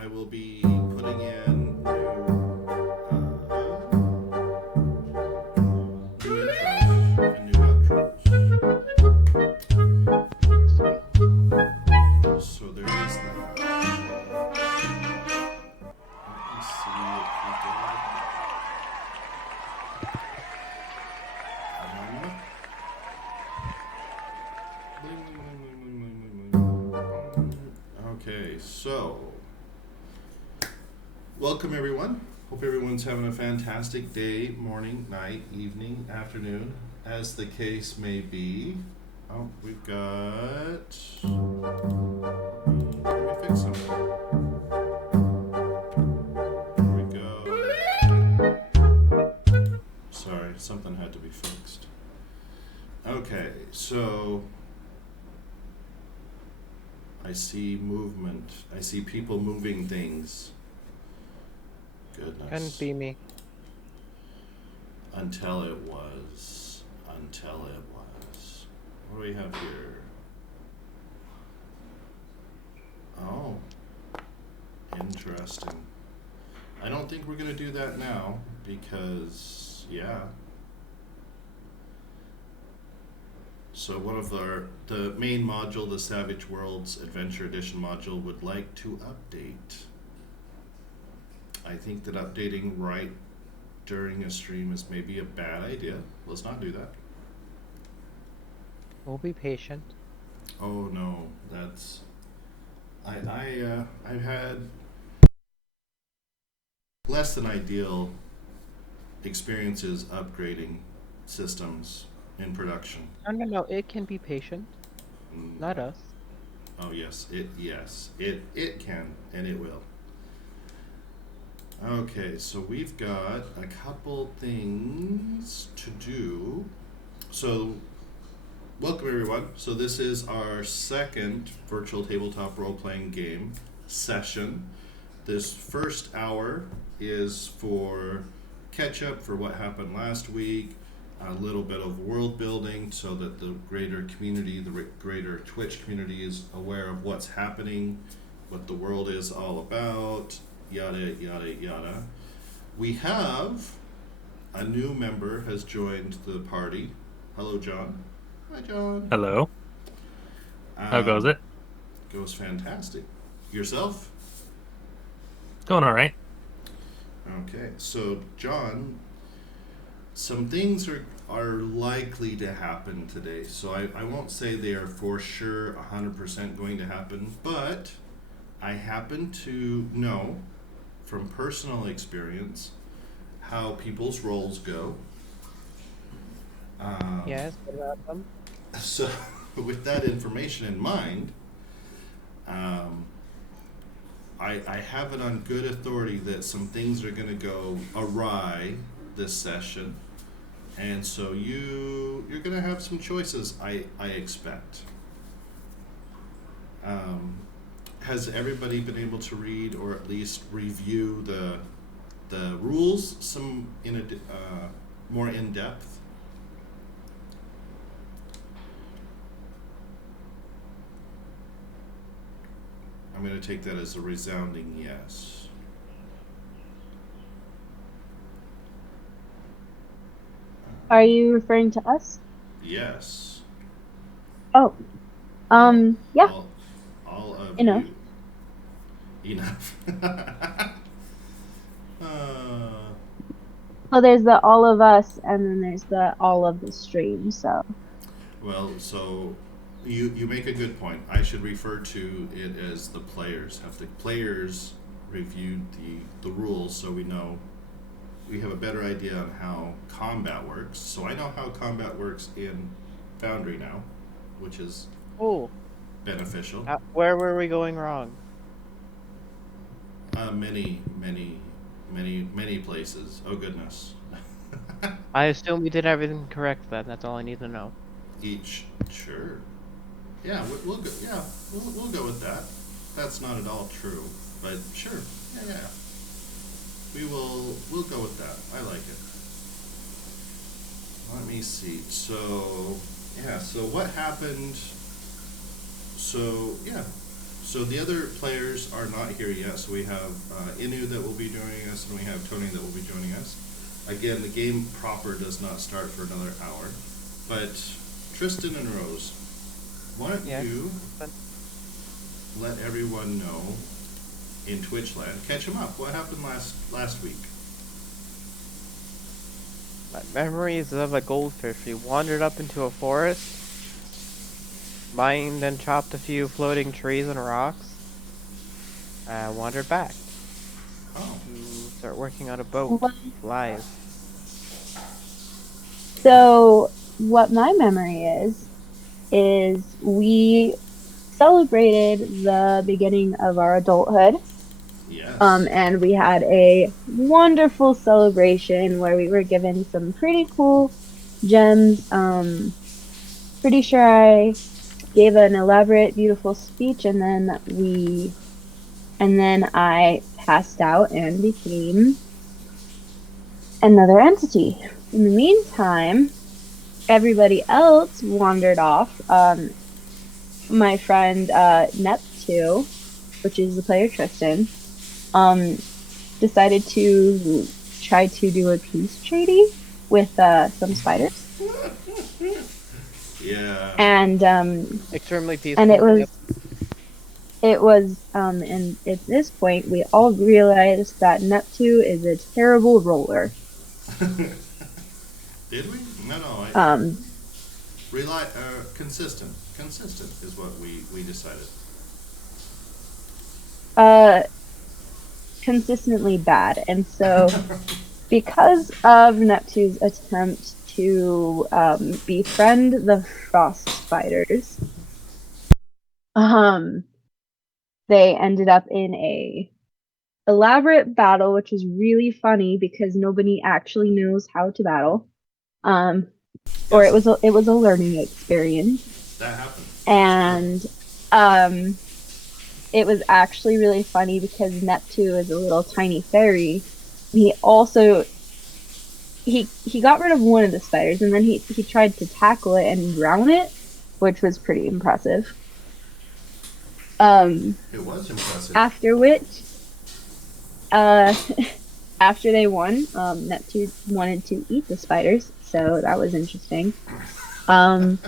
I will be putting in new intros and new outros. So there is that. Let me see if we Okay, so welcome everyone. Hope everyone's having a fantastic day, morning, night, evening, afternoon, as the case may be. Oh, we've got. Let me fix something. There we go. Sorry, something had to be fixed. Okay, so I see movement. I see people moving things. Goodness. Couldn't be me. Until it was. What do we have here? Oh. Interesting. I don't think we're going to do that now because, yeah. So one of the main module, the Savage Worlds Adventure Edition module, would like to update. I think that updating right during a stream is maybe a bad idea. Let's not do that. We'll be patient. Oh no, that's I've had less than ideal experiences upgrading systems in production. No, it can be patient. Not us. Oh yes, it can and it will. Okay, so we've got a couple things to do. So welcome everyone. So this is our second virtual tabletop role-playing game session. This first hour is for catch-up for what happened last week, a little bit of world building so that the greater community, the greater Twitch community is aware of what's happening, what the world is all about, yada, yada, yada. We have a new member has joined the party. Hello, John. Hi, John. Hello. How goes it? Goes fantastic. Yourself? Going all right. Okay, so John, some things are likely to happen today. So I won't say they are for sure 100% going to happen, but I happen to know from personal experience how people's roles go. Yes, what about them? So, with that information in mind, I have it on good authority that some things are going to go awry this session, and so you're going to have some choices. I expect. Has everybody been able to read or at least review the rules some more in depth? I'm going to take that as a resounding yes. Are you referring to us? Yes. Oh, yeah. All of Enough. you. Enough. Well, there's the all of us, and then there's the all of the stream. So. Well, so you make a good point. I should refer to it as the players. Have the players reviewed the rules so we know we have a better idea on how combat works. So I know how combat works in Foundry now, which is beneficial. Where were we going wrong? Many places. Oh goodness. I assume we did everything correct then. That's all I need to know. Sure. Yeah, we'll go. Yeah, we'll go with that. That's not at all true, but sure. Yeah. We'll go with that. I like it. Let me see. So what happened? So So the other players are not here yet. So we have Inu that will be joining us, and we have Tony that will be joining us. Again, the game proper does not start for another hour. But Tristan and Rose, why don't you let everyone know in Twitchland, catch them up. What happened last week? My memories of a goldfish. We wandered up into a forest, mined and chopped a few floating trees and rocks, wandered back to start working on a boat. Flies. So, what my memory is we celebrated the beginning of our adulthood. Yes. And we had a wonderful celebration where we were given some pretty cool gems. Pretty sure I gave an elaborate, beautiful speech, and then I passed out and became another entity. In the meantime, everybody else wandered off. My friend Neptune, which is the player Tristan, decided to try to do a peace treaty with some spiders. Yeah. And extremely peaceful. and and at this point we all realized that Neptune is a terrible roller. Did we? No. Consistent. Consistent is what we decided. Consistently bad. And so because of Neptune's attempt to befriend the frost spiders, they ended up in a elaborate battle, which is really funny because nobody actually knows how to battle. Or it was a learning experience. That happened. And it was actually really funny because Neptune is a little tiny fairy. He also he got rid of one of the spiders, and then he tried to tackle it and drown it, which was pretty impressive. It was impressive. After which, after they won, Neptune wanted to eat the spiders, so that was interesting. And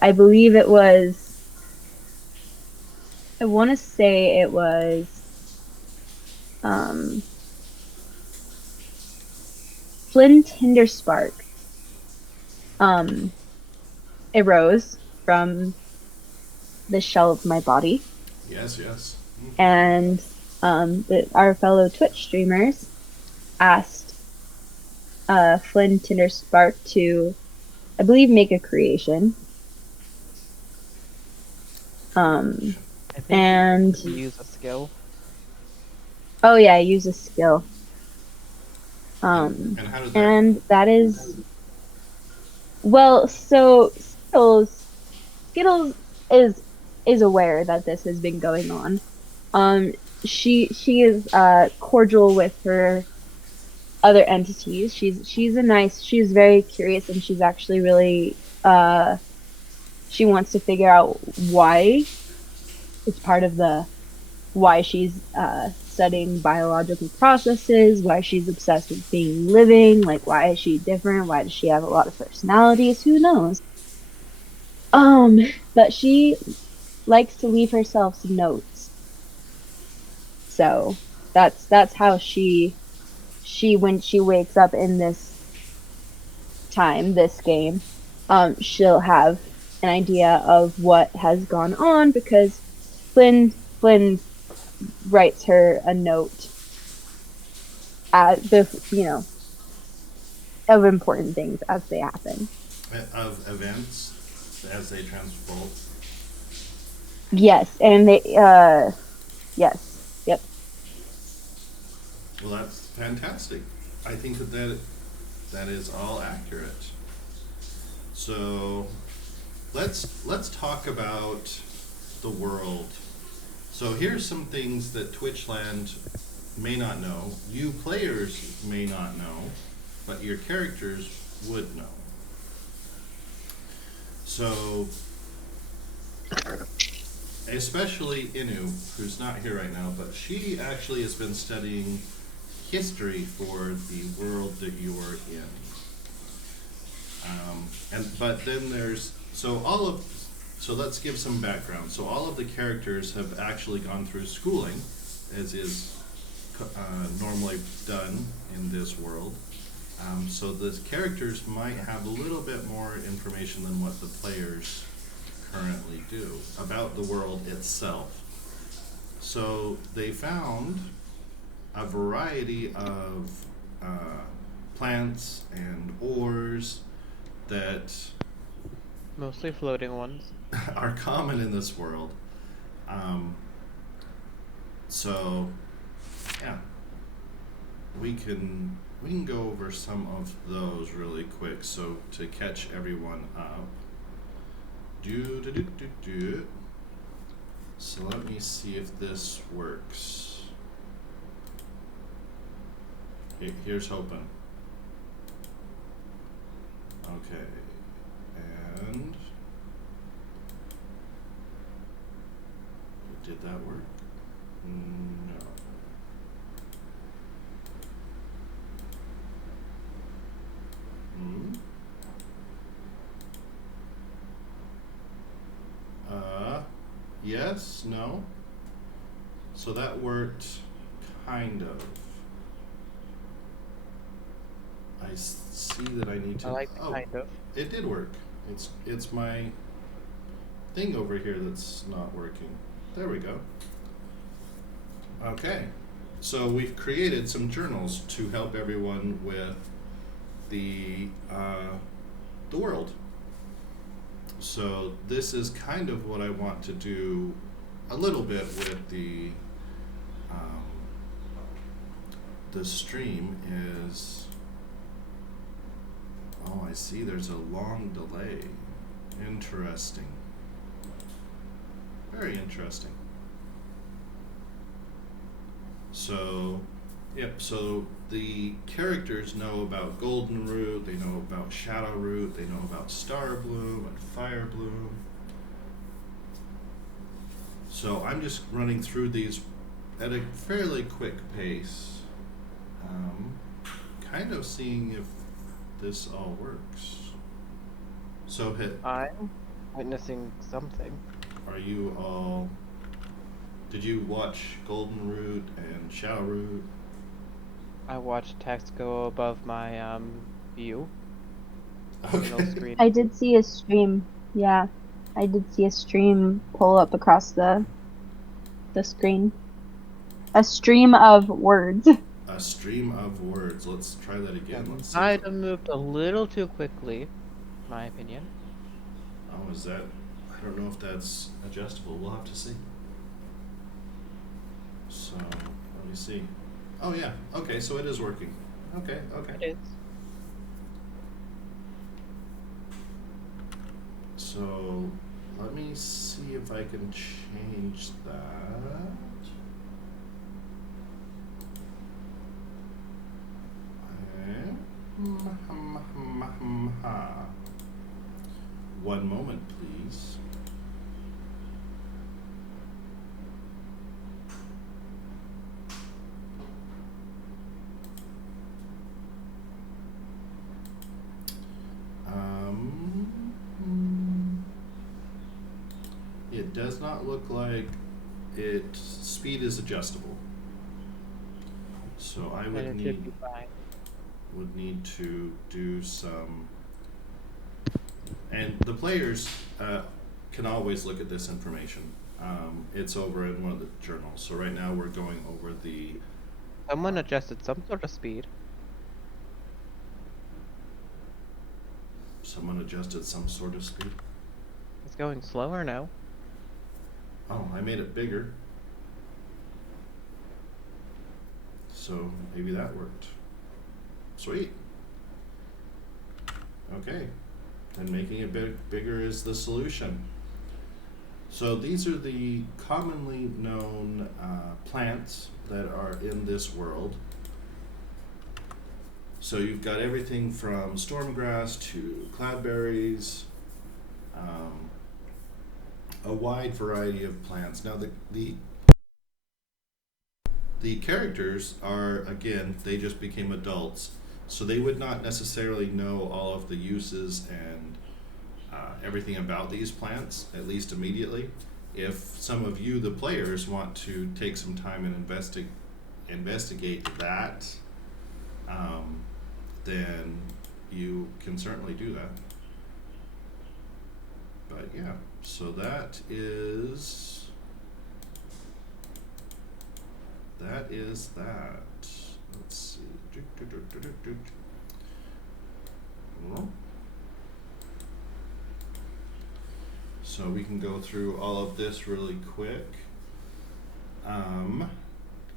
I believe it was, I want to say it was, Flynn Tinderspark, arose from the shell of my body. Yes. And our fellow Twitch streamers asked Flynn Tinderspark to, I believe, make a creation. I think and you use a skill. Oh yeah, use a skill. And how does that? And that is, well, so Skittles is aware that this has been going on. She is cordial with her other entities. She's very curious, and she's actually really she wants to figure out why. It's part of why she's studying biological processes, why she's obsessed with being living, like why is she different, why does she have a lot of personalities, who knows. But she likes to leave herself some notes. So that's how she when she wakes up in this game, she'll have an idea of what has gone on, because Flynn writes her a note at of important things as they happen. Of events as they transfold. Yes, and they yes. Yep. Well, that's fantastic. I think that is all accurate. So let's talk about the world. So here's some things that Twitchland may not know, you players may not know, but your characters would know. So especially Inu, who's not here right now, but she actually has been studying history for the world that you're in. But then there's so let's give some background. So all of the characters have actually gone through schooling, as is normally done in this world. So the characters might have a little bit more information than what the players currently do about the world itself. So they found a variety of plants and ores that Mostly floating ones. are common in this world. So, yeah, we can go over some of those really quick. So to catch everyone up, so let me see if this works. Here's hoping. Okay, and did that work? No. Yes, no. So that worked, kind of. I see that I need to. I like kind of. It did work. It's my thing over here that's not working. There we go. Okay, so we've created some journals to help everyone with the world. So this is kind of what I want to do a little bit with the stream is. Oh, I see. There's a long delay. Interesting. Very interesting. So, yep, so the characters know about Golden Root, they know about Shadow Root, they know about Star Bloom and Fire Bloom. So I'm just running through these at a fairly quick pace. Kind of seeing if this all works. So I'm witnessing something. Are you all... Did you watch Golden Root and Shadow Root? I watched text go above my view. Okay. I did see a stream. Yeah, I did see a stream pull up across the screen. A stream of words. A stream of words. Let's try that again. Let's see. Might have moved a little too quickly, in my opinion. Oh, is that... I don't know if that's adjustable. We'll have to see. So, let me see. Oh, yeah. Okay, so it is working. Okay. It is. So, let me see if I can change that. One moment, please. It does not look like speed is adjustable. So I would need to do some, and the players can always look at this information. It's over in one of the journals. So right now we're going over the... Someone adjusted some sort of speed. Someone adjusted some sort of speed? It's going slower now. Oh, I made it bigger. So maybe that worked. Sweet. Okay. And making it bigger is the solution. So these are the commonly known plants that are in this world. So you've got everything from stormgrass to cloudberries, a wide variety of plants. Now the characters are, again, they just became adults, so they would not necessarily know all of the uses and everything about these plants, at least immediately. If some of you, the players, want to take some time and investigate that, then you can certainly do that. But yeah, so that is that. Let's see. So we can go through all of this really quick.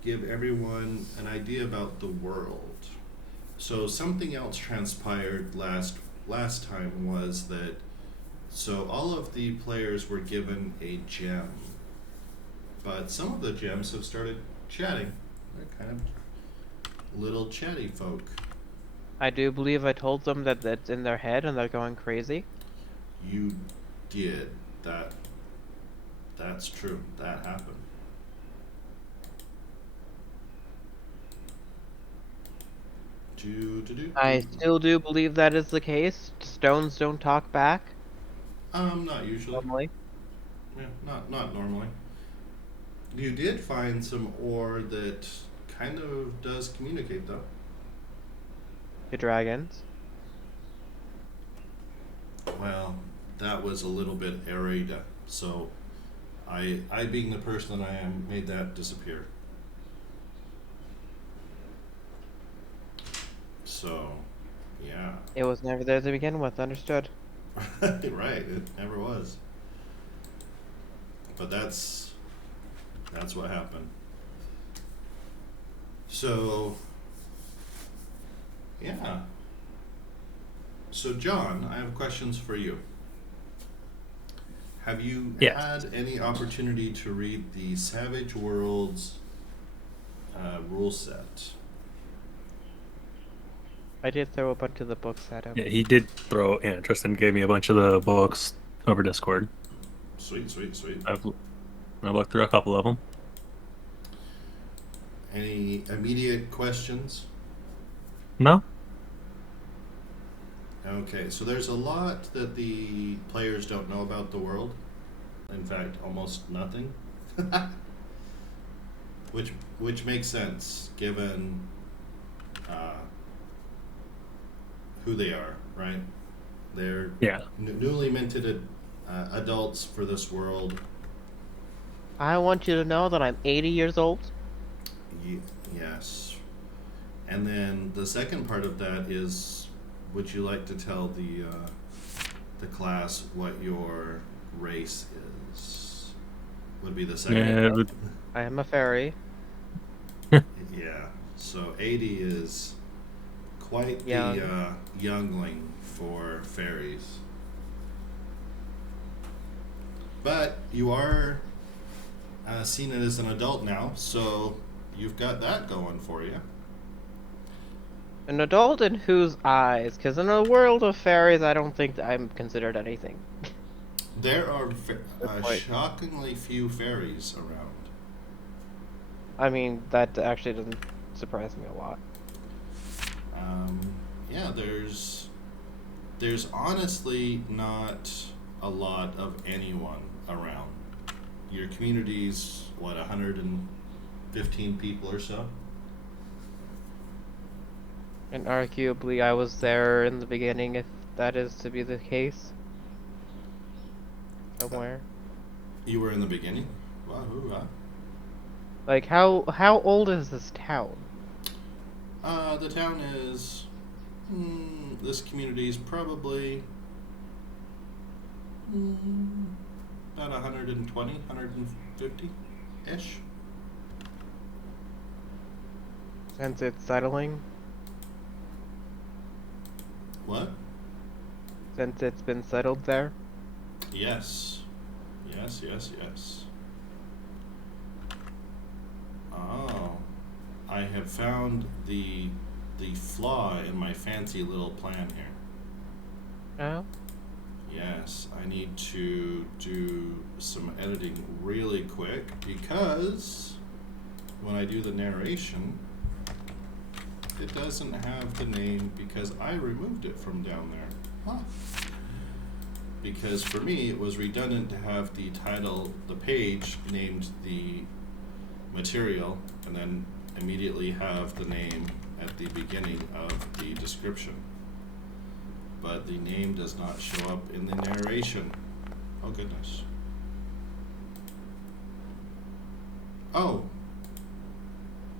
Give everyone an idea about the world. So something else transpired last time was that all of the players were given a gem, but some of the gems have started chatting. They're kind of little chatty folk. I do believe I told them that that's in their head and they're going crazy. You did that. That's true. That happened. I still do believe that is the case. Stones don't talk back. Not usually. Normally. Yeah, not normally. You did find some ore that kind of does communicate, though. The dragons. Well, that was a little bit errata, so I being the person that I am, made that disappear. So, yeah. It was never there to begin with, understood. Right, it never was. But that's what happened. So, yeah. So, John, I have questions for you. Have you had any opportunity to read the Savage Worlds rule set? I did throw a bunch of the books at him. Yeah, he did throw. Yeah, Tristan gave me a bunch of the books over Discord. Sweet. I've looked through a couple of them. Any immediate questions? No. Okay, so there's a lot that the players don't know about the world. In fact, almost nothing. which makes sense given who they are, right? They're newly minted adults for this world. I want you to know that I'm 80 years old. Yes. And then the second part of that is, would you like to tell the class what your race is? Would be the second. I am a fairy. Yeah. So 80 is quite the youngling for fairies. But you are seen as an adult now, so you've got that going for you. An adult in whose eyes? Because in a world of fairies, I don't think I'm considered anything. There are shockingly few fairies around. I mean, that actually doesn't surprise me a lot. Yeah, there's honestly not a lot of anyone around. Your community's, 115 people or so? And arguably, I was there in the beginning, if that is to be the case. Somewhere. You were in the beginning? Wow. Like, how old is this town? The town is... this community is probably... about 120, 150-ish. Since it's settling? What? Since it's been settled there? Yes. Oh. I have found the flaw in my fancy little plan here. Oh? Yes, I need to do some editing really quick because when I do the narration, it doesn't have the name because I removed it from down there. Huh. Because for me, it was redundant to have the title, the page named the material, and then immediately have the name at the beginning of the description. But the name does not show up in the narration. Oh goodness. Oh,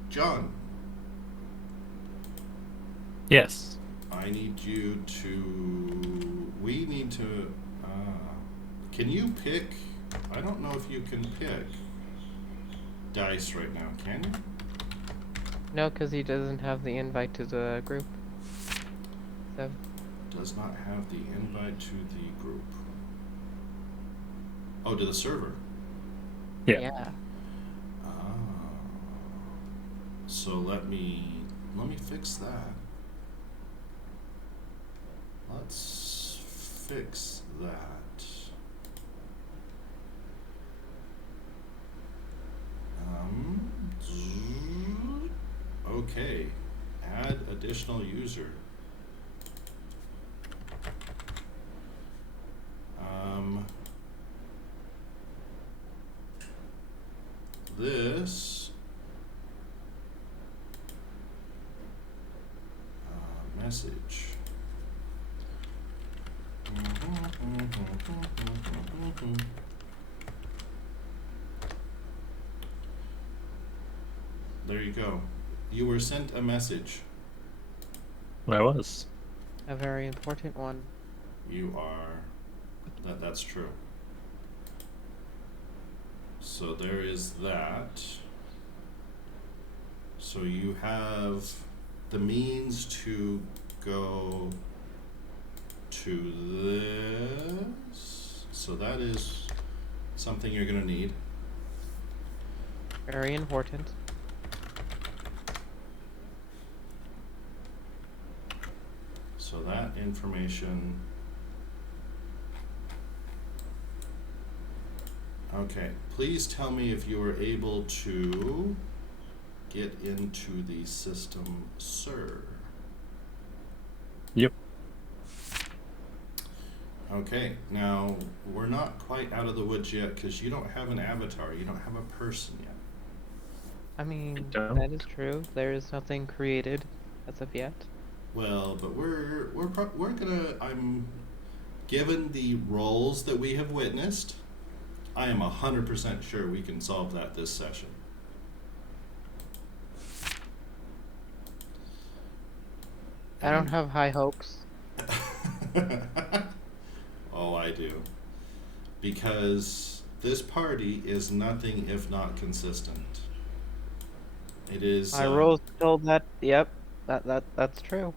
John, Yes. I need you to, we need to, can you pick, I don't know if you can pick dice right now, can you? No, because he doesn't have the invite to the group. So Does not have the invite to the group. Oh, to the server. Yeah. yeah. Ah. So let me fix that. Let's fix that. Okay. Add additional user. This message. There you go. You were sent a message. I was. A very important one. You are. That's true. So there is that. So you have the means to go to this. So that is something you're going to need. Very important. So that information. Okay, please tell me if you are able to get into the system, sir. Yep. Okay, now we're not quite out of the woods yet because you don't have an avatar, you don't have a person yet. I mean, don't. that is true. There is nothing created as of yet. Well, but we're gonna. I'm given the roles that we have witnessed. I am 100% sure we can solve that this session. I don't have high hopes. Oh, I do. Because this party is nothing if not consistent. It is. My rules told that. Yep, that's true.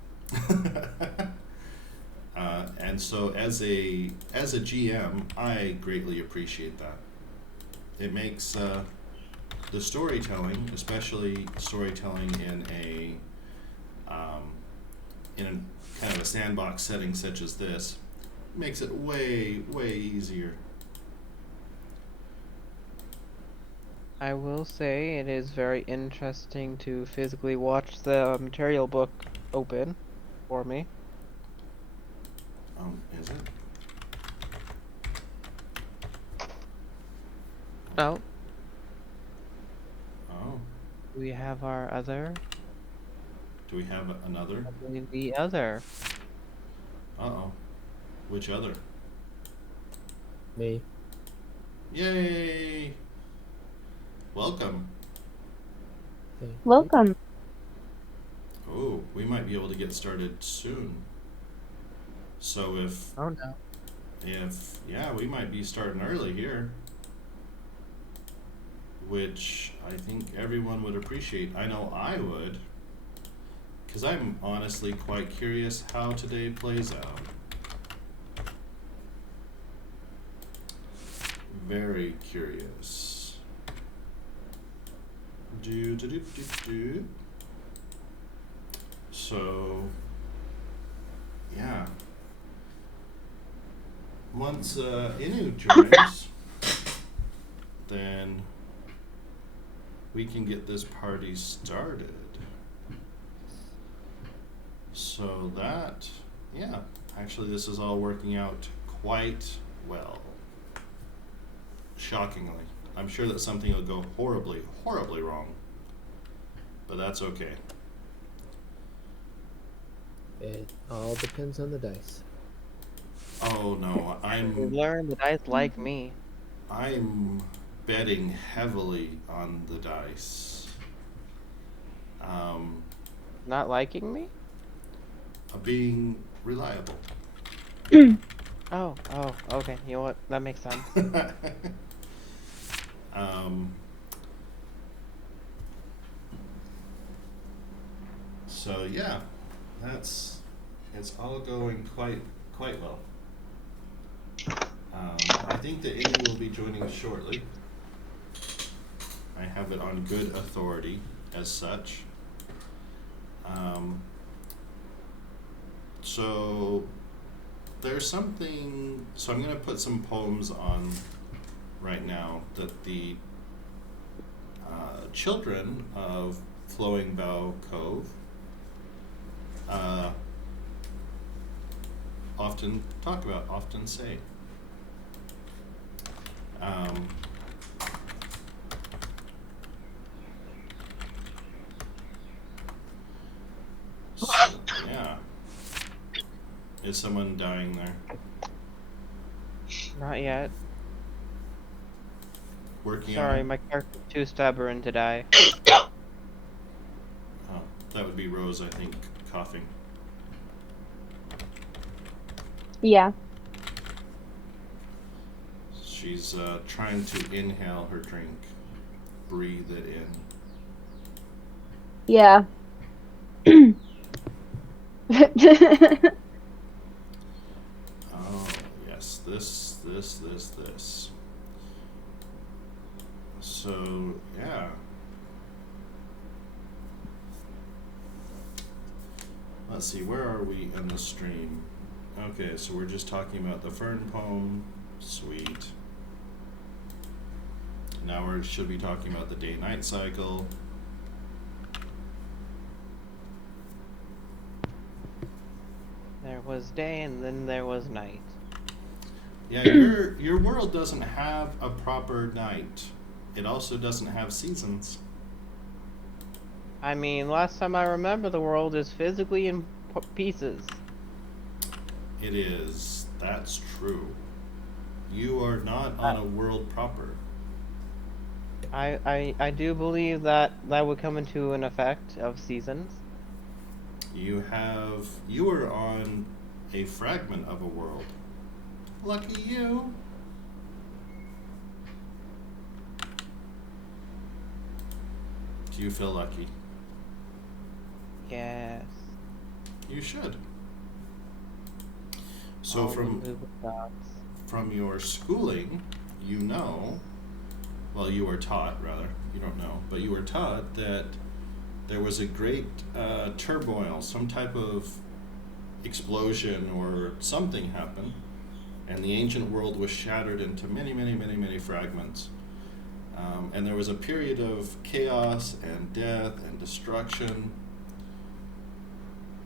And so, as a GM, I greatly appreciate that. It makes the storytelling, especially storytelling in a kind of a sandbox setting such as this, makes it way easier. I will say it is very interesting to physically watch the material book open for me. Is it? Oh, Oh, we have our other. do we have another? I believe the other. Uh-oh. Which other? Me. Yay! Welcome. Welcome. Oh, we might be able to get started soon. So Oh no. yeah, we might be starting early here. Which I think everyone would appreciate. I know I would. Because I'm honestly quite curious how today plays out. Very curious. Do. So, yeah. once Inu joins, then we can get this party started. So that, yeah, actually this is all working out quite well. Shockingly. I'm sure that something will go horribly, horribly wrong. But that's okay. It all depends on the dice. Oh no, You learn the dice like me. I'm betting heavily on the dice. Not liking me? Being reliable. Oh, okay. You know what? That makes sense. So yeah, it's all going quite well. I think that Amy will be joining us shortly. I have it on good authority as such. So there's something. So I'm going to put some poems on right now that the children of Flowing Bow Cove often talk about, often say. So, yeah. Is someone dying there? Not yet. Working Sorry, on it? my character's too stubborn to die. Oh, that would be Rose, I think, coughing. Yeah. She's trying to inhale her drink, breathe it in. Yeah. Oh, yes, this. So, yeah. Let's see, where are we in the stream? Okay, so we're just talking about the Fern poem. Sweet. Now we should be talking about the day-night cycle. There was day and then there was night. Yeah, your world doesn't have a proper night. It also doesn't have seasons. I mean, last time I remember, the world is physically in pieces. It is. That's true. You are not on a world proper. I do believe that would come into an effect of seasons. You are on a fragment of a world. Lucky you. Do you feel lucky? Yes. You should. So All the moving dots. from your schooling, you know, well, you were taught, rather, you don't know, but you were taught that there was a great turmoil, some type of explosion or something happened, and the ancient world was shattered into many, many, many, many fragments. And there was a period of chaos and death and destruction.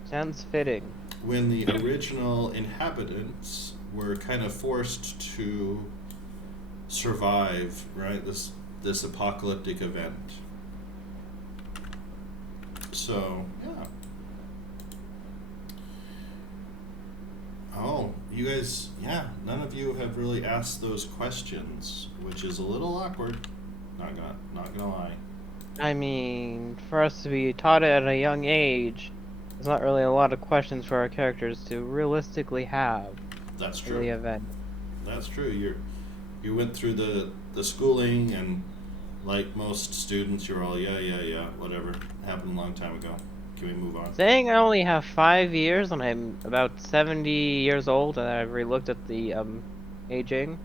Sounds fitting. When the original inhabitants were kind of forced to survive, right, this apocalyptic event. So, yeah. Oh, you guys, yeah, none of you have really asked those questions, which is a little awkward. Not gonna lie. I mean, for us to be taught it at a young age, there's not really a lot of questions for our characters to realistically have. That's in the true. event. That's true. You went through the schooling, and like most students, you're all yeah, whatever. Happened a long time ago. Can we move on? Saying I only have 5 years and I'm about 70 years old, and I've re-looked at the aging.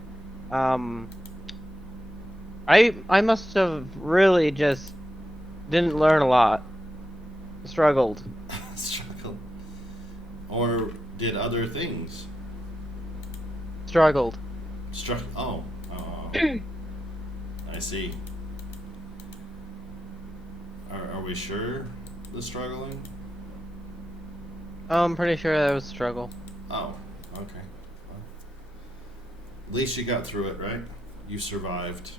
I must have really just didn't learn a lot. Struggled. Struggle. Or did other things. Struggled. Oh. I see. Are we sure the struggling? I'm pretty sure that was struggle. Oh, okay. Well, at least you got through it, right? You survived.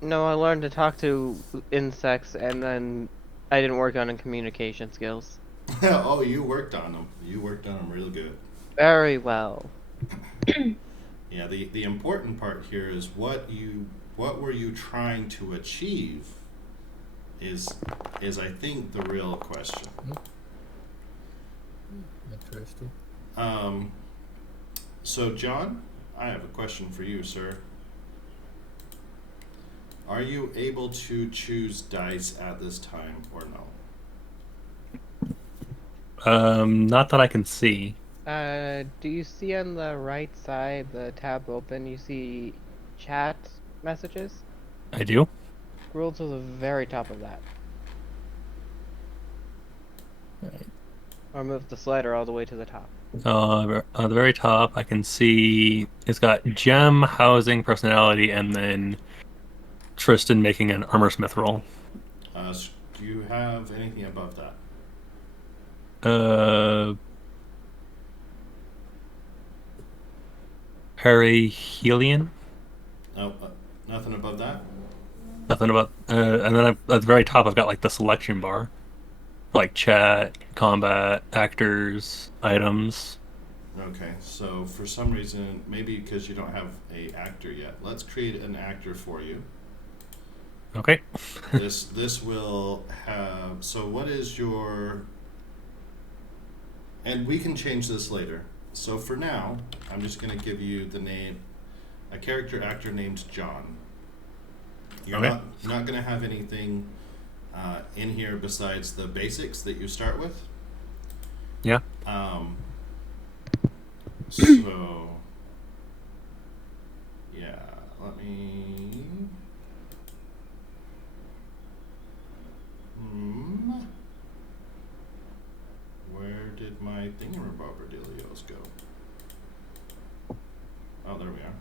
No, I learned to talk to insects, and then I didn't work on communication skills. Oh, you worked on them. You worked on them real good. Very well. Yeah, the important part here is what were you trying to achieve is I think the real question. Interesting. So John, I have a question for you, sir. Are you able to choose dice at this time or no? Not that I can see. Do you see on the right side, the tab open, you see chat messages? I do. Scroll to the very top of that. Right. Or move the slider all the way to the top. On the very top, I can see it's got gem, housing, personality, and then Tristan making an armor smith roll. Do you have anything above that? Perihelion? No, nothing above that? Nothing about. And then at the very top, I've got like the selection bar, like chat, combat, actors, items. Okay, so for some reason, maybe because you don't have a actor yet, let's create an actor for you. Okay. This will have. So what is your? And we can change this later. So for now, I'm just going to give you the name, a character actor named John. You're Okay. not going to have anything in here besides the basics that you start with. Yeah. So yeah, let me. Where did my thingamabobber-dealios go? Oh, there we are.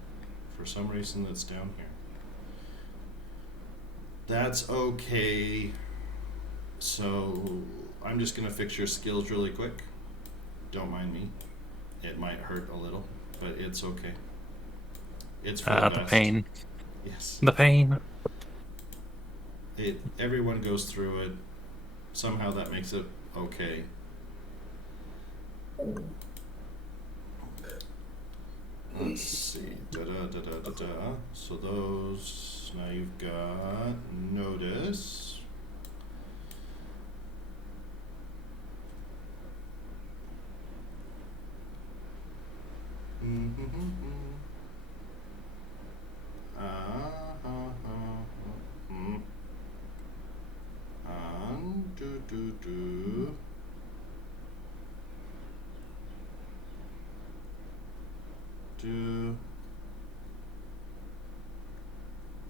For some reason, that's down here. That's okay. So I'm just gonna fix your skills really quick. Don't mind me. It might hurt a little, but it's okay. It's for the The best. pain. Yes. The pain. Everyone goes through it. Somehow that makes it okay. Let's see. Da-da-da-da-da-da. So those, now you've got notice. Do.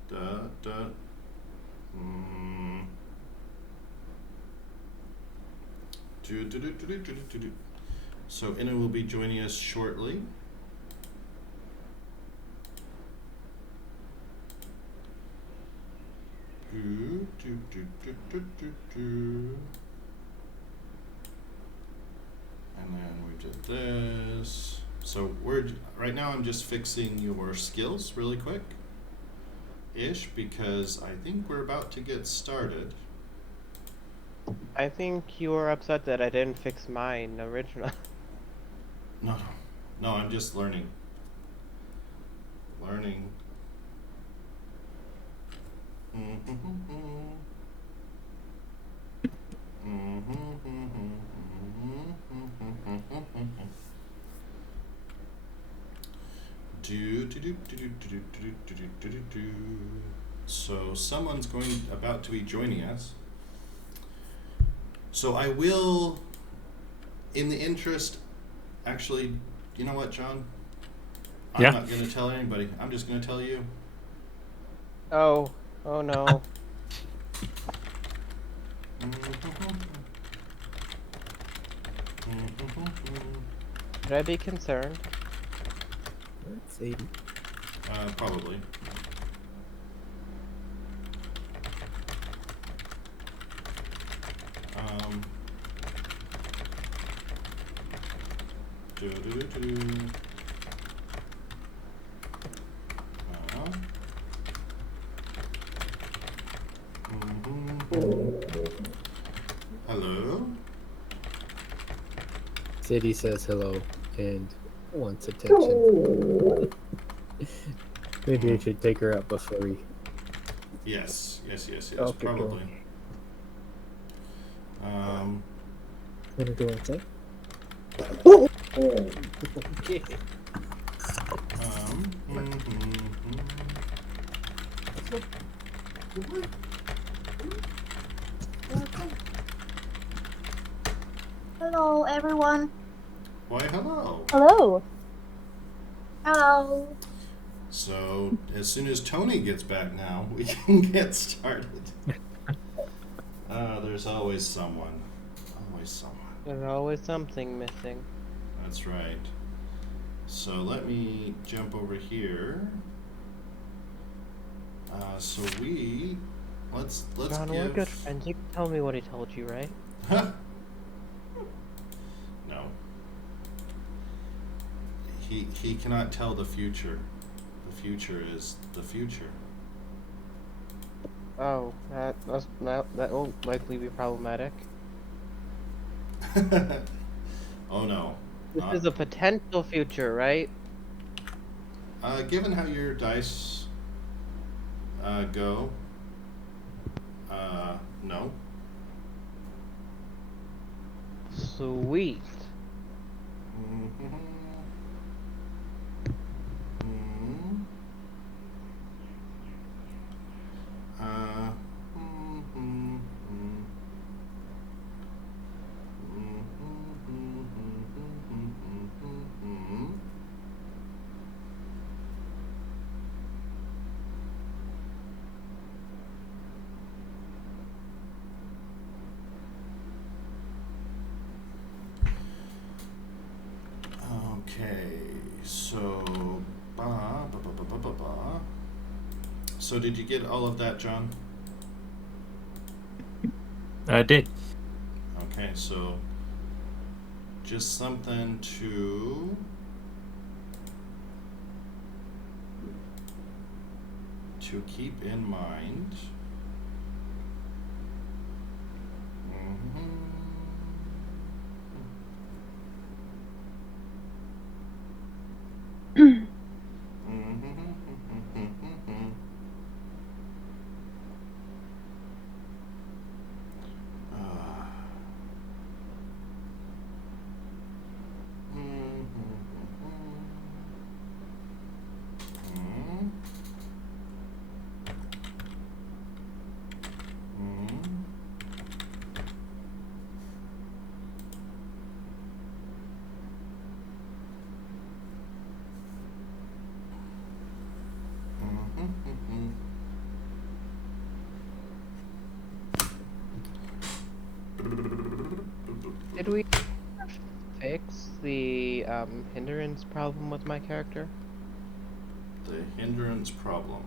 Da. Do. So Inna will be joining us shortly. Do. And then we did this. So right now I'm just fixing your skills really quick ish because I think we're about to get started. I think you were upset that I didn't fix mine original. No, I'm just learning. So someone's about to be joining us. So I will, in the interest, actually, you know what, John? I'm Yeah. not going to tell anybody. I'm just going to tell you. Oh no. Should I be concerned? That's 80. Probably. Do-do-do-do. Hello? Sadie says hello and wants attention. Maybe I should take her out before we. Yes, Okay, probably. Gonna go inside. Okay. Hello, everyone. Why, hello. Hello. Hello. So, as soon as Tony gets back now, we can get started. There's always someone. Always someone. There's always something missing. That's right. So let me jump over here. Let's John, we're good friends. You can tell me what he told you, right? No. He cannot tell the future. The future is the future. Oh, that will likely be problematic. Oh no. This is a potential future, right? Given how your dice go, no. Sweet. Okay, so So did you get all of that, John? I did. Okay, so just something to keep in mind. Did we fix the hindrance problem with my character? The hindrance problem.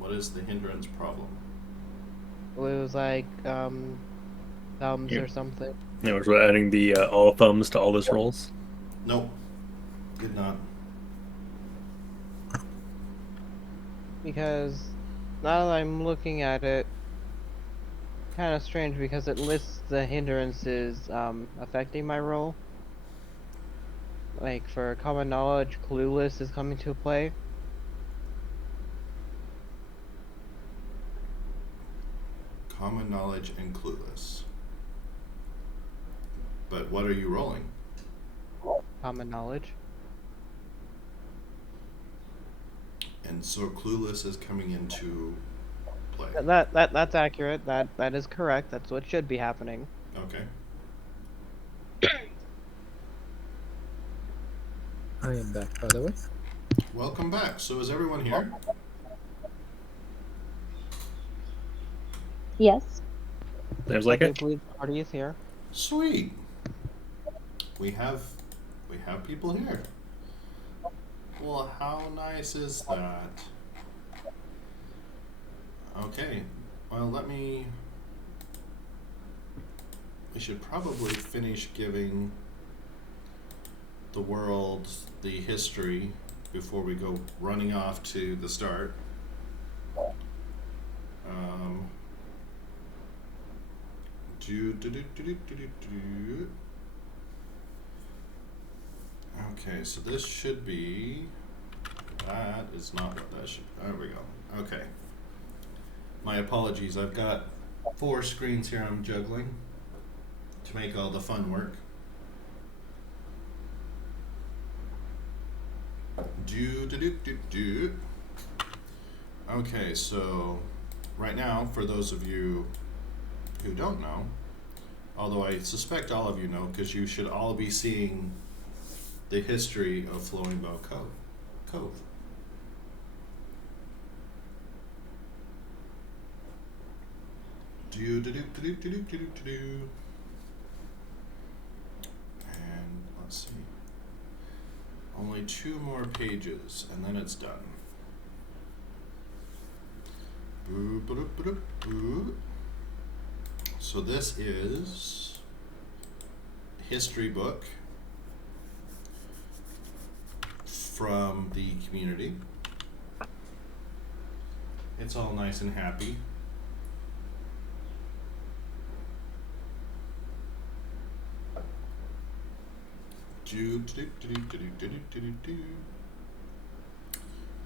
What is the hindrance problem? It was like thumbs or something. Yeah, we're adding the all thumbs to all his rolls. Nope. Did not. Because now that I'm looking at it, kind of strange because it lists the hindrances affecting my roll. Like for common knowledge, clueless is coming to play. Common knowledge and clueless. But what are you rolling? Common knowledge. And so clueless is coming into play. That's accurate. That is correct. That's what should be happening. Okay. I am back, by the way. Welcome back. So is everyone here? Yes. There's like it. Please, party is here. Sweet. We have people here. Well, how nice is that? Okay, well, we should probably finish giving the world the history before we go running off to the start. Okay, so this should be, that is not what that should, there we go. Okay. My apologies, I've got 4 screens here I'm juggling to make all the fun work. Okay, so right now, for those of you who don't know, although I suspect all of you know, because you should all be seeing the history of Flowing Bow Cove. And let's see. Only 2 more pages, and then it's done. So this is a history book from the community. It's all nice and happy.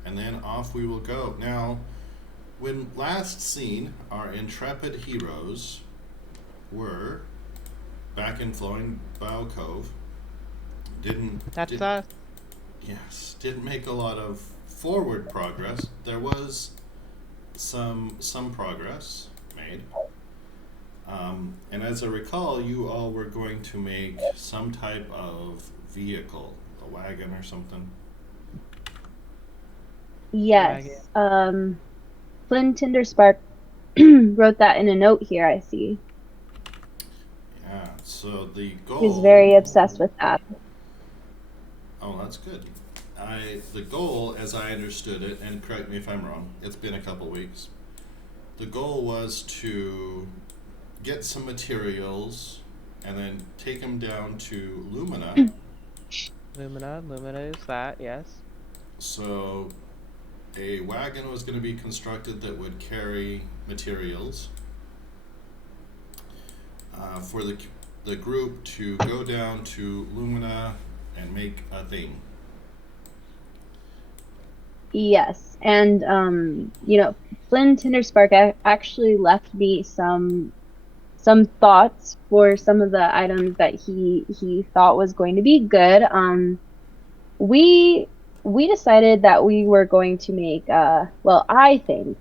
And then off we will go. Now, when last seen, our intrepid heroes were back in Flowing Bow Cove. That's us. Yes, didn't make a lot of forward progress. There was some progress made. And as I recall, you all were going to make some type of vehicle, a wagon or something. Yes. Flynn Tinderspark wrote that in a note here, I see. Yeah, so the goal... He's very obsessed with that. Oh, that's good. The goal, as I understood it, and correct me if I'm wrong, it's been a couple weeks. The goal was to get some materials and then take them down to Lumina. Lumina is that, yes. So a wagon was going to be constructed that would carry materials for the group to go down to Lumina and make a thing. Yes, and Flynn Tinderspark actually left me some thoughts for some of the items that he thought was going to be good. We decided that we were going to make I think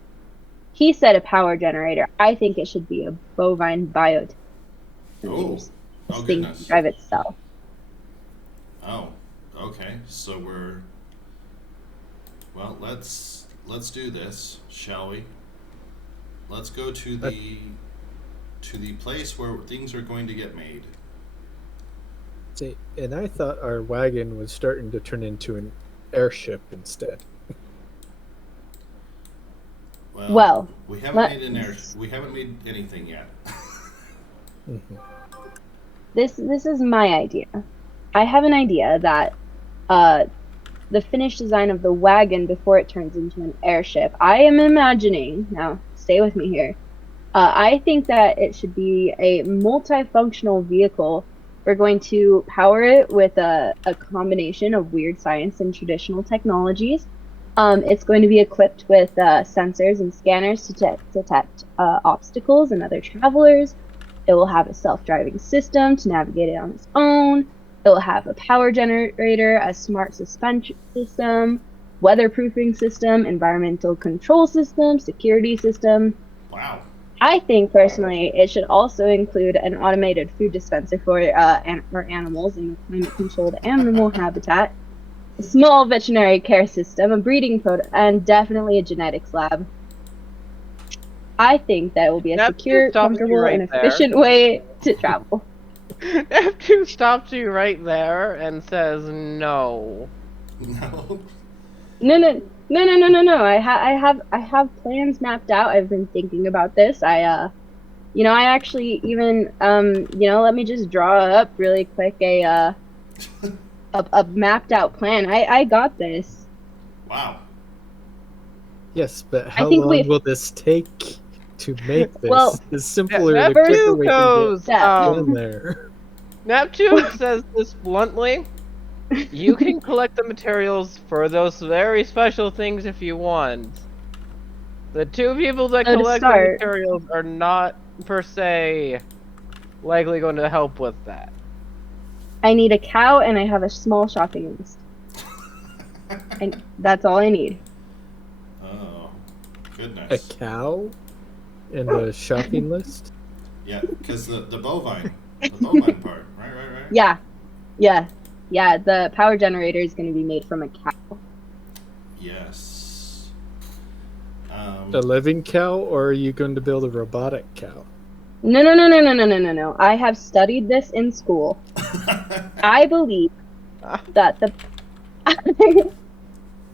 he said a power generator. I think it should be a bovine biotech. Oh Thing goodness. to drive itself. Oh, okay. So let's do this, shall we? Let's go to the place where things are going to get made. See, and I thought our wagon was starting to turn into an airship instead. Well, we haven't made anything yet. Mm-hmm. This is my idea. I have an idea that the finished design of the wagon before it turns into an airship. I am imagining, now stay with me here, I think that it should be a multifunctional vehicle. We're going to power it with a combination of weird science and traditional technologies. It's going to be equipped with sensors and scanners to detect obstacles and other travelers. It will have a self-driving system to navigate it on its own. It will have a power generator, a smart suspension system, weatherproofing system, environmental control system, security system. Wow. I think personally it should also include an automated food dispenser for animals in a climate-controlled animal habitat, a small veterinary care system, a breeding and definitely a genetics lab. I think that will be a secure, comfortable, and efficient way to travel. F2 stops you right there and says no. No. No. I have plans mapped out. I've been thinking about this. I actually even let me just draw up really quick a mapped out plan. I got this. Wow. Yes, but I how think long will this take to make this? Well, It's simpler the Neptune quicker we can goes. get in there. Neptune says this bluntly. You can collect the materials for those very special things if you want. The two people that So to collect the start, materials are not, per se, likely going to help with that. I need a cow and I have a small shopping list. And that's all I need. Oh, A goodness. cow and a shopping list? Yeah, because the bovine part. Right. Yeah. The power generator is going to be made from a cow. Yes. A living cow, or are you going to build a robotic cow? No. I have studied this in school. I believe that the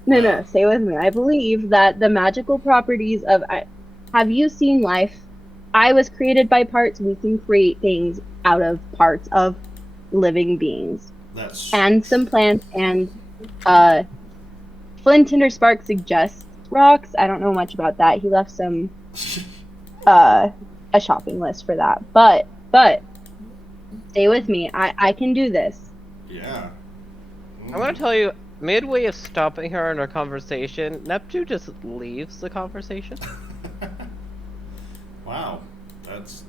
No, stay with me. I believe that the magical properties of have you seen life? I was created by parts. We can create things out of parts of living beings. That's And some plants and Flint Tinder Spark suggests rocks. I don't know much about that. He left some a shopping list for that. But stay with me. I can do this. yeah. I'm gonna tell you, midway of stopping her in her conversation, Neptune just leaves the conversation. Wow, that's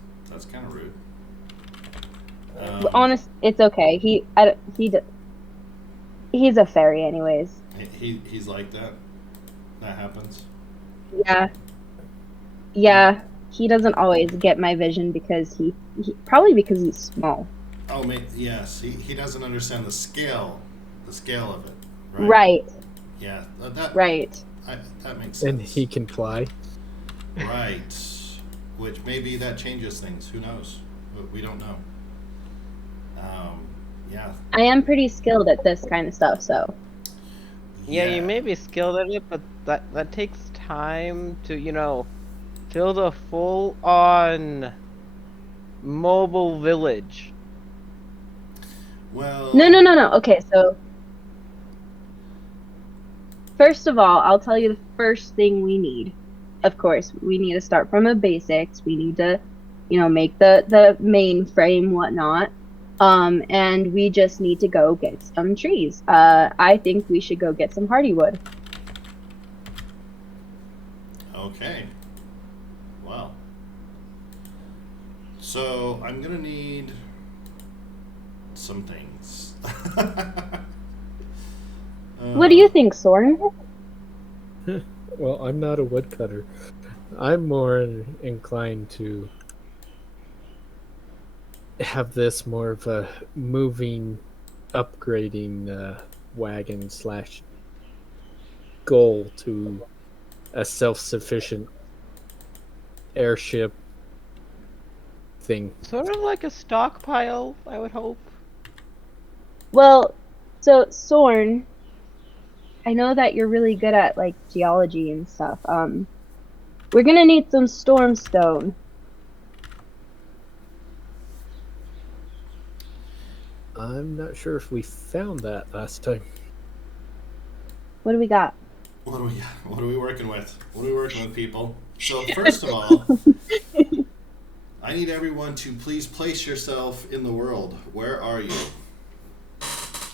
kind of rude. Honest, it's okay. He's a fairy, anyways. He's like that. That happens. Yeah. He doesn't always get my vision because he probably because he's small. Oh, yes. He doesn't understand the scale of it. Right. Right. Yeah. Right. That makes sense. And he can fly. Right. Which maybe that changes things. Who knows? We don't know. Yeah. I am pretty skilled at this kind of stuff, so. Yeah, you may be skilled at it, but that takes time to, build a full-on mobile village. Well. No. Okay, so. First of all, I'll tell you the first thing we need. Of course, we need to start from the basics. We need to, make the mainframe, whatnot. And we just need to go get some trees. I think we should go get some hardywood. Okay. Well. So I'm gonna need some things. What do you think, Soren? Well, I'm not a woodcutter. I'm more inclined to have this more of a moving, upgrading wagon / goal to a self-sufficient airship thing. Sort of like a stockpile, I would hope. Well, so Soren, I know that you're really good at like geology and stuff. We're gonna need some stormstone. I'm not sure if we found that last time. What do we got? What do we got? What are we working with? What are we working with, people? So first of all, I need everyone to please place yourself in the world. Where are you?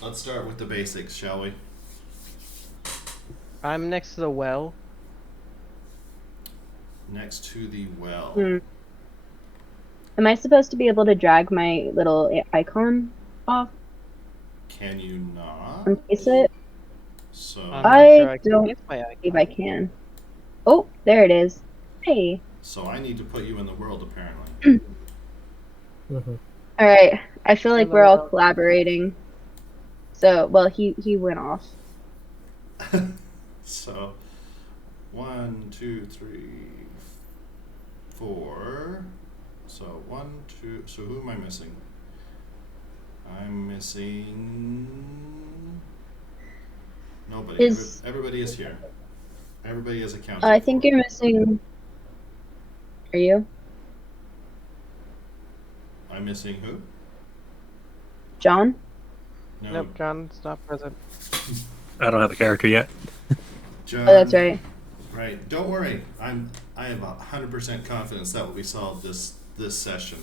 Let's start with the basics, shall we? I'm next to the well. Next to the well. Am I supposed to be able to drag my little icon off Can you not? and place it? So I don't believe I can. Oh, there it is. Hey. So I need to put you in the world, apparently. All right. I feel like we're all collaborating. So, well, he went off. So 1, 2, 3, 4. So 1, 2. So who am I missing? I'm missing Nobody. Is Everybody is here. Everybody is accounted I think for. you're missing. Are you I'm missing who? John? No, Nope, John's not present. I don't have a character yet. John. Oh, that's right. Right. Don't worry. I have 100% confidence that will be solved this session.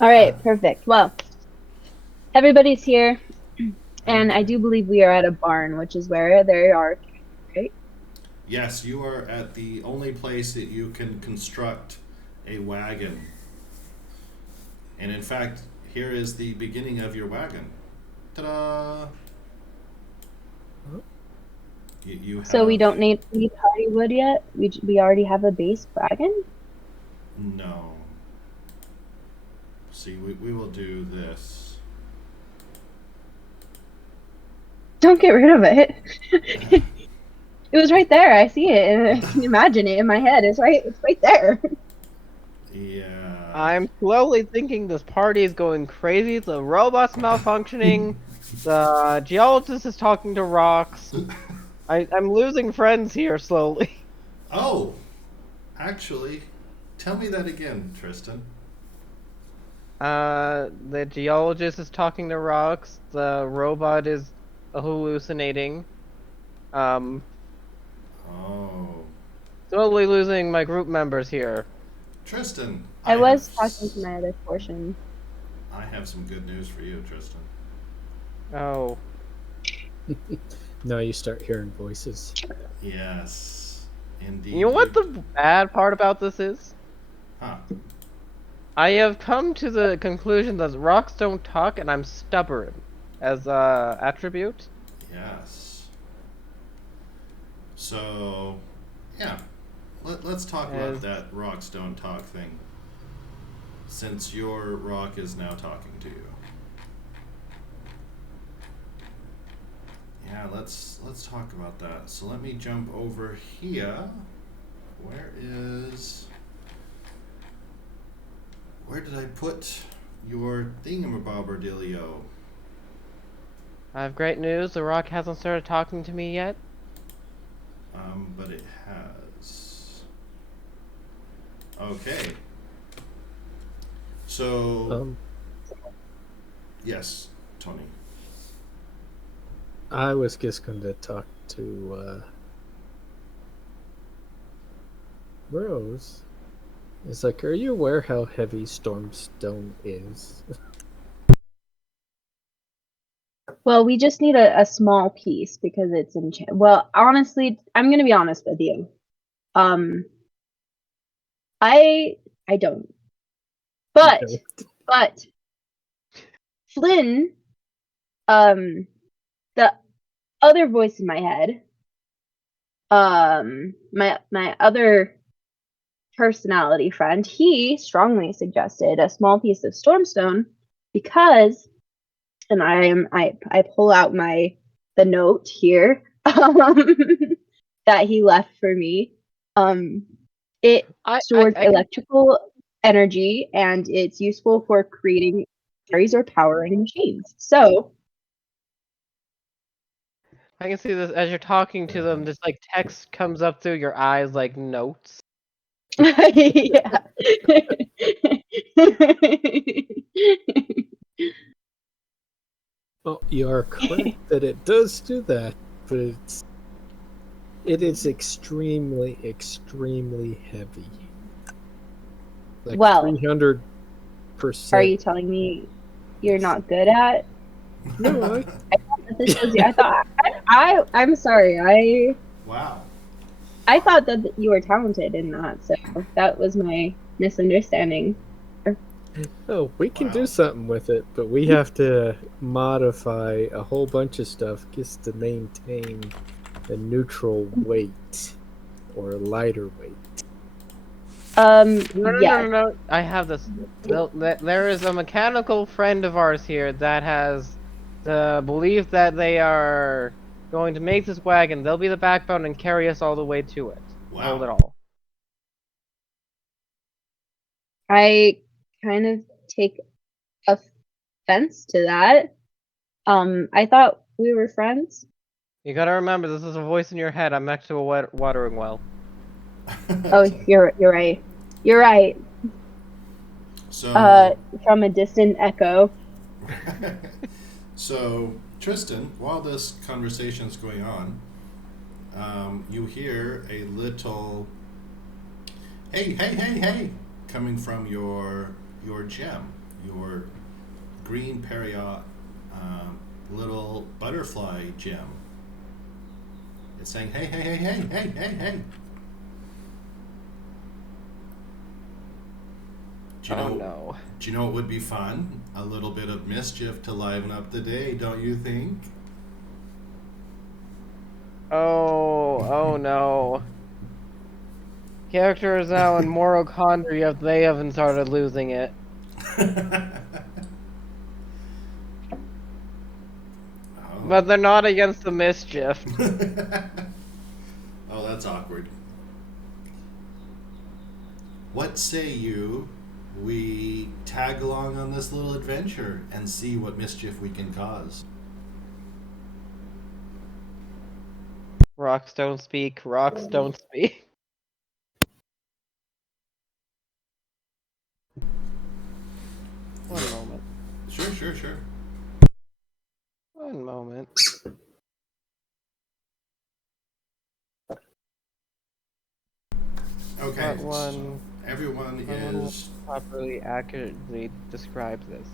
All right, perfect. Well, everybody's here, and I do believe we are at a barn, which is where there are, right? Yes, you are at the only place that you can construct a wagon. And in fact, here is the beginning of your wagon. Ta-da! You have... So we don't need party wood yet. We already have a base wagon. No. See, we will do this. Don't get rid of it. It was right there. I see it, and I can imagine it in my head. It's right there. Yeah. I'm slowly thinking this party is going crazy. The robot's malfunctioning. The geologist is talking to rocks. I'm losing friends here slowly. Oh! Actually, tell me that again, Tristan. The geologist is talking to rocks. The robot is hallucinating. Oh. Slowly losing my group members here. Tristan, I was talking to my other portion. I have some good news for you, Tristan. Oh. Now you start hearing voices. Yes, indeed. You know what the bad part about this is? Huh. I have come to the conclusion that rocks don't talk, and I'm stubborn as a attribute. Yes. So, yeah. Let's talk about that rocks don't talk thing. Since your rock is now talking to you. Yeah, let's talk about that. So let me jump over here. Where did I put your thingamabobberdealio? I have great news. The rock hasn't started talking to me yet. But it has. Okay. So, yes, Tony. I was just going to talk to Rose. It's like, are you aware how heavy Stormstone is? Well, we just need a small piece because it's enchanted. Well, honestly, I'm gonna be honest with you. I don't. But Flynn, the other voice in my head, my other personality friend, he strongly suggested a small piece of Stormstone because, and I pull out the note here that he left for me. It stores electrical energy and it's useful for creating batteries or powering machines. So I can see this as you're talking to them. This like text comes up through your eyes like notes. yeah. Well, you are correct that it does do that, but it is extremely, extremely heavy. Like well, 300%. Are you telling me you're not good at? No, I'm sorry. Wow. I thought that you were talented in that, so that was my misunderstanding. Oh, we can do something with it, but we have to modify a whole bunch of stuff just to maintain the neutral weight or lighter weight. No. I have this. There is a mechanical friend of ours here that has the belief that they are going to make this wagon. They'll be the backbone and carry us all the way to it. Wow. Hold it all. I kind of take offense to that. I thought we were friends. You gotta remember, this is a voice in your head. I'm next to a watering well. Oh, you're right. You're right. So, From a distant echo. so Tristan, while this conversation is going on, you hear a little "hey, hey, hey, hey" coming from your gem, your green period little butterfly gem. It's saying, "Hey, hey, hey, hey, hey, hey, hey." Do you Oh know? no. Do you know what would be fun? A little bit of mischief to liven up the day, don't you think? Oh no. Character is now in morochondria if they haven't started losing it. But they're not against the mischief. Oh, that's awkward. What say you we tag along on this little adventure and see what mischief we can cause? Rocks don't speak, rocks don't speak. One moment. Sure. One moment. Okay, What one so everyone will is. properly accurately describe this?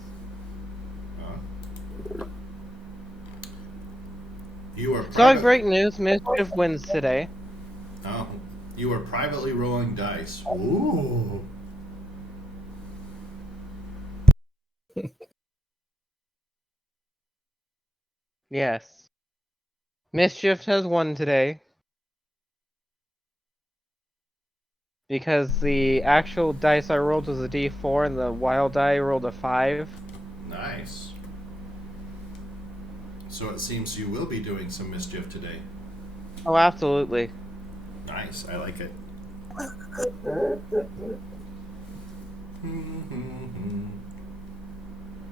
You are So great news, Mischief wins today. Oh, you are privately rolling dice. Ooh. Yes. Mischief has won today. Because the actual dice I rolled was a d4 and the wild die rolled a 5. Nice. So it seems you will be doing some mischief today. Oh, absolutely. Nice, I like it.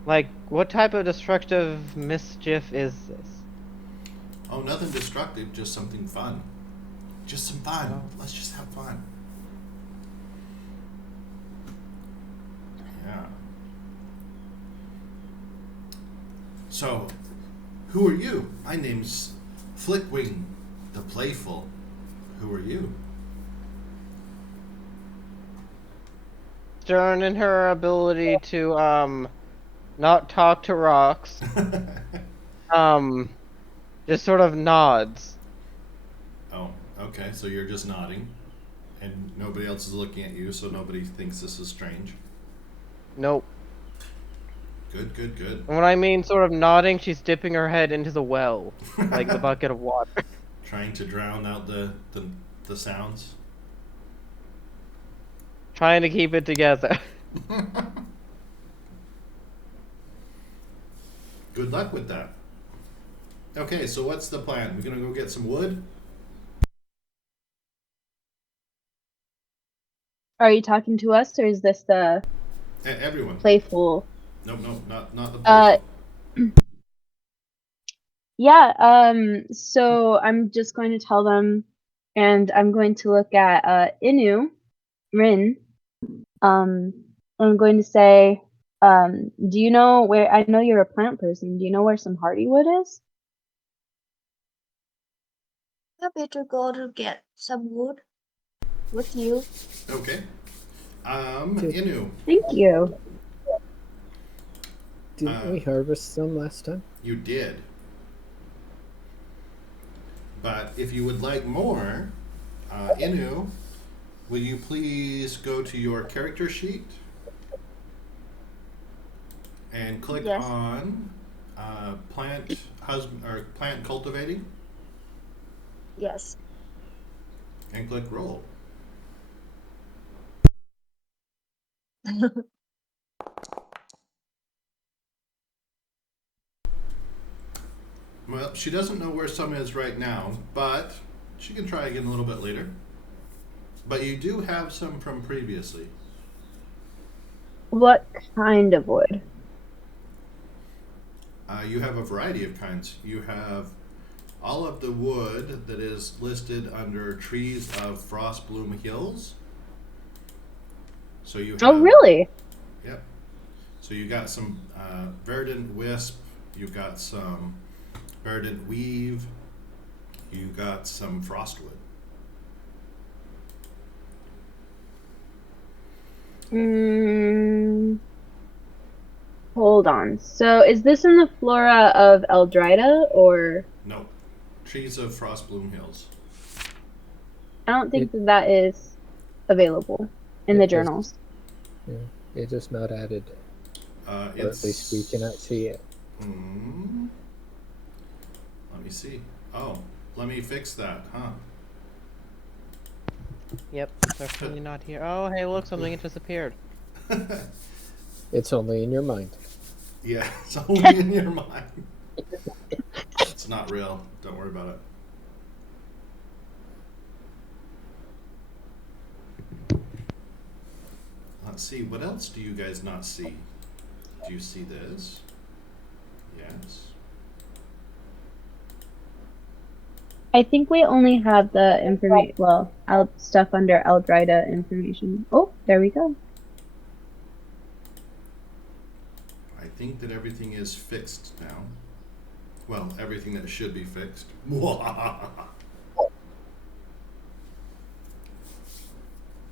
Like, what type of destructive mischief is this? Oh, nothing destructive, just something fun. Just some fun. Oh. Let's just have fun. Yeah. So, who are you? My name's Flickwing the Playful. Who are you? Stern in her ability to, not talk to rocks, just sort of nods. Oh, okay. So you're just nodding, and nobody else is looking at you, so nobody thinks this is strange. Nope. Good. And when I mean sort of nodding, she's dipping her head into the well, like the bucket of water. Trying to drown out the sounds. Trying to keep it together. Good luck with that. Okay, so what's the plan? We're gonna go get some wood? Are you talking to us, or is this the Everyone. playful? Nope, not the playful. Yeah, so I'm just going to tell them, and I'm going to look at Rin. I'm going to say, do you know where, I know you're a plant person, do you know where some hardywood is? Happy to go to get some wood with you. Okay. Inu. Thank you. Didn't we harvest some last time? You did. But if you would like more, Inu, will you please go to your character sheet and click Yes. on plant cultivating Yes. and click roll. Well, she doesn't know where some is right now, but she can try again a little bit later. But you do have some from previously. What kind of wood? You have a variety of kinds. You have all of the wood that is listed under trees of frost bloom hills. So you have, Oh, really? Yep. So you got some verdant wisp. You've got some verdant weave. You got some frostwood. Hold on. So is this in the flora of Eldrida, or No, trees of frost bloom hills. I don't think that is available in the It is- journals. Yeah, it is not added, or at least we cannot see it. Let me see. Oh, let me fix that, huh? Yep, definitely not here. Oh, hey, look, something just appeared. It's only in your mind. Yeah, it's only in your mind. It's not real. Don't worry about it. Let's see. What else do you guys not see? Do you see this? Yes. I think we only have the information. Well, stuff under Eldrida information. Oh, there we go. I think that everything is fixed now. Well, everything that should be fixed.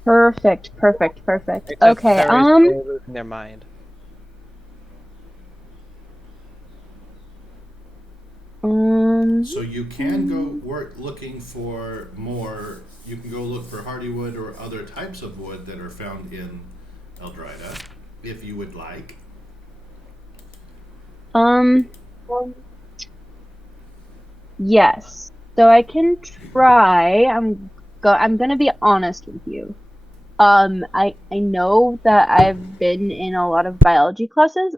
Perfect. Except Okay. fairies still losing their mind. So you can go looking for more. You can go look for hardywood or other types of wood that are found in Eldrida, if you would like. Yes. So I can try. I'm gonna be honest with you. I know that I've been in a lot of biology classes.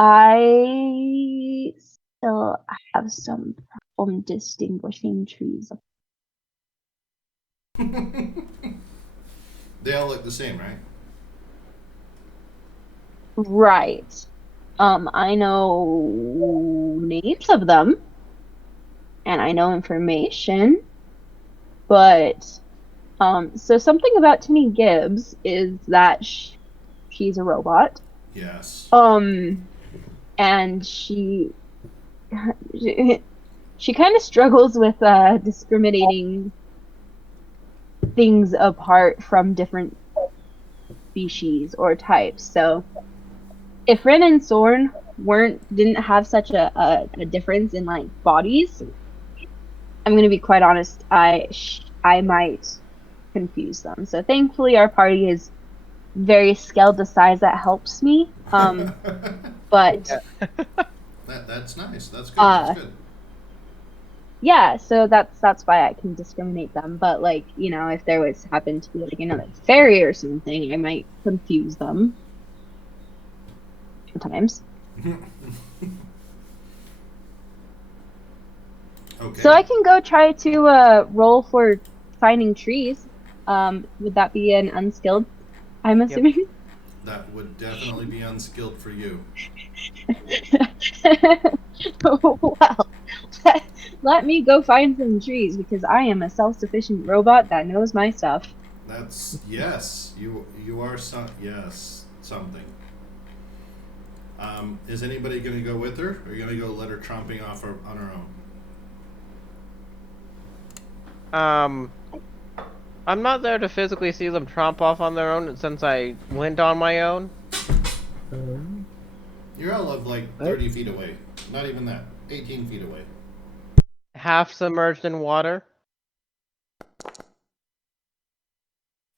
I still have some problem distinguishing trees. They all look the same, right? Right. I know names of them, and I know information, but so something about Tinny Gibbs is that she's a robot. Yes. And she kind of struggles with discriminating things apart from different species or types. So if Ren and Sorn didn't have such a difference in like bodies, I'm gonna be quite honest, I might confuse them. So thankfully our party is very scaled to size that helps me. But That's nice. That's good. That's good. yeah, so that's why I can discriminate them. But like, if there happened to be like another fairy or something, I might confuse them sometimes. Okay. So I can go try to roll for finding trees. Would that be an unskilled? I'm assuming. That would definitely be unskilled for you. Well, let me go find some trees because I am a self-sufficient robot that knows my stuff. That's yes. You are something. Is anybody going to go with her, or are you going to go let her tromping off on her own? I'm not there to physically see them tromp off on their own since I went on my own. You're all of like 30 feet away. Not even that. 18 feet away. Half submerged in water.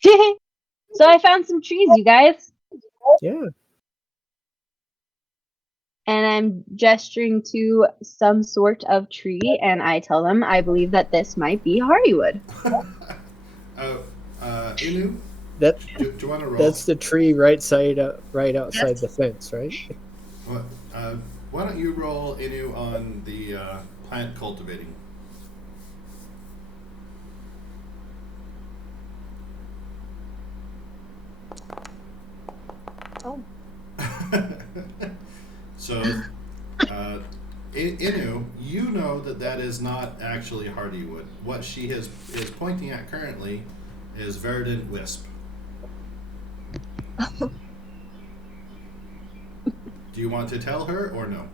So I found some trees, you guys. Yeah. And I'm gesturing to some sort of tree, and I tell them I believe that this might be hardywood. Inu, That do you want to roll? that's the tree right outside the fence, right? What, why don't you roll Inu on the plant cultivating? Oh. So, Inu, you know that is not actually hardywood. What she is pointing at currently is verdant wisp. Do you want to tell her or no?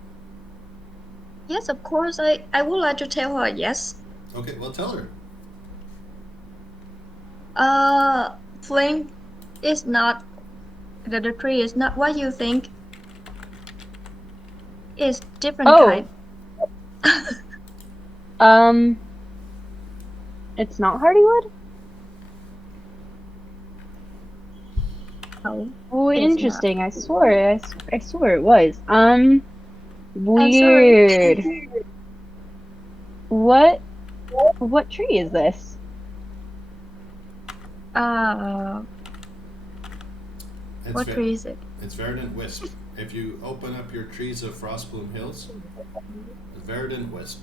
Yes, of course. I would like to tell her yes. Okay, well, tell her. Flame is not the tree is not what you think. It's different Oh. kind. It's not Hardywood? No, Oh, it's interesting. I swore it was. I'm sorry. Weird. What tree is this? It's What tree is it? It's verdant wisp. If you open up your trees of Frostbloom Hills, verdant wisp.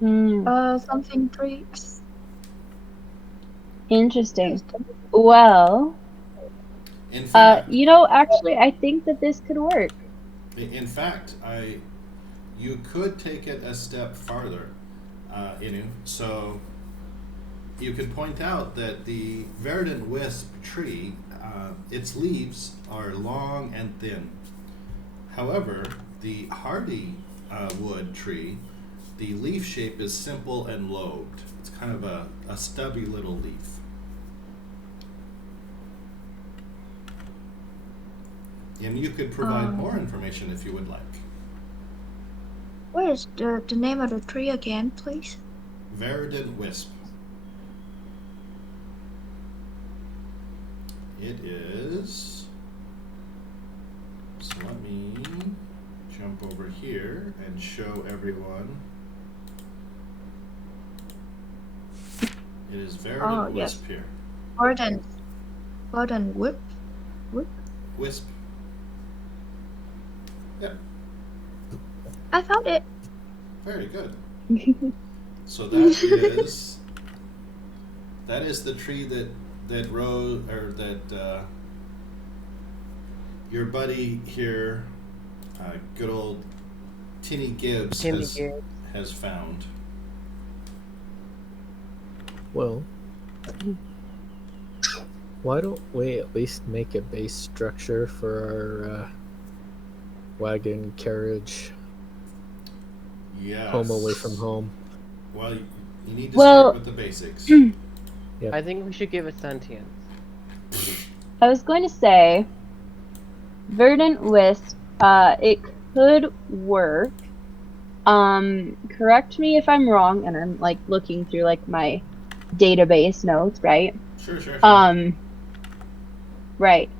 Something trees. Interesting. Well, In fact, actually, I think that this could work. in fact, you could take it a step farther, Inu. So you could point out that the verdant wisp tree, its leaves are long and thin. However, the hardy wood tree, the leaf shape is simple and lobed. It's kind of a stubby little leaf. And you could provide more information if you would like. What is the name of the tree again, please? Verdant wisp. It is. So let me jump over here and show everyone. It is verdant yes. wisp here. Verdant whip. Wisp. Yep. I found it. Very good. So that is the tree that your buddy here, good old Tinny Gibbs has found. Well, why don't we at least make a base structure for our wagon carriage Yes. home away from home? Well, you need to start with the basics. Yep. I think we should give it sentience. I was going to say, verdant wisp. It could work. Correct me if I'm wrong, and I'm like looking through like my database notes, right? Sure. Right.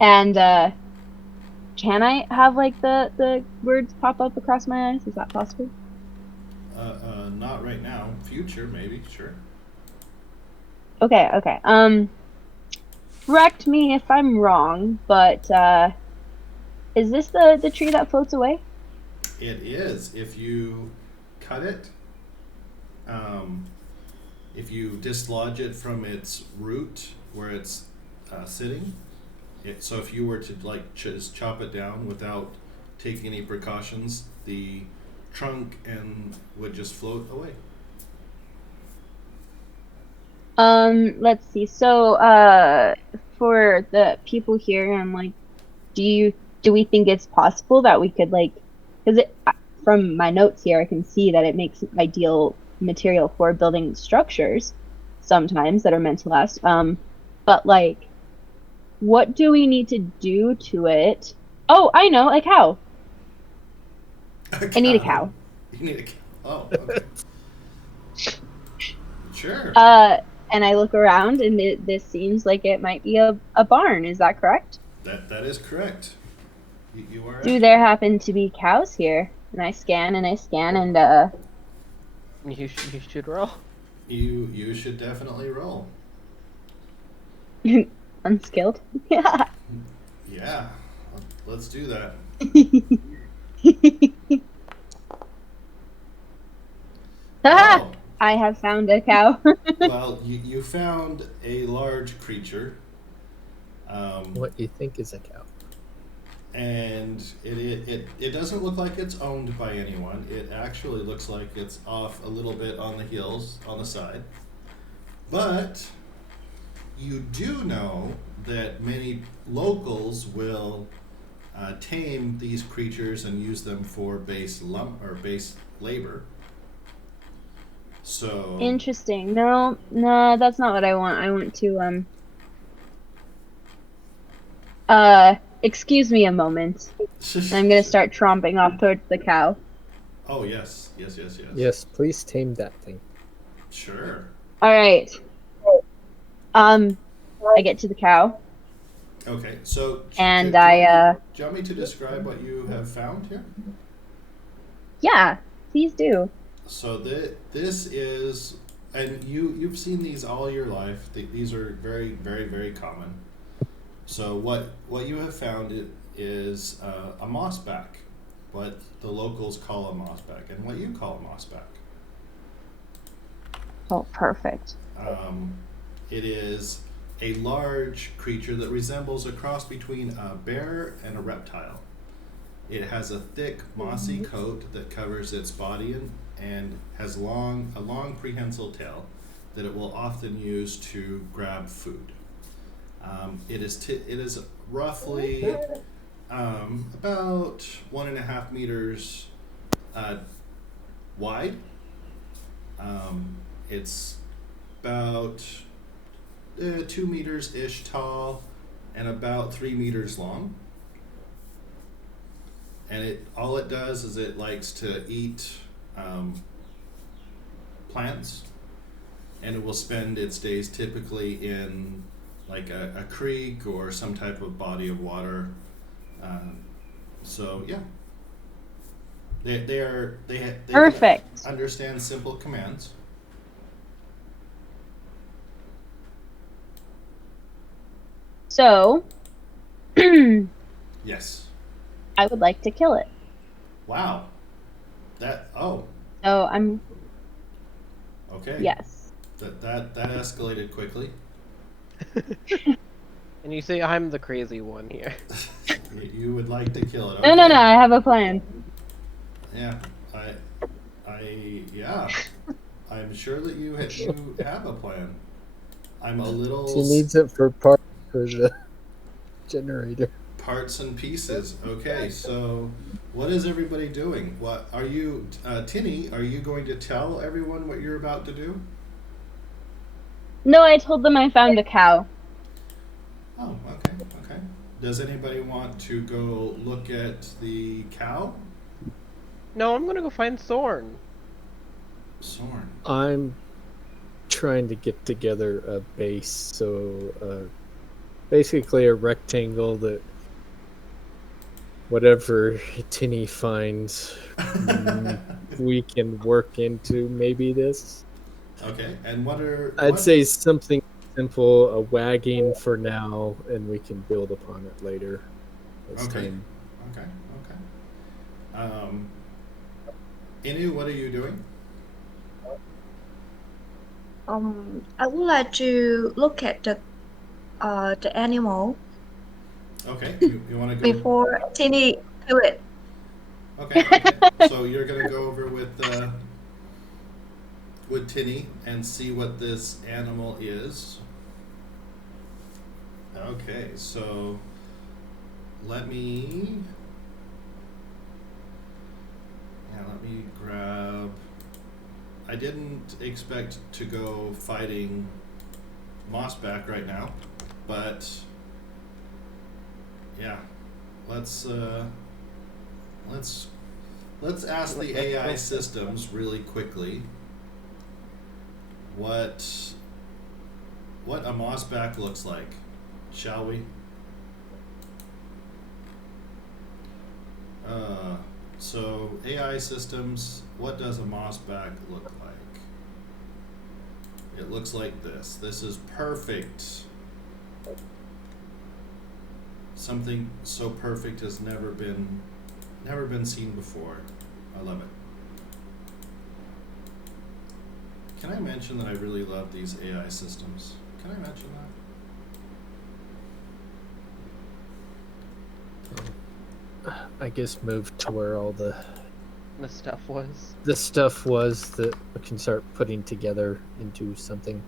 And can I have like the words pop up across my eyes? Is that possible? Not right now. Future, maybe. Sure. Okay. Correct me if I'm wrong, but is this the tree that floats away? It is. If you cut it, if you dislodge it from its root where it's sitting, so if you were to like just chop it down without taking any precautions, the trunk and would just float away. Let's see. So, for the people here, I'm like, do we think it's possible that we could like, because from my notes here, I can see that it makes ideal material for building structures sometimes that are meant to last. But like, what do we need to do to it? Oh, I know, a cow. I need a cow. You need a cow. Oh, okay. Sure. And I look around, and this seems like it might be a barn. Is that correct? That is correct. You are. Do there happen to be cows here? And I scan, and You should roll. You should definitely roll. unskilled. Yeah. Yeah. Let's do that. Oh. I have found a cow. Well, you found a large creature. What you think is a cow? And it doesn't look like it's owned by anyone. It actually looks like it's off a little bit on the hills on the side. But you do know that many locals will tame these creatures and use them for base labor. So Interesting. No, that's not what I want. I want to excuse me a moment. I'm gonna start tromping off towards the cow. Oh yes. Yes, please tame that thing. Sure. All right. I get to the cow. Okay, so And do you want me to describe what you have found here? Yeah, please do. So this is, and you've seen these all your life. These are very, very, very common. So what you have found is a mossback, what the locals call a mossback, and what you call a mossback. Oh, perfect. It is a large creature that resembles a cross between a bear and a reptile. It has a thick, mossy coat that covers its body and has a long prehensile tail that it will often use to grab food. It is roughly about 1.5 meters wide. It's about 2 meters ish tall and about 3 meters long. And all it does is it likes to eat plants, and it will spend its days typically in like a creek or some type of body of water. So yeah, they Perfect. can understand simple commands. So, Yes. I would like to kill it. Wow. So I'm. Okay. Yes. That escalated quickly. And you say I'm the crazy one here. You would like to kill it. No, Okay. I have a plan. Yeah. Yeah. I'm sure that you have a plan. I'm a little She needs it for part for the generator. parts and pieces. Okay, so what is everybody doing? What are you, Tinny? Are you going to tell everyone what you're about to do? No, I told them I found a cow. Oh, okay. Does anybody want to go look at the cow? No, I'm gonna go find Sorn. Sorn. I'm trying to get together a base, so basically a rectangle that whatever Tinny finds, we can work into maybe this. Okay, and I'd say something simple, a wagon for now, and we can build upon it later. Okay. Inu, what are you doing? I would like to look at the animal Okay, you want to go before Tinny kill it. Okay. So you're gonna go over with Tinny and see what this animal is. Okay, so let me grab. I didn't expect to go fighting Mossback right now, but yeah, let's ask the AI systems really quickly what a mossback looks like, shall we? So AI systems, what does a mossback look like? It looks like this. This is perfect. Something so perfect has never been seen before. I love it. Can I mention that I really love these AI systems? Can I mention I guess, move to where all the stuff was. stuff was that we can start putting together into something,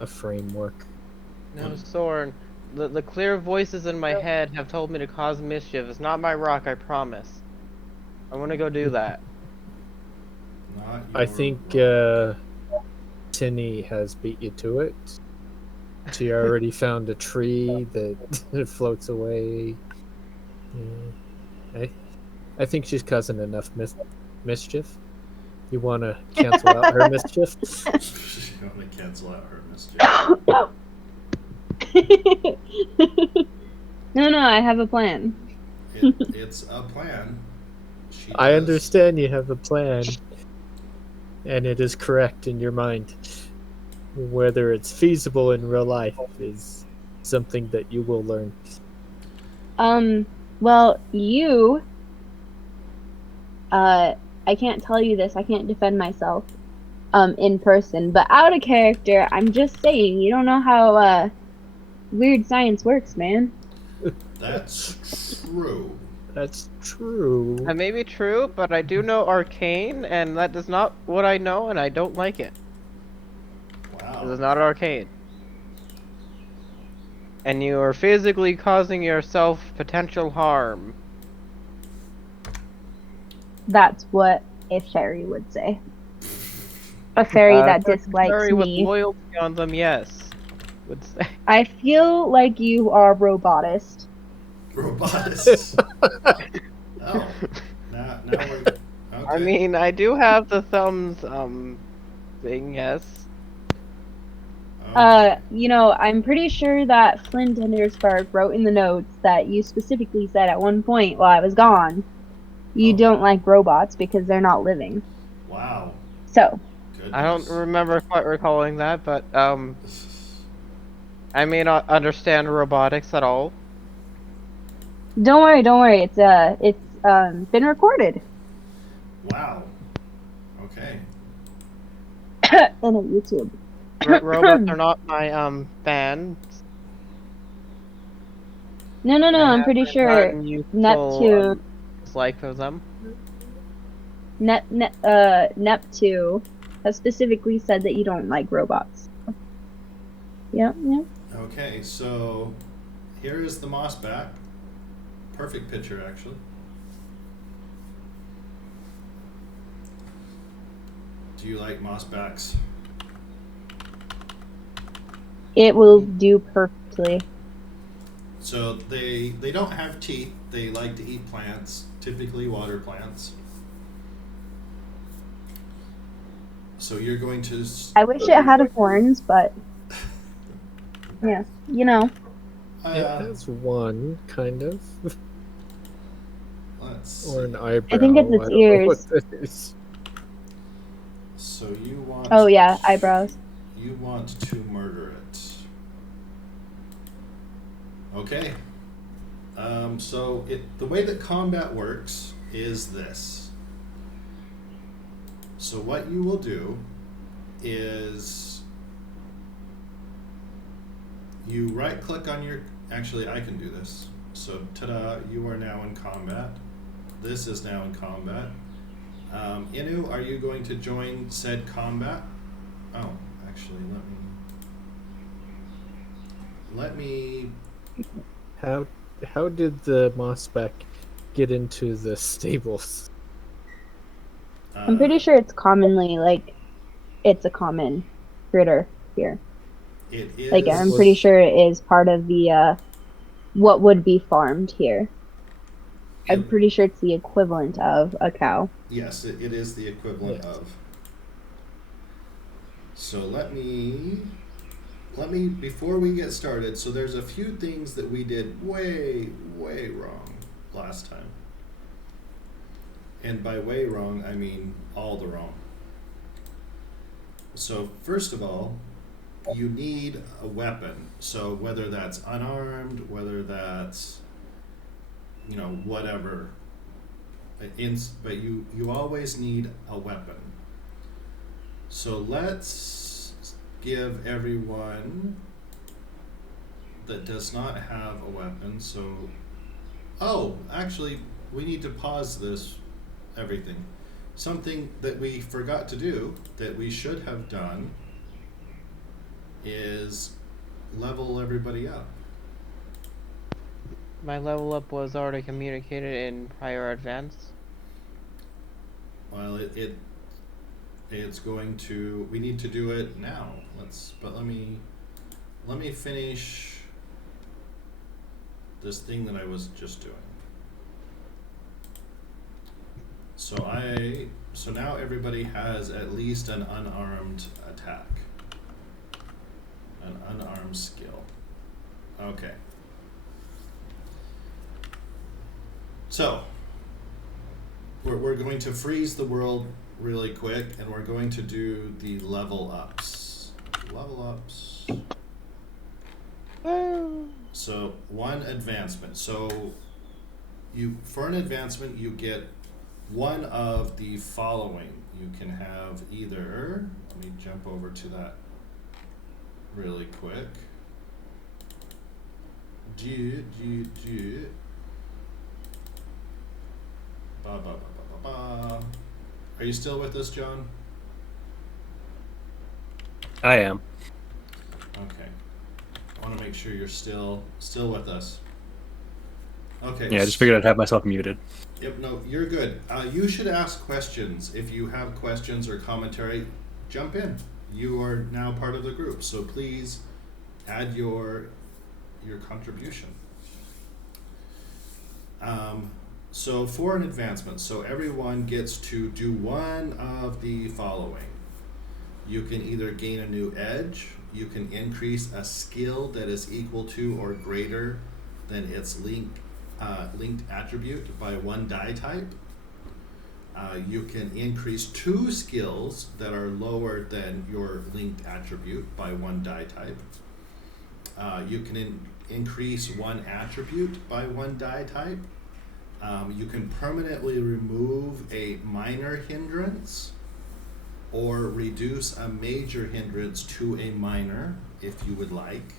a framework. No, Soren. The clear voices in my head have told me to cause mischief. It's not my rock, I promise. I want to go do that. Not I your think rock. Tinny has beat you to it. She already found a tree that floats away. Yeah. I think she's causing enough mischief. You want to cancel out her mischief? You want to cancel out her mischief. No, I have a plan. It's a plan. I understand you have a plan, and it is correct in your mind. Whether it's feasible in real life is something that you will learn. Well, you, I can't tell you this, I can't defend myself, in person, but out of character, I'm just saying, you don't know how, weird science works, man. That's true. That's true. That may be true, but I do know arcane, and that is not what I know, and I don't like it. Wow. It is not arcane. And you are physically causing yourself potential harm. That's what a fairy would say. A fairy that dislikes fairy with me. loyalty on them, yes. Would say. I feel like you are robotist. Robotist. Oh. Now we're... Okay. I mean, I do have the thumbs, thing, yes. Okay. I'm pretty sure that Flint Underspark wrote in the notes that you specifically said at one point while I was gone, you don't like robots because they're not living. Wow. So. Goodness. I don't remember quite recalling that, but, I may not understand robotics at all. Don't worry, it's been recorded. Wow. Okay. In a YouTube. Robots are not my, fans. No, I'm pretty sure Neptune. Dislike of them. Neptune has specifically said that you don't like robots. Yeah. Okay, so here is the moss back. Perfect picture, actually. Do you like moss backs? It will do perfectly. So they don't have teeth. They like to eat plants, typically water plants. So you're going to... I wish it had horns, but... Yeah, It has one, kind of. Let's see. Or an eyebrow. I think it's its ears. So you want... Oh yeah, eyebrows. You want to murder it. Okay. So the way that combat works is this. So what you will do is you right click on your... Actually, I can do this. So ta-da, you are now in combat. This is now in combat. Inu, are you going to join said combat? Oh, actually, let me... How did the mossback get into the stables? I'm pretty sure it's commonly, it's a common critter here. It is... I'm pretty sure it is part of the, what would be farmed here. I'm pretty sure it's the equivalent of a cow. Yes, it is the equivalent of. So let me, before we get started, so there's a few things that we did way wrong last time. And by way wrong, I mean all the wrong. So first of all, you need a weapon. So whether that's unarmed, whether that's, whatever. But you always need a weapon. So let's give everyone that does not have a weapon. So Oh, actually, we need to pause this, everything. Something that we forgot to do, that we should have done, is level everybody up. My level up was already communicated in prior advance. Well, it's going to. We need to do it now. Let me finish this thing that I was just doing. So now everybody has at least an unarmed attack, an unarmed skill. Okay. So we're going to freeze the world really quick, and we're going to do the level ups. Level ups. So one advancement. So for an advancement you get one of the following. You can have either, let me jump over to that really quick. Are you still with us, John? I am. Okay. I want to make sure you're still with us. Okay. Yeah, I just figured I'd have myself muted. Yep, no, you're good. You should ask questions. If you have questions or commentary, jump in. You are now part of the group, so please add your contribution. So for an advancement, so everyone gets to do one of the following. You can either gain a new edge, you can increase a skill that is equal to or greater than its linked attribute by 1 die type. You can increase 2 skills that are lower than your linked attribute by 1 die type. You can increase 1 attribute by 1 die type. You can permanently remove a minor hindrance or reduce a major hindrance to a minor if you would like.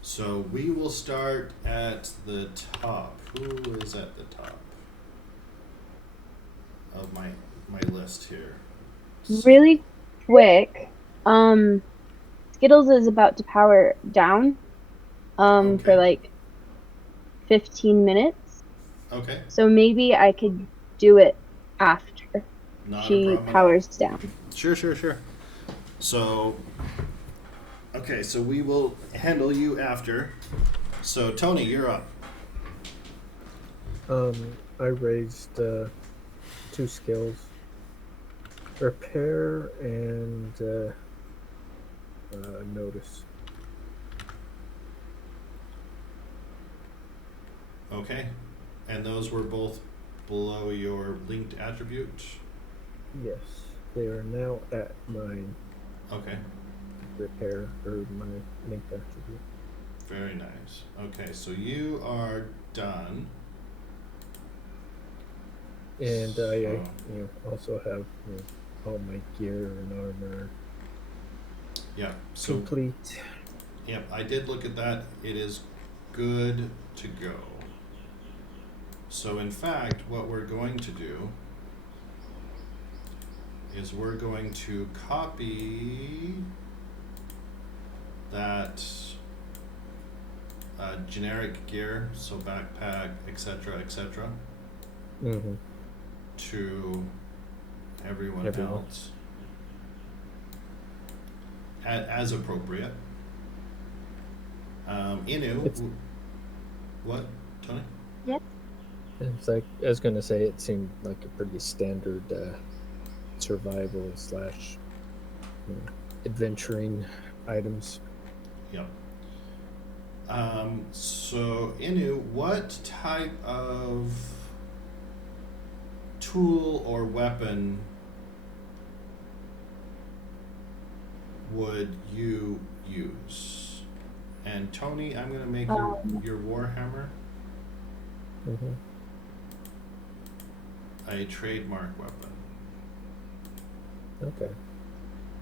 So we will start at the top. Who is at the top of my list here? Really quick, Skittles is about to power down Okay. for like 15 minutes. Okay. So maybe I could do it after Not a she problem at all. powers down. Sure. So, okay, so we will handle you after. So, Tony, you're up. I raised 2 skills. Repair and notice. Okay. And those were both below your linked attribute? Yes, they are now at my Okay. repair or my linked attribute. Very nice. Okay, so you are done. And So- I also have all my gear and armor Yeah, so complete. yep, I did look at that. It is good to go. So in fact, what we're going to do is we're going to copy that generic gear, so backpack, etc., Mm-hmm. to everyone Everyone. else as appropriate. Inu, It's- what, Tony? It's like I was gonna say, it seemed like a pretty standard survival slash adventuring items. Yep. So Inu, what type of tool or weapon would you use? And Tony, I'm gonna make your warhammer Mm-hmm. a trademark weapon, Okay.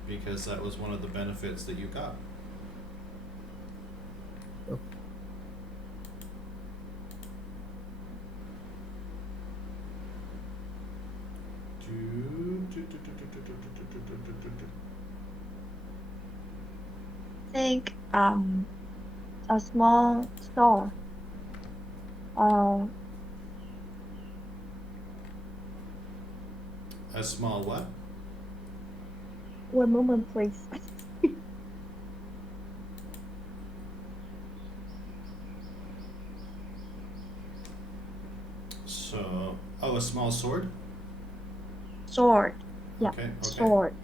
because that was one of the benefits that you got. Oh. Think a small store. Uh, A small what? one moment, please. So, oh, a small sword? Sword. Yeah, Okay, okay. sword.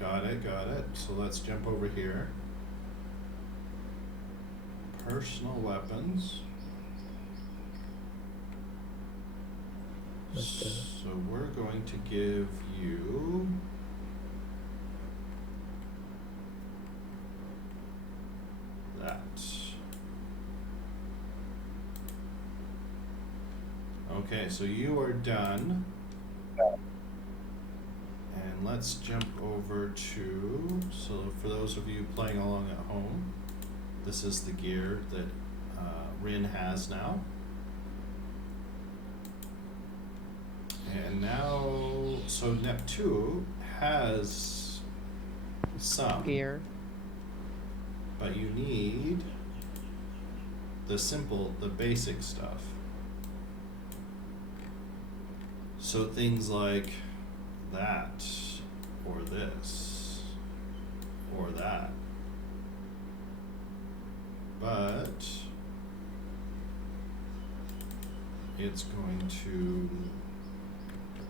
Got it, got it. So let's jump over here. Personal weapons. Okay. So we're going to give you that. Okay, so you are done. And let's jump over to, so for those of you playing along at home, this is the gear that Rin has now. And now, so Nep2 has some, Gear. but you need the basic stuff. So things like that, or this, or that. But it's going to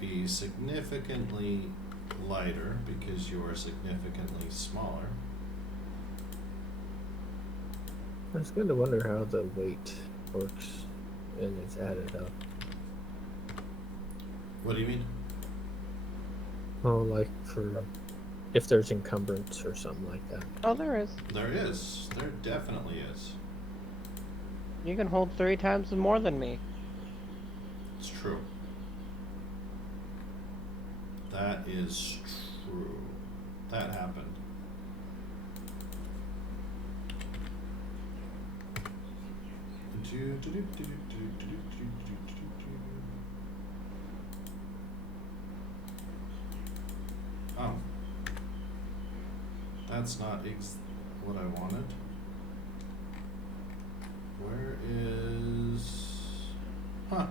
be significantly lighter because you are significantly smaller. I was going to wonder how the weight works and it's added up. What do you mean? Oh, like for if there's encumbrance or something like that. Oh, there is. There is. There definitely is. You can hold 3 times more than me. It's true. That is true. That happened. Oh. That's not what I wanted. Where is... Huh.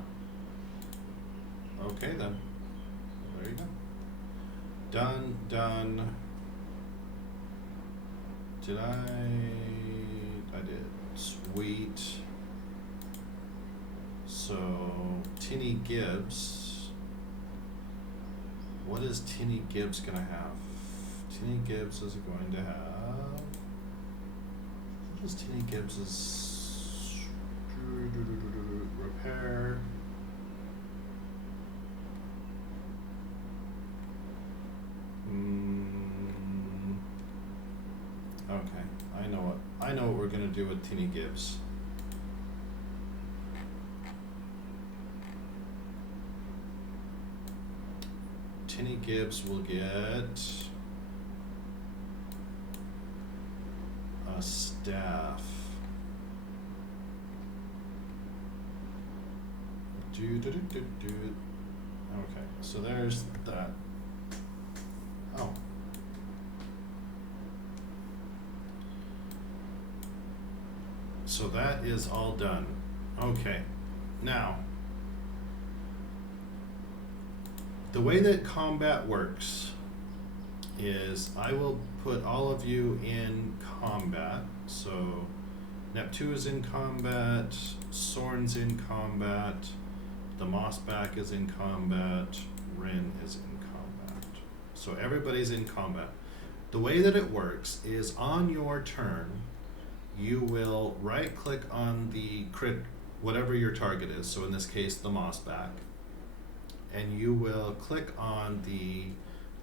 Okay then. There you go. Done, done. Did I did. Sweet. So, Tinny Gibbs. What is Tinny Gibbs gonna have? Tinny Gibbs is going to have... What is Tinny Gibbs's... Repair... Okay, I know what we're gonna do with Tinny Gibbs. Tinny Gibbs will get a staff. Okay, so there's that. Oh. So that is all done. Okay. Now, the way that combat works is I will put all of you in combat. So Nep2 is in combat, Soren's in combat, the Mossback is in combat, Rin is in combat. So everybody's in combat. The way that it works is on your turn, you will right click on the crit, whatever your target is. So in this case, the Mossback. And you will click on the,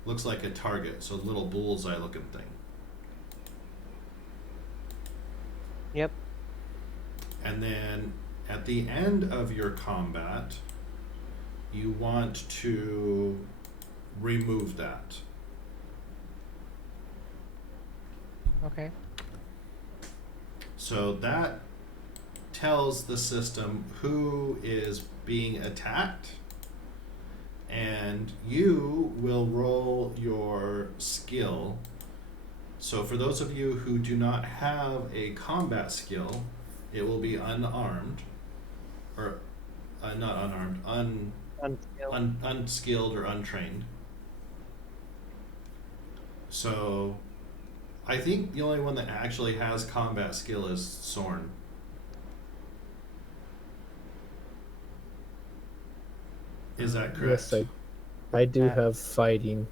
looks like a target, so little bullseye looking thing. Yep. And then at the end of your combat, you want to remove that. Okay. So that tells the system who is being attacked and you will roll your skill. So for those of you who do not have a combat skill, it will be unarmed, or not unarmed, Unskilled. unskilled or untrained. So I think the only one that actually has combat skill is Sorn. Is that correct? Yes, I do Yeah. have fighting.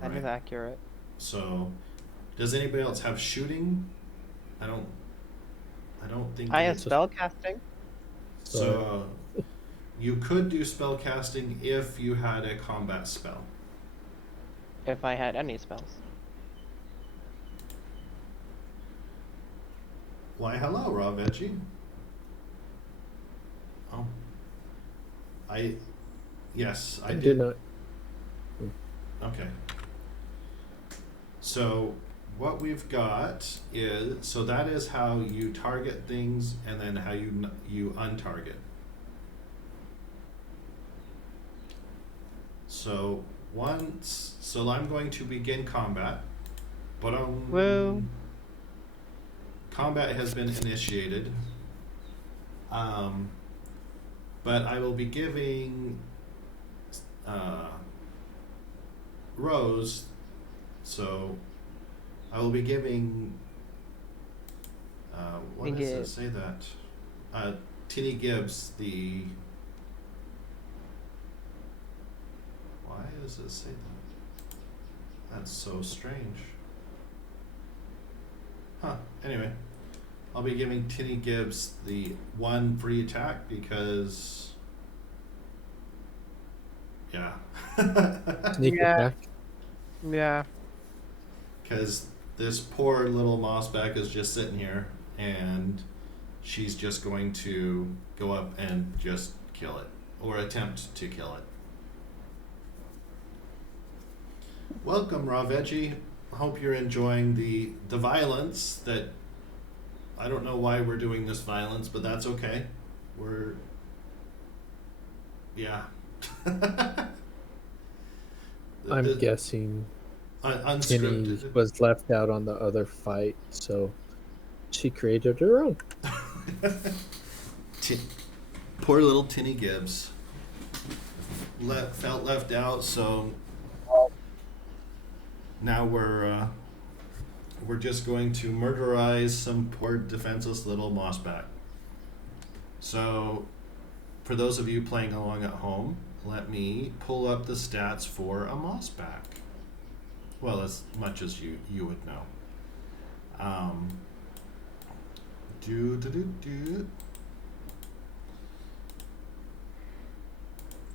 That is Right. accurate. So, does anybody else have shooting? I don't think. I have that- spell casting. So, you could do spell casting if you had a combat spell. If I had any spells. Why, hello, Raw Veggie. Oh. Yes, I I do did. not. Okay. So what we've got is, so that is how you target things and then how you untarget. So so I'm going to begin combat. But Woo. combat has been initiated. But I will be giving Rose, so I will be giving what does it Gibbs. say that? Tinny Gibbs the why does it say that? That's so strange. Huh. Anyway, I'll be giving Tinny Gibbs the 1 free attack because yeah. Sneak Yeah. attack. Yeah. Because this poor little mossback is just sitting here, and she's just going to go up and just kill it, or attempt to kill it. Welcome, Raw Veggie. Hope you're enjoying the violence that... I don't know why we're doing this violence, but that's okay. Yeah. I'm guessing Tinny Unscripted. was left out on the other fight, so she created her own. Poor little Tinny Gibbs. Felt left out, so now we're just going to murderize some poor defenseless little mossback. So, for those of you playing along at home, let me pull up the stats for a mossback. Well, as much as you would know.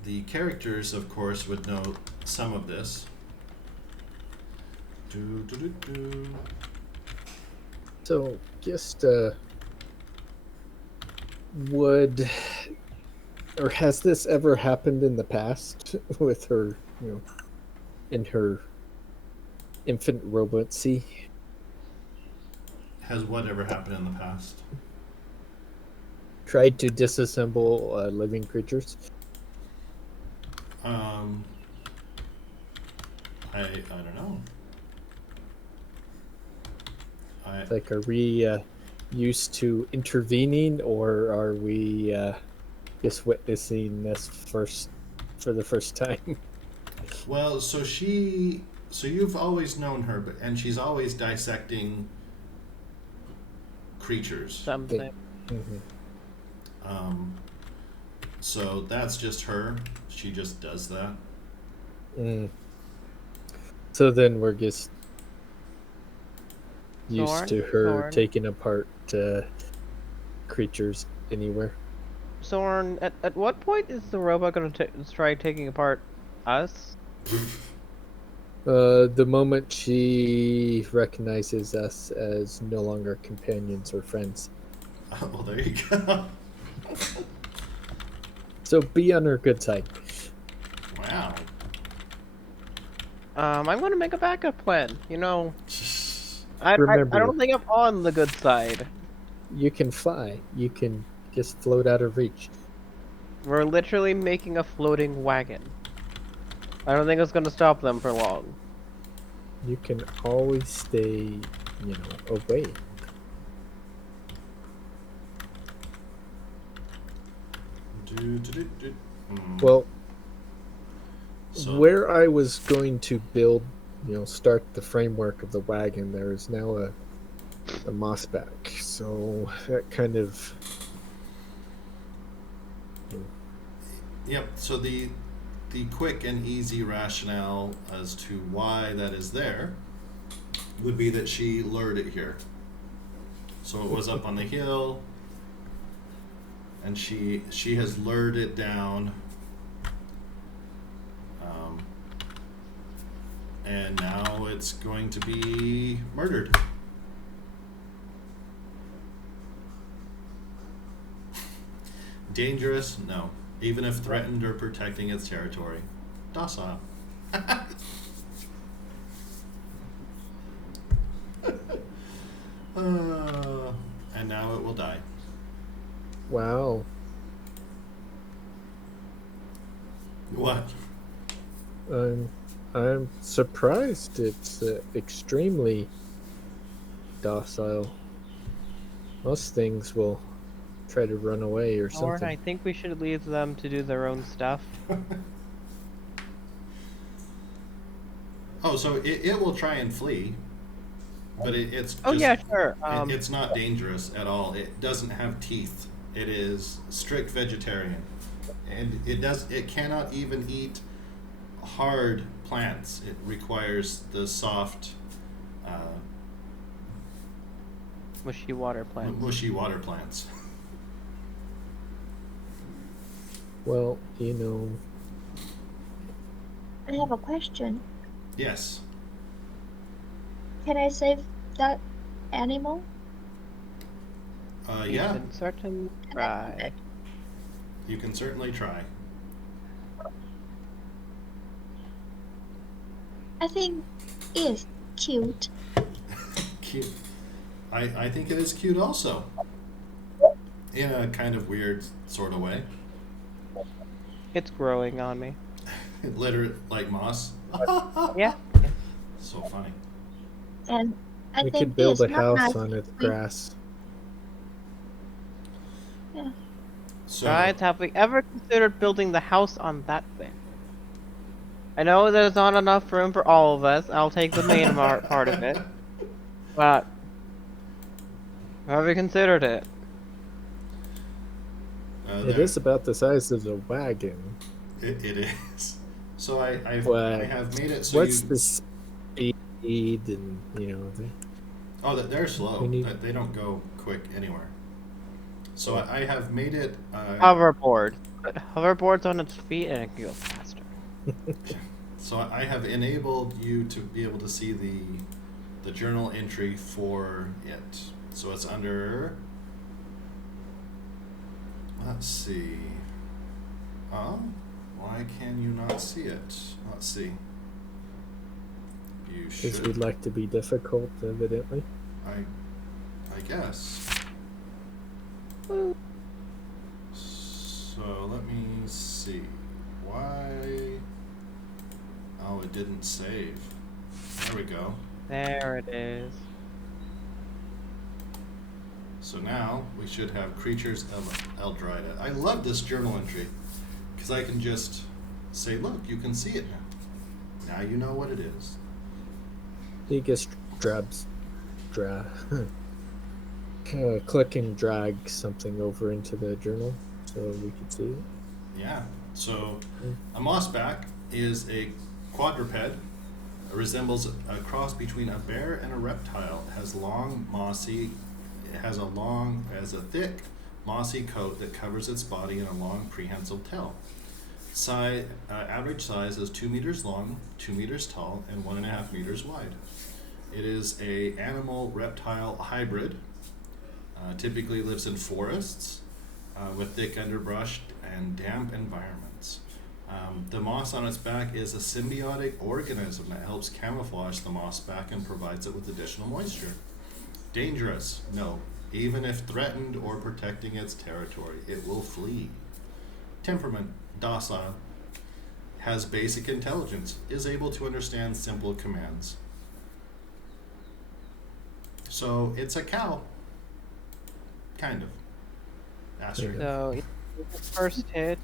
The characters, of course, would know some of this. So, just would or has this ever happened in the past with her, in her infant robocy? Has whatever happened in the past? Tried to disassemble living creatures? I don't know. Like, are we used to intervening, or are we just witnessing this for the first time? Well, so you've always known her, and she's always dissecting creatures. Something. Mhm. So that's just her. She just does that. Mm. So then we're just used to her Thorn. taking apart creatures anywhere. Sorn, at what point is the robot going to try taking apart us? The moment she recognizes us as no longer companions or friends. Well, there you go. So be on her good side. Wow. I'm going to make a backup plan. I Remember- don't think I'm on the good side. You can fly. You can just float out of reach. We're literally making a floating wagon. I don't think it's going to stop them for long. You can always stay, away. Well, So, where I was going to build, start the framework of the wagon, there is now a mossback. So that kind of. yep. So the quick and easy rationale as to why that is there would be that she lured it here. So it was up on the hill, and she has lured it down, and now it's going to be murdered. Dangerous? No. Even if threatened or protecting its territory. Docile. And now it will die. Wow. What? I'm surprised it's extremely docile. Most things will try to run away or Howard, something. I think we should leave them to do their own stuff. Oh, so it will try and flee, but it's just, Oh yeah, sure. it's not dangerous at all. It doesn't have teeth. It is strict vegetarian, and it cannot even eat hard plants. It requires the soft, mushy water plants. mushy water plants. Well, I have a question. Yes. Can I save that animal? You Yeah, can certainly try. you can certainly try. I think it's cute. Cute. I think it is cute also. In a kind of weird sort of way. It's growing on me. Literally like moss. Yeah. So funny. And I we think could build it's a not house nice on its with- grass. Yeah. So Guys, have we ever considered building the house on that thing? I know there's not enough room for all of us. I'll take the main part of it. But have we considered it? It is about the size of the wagon. It is. So I What? have made it so What's you. the speed and Oh, they're slow. We need- They don't go quick anywhere. So I have made it. Hoverboard. Put hoverboards on its feet and it can go faster. So I have enabled you to be able to see the journal entry for it. So it's under. Let's see. Why can you not see it? Let's see. You because should. we'd like to be difficult, evidently. I guess. So let me see. Why? Oh, it didn't save. There we go. There it is. So now we should have creatures of Eldrida. I love this journal entry because I can just say, look, you can see it now. Now you know what it is. He just click and drag something over into the journal so we can see it. Yeah. So a mossback is a quadruped. It resembles a cross between a bear and a reptile. It has a thick mossy coat that covers its body and a long prehensile tail. Average size is 2 meters long, 2 meters tall, and 1.5 meters wide. It is a animal-reptile hybrid. Typically lives in forests with thick underbrush and damp environments. The moss on its back is a symbiotic organism that helps camouflage the moss back and provides it with additional moisture. Dangerous? No. Even if threatened or protecting its territory, it will flee. Temperament? Docile. has basic intelligence, is able to understand simple commands. So it's a cow. Kind of. Astrid. So first hit,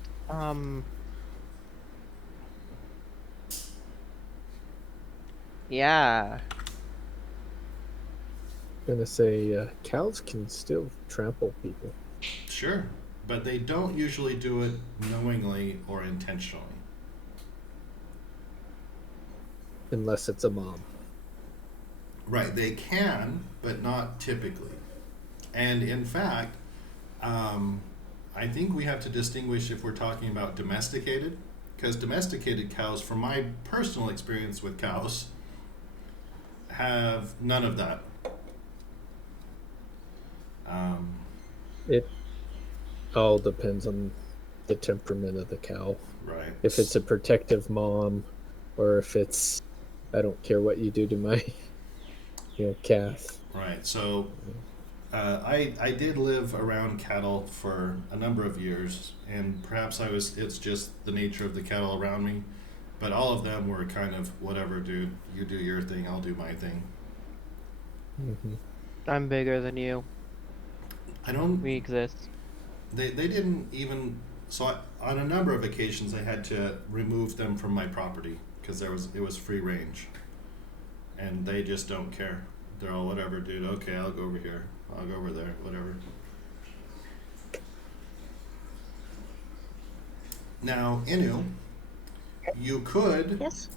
yeah. Gonna say cows can still trample people. Sure, but they don't usually do it knowingly or intentionally. Unless it's a mom. Right, they can, but not typically. And in fact, I think we have to distinguish if we're talking about domesticated, because domesticated cows, from my personal experience with cows, have none of that. It all depends on the temperament of the cow. Right. If it's a protective mom, or if it's, I don't care what you do to my, calf. Right. So I did live around cattle for a number of years, and perhaps it's just the nature of the cattle around me, but all of them were kind of, whatever, dude, you do your thing, I'll do my thing. Mm-hmm. I'm bigger than you. We exist. They didn't even, so on a number of occasions I had to remove them from my property because it was free range, and they just don't care. They're all, whatever, dude, okay, I'll go over here, I'll go over there, whatever. Now, Inu, you could Yes.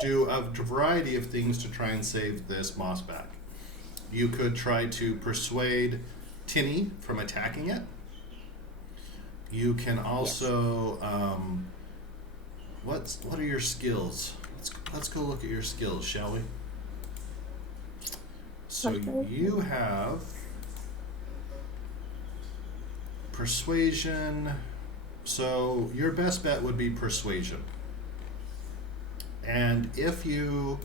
do a variety of things to try and save this moss back. You could try to persuade Tinny from attacking it. You can also, what are your skills? Let's go look at your skills, shall we? So you have persuasion. So your best bet would be persuasion. And if you,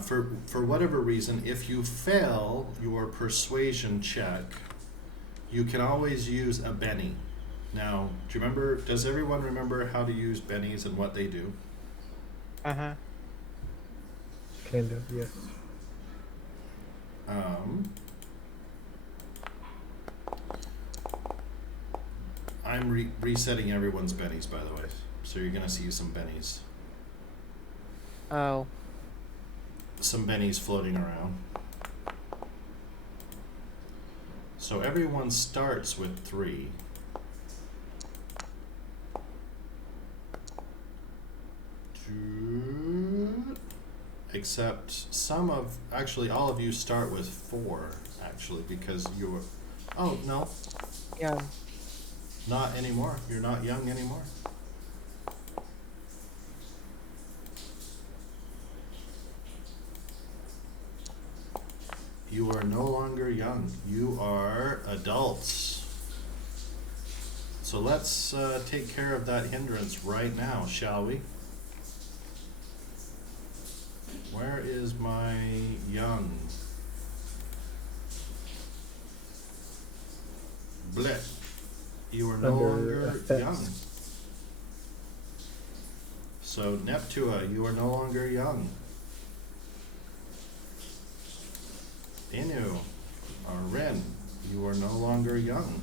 for whatever reason, if you fail your persuasion check, you can always use a Benny. Now, does everyone remember how to use bennies and what they do? Uh-huh. Kind of, yes. I'm resetting everyone's bennies, by the way. So you're going to see some bennies. Oh. Some bennies floating around. So everyone starts with 3. Except actually all of you start with 4, actually, because you're, oh, no. Yeah. Not anymore. You're not young anymore. You are no longer young. You are adults. So let's take care of that hindrance right now, shall we? Where is my young? Blip. You are no Under longer effects. young. So Neptua, you are no longer young. Inu, or Ren, you are no longer young.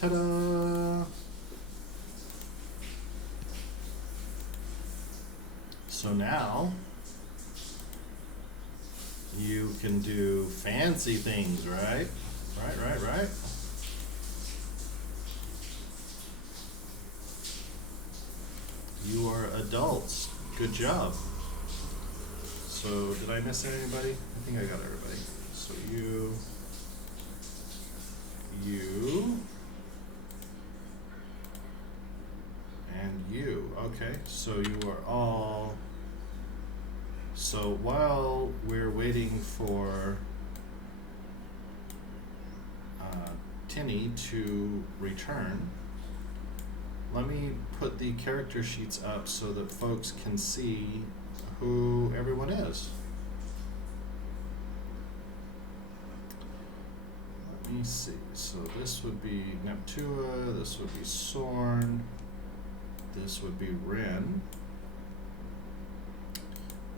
Ta-da! So now, you can do fancy things, right? Right. You are adults. Good job. So, did I miss anybody? I think I got everybody. So you, and you. Okay, so you are all... So while we're waiting for Tinny to return, let me put the character sheets up so that folks can see who everyone is. Let me see. So this would be Neptua, this would be Sorn, this would be Ren.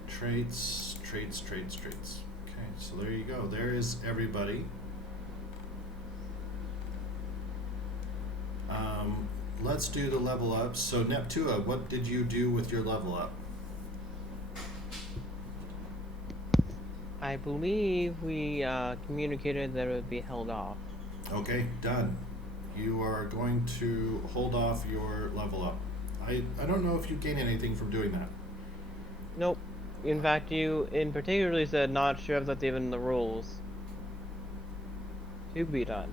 Traits. Okay, so there you go. There is everybody. Let's do the level ups. So Neptua, what did you do with your level up? I believe we communicated that it would be held off. Okay, done. You are going to hold off your level up. I don't know if you gain anything from doing that. Nope. In fact, you in particularly said not sure if that's even in the rules. To be done.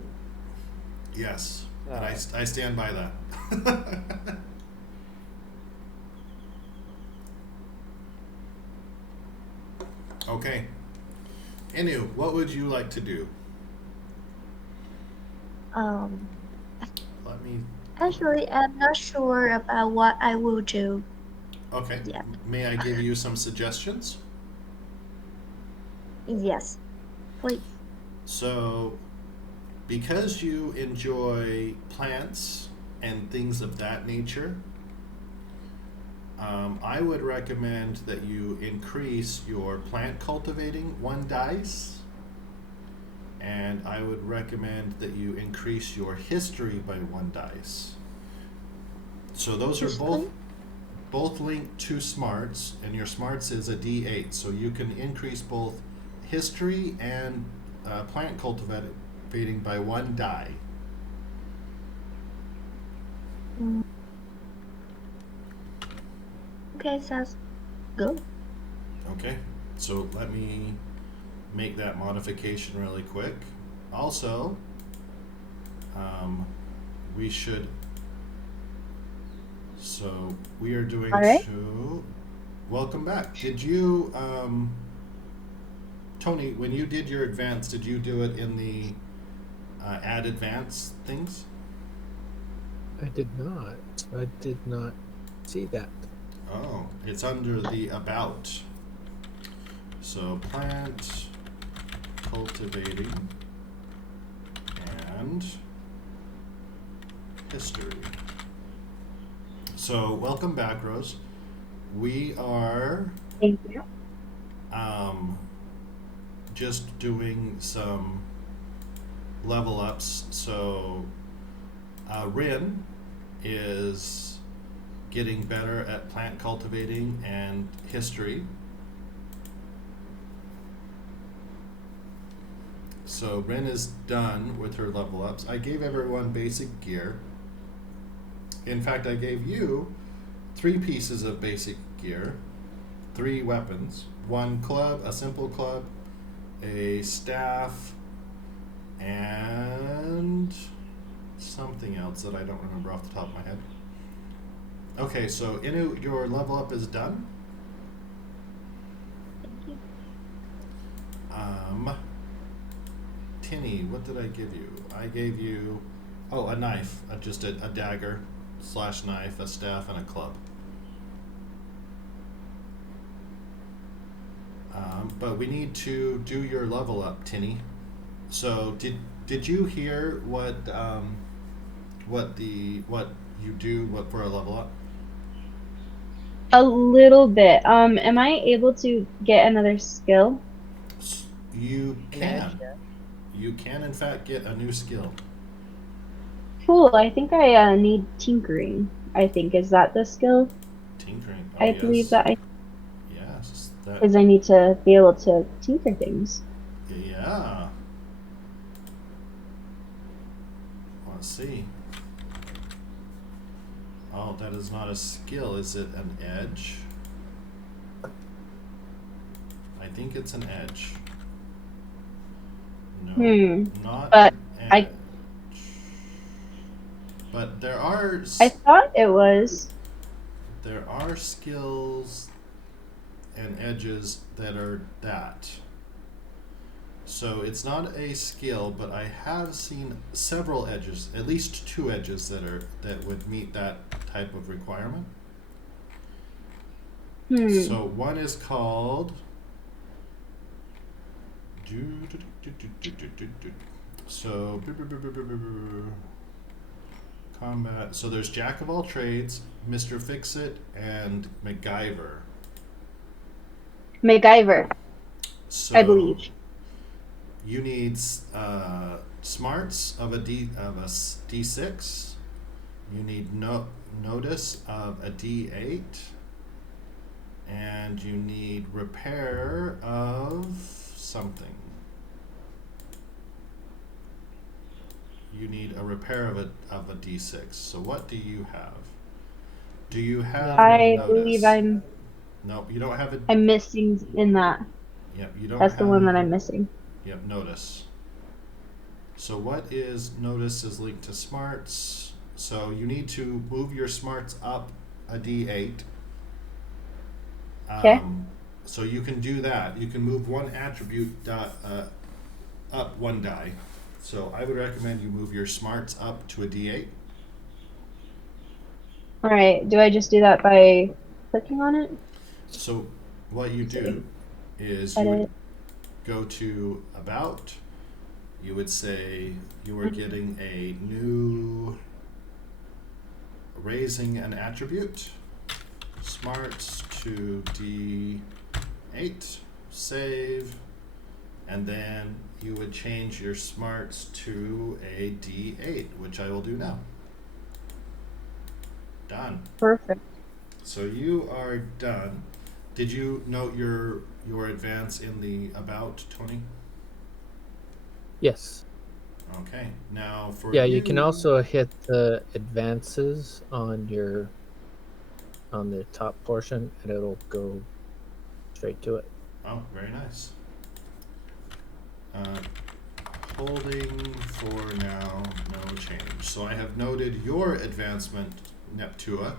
Yes, and I stand by that. Okay. Inu, what would you like to do? Let me. Actually, I'm not sure about what I will do. Okay. Yeah. May I give you some suggestions? Yes, please. So, because you enjoy plants and things of that nature, I would recommend that you increase your plant cultivating 1 dice, and I would recommend that you increase your history by 1 dice. So those are both linked to smarts, and your smarts is a D8, so you can increase both history and plant cultivating by 1 die. Okay, sounds good. Okay, so let me make that modification really quick. Also, we should. So we are doing All right. to. Welcome back. Did you, Tony? When you did your advance, did you do it in the add advance things? I did not. I did not see that. Oh, it's under the about. So plant cultivating and history. So welcome back, Rose. We are Thank you. just doing some level ups. So Rin is getting better at plant cultivating and history. So Rin is done with her level ups. I gave everyone basic gear. In fact, I gave you 3 pieces of basic gear, 3 weapons, 1 club, a simple club, a staff, and something else that I don't remember off the top of my head. Okay, so Inu, your level up is done. Thank you. Tinny, what did I give you? I gave you, a knife, just a dagger / knife, a staff, and a club. But we need to do your level up, Tinny. So did you hear what you do for a level up? A little bit. Am I able to get another skill? You An can. edge, yeah. You can, in fact, get a new skill. Cool. I think I need tinkering. I think is that the skill? Tinkering. Oh, I yes. believe that Yes. That. because I need to be able to tinker things. Yeah. Let's see. Oh, that is not a skill. Is it an edge? I think it's an edge. No, not But an I- edge. But there are I thought it was. there are skills and edges that are that. So it's not a skill, but I have seen several edges, at least 2 edges that would meet that type of requirement. So one is called Combat. So there's Jack of all trades, Mr. Fix-It, and MacGyver. MacGyver, So I believe. you need smarts of a D6. You need notice of a D8, and you need repair of something. You need a repair of a D6. So what do you have? Do you have I notice? believe No, you don't have it. I'm missing in that. Yep, you don't That's have. the one that I'm missing. Yep, notice. So what is notice is linked to smarts. So you need to move your smarts up a D8. Okay. So you can do that. You can move one attribute up one die. So I would recommend you move your smarts up to a D8. All right. Do I just do that by clicking on it? So what you do is you Edit. would go to About. You would say you are getting a new raising an attribute. Smarts to D8. Save. And then you would change your smarts to a D8, which I will do now. Done. Perfect. So you are done. Did you note your advance in the About, Tony? Yes. Okay. Now for Yeah, you can also hit the advances on the top portion, and it'll go straight to it. Oh, very nice. Holding for now, no change. So I have noted your advancement, Neptua.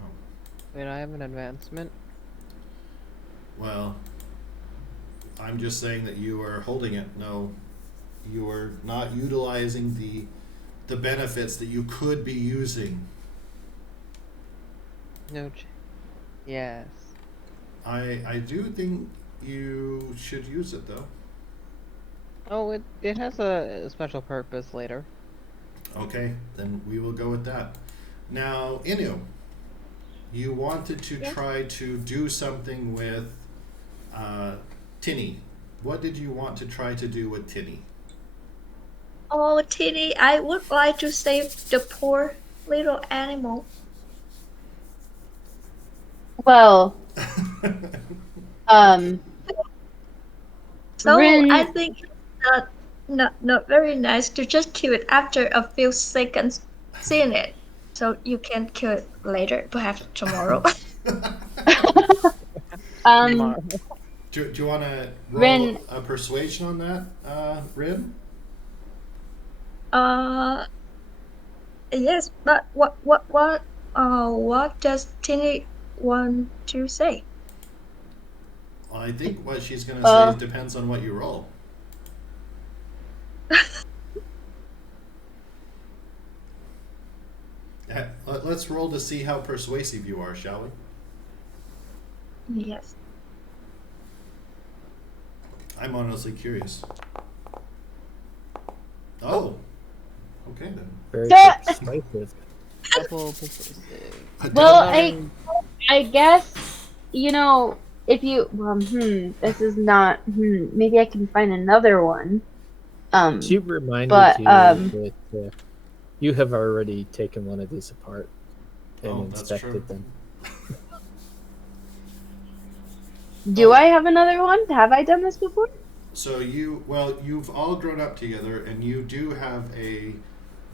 Oh, Wait, I have an advancement. well, I'm just saying that you are holding it. No, you are not utilizing the benefits that you could be using. No. Yes. I do think you should use it though. Oh, it has a special purpose later. Okay, then we will go with that. Now, Inu, you wanted to Yes. try to do something with Tinny. What did you want to try to do with Tinny? Oh, Titty, I would like to save the poor little animal. Well, So Rin- I think it's not very nice to just kill it after a few seconds seeing it. So you can kill it later, perhaps tomorrow. Do you want to roll Rin- a persuasion on that, Rin? Yes, but what does Tini want to say? Well, I think what she's going to say is depends on what you roll. Let's roll to see how persuasive you are, shall we? Yes. I'm honestly curious. Oh, okay then. Very Yeah. persuasive. Double persuasive. Well, Another- I guess, if you, this is not, maybe I can find another one. She reminded But, you that you have already taken one of these apart and Oh, that's true. inspected them. Do I have another one? Have I done this before? So you've all grown up together, and you do have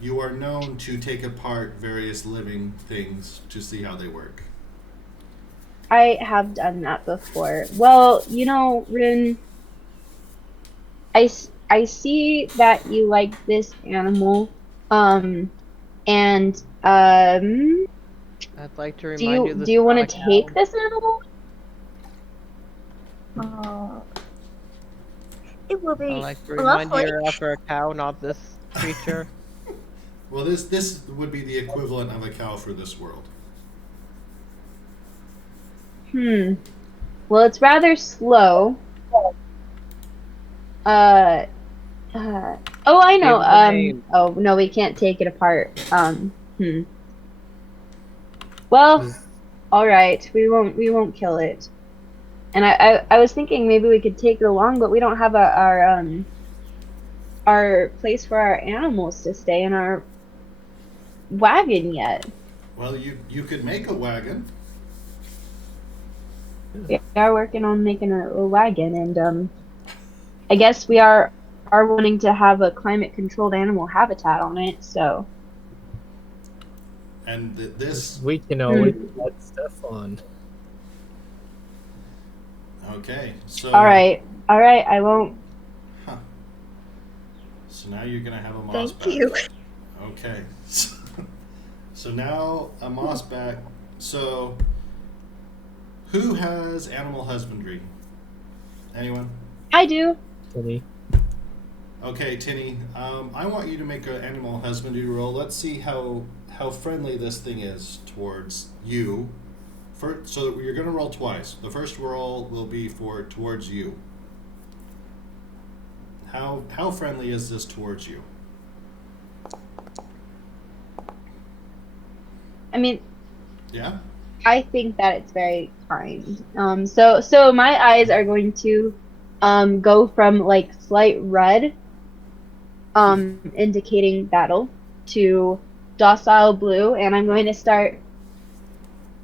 you are known to take apart various living things to see how they work. I have done that before. Well, Rin, I see that you like this animal, and I'd like to do remind you this do you is want not to a take cow. this animal? It will be I'd like to remind lovely. you you're after a cow, not this creature. Well, this would be the equivalent of a cow for this world. Well, it's rather slow. Oh, I know. Give the name. Oh no, we can't take it apart. Well, Is- all right. We won't kill it. And I was thinking maybe we could take it along, but we don't have our place for our animals to stay in our wagon yet. Well, you could make a wagon. We are working on making a wagon, and I guess we are wanting to have a climate controlled animal habitat on it. So And this. we can always add stuff on. Okay, so. all right, I won't. Huh. So now you're gonna have a moss Thank back. you. Okay. So now a moss back. So who has animal husbandry? Anyone? I do. Tinny. Okay, Tinny. I want you to make an animal husbandry roll. Let's see how friendly this thing is towards you. So you're going to roll twice. The first roll will be towards you. How friendly is this towards you? I mean, Yeah. I think that it's very kind. So my eyes are going to go from like slight red, indicating battle, to docile blue, and I'm going to start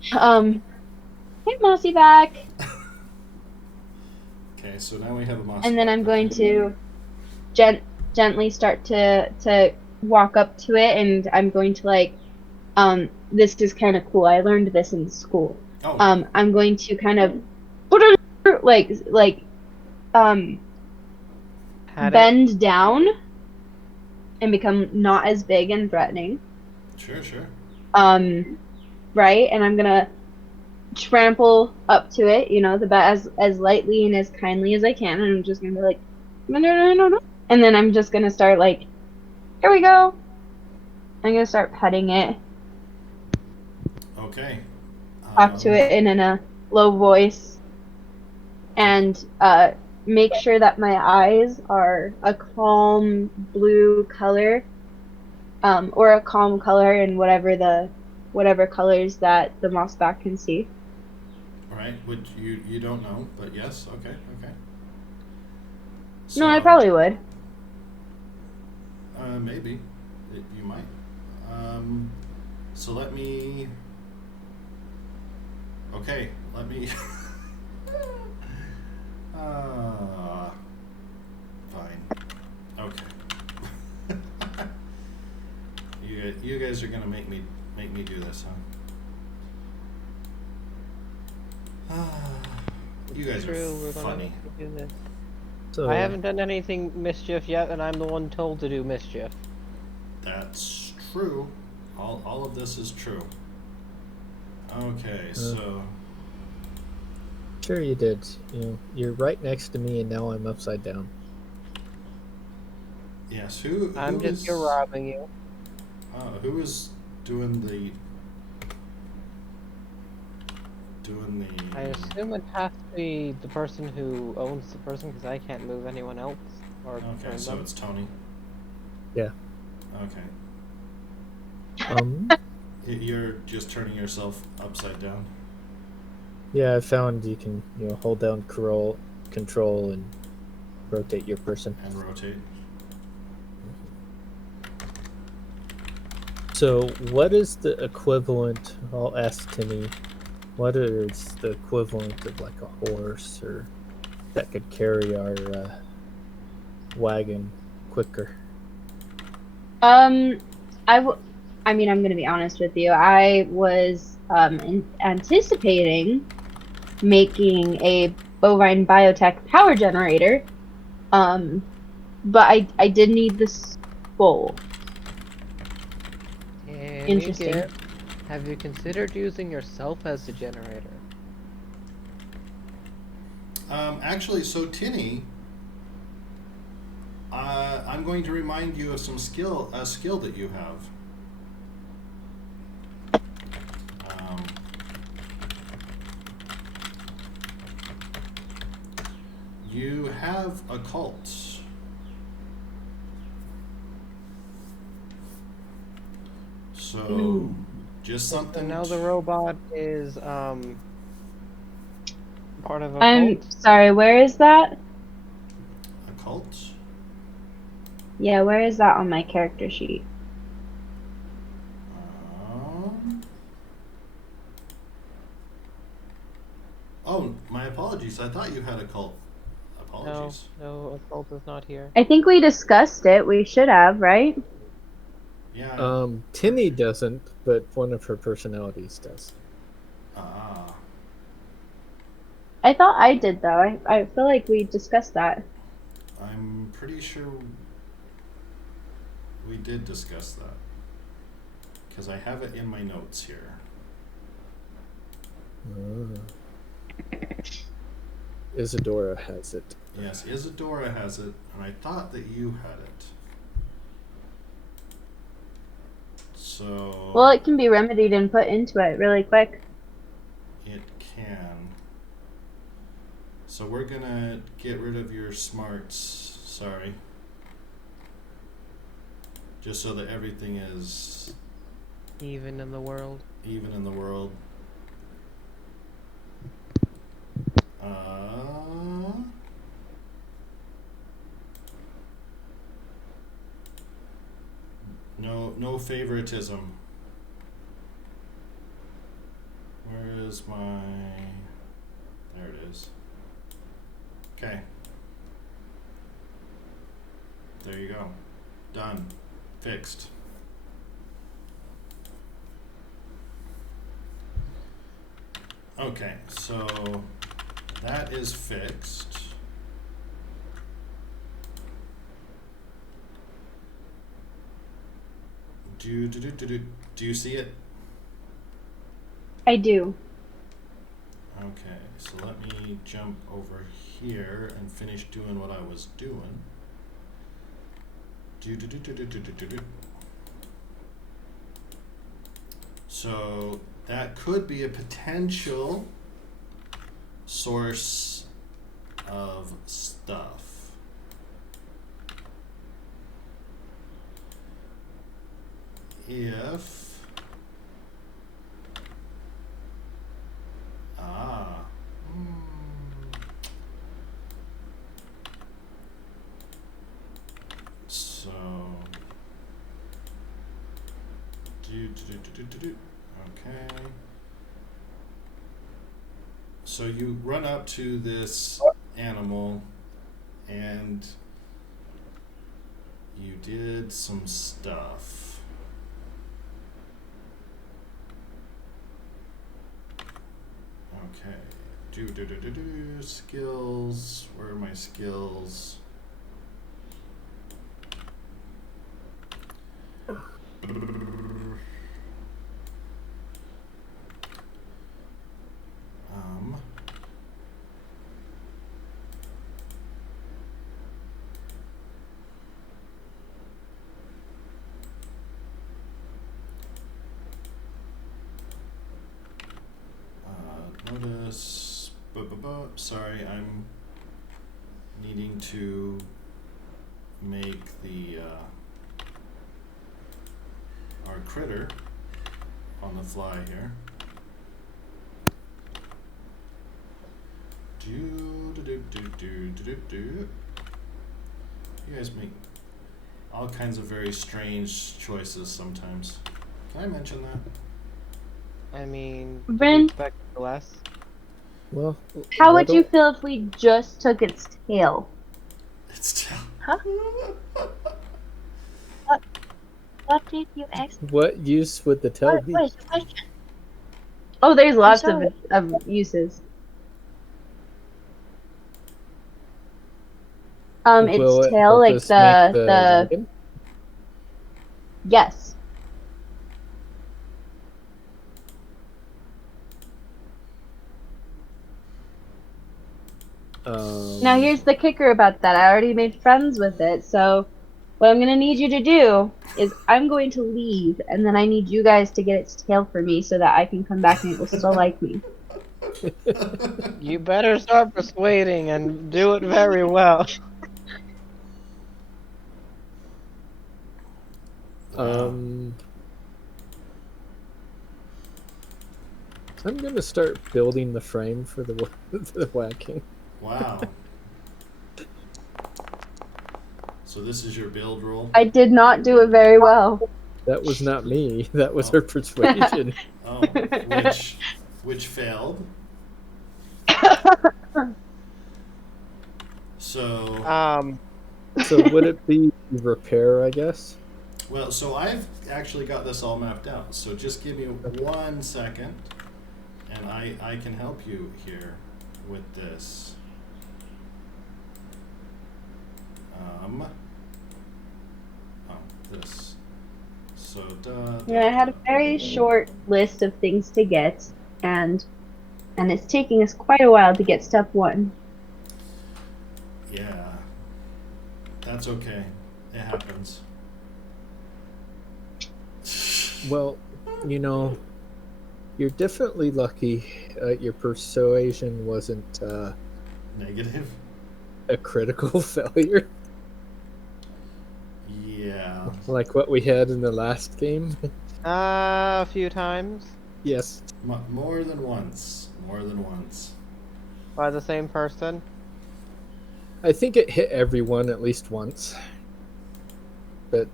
hey Mossy back. Okay, so now we have a moss. And then back. I'm going Okay. to gently start to walk up to it, and I'm going to like this is kind of cool. I learned this in school. Oh. I'm going to kind of like Had it. bend down and become not as big and threatening. Sure. Right, and I'm gonna trample up to it, as lightly and as kindly as I can, and I'm just gonna be like, no, and then I'm just gonna start like, here we go. I'm gonna start petting it, Okay. talk to it in a low voice, and make sure that my eyes are a calm blue color, or a calm color in whatever colors that the mossback can see. All right, which you don't know, but yes. Okay. No, I So, probably would. Maybe. You might. So let me. Okay, let me. Fine. Okay. You guys are gonna make me do this, huh? You guys True, we're are gonna funny. do this. So I haven't done anything mischief yet, and I'm the one told to do mischief. That's true. All of this is true. Okay, so. sure you did. You're right next to me, and now I'm upside down. Yes, who I'm just is here robbing you. who is doing the I assume it has to be the person who owns the person, because I can't move anyone else or Okay, turn so them. it's Tony. Yeah. Okay. You're just turning yourself upside down. Yeah, I found you can hold down control and rotate your person. And rotate. So what is the equivalent? I'll ask Timmy. What is the equivalent of like a horse or that could carry our wagon quicker? I mean, I'm gonna be honest with you. I was anticipating making a bovine biotech power generator, but I did need the skull. Interesting. Have you considered using yourself as the generator? Actually, so Tinny, I'm going to remind you of a skill that you have. You have occult. So, just So something. now the robot is part of a I'm cult. sorry, where is that? A cult? Yeah, where is that on my character sheet? Um, oh, my apologies. I thought you had a cult. No, Apologies. no, a cult is not here. I think we discussed it. We should have, right? Yeah. Tinny doesn't, but one of her personalities does. Ah. I thought I did though. I feel like we discussed that. I'm pretty sure we did discuss that. Because I have it in my notes here. Isadora has it. Yes, Isadora has it, and I thought that you had it. So. Well, it can be remedied and put into it really quick. It can. So we're gonna get rid of your smarts. Sorry. Just so that everything is Even in the world. even in the world. No favoritism. Where is my... There it is. Okay. There you go. Done. Fixed. Okay, so that is fixed. Do you see it? I do. Okay, so let me jump over here and finish doing what I was doing. So that could be a potential source of stuff. If so okay. So you run up to this animal and you did some stuff. Okay. Skills. Where are my skills? Notice. Sorry, I'm needing to make the our critter on the fly here. You guys make all kinds of very strange choices sometimes. Can I mention that? I mean, Ren? you expect less. Well, How would you feel if we just took its tail? It's Huh? What did you ask? What use would the tail be? What is the question? Oh, there's lots sorry. of uses. Will Its it tail, help like us make the the wagon? yes. Now here's the kicker about that. I already made friends with it, so what I'm gonna need you to do is I'm going to leave, and then I need you guys to get its tail for me so that I can come back and it will still like me. You better start persuading and do it very well. I'm gonna start building the frame for the wagon. Wow. So this is your build roll? I did not do it very well. That was not me. That was Oh. her persuasion. Oh, which failed. So, So would it be repair, I guess? well, so I've actually got this all mapped out. So just give me 1 second, and I can help you here with this. This. So, Yeah, I had a very short list of things to get, and it's taking us quite a while to get step 1. Yeah. That's okay. It happens. Well, you know, you're definitely lucky your persuasion wasn't Negative? a critical failure. Yeah. Like what we had in the last game. A few times. Yes. More than once. More than once. By the same person. I think it hit everyone at least once. But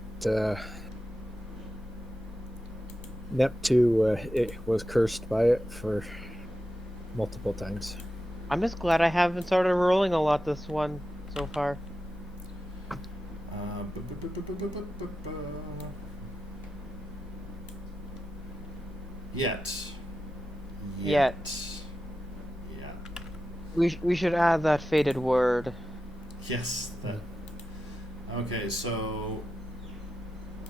Neptune it was cursed by it for multiple times. I'm just glad I haven't started rolling a lot this one so far. Yet. Yeah. We should add that faded word. Yes. That. Okay, so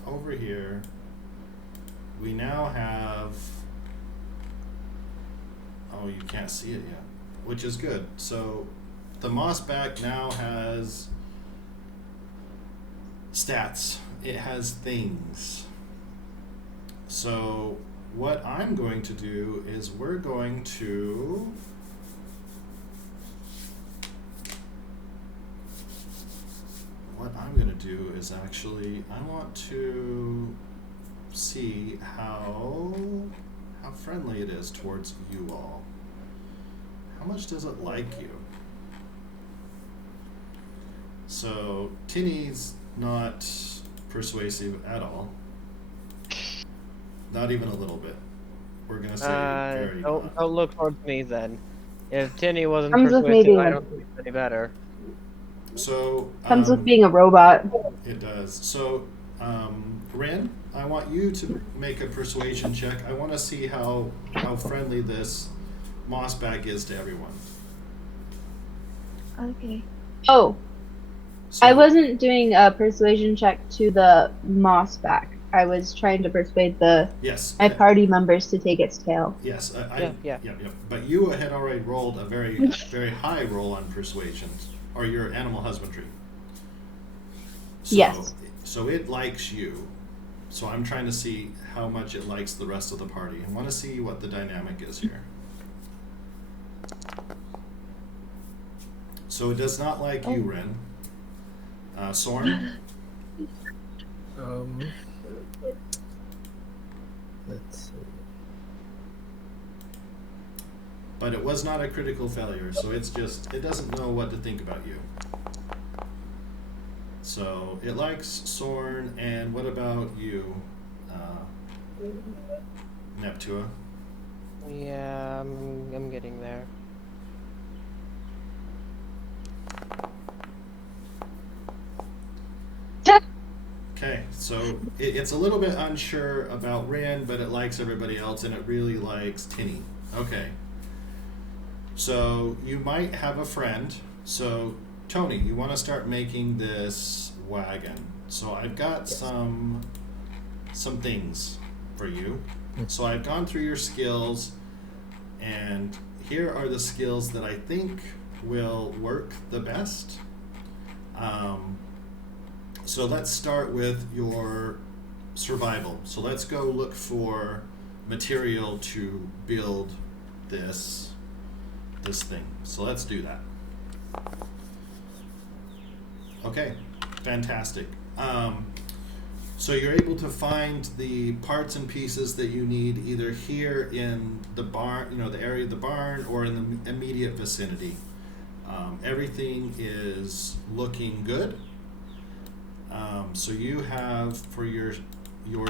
over here we now have. Oh, you can't see it yet, which is good. So the Mossback now has stats. It has things. So what I'm going to do is we're going to actually I want to see how friendly it is towards you all. How much does it like you? So Tinny's not persuasive at all. Not even a little bit. We're gonna say very don't look towards me then. If Tinny wasn't Comes with me persuasive, being I a- don't think it's any better. So Comes with being a robot. it does. So Rin, I want you to make a persuasion check. I want to see how friendly this Mossback is to everyone. Okay. Oh, So, I wasn't doing a persuasion check to the Mossback. I was trying to persuade Yes. my party members to take its tail. Yes. Yeah. But you had already rolled a very very high roll on persuasion, or your animal husbandry. So, Yes. So it likes you. So I'm trying to see how much it likes the rest of the party. I want to see what the dynamic is here. So it does not like you, Rin. Soren? Let's see. But it was not a critical failure, so it doesn't know what to think about you. So it likes Soren, and what about you, Neptua? Yeah, I'm getting there. Okay, so it's a little bit unsure about Rin, but it likes everybody else, and it really likes Tinny. Okay. So you might have a friend. So Tony, you want to start making this wagon. So I've got some things for you. So I've gone through your skills, and here are the skills that I think will work the best. So let's start with your survival. So let's go look for material to build this thing. So let's do that. Okay, fantastic. So you're able to find the parts and pieces that you need either here in the barn, the area of the barn, or in the immediate vicinity. Everything is looking good. So you have for your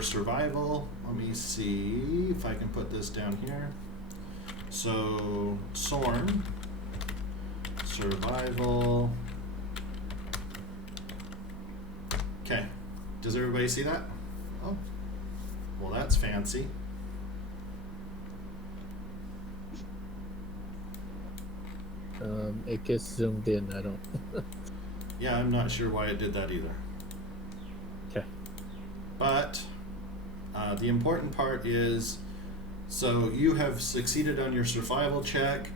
survival. Let me see if I can put this down here. So Sorn, survival. Okay. Does everybody see that? Oh, well, that's fancy. It gets zoomed in. I don't. Yeah, I'm not sure why it did that either. Okay. But the important part is, so you have succeeded on your survival check.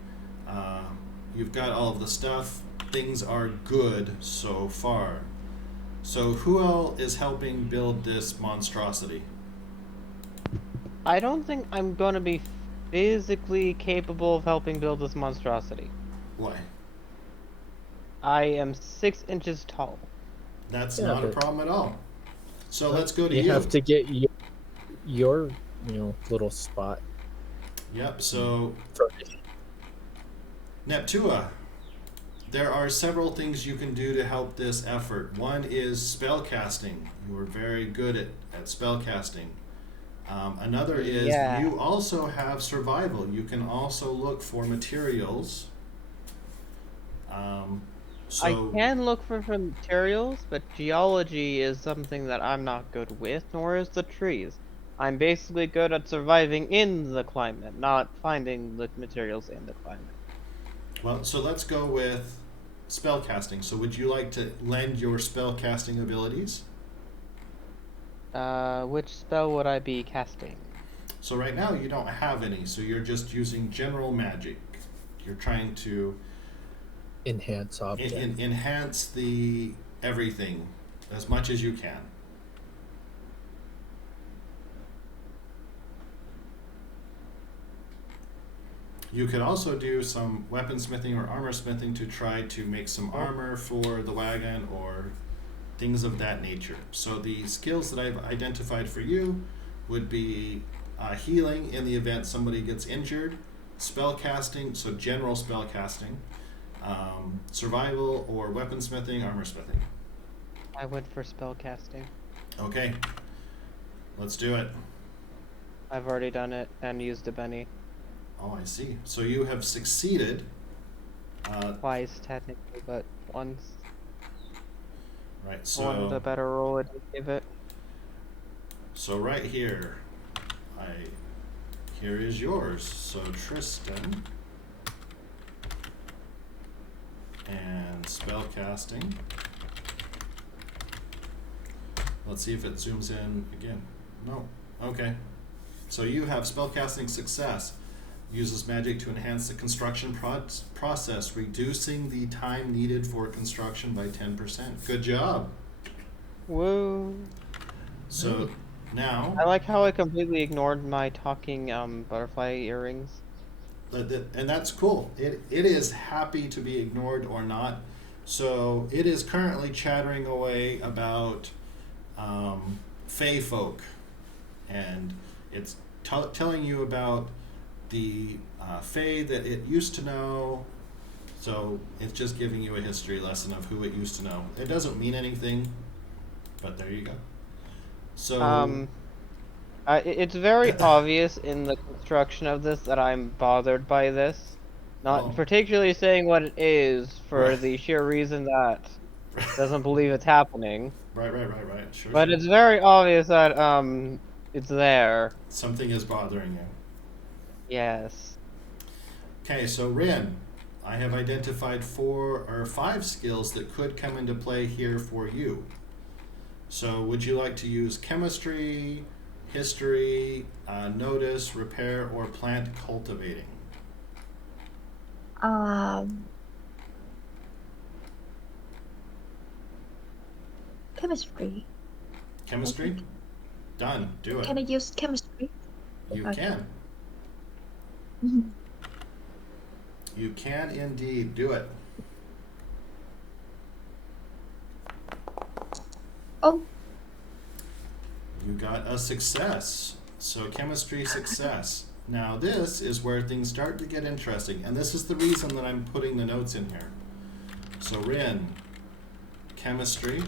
You've got all of the stuff. Things are good so far. So who else is helping build this monstrosity? I don't think I'm gonna be physically capable of helping build this monstrosity. Why? I am 6 inches tall. That's Yeah, not a but- problem at all. So let's go to you. You have to get your little spot. Yep, so First. Neptua, there are several things you can do to help this effort. One is spellcasting. You are very good at spellcasting. Another is Yeah. you also have survival. You can also look for materials. So I can look for materials, but geology is something that I'm not good with, nor is the trees. I'm basically good at surviving in the climate, not finding the materials in the climate. well, so let's go with spellcasting. So would you like to lend your spellcasting abilities? Which spell would I be casting? So right now you don't have any, so you're just using general magic. You're trying to Enhance object. enhance the everything as much as you can. You could also do some weaponsmithing or armor smithing to try to make some armor for the wagon or things of that nature. So the skills that I've identified for you would be healing in the event somebody gets injured, spellcasting, so general spellcasting, survival or weaponsmithing, armor smithing. I went for spellcasting. Okay, let's do it. I've already done it and used a Benny. Oh, I see. So you have succeeded. Twice, technically, but once. Right, I wanted a so better roll, I did give it. right here, here is yours. So Tristan and spellcasting. Let's see if it zooms in again. No. Okay. So you have spellcasting success. Uses magic to enhance the construction process, reducing the time needed for construction by 10%. Good job. Whoa. So now, I like how I completely ignored my talking butterfly earrings. and that's cool. It is happy to be ignored or not. So it is currently chattering away about Fey folk, and it's telling you about the Fae that it used to know. So it's just giving you a history lesson of who it used to know. It doesn't mean anything, but there you go. So It's very obvious in the construction of this that I'm bothered by this. Not Oh. particularly saying what it is for Right. the sheer reason that doesn't believe it's happening. right. Sure. But it's very obvious that it's there. Something is bothering you. Yes. Okay, so Rin, I have identified 4 or 5 skills that could come into play here for you. So would you like to use chemistry, history, notice, repair, or plant cultivating? Chemistry. Chemistry? Done. Do Can I it. use chemistry? You Okay. can. Mhm. You can indeed do it. Oh, You got a success. So chemistry success. Now this is where things start to get interesting, and this is the reason that I'm putting the notes in here. So Rin, chemistry,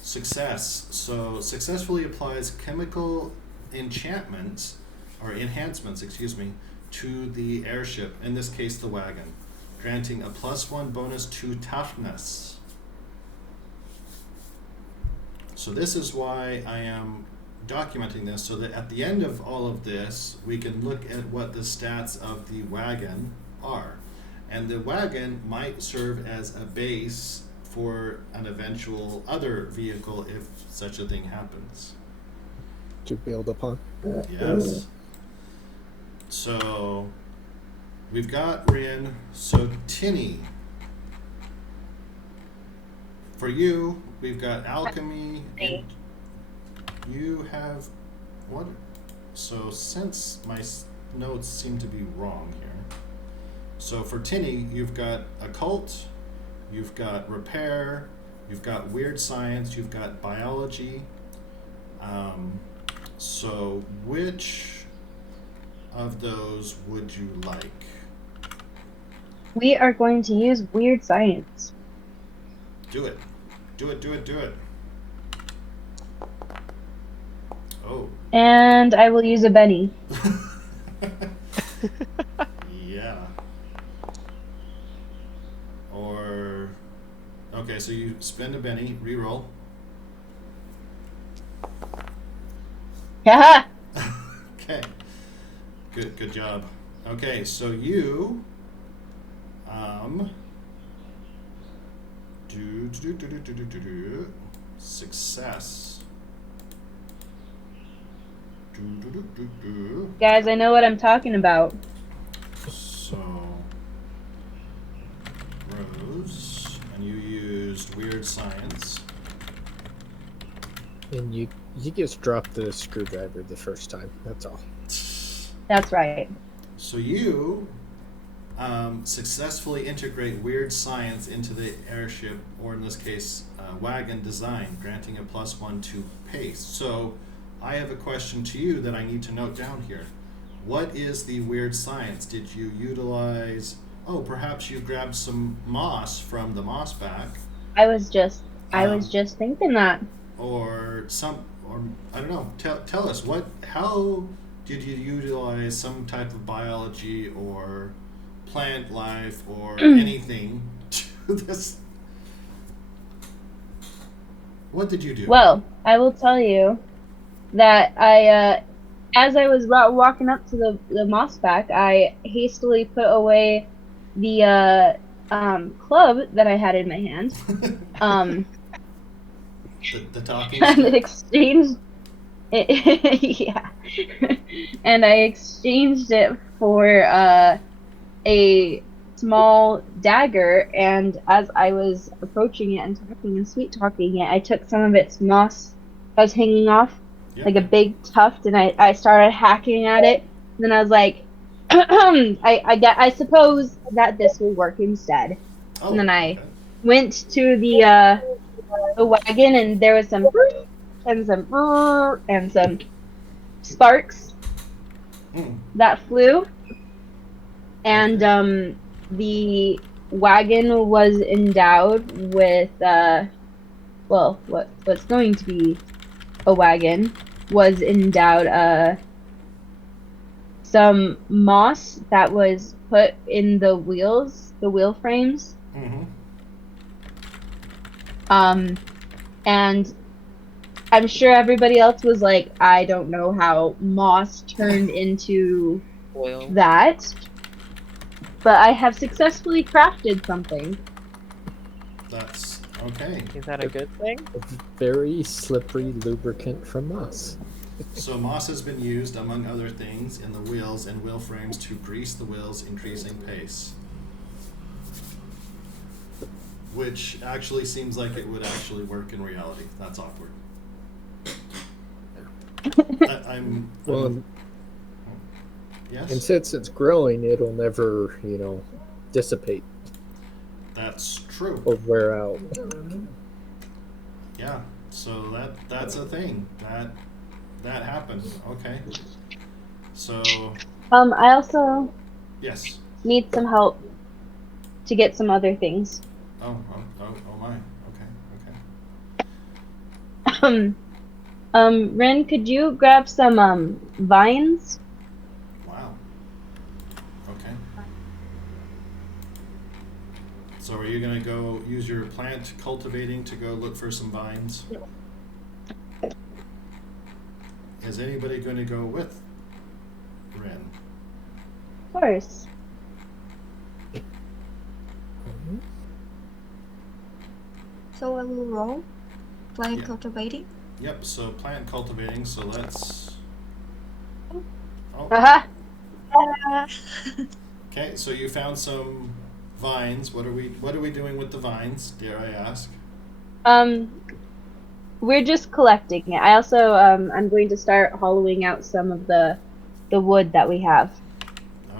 success. So successfully applies chemical enchantments, or enhancements, excuse me, to the airship, in this case the wagon, granting a +1 bonus to toughness. So this is why I am documenting this, so that at the end of all of this, we can look at what the stats of the wagon are. And the wagon might serve as a base for an eventual other vehicle if such a thing happens. To build upon. Yes. So we've got Rin. So Tinny, for you, we've got alchemy, and you have what? So since my notes seem to be wrong here, so for Tinny, you've got occult, you've got repair, you've got weird science, you've got biology. So which of those would you like? We are going to use weird science. Do it. Do it, do it, do it. Oh. And I will use a Benny. Yeah. Or... Okay, so you spend a Benny, reroll. Haha! Okay. Good job. Okay, so you... Success. Guys, I know what I'm talking about. So, Rose, and you used weird science. And you just dropped the screwdriver the first time. That's all. That's right. So you successfully integrate weird science into the airship, or in this case, wagon design, granting a +1 to pace. So I have a question to you that I need to note down here. What is the weird science? Did you utilize... Oh, perhaps you grabbed some moss from the moss back. I was just thinking that. Or I don't know. Tell us how did you utilize some type of biology or plant life or anything to this? What did you do? Well, I will tell you that as I was walking up to the moss back, I hastily put away the club that I had in my hand. The talking And stick? exchanged it, yeah. And I exchanged it for a small dagger, and as I was approaching it and talking and sweet talking it, I took some of its moss that was hanging off, Yeah. like a big tuft, and I started hacking at it. And then I was like, I suppose that this will work instead. Oh, And then I okay. went to the wagon, and there was some and some sparks that flew, and the wagon was endowed with what's going to be a wagon was endowed some moss that was put in the wheel frames. And I'm sure everybody else was like, I don't know how moss turned into Oil. that, but I have successfully crafted something. That's okay. Is that a good thing? A very slippery lubricant from moss. So moss has been used, among other things, in the wheels and wheel frames to grease the wheels, increasing pace. Which actually seems like it would actually work in reality. That's awkward. Well, Yes? and since it's growing, it'll never, dissipate That's true. or wear out. Yeah. So that's a thing. That happened. Okay. So I also yes. need some help to get some other things. Oh my. Okay. Okay. Ren, could you grab some vines? Wow. Okay. So are you gonna go use your plant cultivating to go look for some vines? Is anybody going to go with Ren? Of course. So I will roll plant Yeah. cultivating. Yep. So plant cultivating. So let's. Oh. Haha. Okay. So you found some vines. What are we doing with the vines? Dare I ask? Um, we're just collecting it. I also I'm going to start hollowing out some of the wood that we have.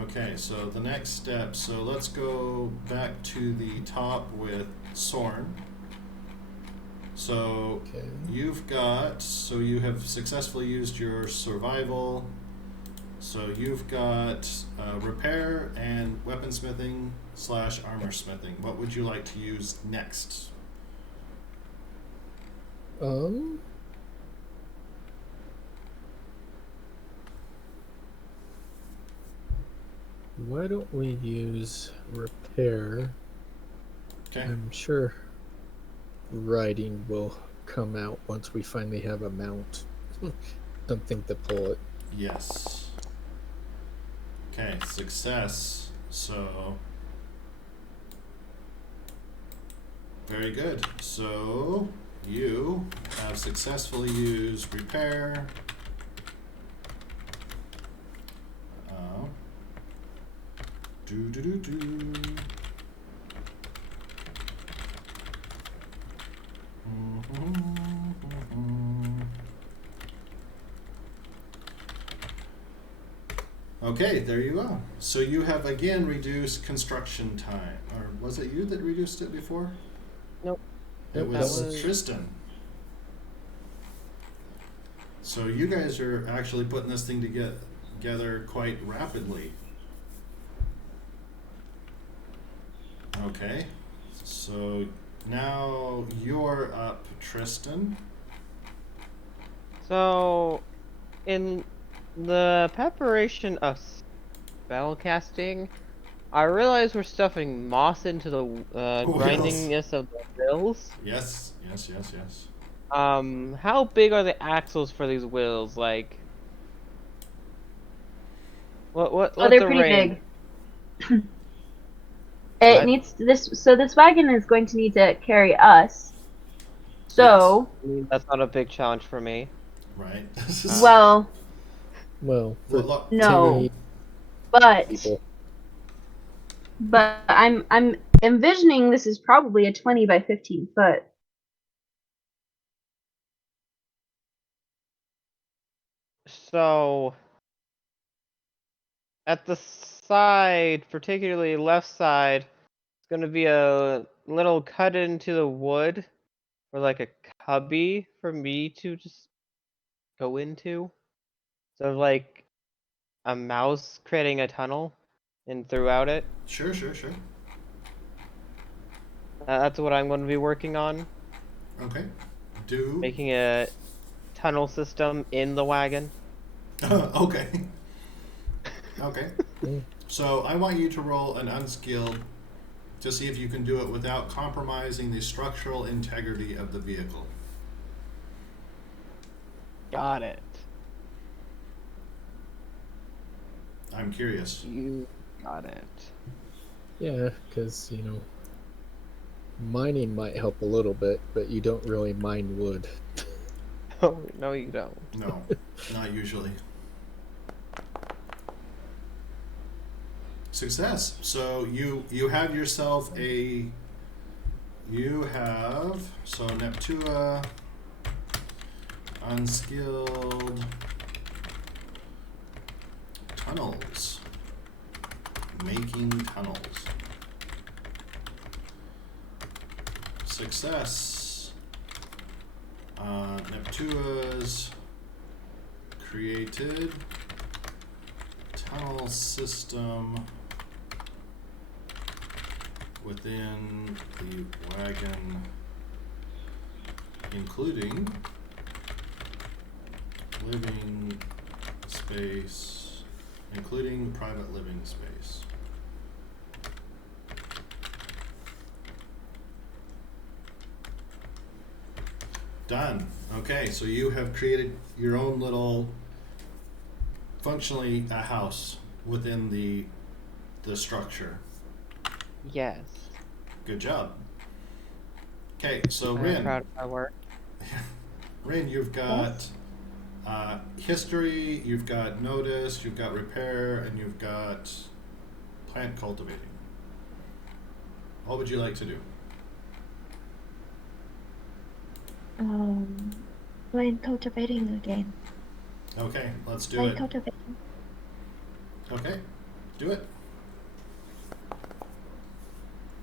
Okay. So the next step. So let's go back to the top with Sorn. So Okay. you have successfully used your survival. So you've got repair and weaponsmithing / armor smithing. What would you like to use next? Why don't we use repair? Okay. I'm sure writing will come out once we finally have a mount. Something to pull it. Yes. Okay, success. So very good. So you have successfully used repair. Do do do do. Okay, there you go. So you have again reduced construction time. Or was it you that reduced it before? Nope. It That was was- Tristan. So you guys are actually putting this thing together quite rapidly. Okay. So now you're up, Tristan. So, in the preparation of spell casting, I realize we're stuffing moss into the Wheels. grindingness of the wheels. Yes. How big are the axles for these wheels? Like, what's They're the pretty range? big. It What? needs this. So this wagon is going to need to carry us. So That's not a big challenge for me. Right. well, Well, for look, no, tiny but people. I'm envisioning this is probably a 20 by 15 foot. So, at the side, particularly left side, it's gonna be a little cut into the wood, or like a cubby for me to just go into. So like a mouse creating a tunnel and throughout it. sure. That's what I'm going to be working on, Okay. Do. making a tunnel system in the wagon. Okay. Okay. Mm. So I want you to roll an unskilled to see if you can do it without compromising the structural integrity of the vehicle. Got it. I'm curious. You got it. Yeah, because, mining might help a little bit, but you don't really mine wood. Oh, no, you don't. No, not usually. Success. So you have yourself so Neptua unskilled tunnels. Making tunnels. Success. Neptua's created tunnel system within the wagon, including living space, including private living space. Done. Okay, so you have created your own little, functionally a house within the structure. Yes. Good job. Okay, so I'm Rin, proud of my work. Rin, you've got history, you've got notice, you've got repair, and you've got plant cultivating. What would you like to do? Plant cultivating again. Okay, let's do Plant it. cultivating. Okay, do it.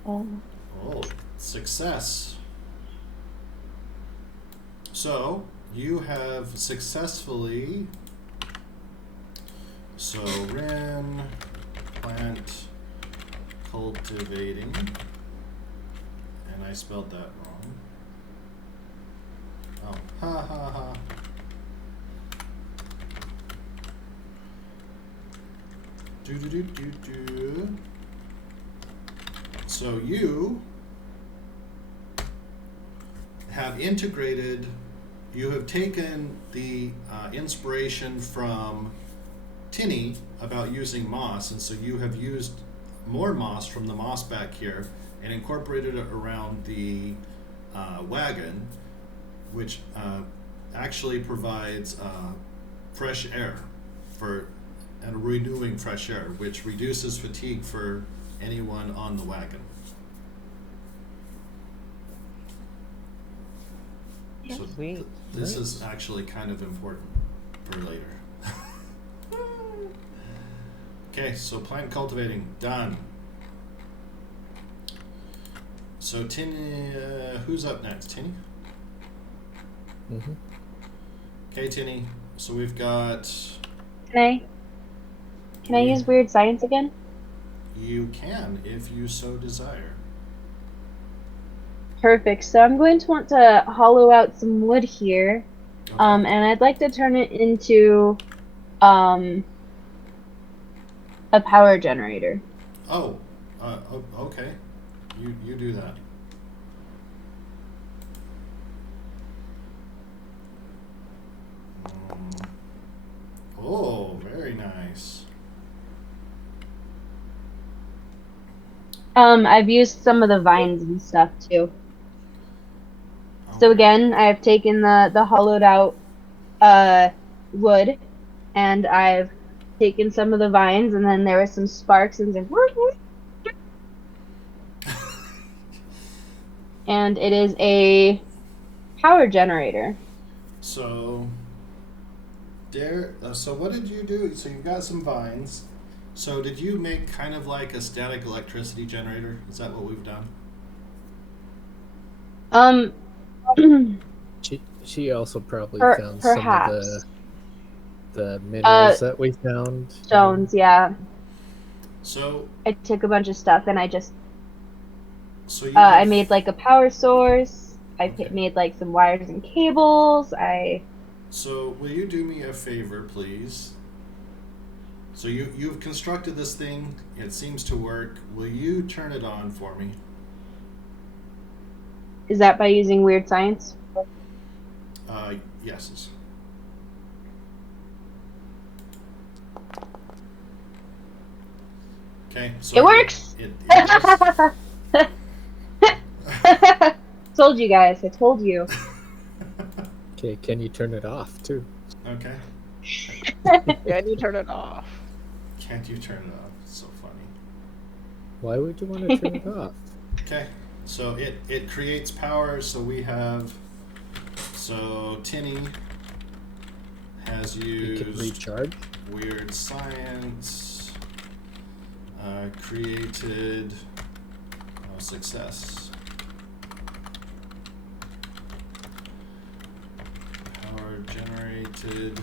Oh. Oh, success. So, you have successfully, so Rin, plant cultivating, and I spelled that wrong. Oh, ha ha ha. Do do do do do. So you have integrated, you have taken the inspiration from Tinny about using moss, and so you have used more moss from the moss back here and incorporated it around the wagon, which actually provides fresh air and renewing fresh air, which reduces fatigue for anyone on the wagon. Yeah. So Sweet. this is actually kind of important for later. Okay, so plant cultivating, done. So Tinny, who's up next? Tinny? Mm-hmm. Okay, Tinny. So we've got. Can I use weird science again? You can, if you so desire. Perfect. So I'm going to want to hollow out some wood here, Okay. and I'd like to turn it into a power generator. Oh, okay. You do that. Oh, very nice. I've used some of the vines and stuff too. So Okay. again, I have taken the hollowed out wood, and I've taken some of the vines, and then there was some sparks and some and it is a power generator. So, so what did you do? So you've got some vines. So did you make kind of like a static electricity generator? Is that what we've done? She also probably found some of Perhaps. the minerals that we found. Stones, yeah. So I took a bunch of stuff and I just you I have- made like a power source. I Okay. made like some wires and cables. So will you do me a favor, please? So you've constructed this thing. It seems to work. Will you turn it on for me? Is that by using weird science? Yes. Okay. So It works! It does. Told you guys. I told you. Okay, can you turn it off too? Okay. Can you turn it off? Can't you turn it off? It's so funny. Why would you want to turn it off? Okay. So it creates power. So we have. So Tinny has You can used recharge. weird science. Created success. are generated.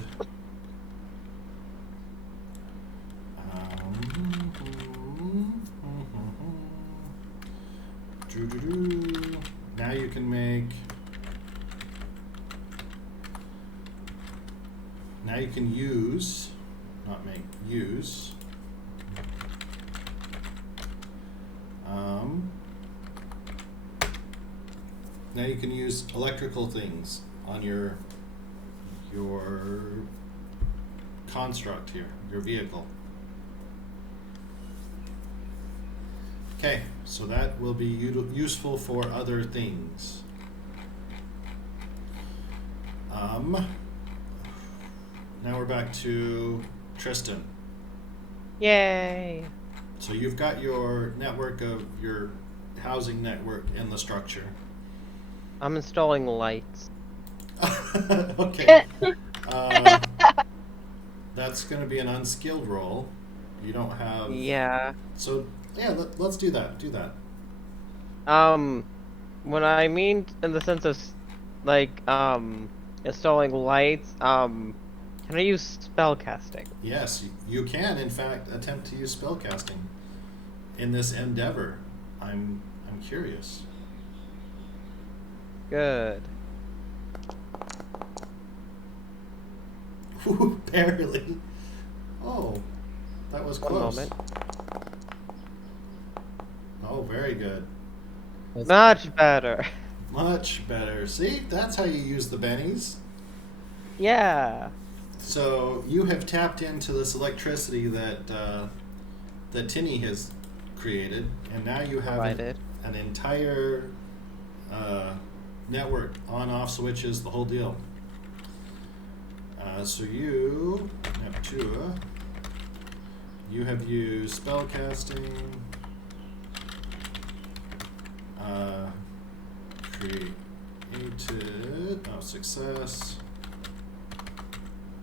Now you can make. Now you can use, not make, use. Now you can use electrical things on your construct here, your vehicle. Okay, so that will be useful for other things. Now we're back to Tristan. Yay! So you've got your network of your housing network in the structure. I'm installing lights. Okay. That's going to be an unskilled roll. You don't have. Yeah. So yeah, let's do that. Do that. When I mean in the sense of like installing lights, can I use spellcasting? Yes, you can in fact attempt to use spellcasting in this endeavor. I'm curious. Good. Ooh, barely. Oh, that was One close. moment. Oh, very good. Much better. Much better. See, that's how you use the bennies. Yeah. So you have tapped into this electricity that that Tinny has created, and now you have an entire network, on-off switches, the whole deal. So you, Neptua, you have used spellcasting, created, oh, success.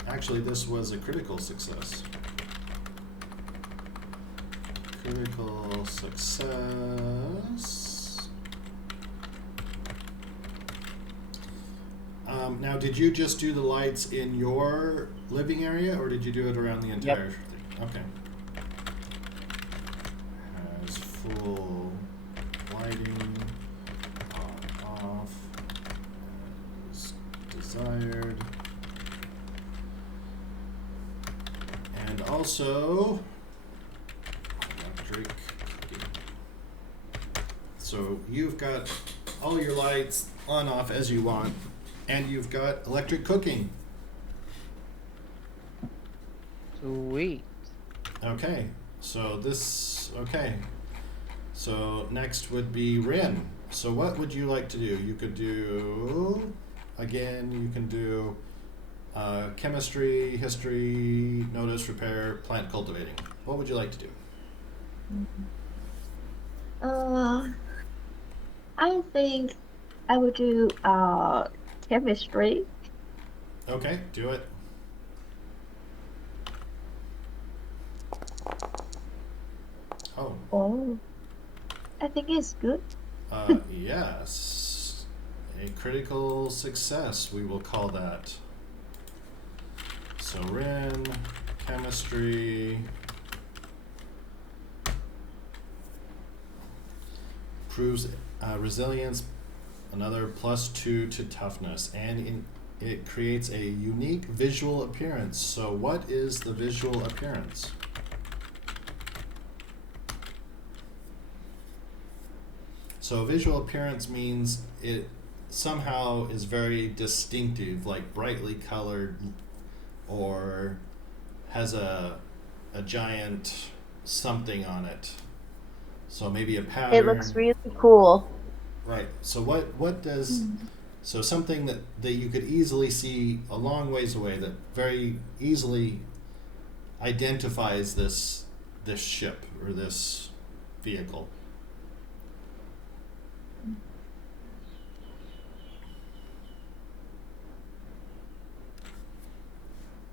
Actually, this was a critical success. Critical success. Now, did you just do the lights in your living area, or did you do it around the entire thing? Okay. Has full lighting on, off, as desired. And also, electric. So you've got all your lights on, off as you want. And you've got electric cooking. Sweet. Okay, so this, okay. So next would be Rin. So what would you like to do? You could do, again, you can do chemistry, history, notice, repair, plant cultivating. What would you like to do? I think I would do chemistry. Okay, do it. Oh. Oh, I think it's good. Yes. A critical success, we will call that. So Rin, chemistry, proves resilience, another +2 to toughness, and it creates a unique visual appearance. So what is the visual appearance? So visual appearance means it somehow is very distinctive, like brightly colored, or has a giant something on it. So maybe a pattern. It looks really cool. Right. So what does so something that you could easily see a long ways away, that very easily identifies this ship or this vehicle.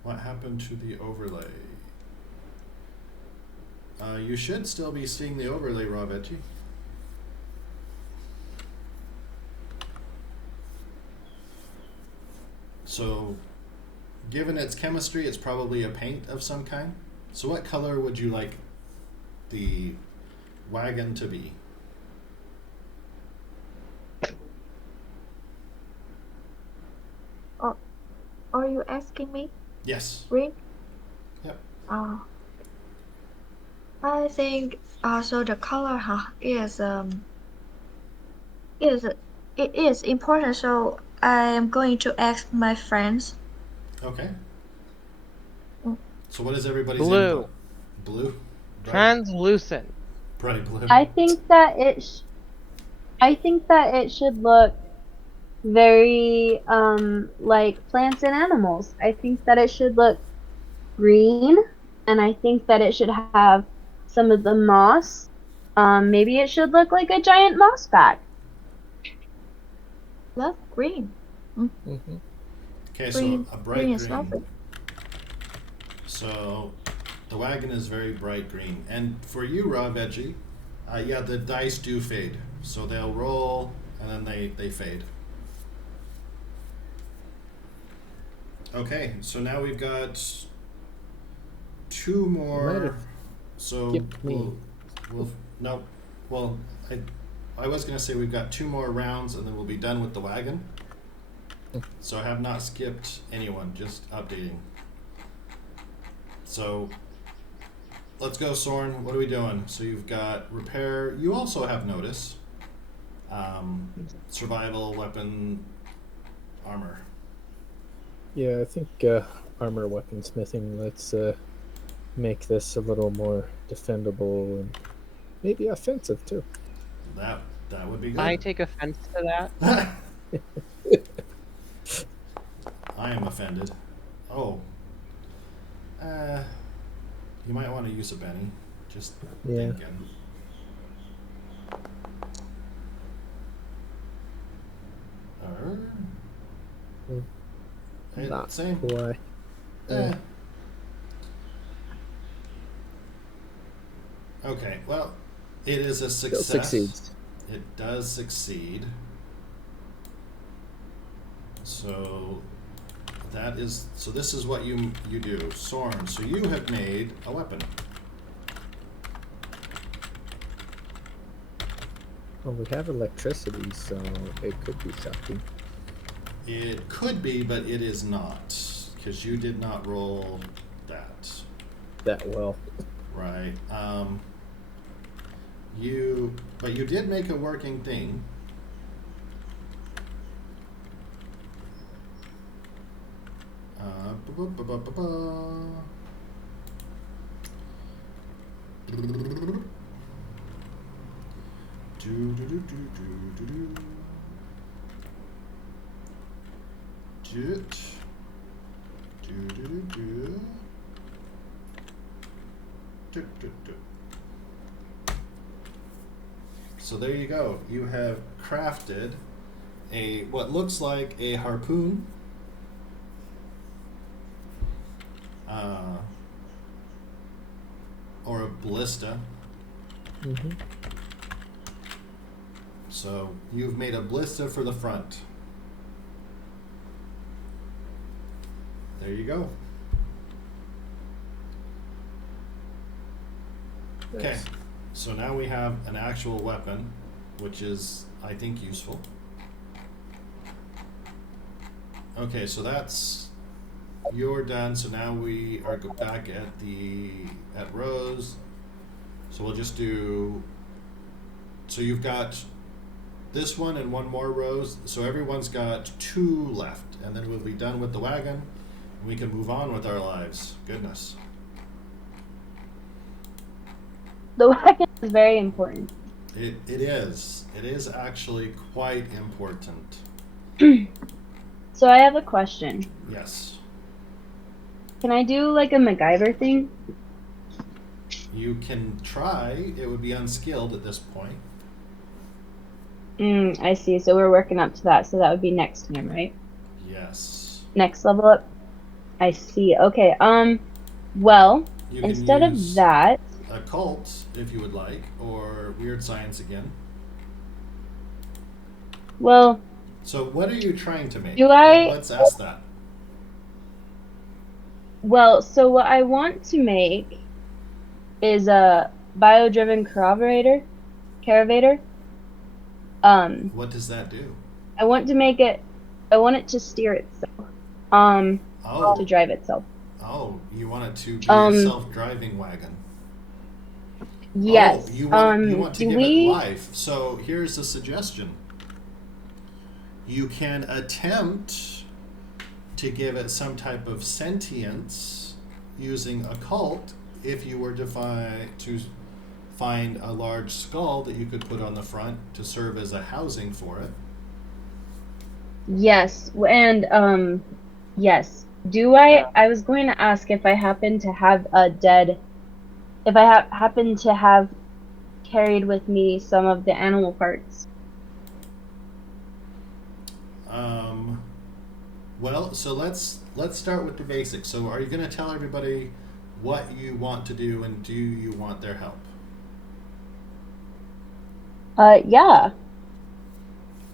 What happened to the overlay? You should still be seeing the overlay, Ravetti. So, given its chemistry, it's probably a paint of some kind. So what color would you like the wagon to be? Are you asking me? Yes. Green? Yep. I think so the color is it is important, so I am going to ask my friends. Okay. Mm. So what is everybody's Blue. input? Blue? Translucent. Bright blue. I think that it should look very like plants and animals. I think that it should look green, and I think that it should have some of the moss. Maybe it should look like a giant moss back. Love green. Mm-hmm. Okay, so Green, a bright green green. is lovely. So the wagon is very bright green. And for you, Raw Veggie, yeah, the dice do fade. So they'll roll and then they fade. Okay, so now we've got two Might more. have So skipped me. we'll no. Well, I was gonna say we've got two more rounds and then we'll be done with the wagon. So I have not skipped anyone, just updating. So let's go, Soren. What are we doing? So you've got repair. You also have notice. Survival, weapon, armor. Yeah, I think armor weaponsmithing. Let's make this a little more defendable and maybe offensive too. That would be good. I take offense to that. I am offended. Oh. You might want to use a Benny. Just Yeah. thinking. Not Same. why. Okay, well, it is a Still success. succeeds. It does succeed. So this is what you do, Soren. So you have made a weapon. Well, we have electricity, so it could be shocking. It could be, but it is not, because you did not roll that. That well. Right. But you did make a working thing. So there you go. You have crafted what looks like a harpoon. Or a ballista. Mm-hmm. So you've made a ballista for the front. There you go. Okay, Nice. so now we have an actual weapon, which is, I think, useful. Okay, so you're done. So now we are back at Rose. So we'll just do. So you've got this one and one more Rose. So everyone's got two left, and then we'll be done with the wagon. And we can move on with our lives. Goodness. The wagon is very important. It is. It is actually quite important. So I have a question. Yes. Can I do like a MacGyver thing? You can try. It would be unskilled at this point. I see. So we're working up to that. So that would be next time, right? Yes. Next level up. I see. Okay. Well, You can instead of use that, occult if you would like, or weird science again. well, So what are you trying to make? Do I- Let's ask that. Well, so what I want to make is a bio-driven caravator. What does that do? I want to make it. I want it to steer itself. To Oh, drive itself. you want it to be a Um, self-driving wagon. Yes. Oh, you want to Do give it we? life. So here's a suggestion. You can attempt to give it some type of sentience using occult if you were to find a large skull that you could put on the front to serve as a housing for it. Yes. And yes. Do I? I was going to ask if I happen to have a dead. If I happen to have carried with me some of the animal parts. Well, so let's start with the basics. So are you going to tell everybody what you want to do, and do you want their help? Yeah.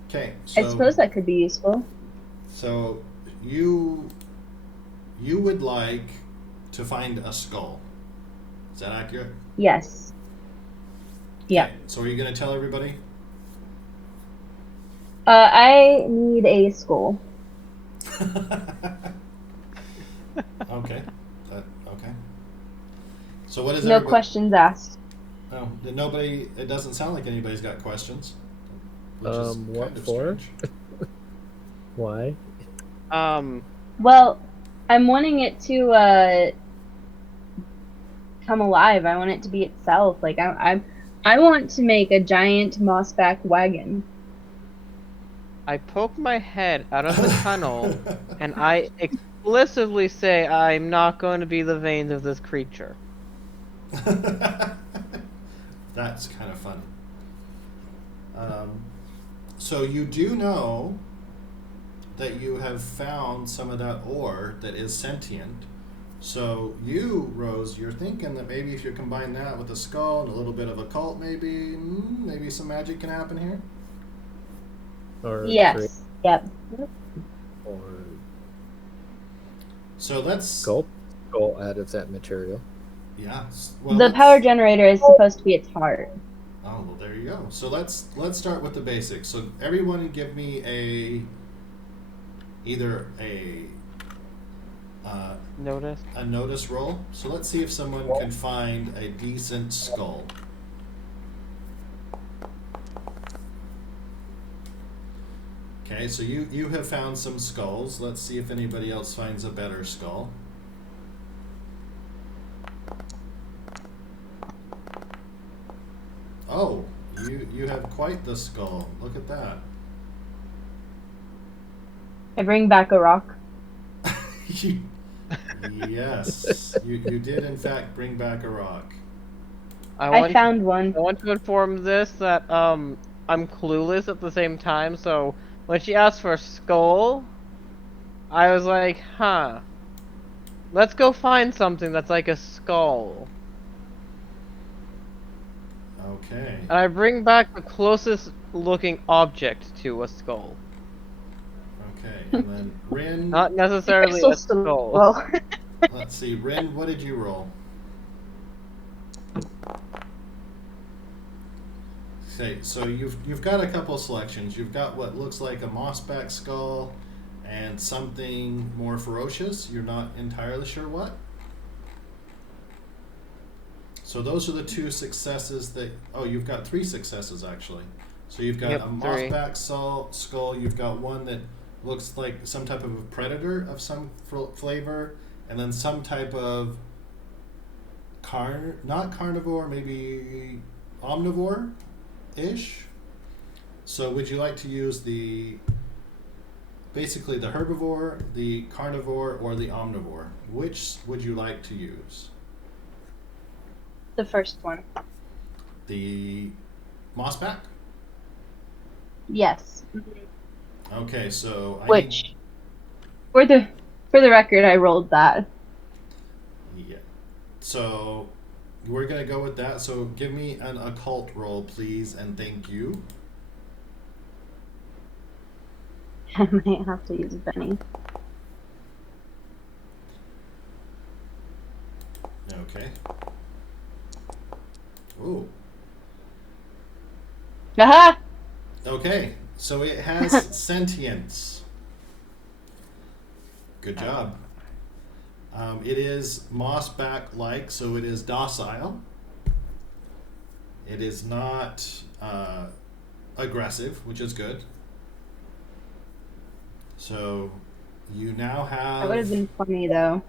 Okay, I suppose that could be useful. So you would like to find a skull. Is that accurate? Yes. Yeah. Okay, so are you going to tell everybody? I need a skull. Okay. Okay. So what is No everybody? questions asked. No, nobody. It doesn't sound like anybody's got questions. Which is What kind of for? strange. Why? Well, I'm wanting it to come alive. I want it to be itself. Like I want to make a giant mossback wagon. I poke my head out of the tunnel, and I explicitly say I'm not going to be the veins of this creature. That's kind of funny. So you do know that you have found some of that ore that is sentient. So you, Rose, you're thinking that maybe if you combine that with a skull and a little bit of occult, maybe some magic can happen here. Or Yes. Yep. or So let's skull out of that material. yeah. The power generator is supposed to be its heart. Oh, well, there you go. So let's start with the basics. So everyone give me either a notice roll. So let's see if someone can find a decent skull. Okay, so you have found some skulls. Let's see if anybody else finds a better skull. Oh, you have quite the skull. Look at that. I bring back a rock. Yes, you did in fact bring back a rock. I found one. I want to inform this that I'm clueless at the same time, so when she asked for a skull, I was like, huh. Let's go find something that's like a skull. Okay. And I bring back the closest looking object to a skull. Okay, and then Rin. Not necessarily a skull. Well, Let's see, Rin, what did you roll? Okay, so you've got a couple selections. You've got what looks like a mossback skull and something more ferocious. You're not entirely sure what. So those are the two successes that. Oh, you've got three successes actually. So you've got a mossback skull. You've got one that looks like some type of a predator of some flavor, and then some type of not carnivore, maybe omnivore-ish. So would you like to use basically the herbivore, the carnivore, or the omnivore? Which would you like to use? the first one. The mossback? Yes. Okay, so Which, for the record, I rolled that. Yeah. So we're gonna go with that. So give me an occult roll, please, and thank you. I might have to use Benny. Okay. Ooh. Aha! Okay, so it has sentience. Good job. It is mossback-like, so it is docile. It is not aggressive, which is good. So you now have... That would have been funny, though.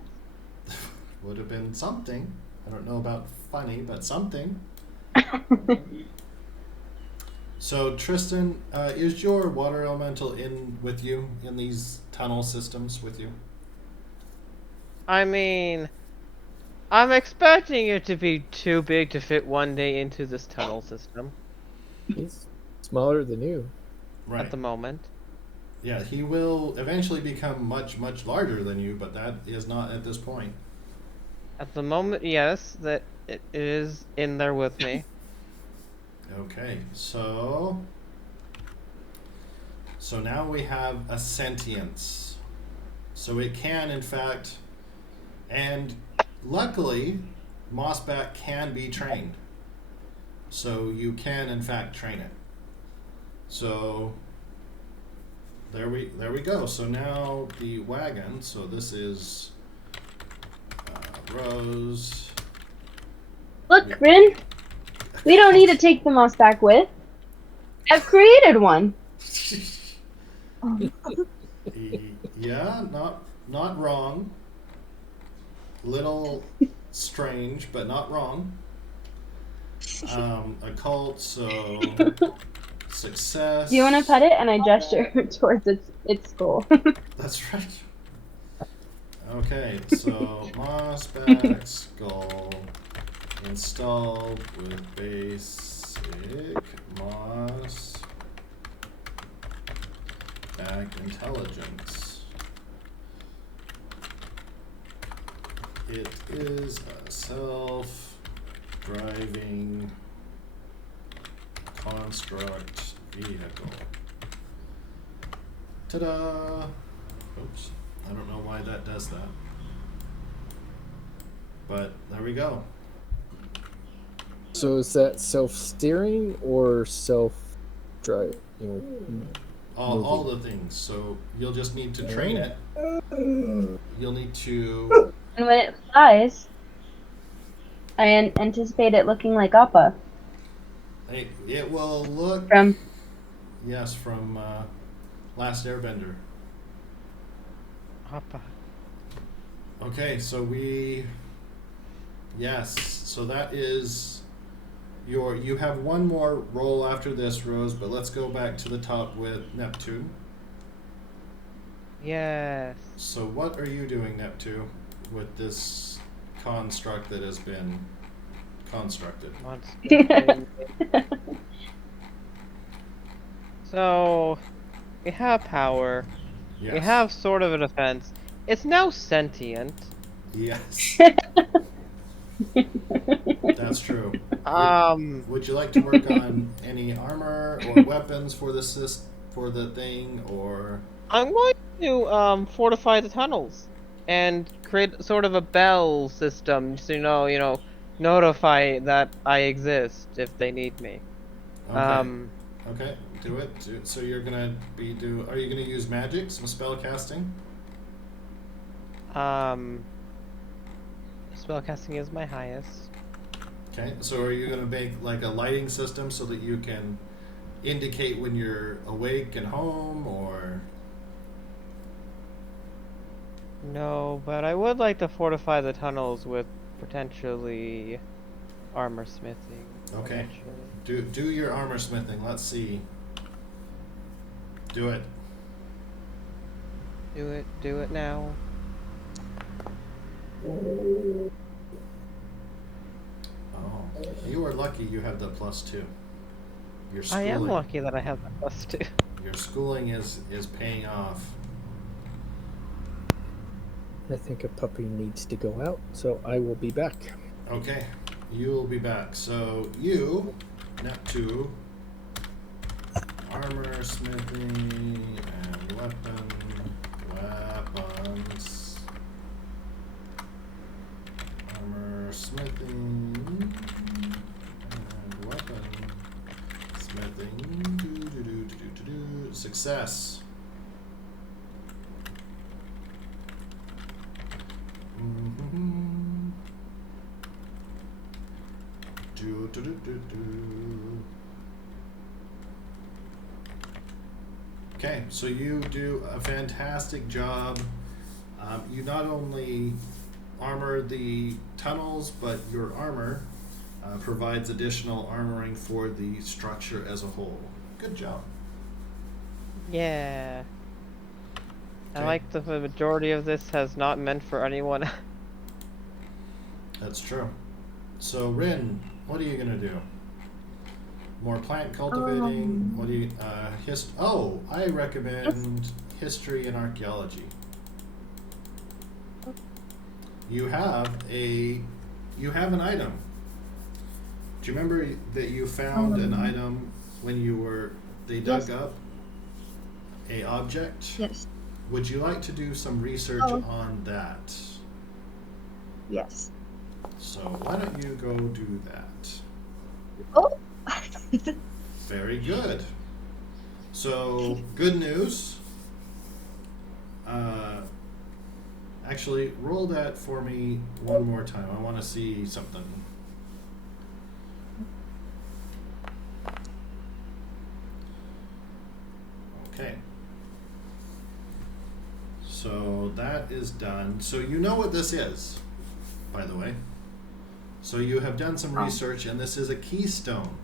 would have been something. I don't know about funny, but something. So Tristan, is your water elemental in with you in these tunnel systems with you? I mean, I'm expecting it to be too big to fit one day into this tunnel system He's smaller than you. Right. at the moment. Yeah, he will eventually become much, much larger than you, but that is not at this point. At the moment, yes, that it is in there with me. Okay, so now we have a sentience. So it can, in fact, and luckily, Mossback can be trained. So you can, in fact, train it. So there we go. So now the wagon. So this is Rose. Look, Rin, we don't need to take the mouse back with. I've created one. Yeah, not wrong. Little strange, but not wrong. Occult, so success. Do you want to pet it? And I gesture towards its skull. That's right. Okay, so Mossback skull installed with basic Moss back intelligence. It is a self-driving construct vehicle. Ta-da! Oops. I don't know why that does that. But there we go. So is that self-steering or self-drive? All the things. So you'll just need to train it. You'll need to... And when it flies, I anticipate it looking like Appa It will look... from... Yes, from Last Airbender. Hoppa. Okay, so yes, so that is you have one more roll after this, Rose, but let's go back to the top with Neptune. Yes. So what are you doing, Neptune, with this construct that has been constructed? So, we have power. Yes. We have sort of a defense. It's now sentient. Yes. That's true. Would you like to work on any armor or weapons for the thing, or? I'm going to fortify the tunnels and create sort of a bell system to notify that I exist if they need me. Okay. Okay, do it. So you're gonna are you gonna use magic, some spell casting? Spellcasting is my highest. Okay, so are you gonna make like a lighting system so that you can indicate when you're awake and home, or? No, but I would like to fortify the tunnels with potentially armor smithing. Okay. eventually. Do your armor smithing. Let's see. Do it. Do it now. Oh, you are lucky you have the +2. Your I schooling, am lucky that I have that +2. Your schooling is paying off. I think a puppy needs to go out, so I will be back. Okay, you will be back. So you, Neptune, armor smithing and weapons. Armor smithing. smithing, and weapon smithing. Success. Okay, so you do a fantastic job. You not only armor the tunnels, but your armor provides additional armoring for the structure as a whole. Good job. Yeah. I Okay. like that the majority of this has not meant for anyone. That's true. So, Rin, what are you gonna do? More plant cultivating? What do you? Oh, I recommend history and archaeology. You have an item. Do you remember that you found an item when they dug up a object? Yes. Would you like to do some research on that? Yes. So why don't you go do that? Oh. Very good. So, good news. Actually, roll that for me one more time. I want to see something. Okay. So, that is done. So, you know what this is, by the way. So, you have done some research, and this is a keystone.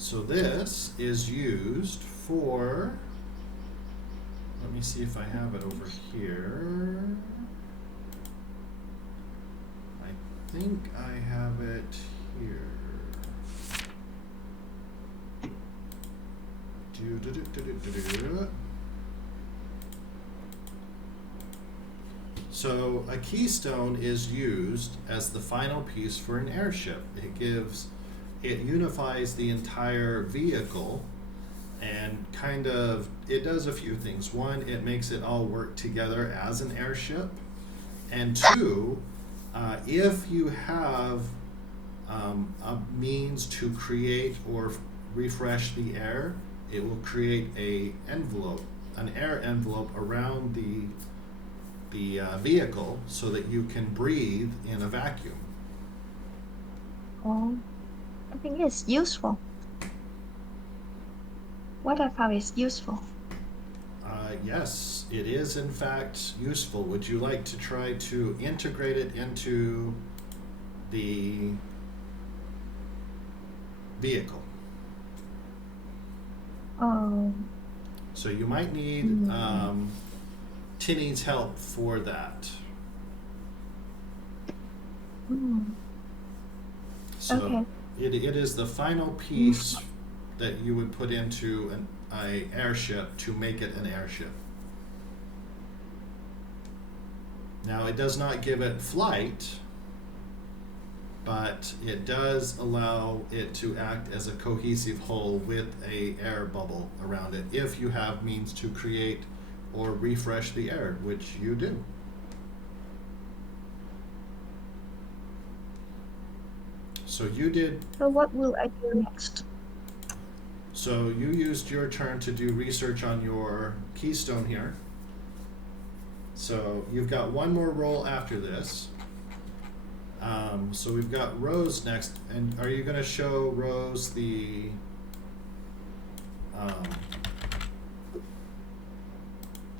So this is used for, let me see if I have it over here. I think I have it here. So a keystone is used as the final piece for an airship. It unifies the entire vehicle and it does a few things. One, it makes it all work together as an airship. And two, if you have a means to create or refresh the air, it will create an air envelope around the vehicle so that you can breathe in a vacuum. Oh. I think it's useful. What I found is useful. Yes, it is in fact useful. Would you like to try to integrate it into the vehicle? So you might need Tinny's help for that. So Okay. It is the final piece that you would put into an airship to make it an airship. Now it does not give it flight, but it does allow it to act as a cohesive whole with a air bubble around it if you have means to create or refresh the air, which you do. So you did. So what will I do next? So you used your turn to do research on your keystone here. So you've got one more roll after this. So we've got Rose next, and are you going to show Rose the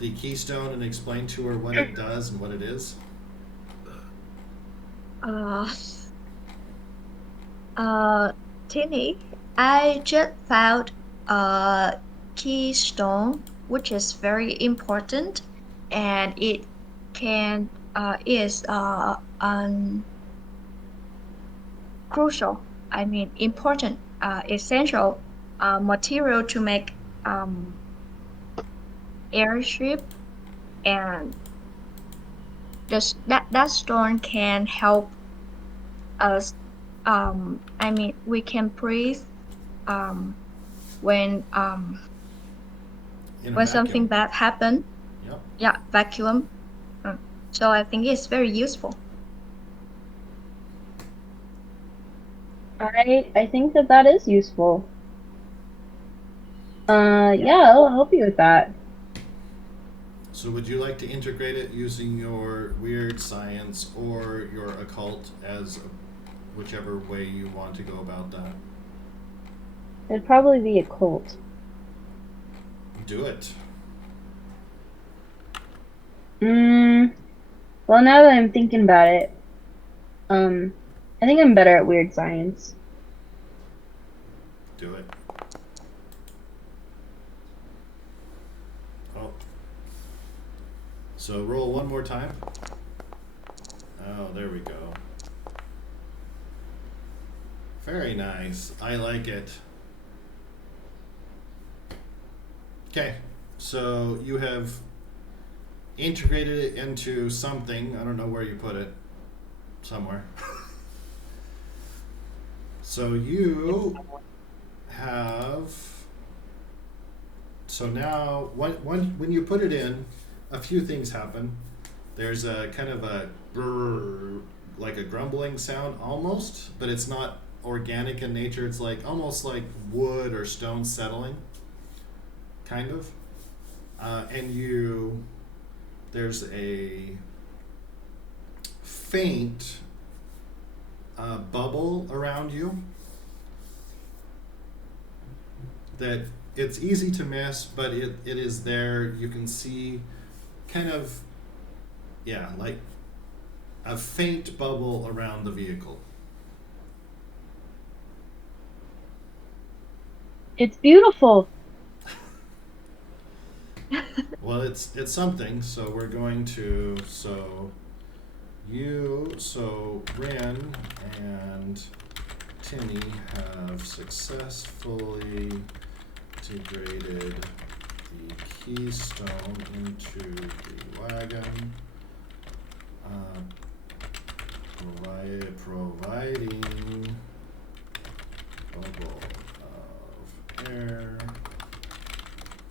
keystone and explain to her what it does and what it is? Tinny, I just found a keystone which is very important, and it is crucial. I mean, important, essential material to make airship, and that stone can help us. I mean, we can breathe when In a something vacuum. bad happen. Yep. vacuum. So I think it's very useful. I think that is useful. Yeah, I'll help you with that. So would you like to integrate it using your weird science or your occult as whichever way you want to go about that? It'd probably be a cult. Do it. Well, now that I'm thinking about it, I think I'm better at weird science. Do it. Oh. So roll one more time. Oh, there we go. Very nice. I like it. Okay, so you have integrated it into something. I don't know where you put it. Somewhere. So you have. So now, when you put it in, a few things happen. There's a kind of a brrr, like a grumbling sound almost, but it's not organic in nature. It's like almost like wood or stone settling, kind of. And there's a faint bubble around you that it's easy to miss, but it is there. You can see kind of, yeah, like a faint bubble around the vehicle. It's beautiful. Well, it's something, so we're going to, Ren and Timmy have successfully integrated the keystone into the wagon, providing bubble of air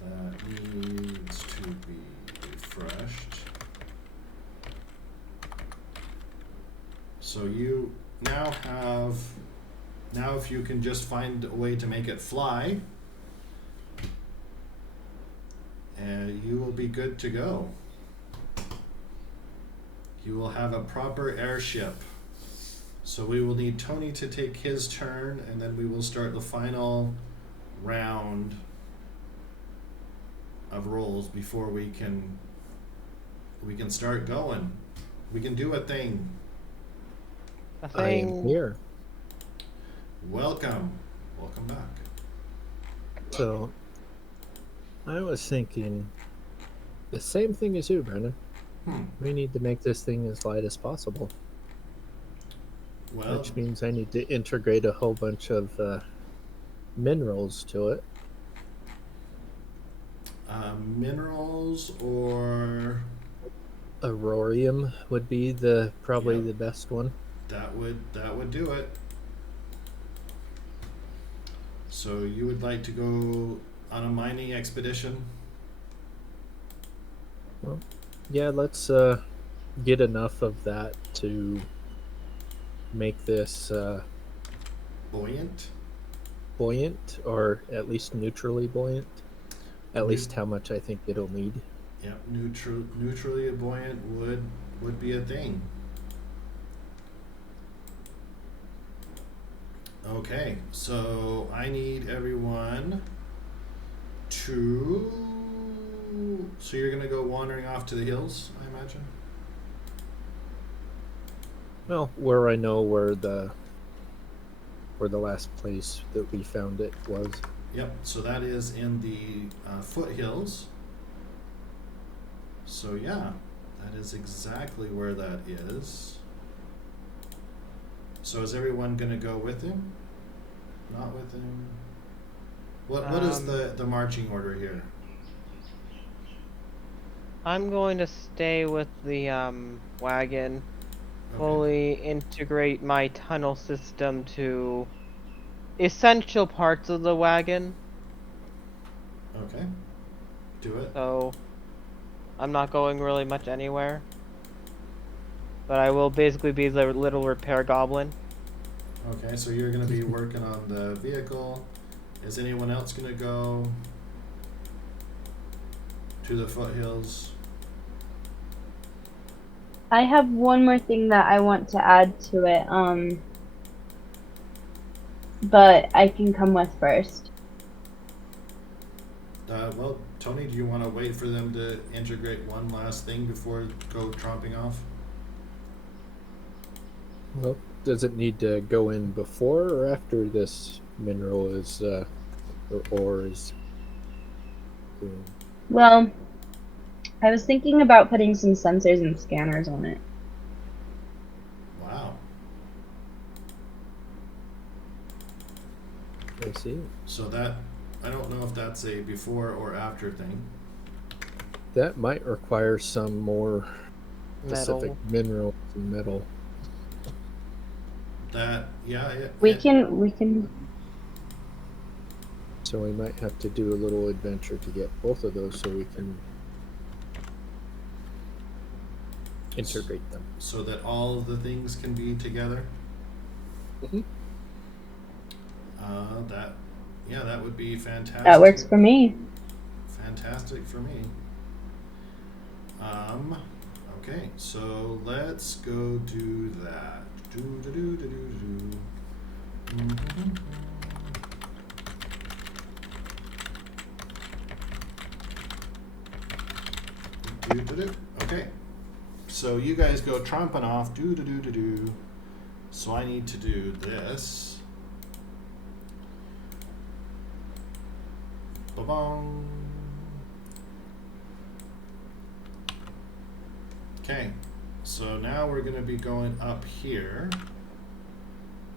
that needs to be refreshed. So you now if you can just find a way to make it fly, you will be good to go. You will have a proper airship. So we will need Tony to take his turn, and then we will start the final round of rolls before we can start going. We can do a thing. I am here. Welcome back. So, I was thinking the same thing as you, Brennan. We need to make this thing as light as possible. Well, Which means I need to integrate a whole bunch of minerals to it. Minerals or Aurorium would be probably the best one. that would do it. So you would like to go on a mining expedition? Well, yeah, let's get enough of that to make this Buoyant, or at least neutrally buoyant. At least how much I think it'll need. Yeah, neutrally buoyant would be a thing. Okay, so I need everyone to. So you're gonna go wandering off to the hills, I imagine. Well, where I know where the last place that we found it was. Yep. So that is in the foothills. So yeah, that is exactly where that is. So is everyone gonna go with him? Not with him? What is the marching order here? I'm going to stay with the wagon. Okay. Fully integrate my tunnel system to essential parts of the wagon. Okay. Do it. So I'm not going really much anywhere. But I will basically be the little repair goblin. Okay, so you're going to be working on the vehicle. Is anyone else going to go to the foothills? I have one more thing that I want to add to it, but I can come with first. Well, Tony, do you want to wait for them to integrate one last thing before go tromping off? Well, does it need to go in before or after this mineral is, or ore is? Well, I was thinking about putting some sensors and scanners on it. Wow. I see. So that, I don't know if that's a before or after thing. That might require some more specific Metal. minerals and metal. That, yeah. We can. So we might have to do a little adventure to get both of those so we can integrate them. So that all of the things can be together? Mhm. That would be fantastic. That works for me. Fantastic for me. Okay, so let's go do that. Okay, so you guys go tromping off. So I need to do this. Ba-bong. Okay, so now we're going to be going up here.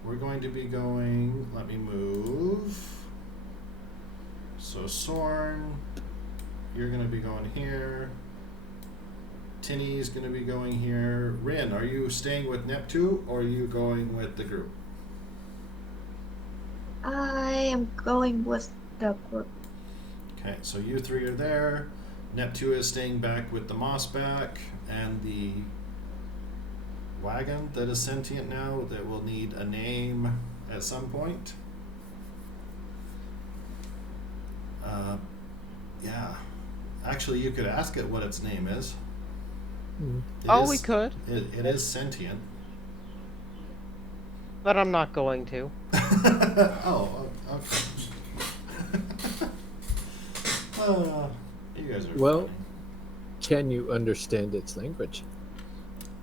We're going to be going, let me move. So Sorn, you're going to be going here. Tinny's going to be going here. Rin, are you staying with Neptune or are you going with the group? I am going with the group. Okay, so you three are there. Neptune is staying back with the mossback and the wagon that is sentient now that will need a name at some point. Yeah. Actually, you could ask it what its name is. We could. It is sentient. But I'm not going to. Oh, okay. You guys are Well, funny. can you understand its language?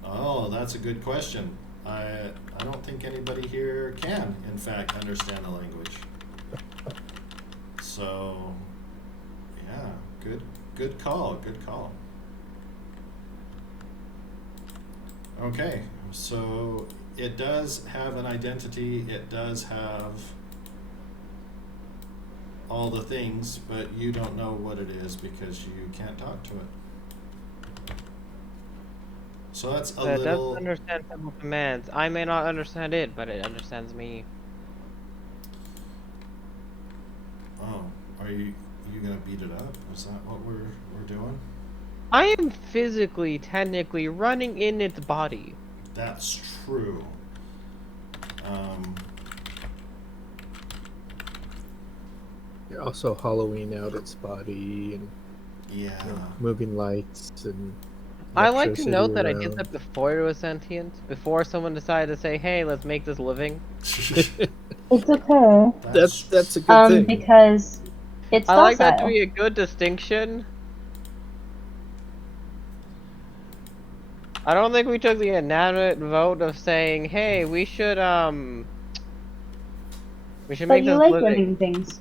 Oh, that's a good question. I don't think anybody here can, in fact, understand the language. So, yeah, good call. Okay, so it does have an identity. It does have all the things, but you don't know what it is because you can't talk to it. So that's a It little. doesn't understand simple commands. I may not understand it, but it understands me. Oh, are you gonna beat it up? Is that what we're doing? I am physically, technically running in its body. That's true. You're also hollowing out its body and Yeah. moving lights and. I like to electricity note that I did around. that before it was sentient. Before someone decided to say, "Hey, let's make this living." It's okay. That's a good thing. Because it's I docile. like that to be a good distinction. I don't think we took the unanimous vote of saying, "Hey, we should But make you this like living." living things.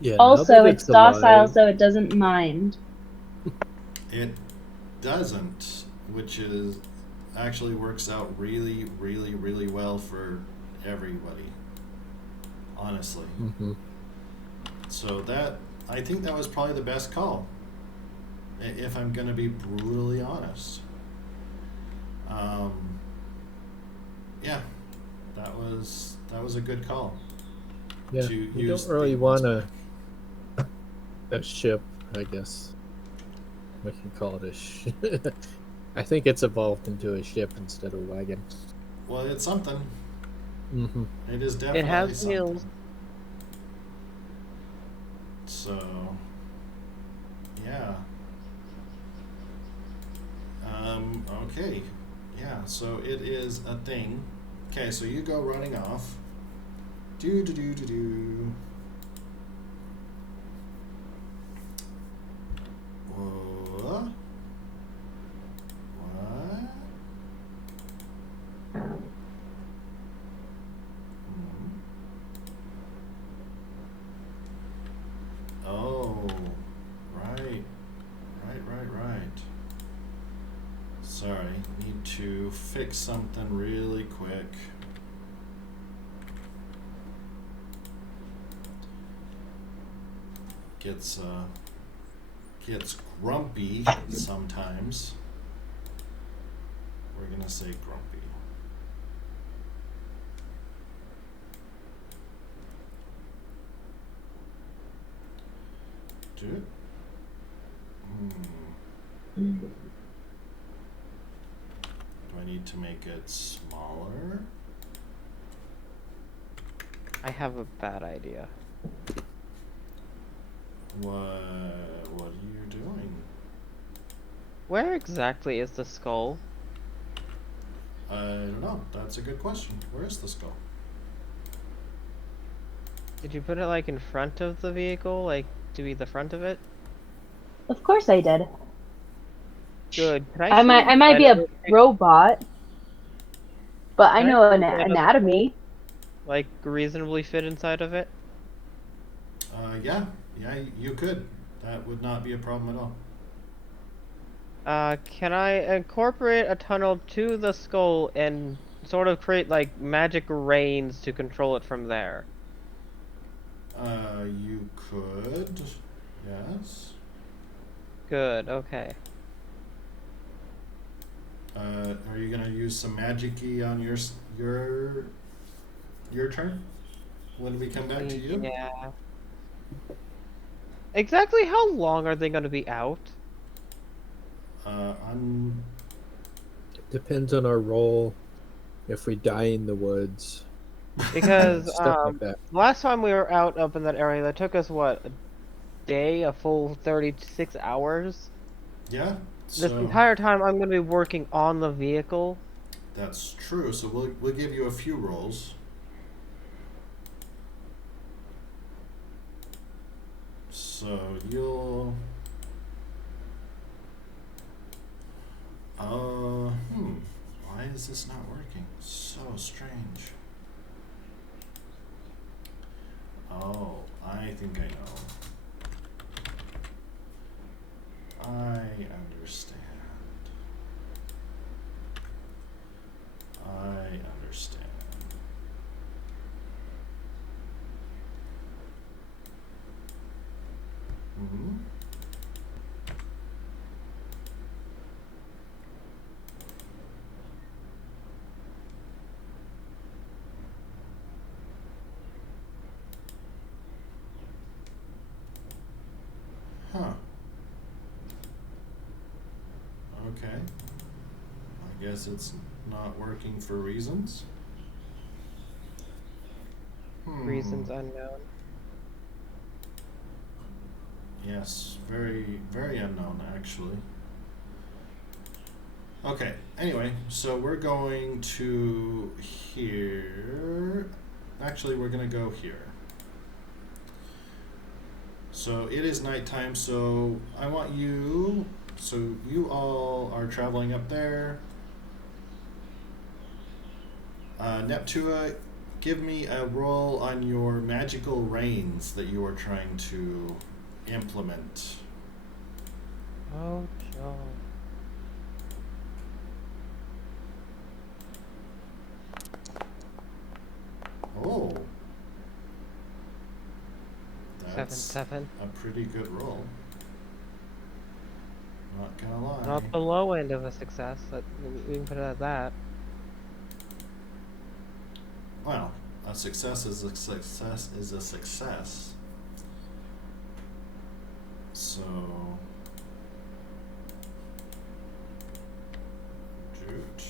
Yeah. now Also, that it's docile, alive- so it doesn't mind. It doesn't, which is actually works out really, really, really well for everybody. Honestly. Mhm. So I think that was probably the best call. If I'm gonna be brutally honest. Yeah, that was a good call. Yeah, To you use don't really the want a ship I guess we can call it a I think it's evolved into a ship instead of a wagon. Well, it's something. Mm-hmm. It is It definitely has something. wheels. So, yeah. Okay. Yeah, so it is a thing. Okay, so you go running off. Do do do do do. What? What? Oh, right. Right. Sorry, need to fix something really quick. Gets grumpy sometimes. We're gonna say grumpy. Do it. Do I need to make it smaller? I have a bad idea. What are you doing? Where exactly is the skull? I don't know. That's a good question. Where is the skull? Did you put it like in front of the vehicle, like to be the front of it? Of course I did. Good. Can I might be a robot, but I Can I know see the anatomy. like reasonably fit inside of it? Yeah, you could. That would not be a problem at all. Can I incorporate a tunnel to the skull and sort of create like magic reins to control it from there? You could. Yes. Good. Okay. Are you gonna use some magic-y on your turn when we come back to you? Yeah. Exactly how long are they going to be out? I'm. Depends on our role. If we die in the woods, Because stuff like that. last time we were out up in that area, that took us what, a day, a full 36 hours. Yeah. This So entire time, I'm going to be working on the vehicle. that's true. So we'll give you a few rolls. So you'll. Why is this not working? So strange. Oh, I think I know. I understand. Mm-hmm. Huh. Okay. I guess it's not working for reasons. Reasons unknown. Yes, very, very unknown, actually. Okay, anyway, so we're going to here. Actually, we're going to go here. So it is nighttime, so I want you. So you all are traveling up there. Neptua, give me a roll on your magical reins that you are trying to implement. Oh, Joe. Oh. That's 7. a pretty good roll. Not gonna lie. Not the low end of a success. We can put it at that. Well, a success is a success is a success. So. Jute.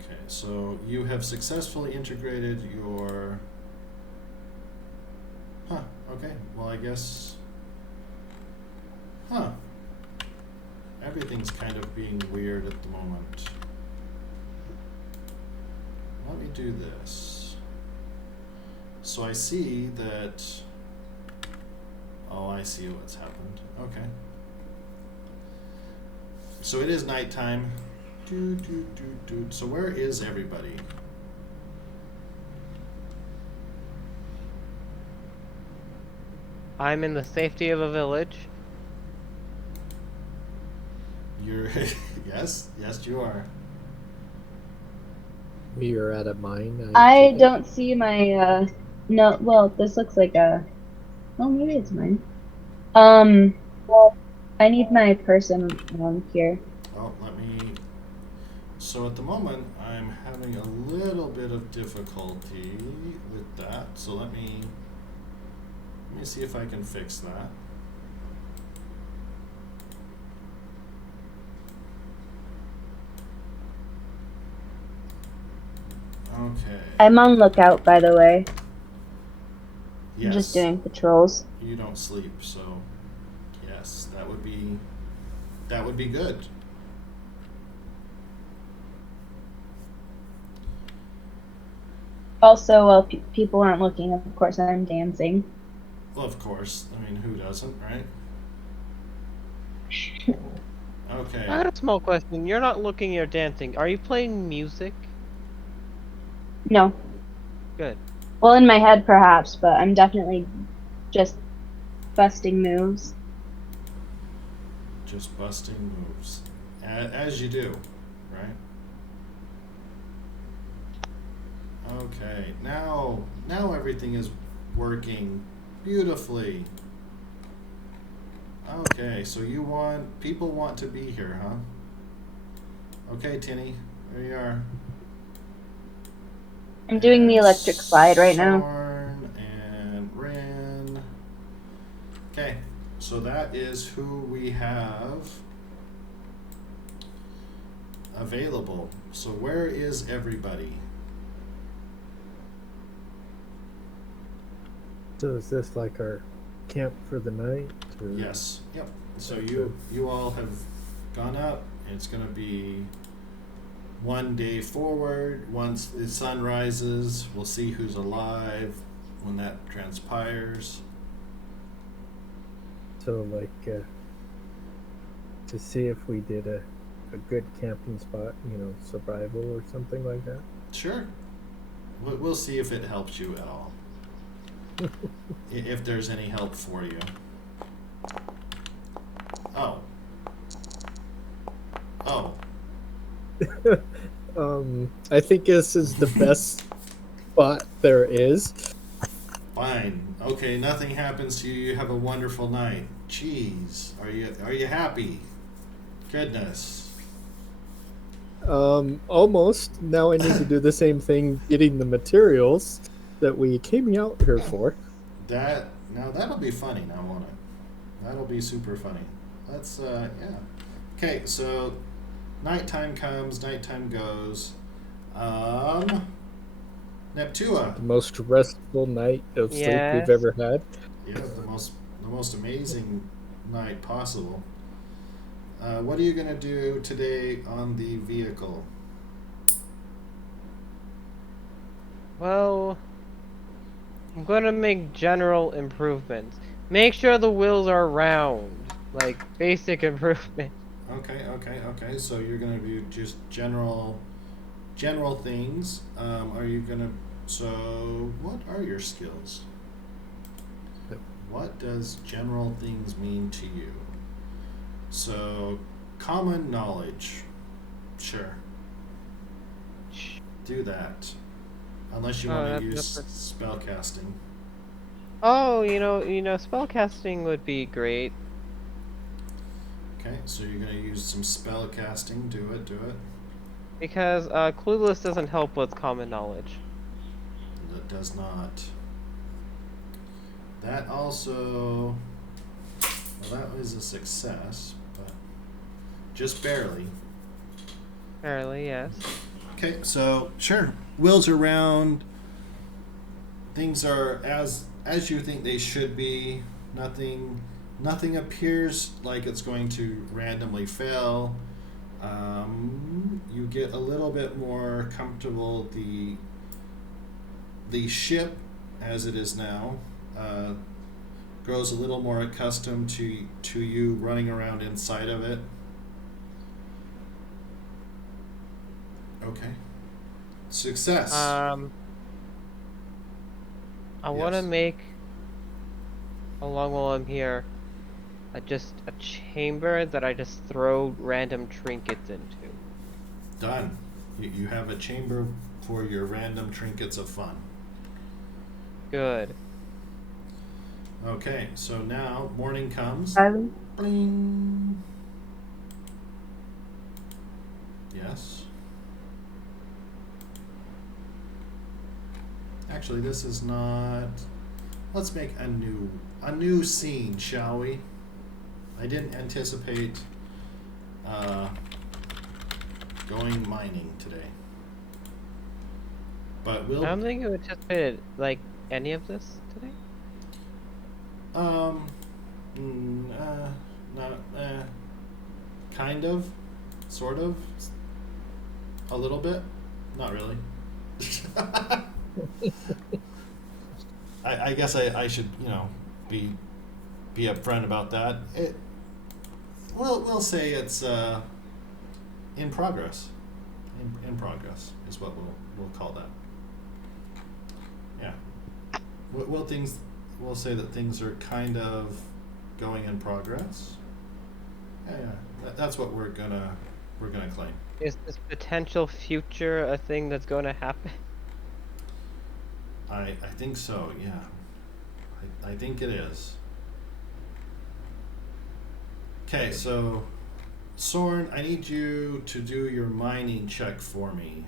Okay, so you have successfully integrated your. Huh, okay, well, I guess. Huh. Everything's kind of being weird at the moment. Let me do this. So I see that. Oh, I see what's happened. Okay. So it is nighttime. So where is everybody? I'm in the safety of a village. You're yes, you are. We are at a mine. I don't see my, no, well, this looks like a, oh, maybe it's mine. I need my person here. Oh, let me. So at the moment, I'm having a little bit of difficulty with that. So let me see if I can fix that. Okay. I'm on lookout, by the way. Yes. I'm just doing patrols. You don't sleep, so yes, that would be good. Also, while people aren't looking, of course, I'm dancing. Well, of course. I mean, who doesn't, right? Okay. I got a small question. You're not looking, you're dancing. Are you playing music? No. Good. Well, in my head, perhaps, but I'm definitely just busting moves. Just busting moves, as you do, right? Okay. Now everything is working beautifully. Okay, so people want to be here, huh? Okay, Tinny, there you are. I'm doing the electric slide right now. Sorn and Rin. Okay, so that is who we have available. So where is everybody? So is this like our camp for the night? Or? Yes. Yep. So you all have gone up. It's going to be one day forward. Once the sun rises, we'll see who's alive when that transpires. So like to see if we did a good camping spot, survival or something like that. Sure. We'll see if it helps you at all. If there's any help for you. Oh. I think this is the best spot there is. Fine. Okay, nothing happens to you. You have a wonderful night. Jeez. Are you happy? Goodness. Almost. Now I need to do the same thing, getting the materials that we came out here for. That'll be funny now, won't it? That'll be super funny. Let's yeah. Okay, so nighttime comes, nighttime goes. Neptua. The most restful night of sleep Yes. we've ever had. Yeah, the most amazing night possible. What are you gonna do today on the vehicle? Well, I'm gonna make general improvements. Make sure the wheels are round. Like, basic improvement. Okay. So you're gonna do just general things. Are you gonna? So what are your skills? Yep. What does general things mean to you? So common knowledge. Sure. Do that. Unless you want to use spellcasting. Oh, spellcasting would be great. Okay, so you're gonna use some spellcasting. Do it. Because Clueless doesn't help with common knowledge. that does not. That also, well, that was a success, but just barely. Apparently, yes. Okay, so sure, wheels are round. Things are as you think they should be. Nothing appears like it's going to randomly fail. You get a little bit more comfortable. The ship, as it is now, grows a little more accustomed to you running around inside of it. Okay. Success. I want to Yes. make, along while I'm here, just a chamber that I just throw random trinkets into. Done. You have a chamber for your random trinkets of fun. Good. Okay, so now morning comes. Riley? Bling. Yes. Actually, this is not. Let's make a new scene, shall we? I didn't anticipate going mining today, but I we'll. don't think you anticipated, like, any of this today. Not, kind of, sort of, a little bit, not really. I guess I should, be upfront about that. We'll say it's in progress. In progress is what we'll call that. Yeah. We'll say that things are kind of going in progress. Yeah. That's what we're gonna claim. Is this potential future a thing that's going to happen? I think so. Yeah. I think it is. Okay, so Soren, I need you to do your mining check for me.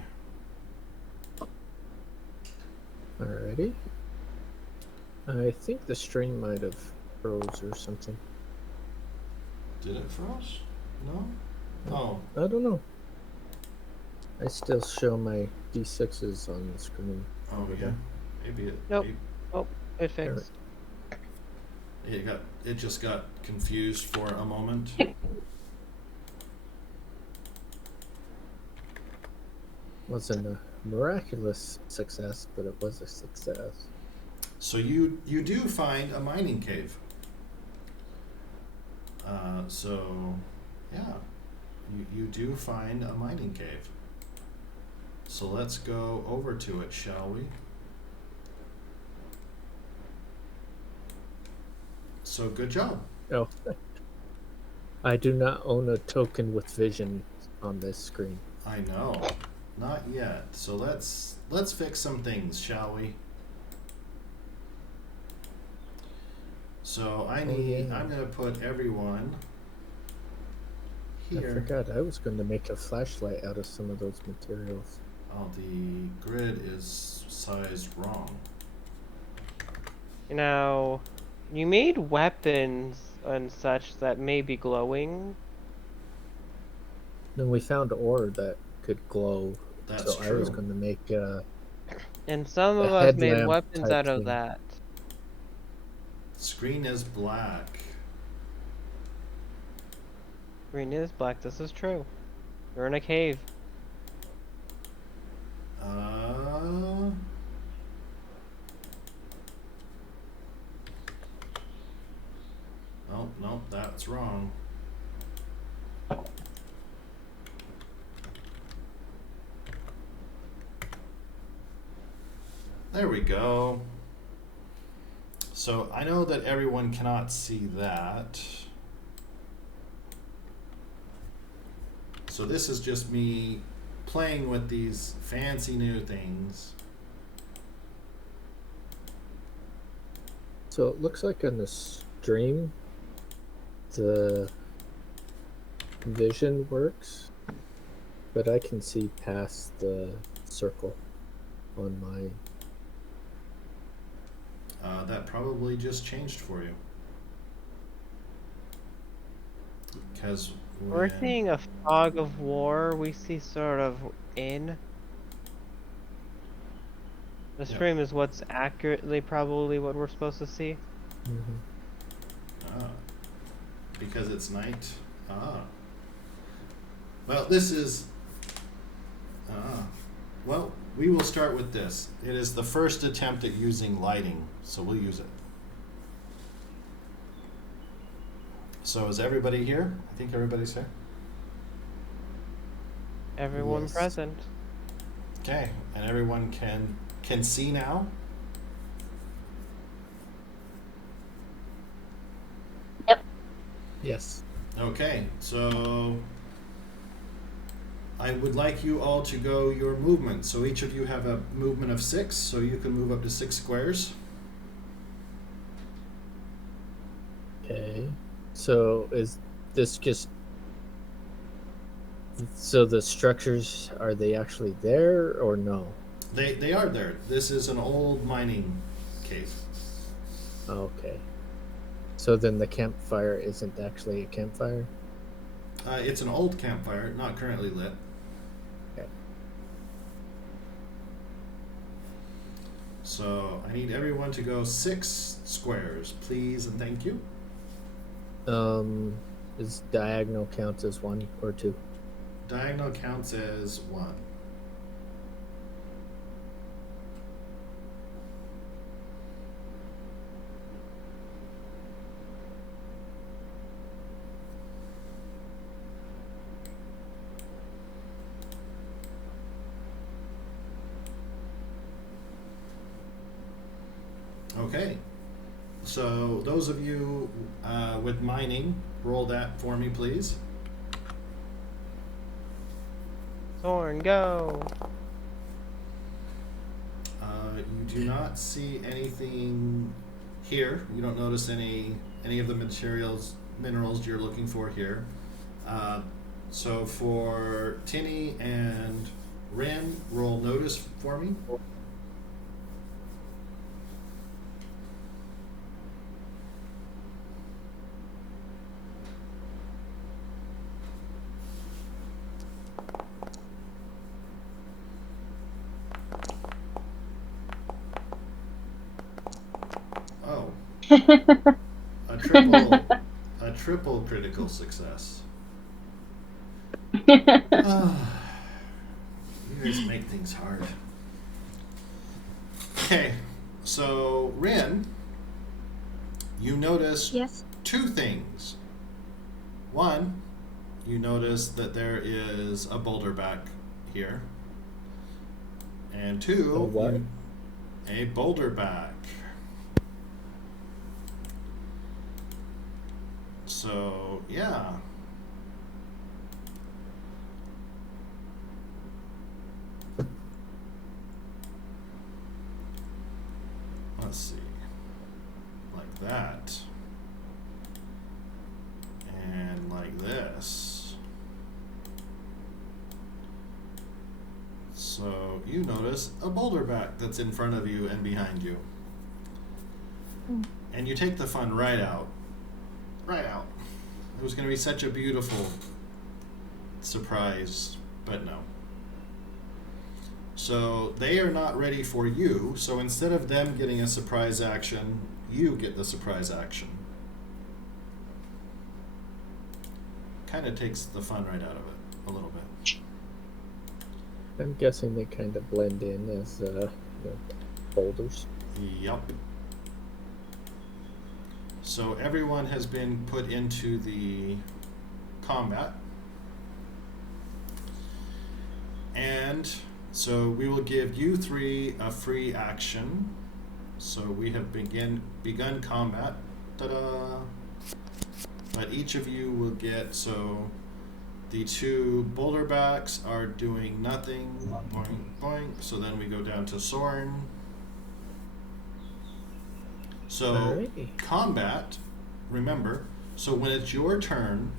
Alrighty. I think the stream might have froze or something. Did it froze? No? Oh, I don't know. I still show my D6s on the screen. oh over yeah. there. Maybe it. Nope. Oh, it Alright. fixed. It just got confused for a moment. Wasn't a miraculous success, but it was a success. So you do find a mining cave. So yeah, you do find a mining cave. So let's go over to it, shall we? So good job. Oh. I do not own a token with vision on this screen. I know. Not yet. So let's fix some things, shall we? So I'm gonna put everyone I here. forgot I was going to make a flashlight out of some of those materials. Oh, the grid is sized wrong. Now, you made weapons and such that may be glowing. Then we found ore that could glow. That's so I was true. going to make And some A of us made headlamp weapons type out of thing. that. Screen is black. Green is black, this is true. You're in a cave. Oh, no, that's wrong. There we go. So I know that everyone cannot see that. So this is just me playing with these fancy new things. So it looks like on the stream, the vision works, but I can see past the circle on my that probably just changed for you. Because We're seeing a fog of war. We see sort of in. The Yep. stream is what's accurately probably what we're supposed to see. Because it's night. Well, this is. Well, we will start with this. It is the first attempt at using lighting, so we'll use it. So is everybody here? I think everybody's here. Everyone Yes. present. Okay, and everyone can see now. Yes. Okay, so I would like you all to go your movement. So each of you have a movement of 6, so you can move up to 6 squares. Okay. So is this just... So the structures, are they actually there or no? They are there. This is an old mining cave. Okay. So then the campfire isn't actually a campfire? It's an old campfire, not currently lit. Okay. So I need everyone to go 6 squares, please, and thank you. Is diagonal counts as 1 or 2? Diagonal counts as 1. Okay, so those of you with mining, roll that for me, please. Soren, go! You do not see anything here. You don't notice any of the minerals you're looking for here. So for Tinny and Rin, roll notice for me. Oh, a triple critical success. You guys make things hard. Okay, so Rin, you notice Yes. 2 things. One, you notice that there is a boulder back here. And 2, A what? a boulder back. So, yeah. Let's see. Like that. And like this. So you notice a boulder back that's in front of you and behind you. And you take the fun right out. Right out. It was going to be such a beautiful surprise, but no. So they are not ready for you, so instead of them getting a surprise action, you get the surprise action. Kind of takes the fun right out of it, a little bit. I'm guessing they kind of blend in as the boulders. Yup. So everyone has been put into the combat. And so we will give you 3 a free action. So we have begun combat. Ta-da! But each of you will get, so the 2 boulder backs are doing nothing. Boing, boing. So then we go down to Soren. So Alrighty. combat, remember, so when it's your turn,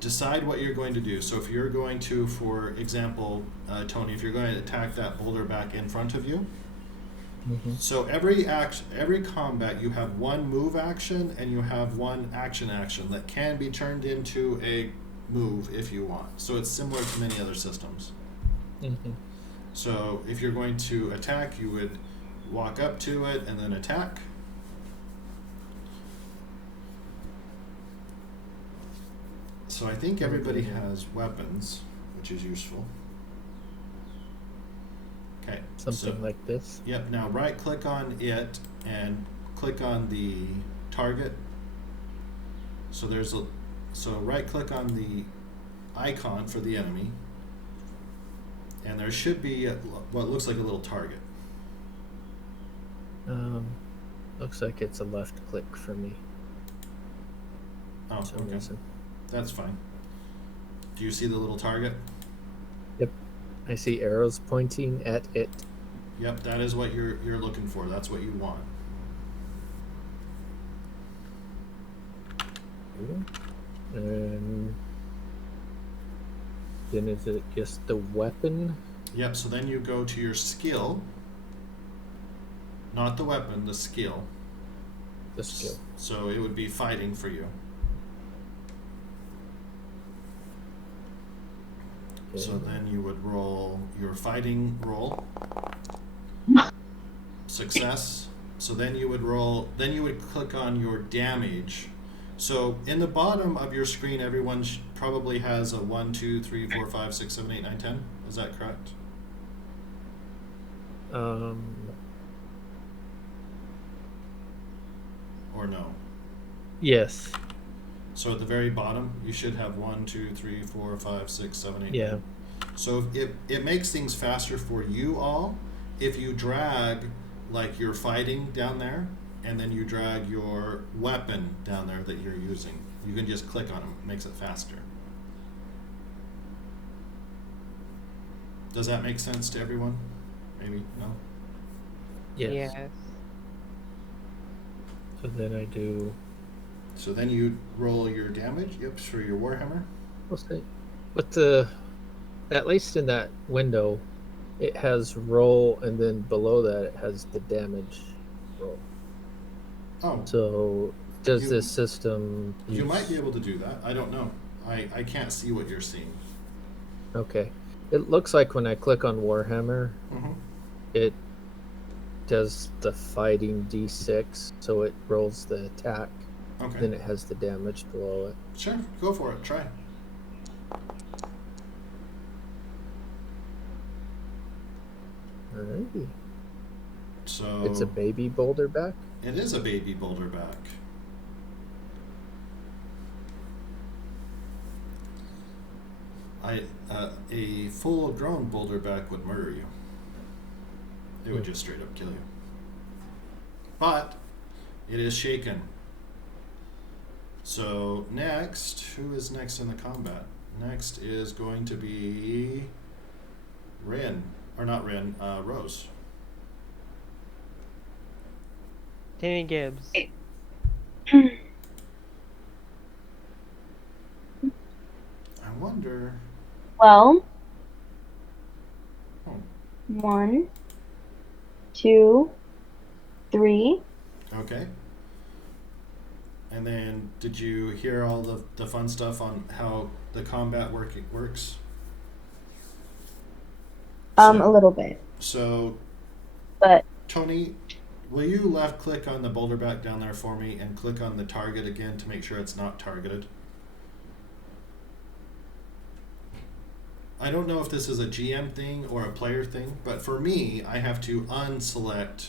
decide what you're going to do. So if you're going to, for example, Tony, if you're going to attack that boulder back in front of you, Mhm. So every combat, you have one move action and you have one action that can be turned into a move if you want. So it's similar to many other systems. Mhm. So if you're going to attack, you would walk up to it and then attack. So I think everybody has weapons, which is useful. Okay. Something like this. Yep. Now right click on it and click on the target. So right click on the icon for the enemy, and there should be what looks like a little target. Looks like it's a left click for me. Oh, For some okay. reason. That's fine. Do you see the little target? Yep. I see arrows pointing at it. Yep, that is what you're looking for. That's what you want. And then is it just the weapon? Yep, so then you go to your skill. Not the weapon, the skill. The skill. So it would be fighting for you. Okay. So then you would roll your fighting roll. Success. So then you would click on your damage. So in the bottom of your screen, everyone probably has a 1, 2, 3, 4, 5, 6, 7, 8, 9, 10. Is that correct? Or no? Yes. So at the very bottom, you should have 1, 2, 3, 4, 5, 6, 7, 8. Yeah. 9. So it makes things faster for you all if you drag like your fighting down there, and then you drag your weapon down there that you're using. You can just click on them. It makes it faster. Does that make sense to everyone? Maybe? No? Yes. Yes. So then I do. So then you roll your damage. Yep, for your Warhammer. What's that? But at least in that window, it has roll, and then below that it has the damage roll. Oh, So does You- this system? you might be able to do that. I don't know. I can't see what you're seeing. Okay. It looks like when I click on Warhammer, Mm-hmm. it does the fighting D6, so it rolls the attack. Okay. Then it has the damage below it. Sure, go for it. Try. Alrighty. So It's a baby boulder back. It is a baby boulderback. A full-grown boulderback would murder you. It would just straight up kill you. But it is shaken. So next, who is next in the combat? Next is going to be Rose. Timmy Gibbs. I wonder. Well, Hmm. 1, 2, 3. Okay. And then, did you hear all the fun stuff on how the combat works? A little bit, So, but Tony, will you left click on the boulderback down there for me and click on the target again to make sure it's not targeted? I don't know if this is a GM thing or a player thing, but for me, I have to unselect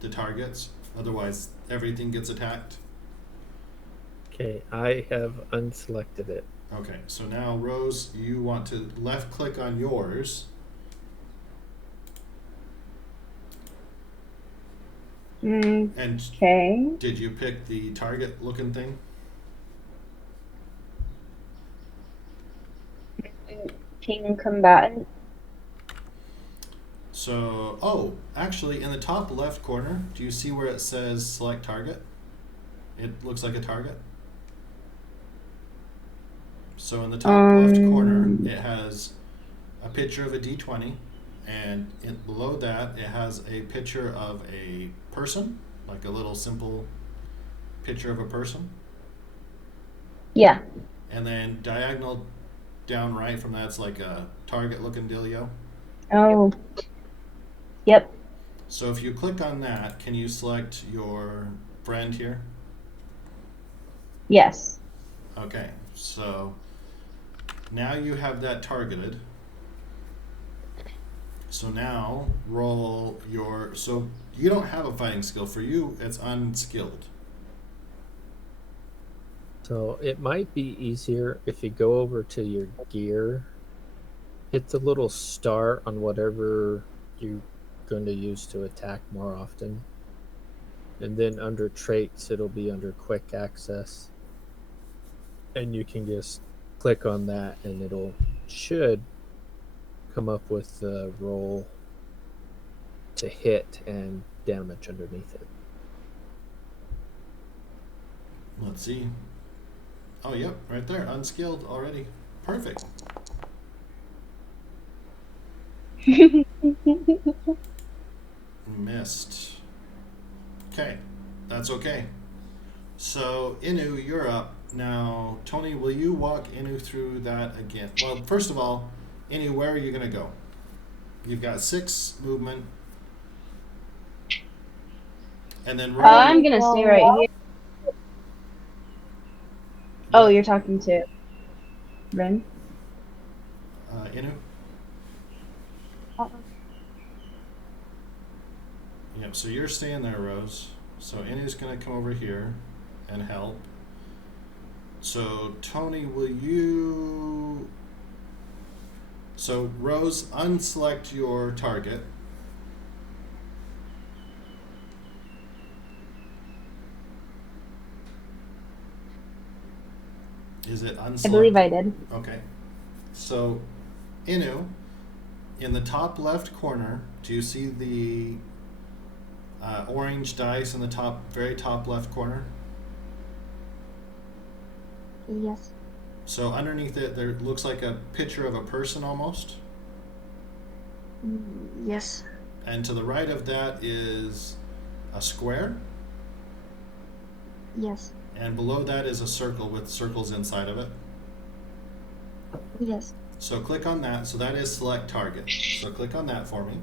the targets, otherwise everything gets attacked. Okay, I have unselected it. Okay, so now Rose, you want to left click on yours. And okay. did you pick the target looking thing? King combatant. So, actually, in the top left corner, do you see where it says select target? It looks like a target. So in the top left corner, it has a picture of a D20, And below that, it has a picture of a person, like a little simple picture of a person. Yeah. And then diagonal down right from that's like a target looking dealio. Oh. Yep. So if you click on that, can you select your friend here? Yes. Okay, so now you have that targeted. So now roll your, so you don't have a fighting skill. For you, it's unskilled. So it might be easier if you go over to your gear, hit the little star on whatever you're going to use to attack more often. And then under traits, it'll be under quick access. And you can just click on that and it'll should come up with the roll to hit and damage underneath it. Let's see. Oh, yep, right there, unskilled already. Perfect. Missed. Okay, that's okay. So, Inu, you're up. Now, Tony, will you walk Inu through that again? Well, first of all, Inu, where are you going to go? You've got 6 movement. And then roll. I'm gonna stay right here. Oh, you're talking to Ren? Inu? Yep, so you're staying there, Rose. So Inu's going to come over here and help. So, Tony, will you... So, Rose, unselect your target. Is it unselected? I believe I did. Okay. So, Inu, in the top left corner, do you see the orange dice in the top, very top left corner? Yes. So underneath it, there looks like a picture of a person almost. Yes. And to the right of that is a square. Yes. And below that is a circle with circles inside of it. Yes. So click on that. So that is select target. So click on that for me.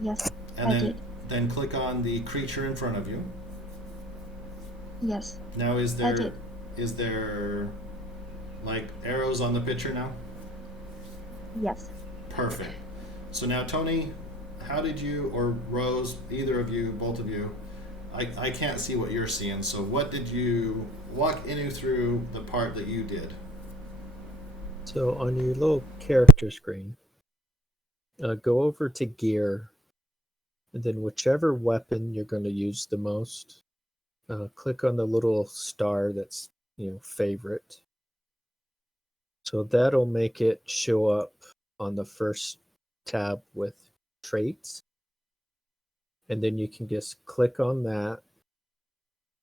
Yes. And I then did. then click on the creature in front of you. Yes. Now I did. is there like arrows on the picture now? Yes. Perfect. So now Tony, how did you, or Rose, either of you, both of you, I can't see what you're seeing, so what did you walk Inu through the part that you did? So on your little character screen, go over to gear, and then whichever weapon you're going to use the most, click on the little star that's favorite. So that'll make it show up on the first tab with traits, and then you can just click on that,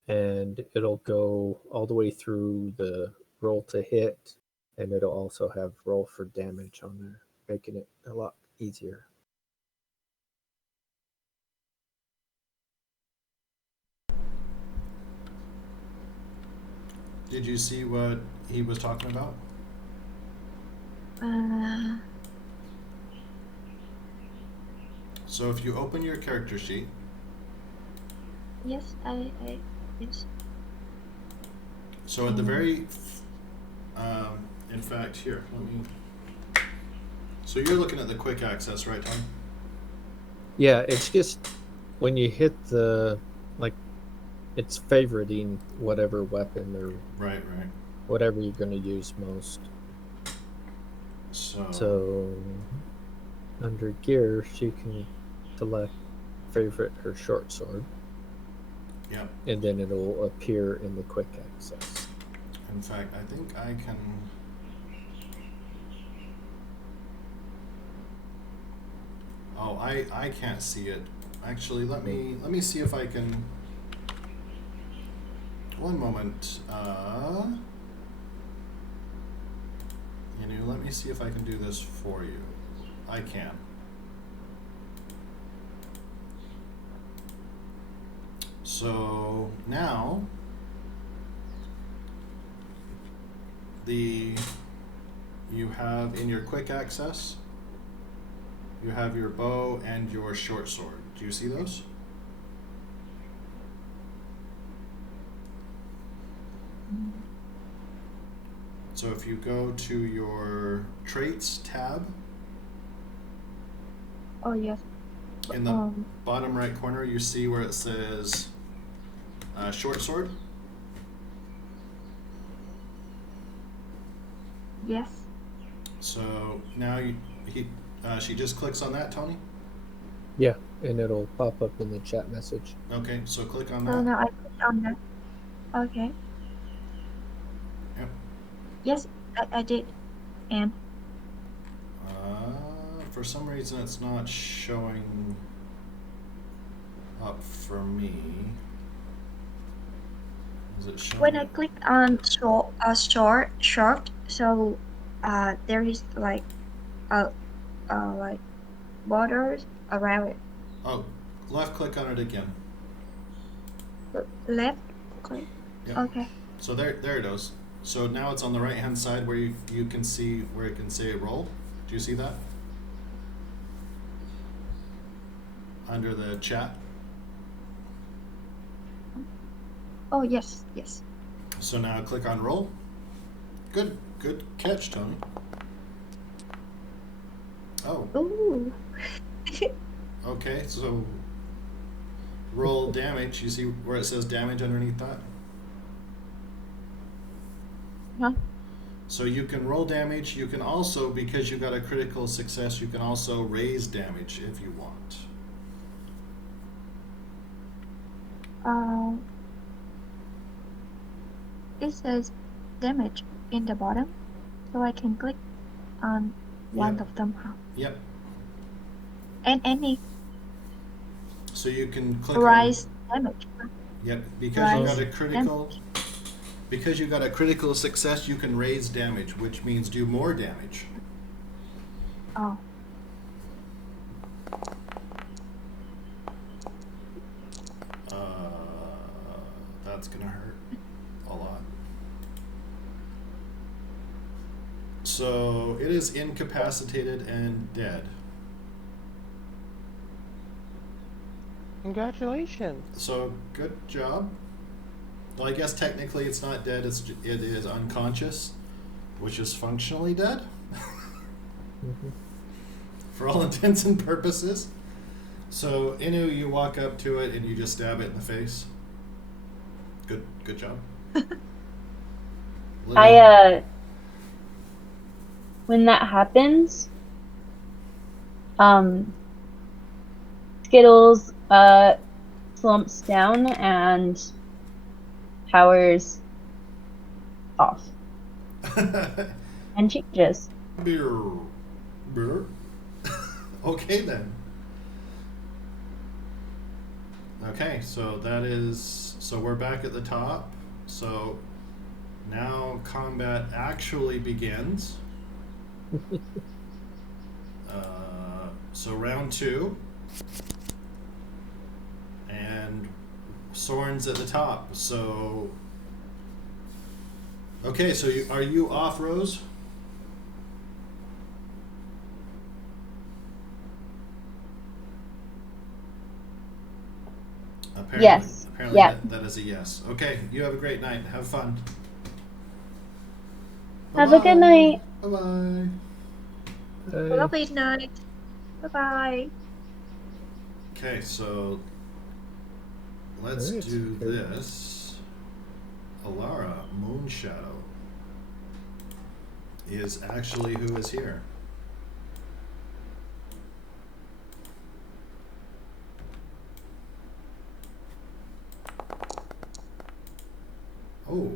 and it'll go all the way through the roll to hit, and it'll also have roll for damage on there, making it a lot easier. Did you see what he was talking about? So if you open your character sheet. Yes. Yes. So at the very, in fact, here, let me. So you're looking at the quick access, right, Tom? Yeah, it's just when you hit the, like, it's favoriting whatever weapon or Right. whatever you're going to use most. So under gear, she can select favorite her short sword. Yep. And then it'll appear in the quick access. In fact, I think I can. Oh, I can't see it. Actually, let me see if I can. One moment. Let me see if I can do this for you. I can. So now you have in your quick access, you have your bow and your short sword. Do you see those? So if you go to your traits tab Oh yes. in the bottom right corner, you see where it says short sword. Yes. So now she just clicks on that, Tony. Yeah, and it'll pop up in the chat message. Okay, so click on So that. now I click on that. Okay. Yep. Yes, I did. And For some reason, it's not showing up for me. Is it showing? when I click on short, so there is like like borders around it. Oh, left click on it again. Left click. Yep. Okay. So there it is. So now it's on the right hand side where you can see where it can say roll. Do you see that? Under the chat. Oh yes, yes. So now click on roll. Good catch, Tony. Oh, Ooh. okay. So roll damage. You see where it says damage underneath that? Huh? So you can roll damage. You can also, because you got a critical success, you can also raise damage if you want. It says damage in the bottom, so I can click on one Yep. of them. Yep. And any So you can click rise on. damage. Yep. Because you got Rise a critical. Because you got a critical success, you can raise damage, which means do more damage. Oh. That's gonna hurt a lot. So it is incapacitated and dead. Congratulations. So good job. Well, I guess technically it's not dead. It is unconscious, which is functionally dead. Mm-hmm. For all intents and purposes. So Inu, you walk up to it and you just stab it in the face. Good job. When that happens, Skittles slumps down and powers off and changes. Beer. Okay then. Okay, so we're back at the top. So now combat actually begins. So round 2. And Soren's at the top. So okay, so are you off, Rose? Apparently, Yes. Apparently Yeah. that is a yes. Okay, you have a great night. Have fun. Have a good night. Bye-bye. Lovely night. Bye bye. Okay, so let's Alright. do this. Alara Moonshadow is actually who is here. Oh.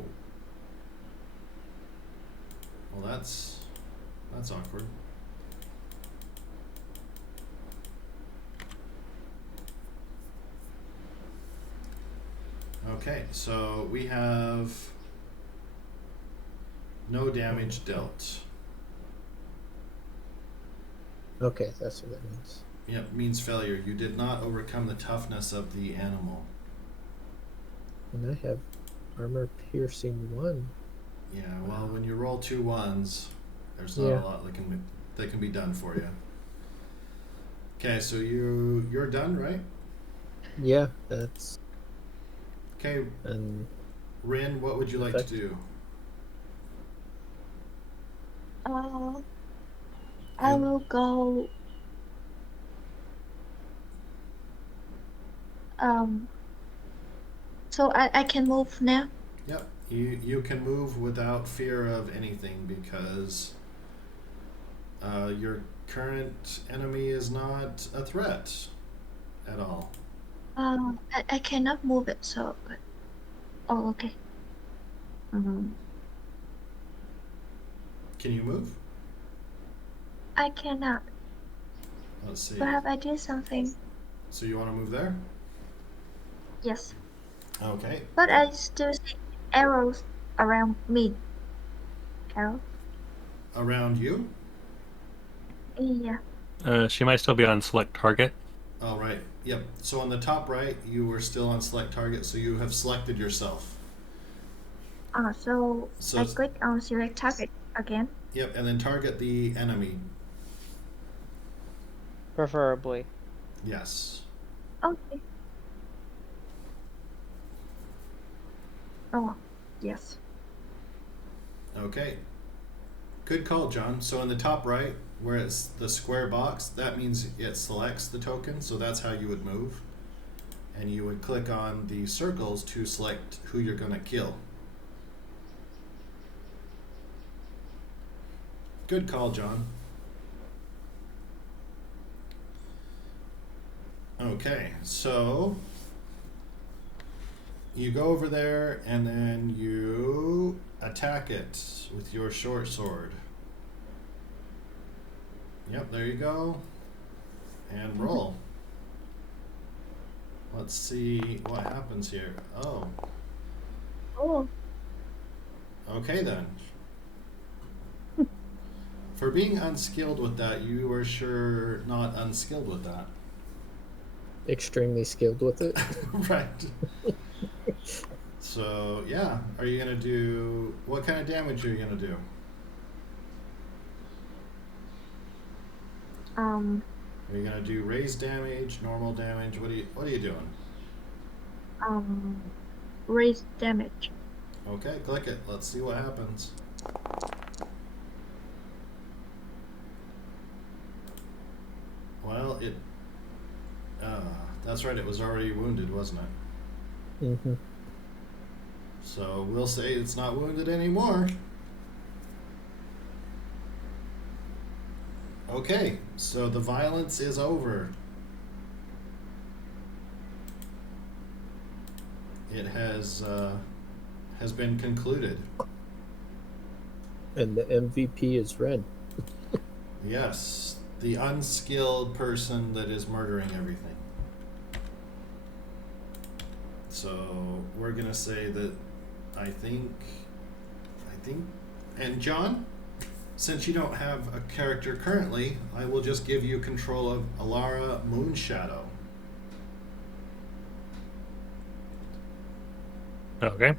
Well, that's awkward. Okay, so we have no damage dealt. Okay, that's what that means. Yep, means failure. You did not overcome the toughness of the animal. And I have armor piercing 1. Yeah, well, when you roll 2 1s, there's not Yeah. a lot that can be done for you. Okay, so you're done, right? Yeah, that's Okay, an Rin, what would you like to effect. do? I will go. So I can move now. Yep, you can move without fear of anything because your current enemy is not a threat at all. I cannot move it. So. Oh, okay. Can you move? I cannot. Let's see. Perhaps I did something. So you want to move there? Yes. Okay. But I still see arrows around me. Arrow? Around you? Yeah. She might still be on select target. Oh, right. Yep. So on the top right, you were still on select target, so you have selected yourself. So So I click on select target again. Yep, and then target the enemy. Preferably. Yes. Okay. Oh, yes. Okay. Good call, John. So in the top right, where it's the square box, that means it selects the token, so that's how you would move. And you would click on the circles to select who you're going to kill. Good call, John. Okay, so you go over there and then you attack it with your short sword. Yep, there you go. And roll. Let's see what happens here. Oh. Oh. Okay then. For being unskilled with that, you were sure not unskilled with that. Extremely skilled with it. Right. So, yeah. Are you going to do... What kind of damage are you going to do? Are you going to do raised damage, normal damage? What are you doing? Raise damage. Okay, click it. Let's see what happens. Well, it... that's right, it was already wounded, wasn't it? Mm-hmm. So we'll say it's not wounded anymore. Okay, so the violence is over. It has been concluded. And the MVP is red. Yes, the unskilled person that is murdering everything. So we're gonna say that I think, and John, since you don't have a character currently, I will just give you control of Alara Moonshadow. Okay.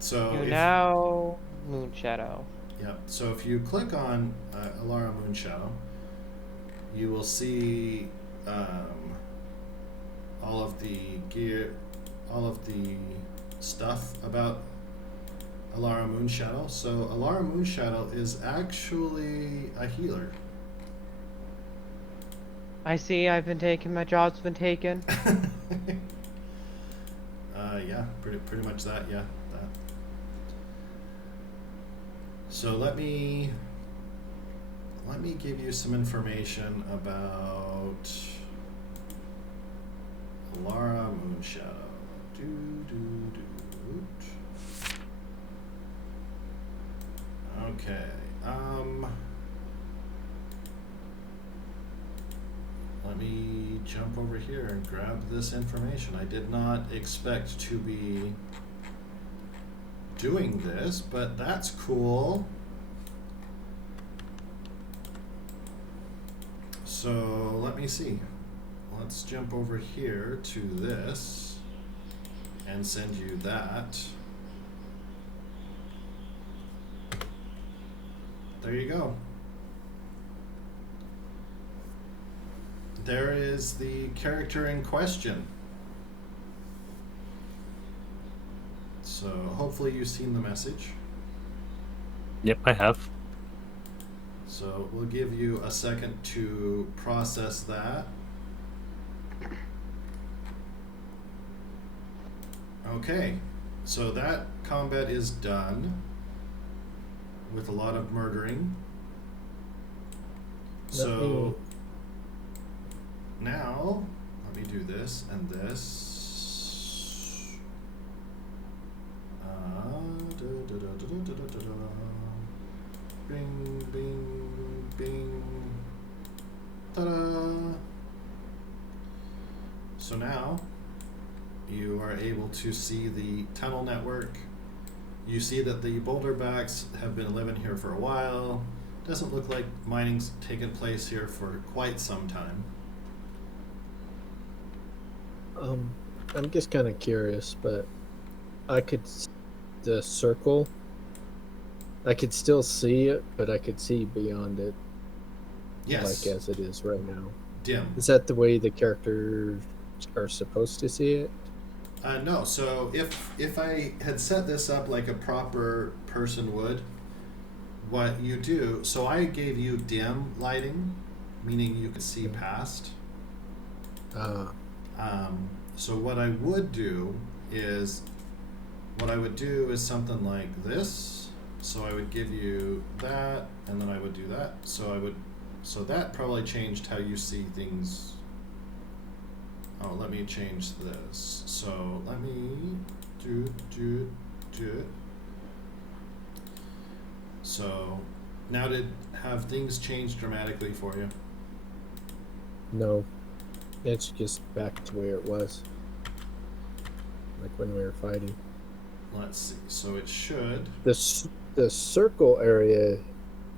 So You if, now Moonshadow. yeah. So if you click on Alara Moonshadow, you will see all of the gear, all of the stuff about Alara Moonshadow. So Alara Moonshadow is actually a healer. I see. I've been taken. My job's been taken. Yeah, pretty much that. Yeah, that. So let me give you some information about Alara Moonshadow. Okay. Let me jump over here and grab this information. I did not expect to be doing this, but that's cool. So let me see. Let's jump over here to this and send you that. There you go. There is the character in question. So hopefully you've seen the message. Yep, I have. So we'll give you a second to process that. Okay, so that combat is done with a lot of murdering. So now, let me do this and this. Bing, bing, bing. Ta-da! So now, you are able to see the tunnel network. You see that the boulderbacks have been living here for a while. Doesn't look like mining's taken place here for quite some time. I'm just kind of curious, but the circle, I could still see it, but I could see beyond it. Yes. Like as it is right now. Dim. Is that the way the characters are supposed to see it? No, so if I had set this up like a proper person would, what you do, so I gave you dim lighting, meaning you could see past. So what I would do is something like this. So I would give you that, and then I would do that. So that probably changed how you see things. Oh, let me change this. So let me do it. So now have things changed dramatically for you? No. It's just back to where it was. Like when we were fighting. Let's see. So it should. The circle area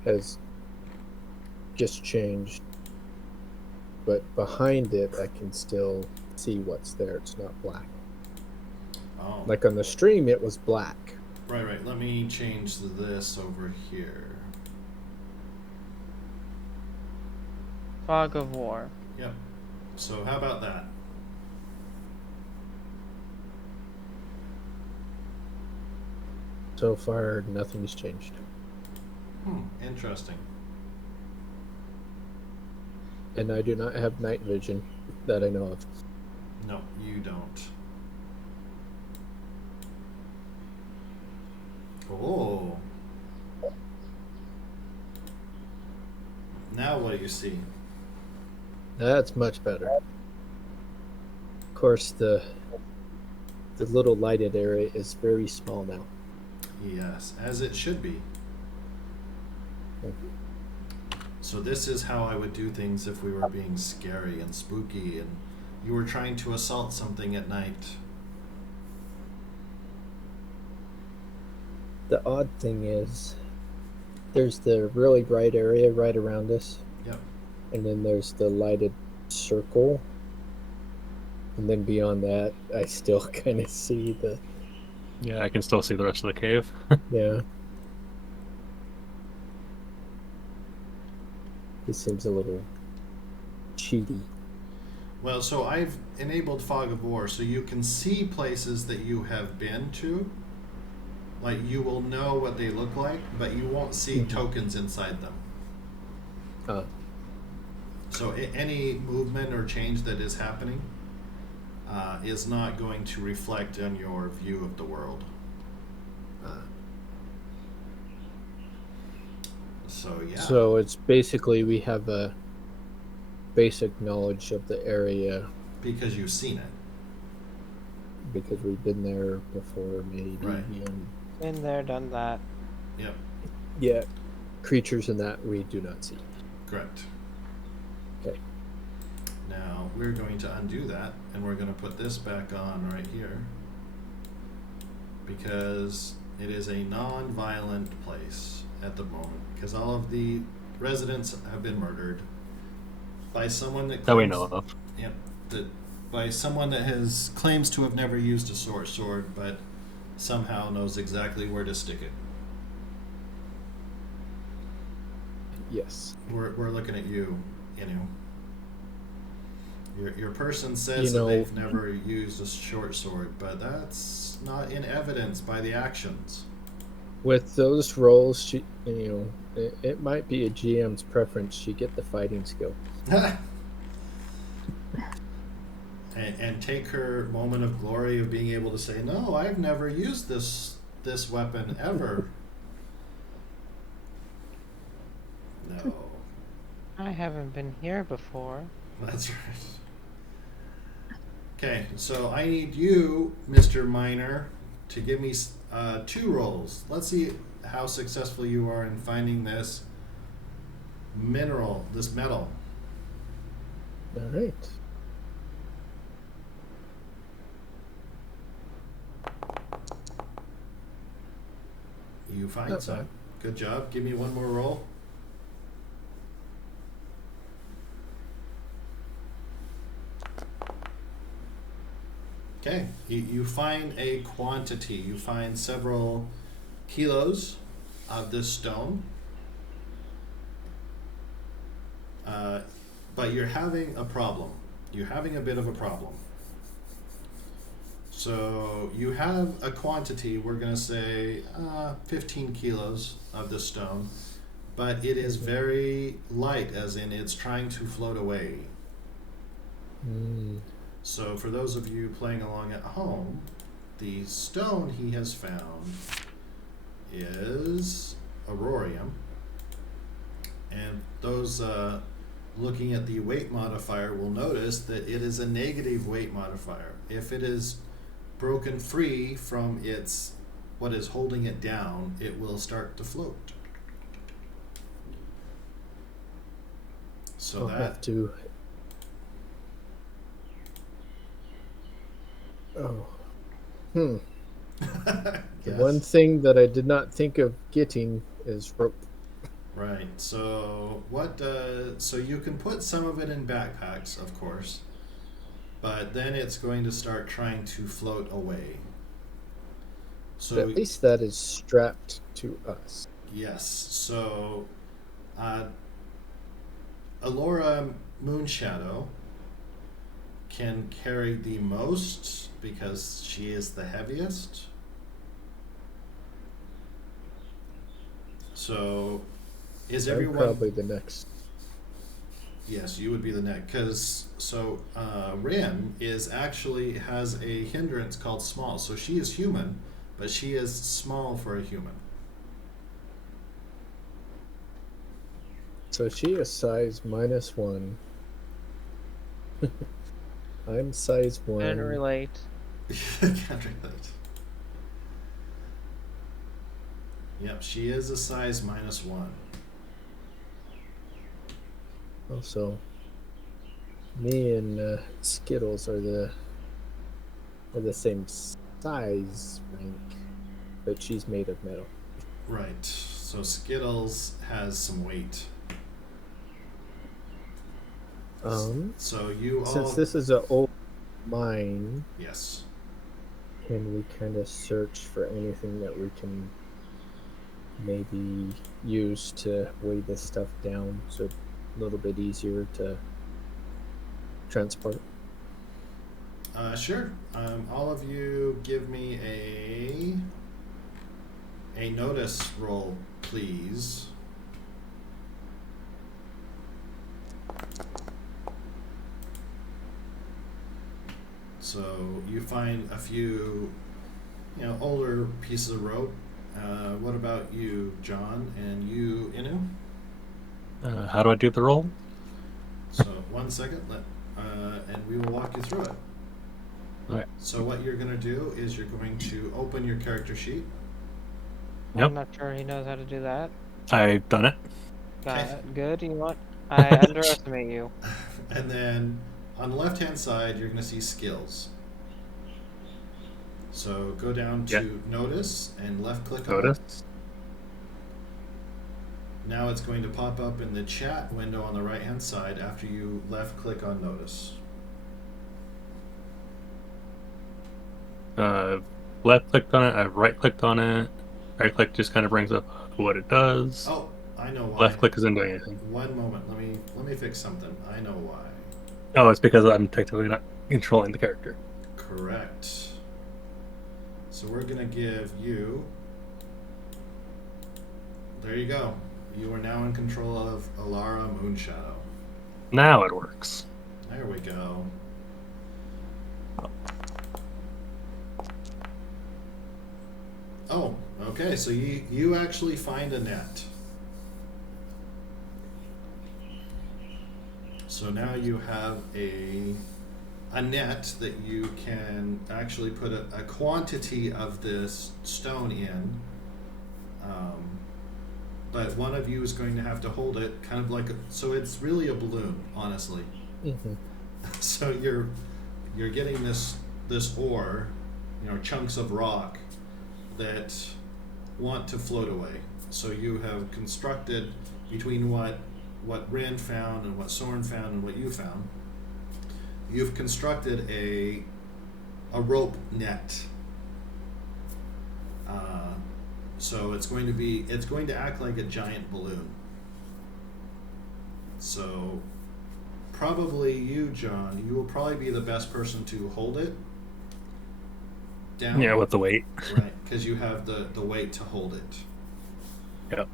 has just changed. But behind it, I can still see what's there. It's not black. Oh. Like on the stream, it was black. Right. Let me change this over here. Fog of War. Yep. So how about that? So far, nothing's changed. Interesting. And I do not have night vision that I know of. No, you don't. Oh. Now what do you see? That's much better. Of course, the little lighted area is very small now. Yes, as it should be. So this is how I would do things if we were being scary and spooky and you were trying to assault something at night. The odd thing is, there's the really bright area right around us. Yep. And then there's the lighted circle. And then beyond that, I still kind of see the... Yeah, I can still see the rest of the cave. Yeah. This seems a little cheaty. Well, so I've enabled Fog of War, so you can see places that you have been to. Like, you will know what they look like, but you won't see tokens inside them. So any movement or change that is happening is not going to reflect on your view of the world. So, yeah. So it's basically we have a basic knowledge of the area. Because you've seen it. Because we've been there before, maybe. Right. Been there, done that. Yep. Yeah. Creatures in that we do not see. Correct. Okay. Now, we're going to undo that, and we're going to put this back on right here. Because it is a non-violent place at the moment. Because all of the residents have been murdered. by someone that That we claims, know of. Yep, by someone that has claims to have never used a sword, but somehow knows exactly where to stick it. Yes. We're looking at you, Inu. Your person says You know- that they've never used a short sword, but that's not in evidence by the actions. With those rolls, she, it might be a GM's preference. She get the fighting skill. and take her moment of glory of being able to say, "No, I've never used this weapon ever." No, I haven't been here before. that's right. Okay, so I need you, Mr. Miner, to give me 2 rolls. Let's see how successful you are in finding this metal. All right. You find Not some. bad. Good job. Give me one more roll. Okay, you find a quantity. You find several kilos of this stone. But you're having a problem. You're having a bit of a problem. So you have a quantity, we're going to say 15 kilos of this stone, but it is very light, as in it's trying to float away. Mm. So for those of you playing along at home, the stone he has found is aurorium, and those looking at the weight modifier will notice that it is a negative weight modifier. If it is broken free from what is holding it down, it will start to float. So I'll that have to. Oh. The Yes. one thing that I did not think of getting is rope. Right. So so you can put some of it in backpacks, of course, but then it's going to start trying to float away. So At least that is strapped to us. yes. So Alora Moonshadow can carry the most because she is the heaviest. So is I'm everyone probably the next. Yes, you would be the next. Rin has a hindrance called small. So she is human, but she is small for a human. So she is size -1. I'm size 1. Can't relate. Can't relate. Yep, she is a size -1. Also, me and Skittles are the same size rank, but she's made of metal. Right. So Skittles has some weight. So you all Since this is an old mine, yes. can we kind of search for anything that we can maybe use to weigh this stuff down so it's a little bit easier to transport? Sure. All of you give me a notice roll, please. So you find a few, older pieces of rope. What about you, John, and you, Inu? How do I do the roll? So 1 second, and we will walk you through it. Okay. So what you're going to do is you're going to open your character sheet. Yep. I'm not sure he knows how to do that. I've done it. Good. You know what? I underestimate you. And then on the left-hand side, you're going to see skills. So go down to notice and left-click on it. Notice. now it's going to pop up in the chat window on the right-hand side after you left-click on Notice. Left clicked on it. I've right clicked on it. Right click just kind of brings up what it does. Oh, I know why. Left click isn't doing anything. One moment. Let me fix something. I know why. Oh, it's because I'm technically not controlling the character. Correct. So we're gonna give you. There you go. You are now in control of Alara Moonshadow. Now it works. There we go. Oh, okay. So you actually find a net. So now you have a net that you can actually put a quantity of this stone in. But one of you is going to have to hold it, kind of like so it's really a balloon, honestly. Mm-hmm. So you're getting this ore, chunks of rock that want to float away. So you have constructed between what Rin found and what Soren found and what you found. You've constructed a rope net. So it's going to act like a giant balloon. So probably you, John, you will probably be the best person to hold it down. Yeah, with the weight. Right, because you have the weight to hold it. Yep.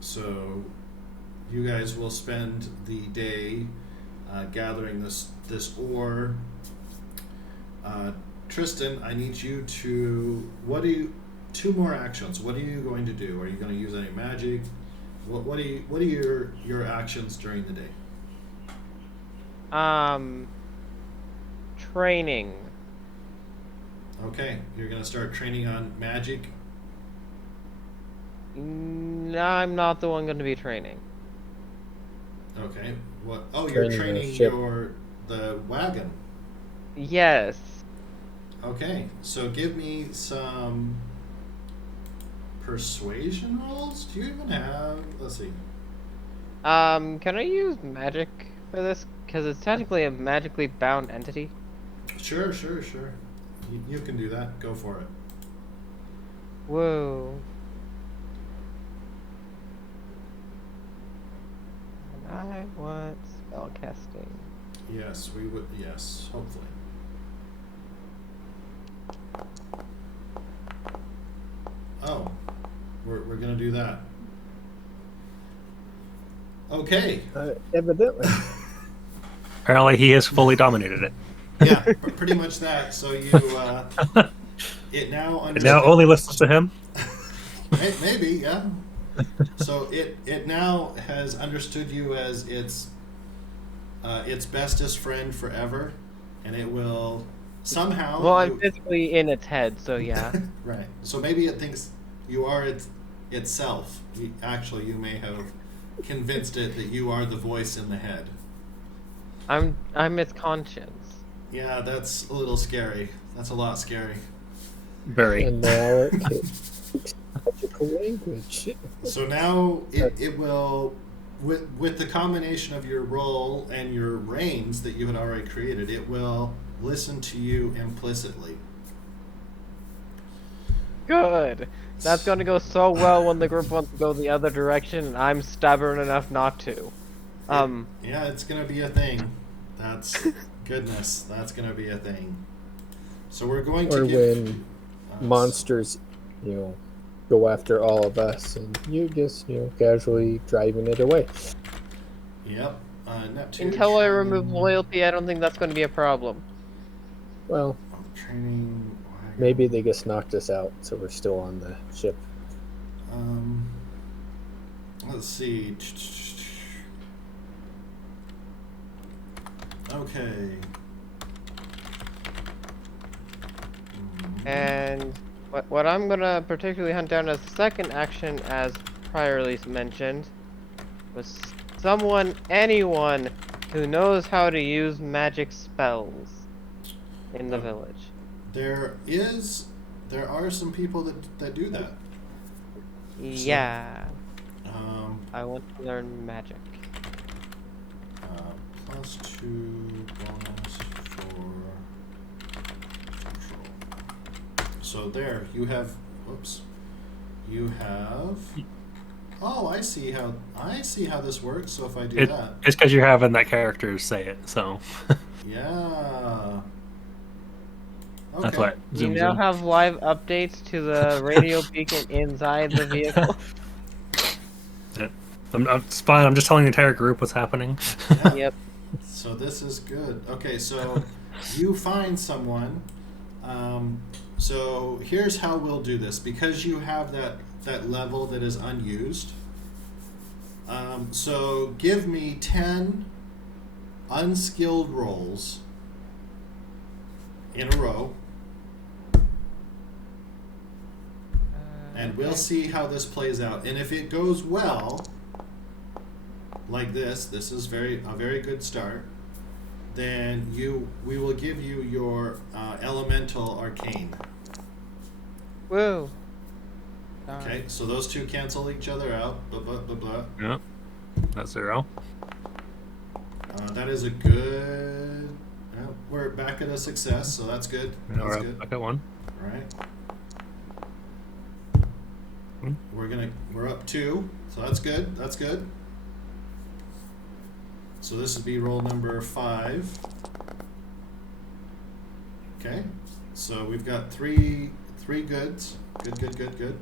So you guys will spend the day gathering this ore. Tristan, I need you to. Two more actions. What are you going to do? Are you going to use any magic? What are your actions during the day? Training. Okay, you're going to start training on magic. No, I'm not the one going to be training. Okay. What? Oh, Training you're the training ship. the wagon. Yes. Okay, so give me some persuasion rolls. Do you even have? Let's see. Can I use magic for this? Because it's technically a magically bound entity. Sure. You can do that. Go for it. Whoa. And I want spellcasting. Yes, we would. Yes, hopefully. Oh, we're gonna do that. Okay. Evidently. Apparently, he has fully dominated it. Yeah, pretty much that. So you, it now It now only listens to him. maybe, yeah. So it now has understood you as its bestest friend forever, and it will somehow. Well, I'm physically in its head, so yeah. Right. So maybe it thinks you are itself. Actually, you may have convinced it that you are the voice in the head. I'm its conscience. Yeah, that's a little scary. That's a lot scary. Very. And now it speaks magical language. So now it will, with the combination of your role and your reins that you had already created, it will listen to you implicitly. Good. That's going to go so well when the group wants to go the other direction, and I'm stubborn enough not to. Yeah, it's gonna be a thing. That's goodness. That's gonna be a thing. So we're going to Or give, when monsters, go after all of us, and you just, casually driving it away. Yep. Neptune Until I training- remove loyalty, I don't think that's going to be a problem. Well, Training. maybe they just knocked us out, so we're still on the ship. Let's see. Okay. And what I'm going to particularly hunt down as the second action, as priorly mentioned, was anyone who knows how to use magic spells in the village. There are some people that do that. Yeah. Um, I want to learn magic. +2 bonus for control. So there, you have. Whoops. You have. Oh, I see how this works. So if I do that, It's because you're having that character say it, so yeah. Okay. that's why it You zooms now in. have live updates to the radio beacon inside the vehicle. It's fine. I'm just telling the entire group what's happening. Yeah. Yep. So this is good. Okay, so you find someone. So here's how we'll do this. Because you have that level that is unused. So give me 10 unskilled rolls in a row. And we'll Okay. see how this plays out. And if it goes well, like this is a very good start. Then we will give you your elemental arcane. Woo. Okay, so those two cancel each other out. Blah blah blah blah. Yeah, that's 0. That is a good. We're back at a success, so that's good. Now That's we're good. back at 1. All right. Hmm. We're up 2, so that's good. That's good. So this would be roll number 5. Okay. So we've got three goods. Good.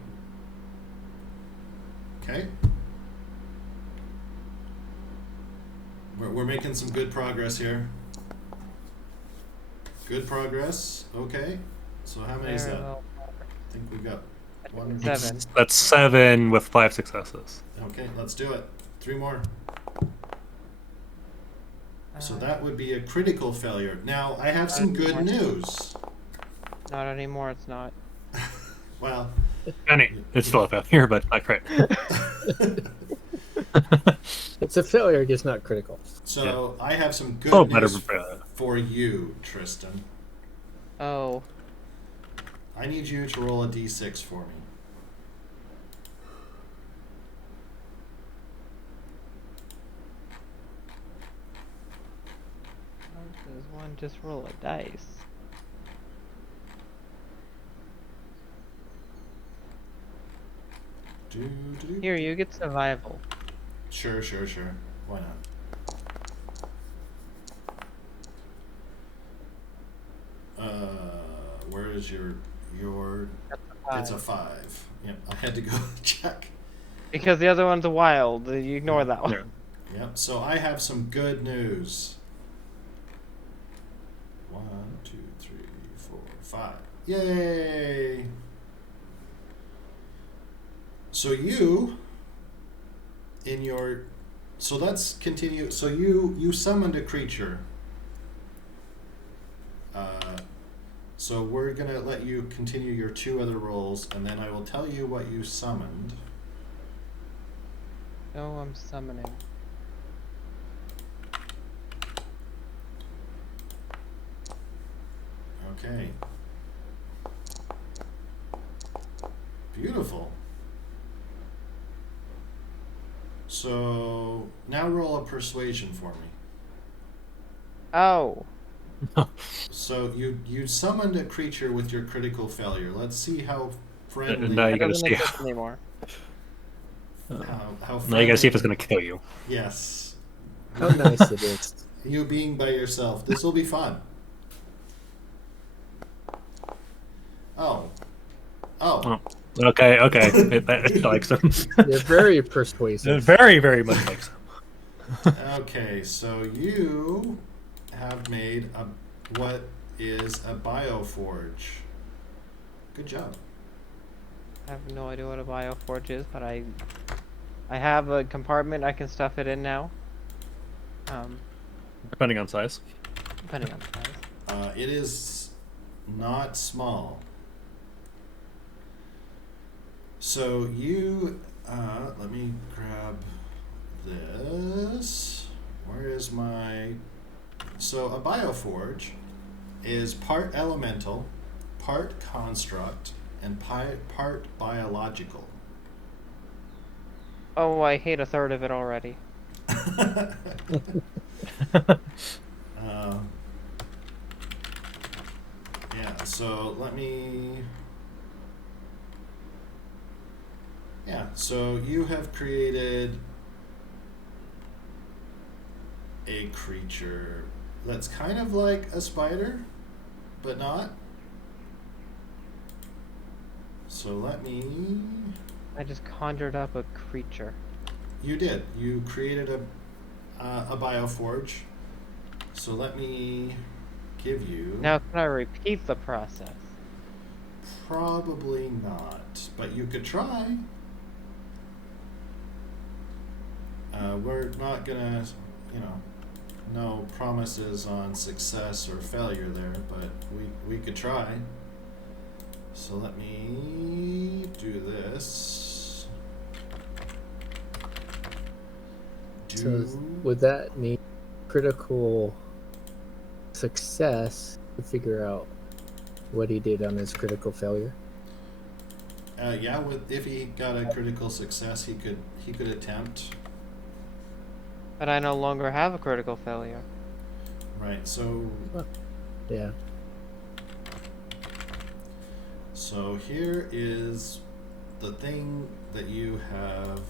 Okay. We're making some good progress here. Good progress. Okay. So how many is Very that? well. I think we've got 1. 7. That's 7 with 5 successes. Okay, let's do it. 3 more. So that would be a critical failure. Now, I have some good news. Not anymore, it's not. Well, It's still a failure, but not crit. It's a failure, just not critical. so I have some good Oh, better news failure. for you, Tristan. Oh. I need you to roll a d6 for me. How does one just roll a dice? Here, you get survival. Sure. Why not? Where is your? It's a 5. Yep, I had to go check. Because the other one's a wild. You ignore that one. Yeah. Yep. So I have some good news. 1, 2, 3, 4, 5. Yay! So you, so let's continue. So you summoned a creature. So we're gonna let you continue your 2 other rolls, and then I will tell you what you summoned. No, I'm summoning. Okay. Beautiful. So now roll a persuasion for me. Oh. So you summoned a creature with your critical failure. Let's see how friendly. Now you That gotta doesn't see. exist anymore. How Now friendly. you gotta see if it's gonna kill you. Yes. How nice it is. You being by yourself. This will be fun. Oh. Okay. It likes him. You're very persuasive. Very, very much likes him. Okay, so you have made what is a bioforge. Good job. I have no idea what a bioforge is, but I have a compartment I can stuff it in now. Depending on size. Depending on size. It is not small. So you, let me grab this. Where is my? So a bioforge is part elemental, part construct, and part biological. Oh, I hate a third of it already. Yeah, so let me... Yeah, so you have created a creature that's kind of like a spider, but not. So let me... I just conjured up a creature. You did. You created a bioforge. So let me give you... Now can I repeat the process? Probably not, but you could try. We're not gonna, no promises on success or failure there, but we could try. So let me do this. So would that need critical success to figure out what he did on his critical failure? Yeah, if he got a critical success, he could attempt. But I no longer have a critical failure. Right. So. Yeah. So here is the thing that you have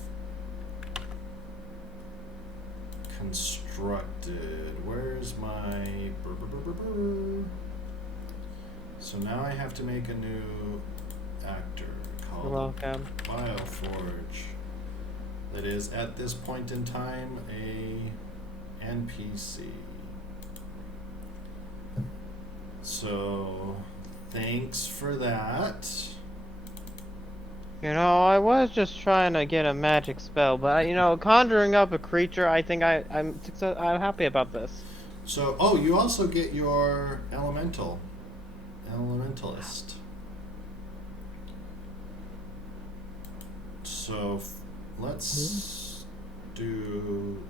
constructed. Where's my... So now I have to make a new actor You're called welcome. Bioforge. That is, at this point in time, a NPC. So, thanks for that. You know, I was just trying to get a magic spell, but conjuring up a creature, I think I'm happy about this. So, you also get your elementalist. So, let's do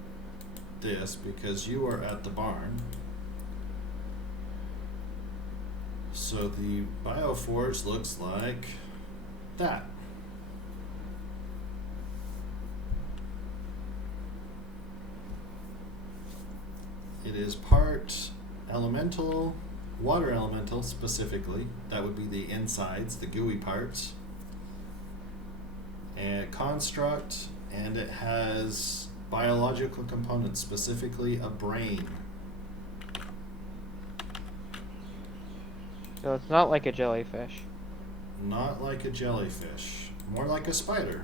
this because you are at the barn. So the Bioforge looks like that. It is part elemental, water elemental specifically. That would be the insides, the gooey parts. And construct, and it has biological components, specifically a brain. So it's not like a jellyfish. Not like a jellyfish. More like a spider.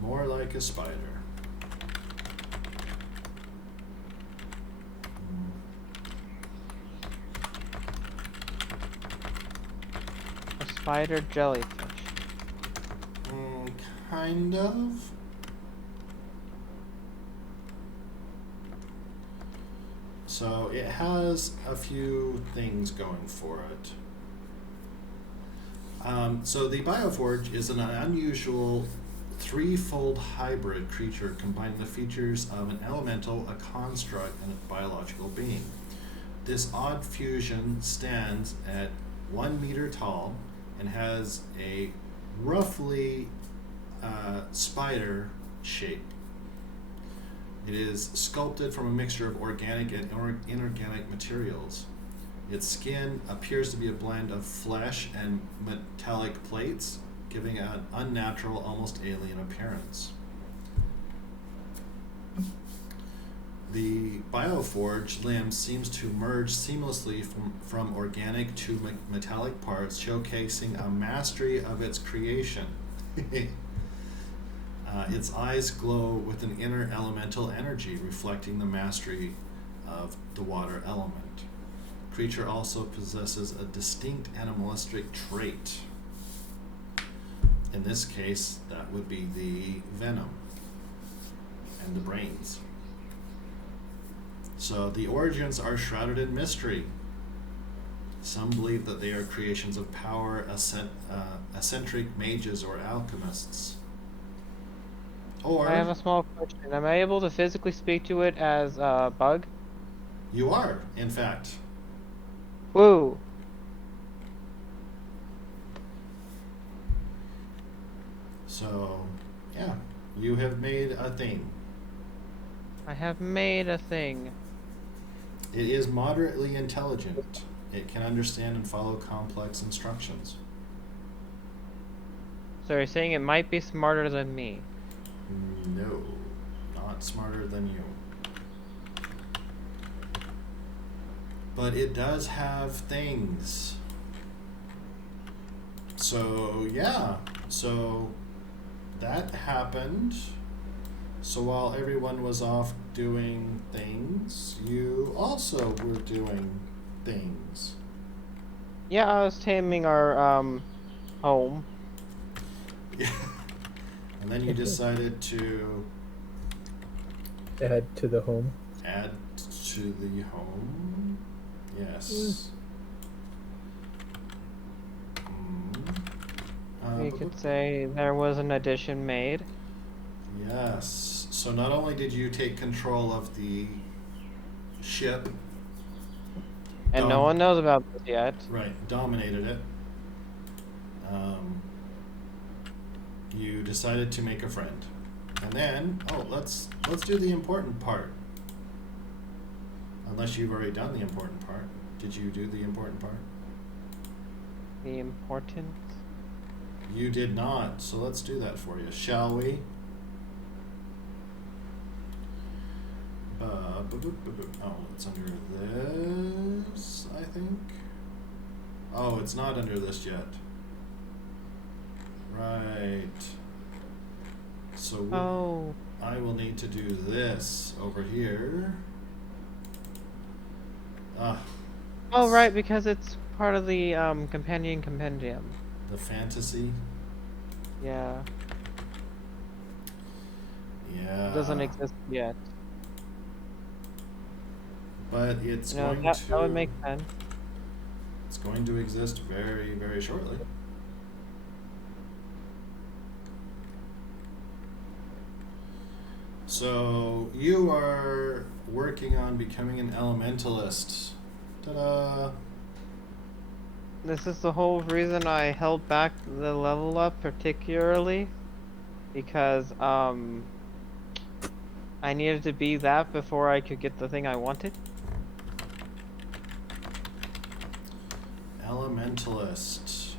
More like a spider. A spider jellyfish. Kind of. So it has a few things going for it. So the Bioforge is an unusual threefold hybrid creature combining the features of an elemental, a construct, and a biological being. This odd fusion stands at 1 meter tall and has a roughly spider shape. It is sculpted from a mixture of organic and inorganic materials. Its skin appears to be a blend of flesh and metallic plates, giving an unnatural, almost alien appearance. The Bioforge limb seems to merge seamlessly from organic to metallic parts, showcasing a mastery of its creation. Its eyes glow with an inner elemental energy, reflecting the mastery of the water element. Creature also possesses a distinct animalistic trait. In this case, that would be the venom and the brains. So the origins are shrouded in mystery. Some believe that they are creations of power, eccentric mages or alchemists. Or I have a small question. Am I able to physically speak to it as a bug? you are, in fact. Woo! So, yeah, you have made a thing. I have made a thing. It is moderately intelligent. It can understand and follow complex instructions. So you're saying it might be smarter than me? No, not smarter than you. But it does have things. So, yeah. So, that happened. So while everyone was off doing things, you also were doing things. Yeah, I was taming our home. Yeah. And then you decided to Add to the home. add to the home. Yes. You could say there was an addition made. Yes. So not only did you take control of the ship, And no one knows about this yet. right, dominated it. You decided to make a friend, and then let's do the important part. Unless you've already done the important part. Did you do the important part? The important? You did not. So let's do that for you, shall we? Oh, it's under this, I think. Oh, it's not under this yet. Right. So I will need to do this over here. Oh, right, because it's part of the companion compendium. The fantasy. Yeah. Yeah. It doesn't exist yet. But it's going that to. would make sense. It's going to exist very, very shortly. So you are working on becoming an elementalist. Ta-da! This is the whole reason I held back the level up, particularly because I needed to be that before I could get the thing I wanted. Elementalist.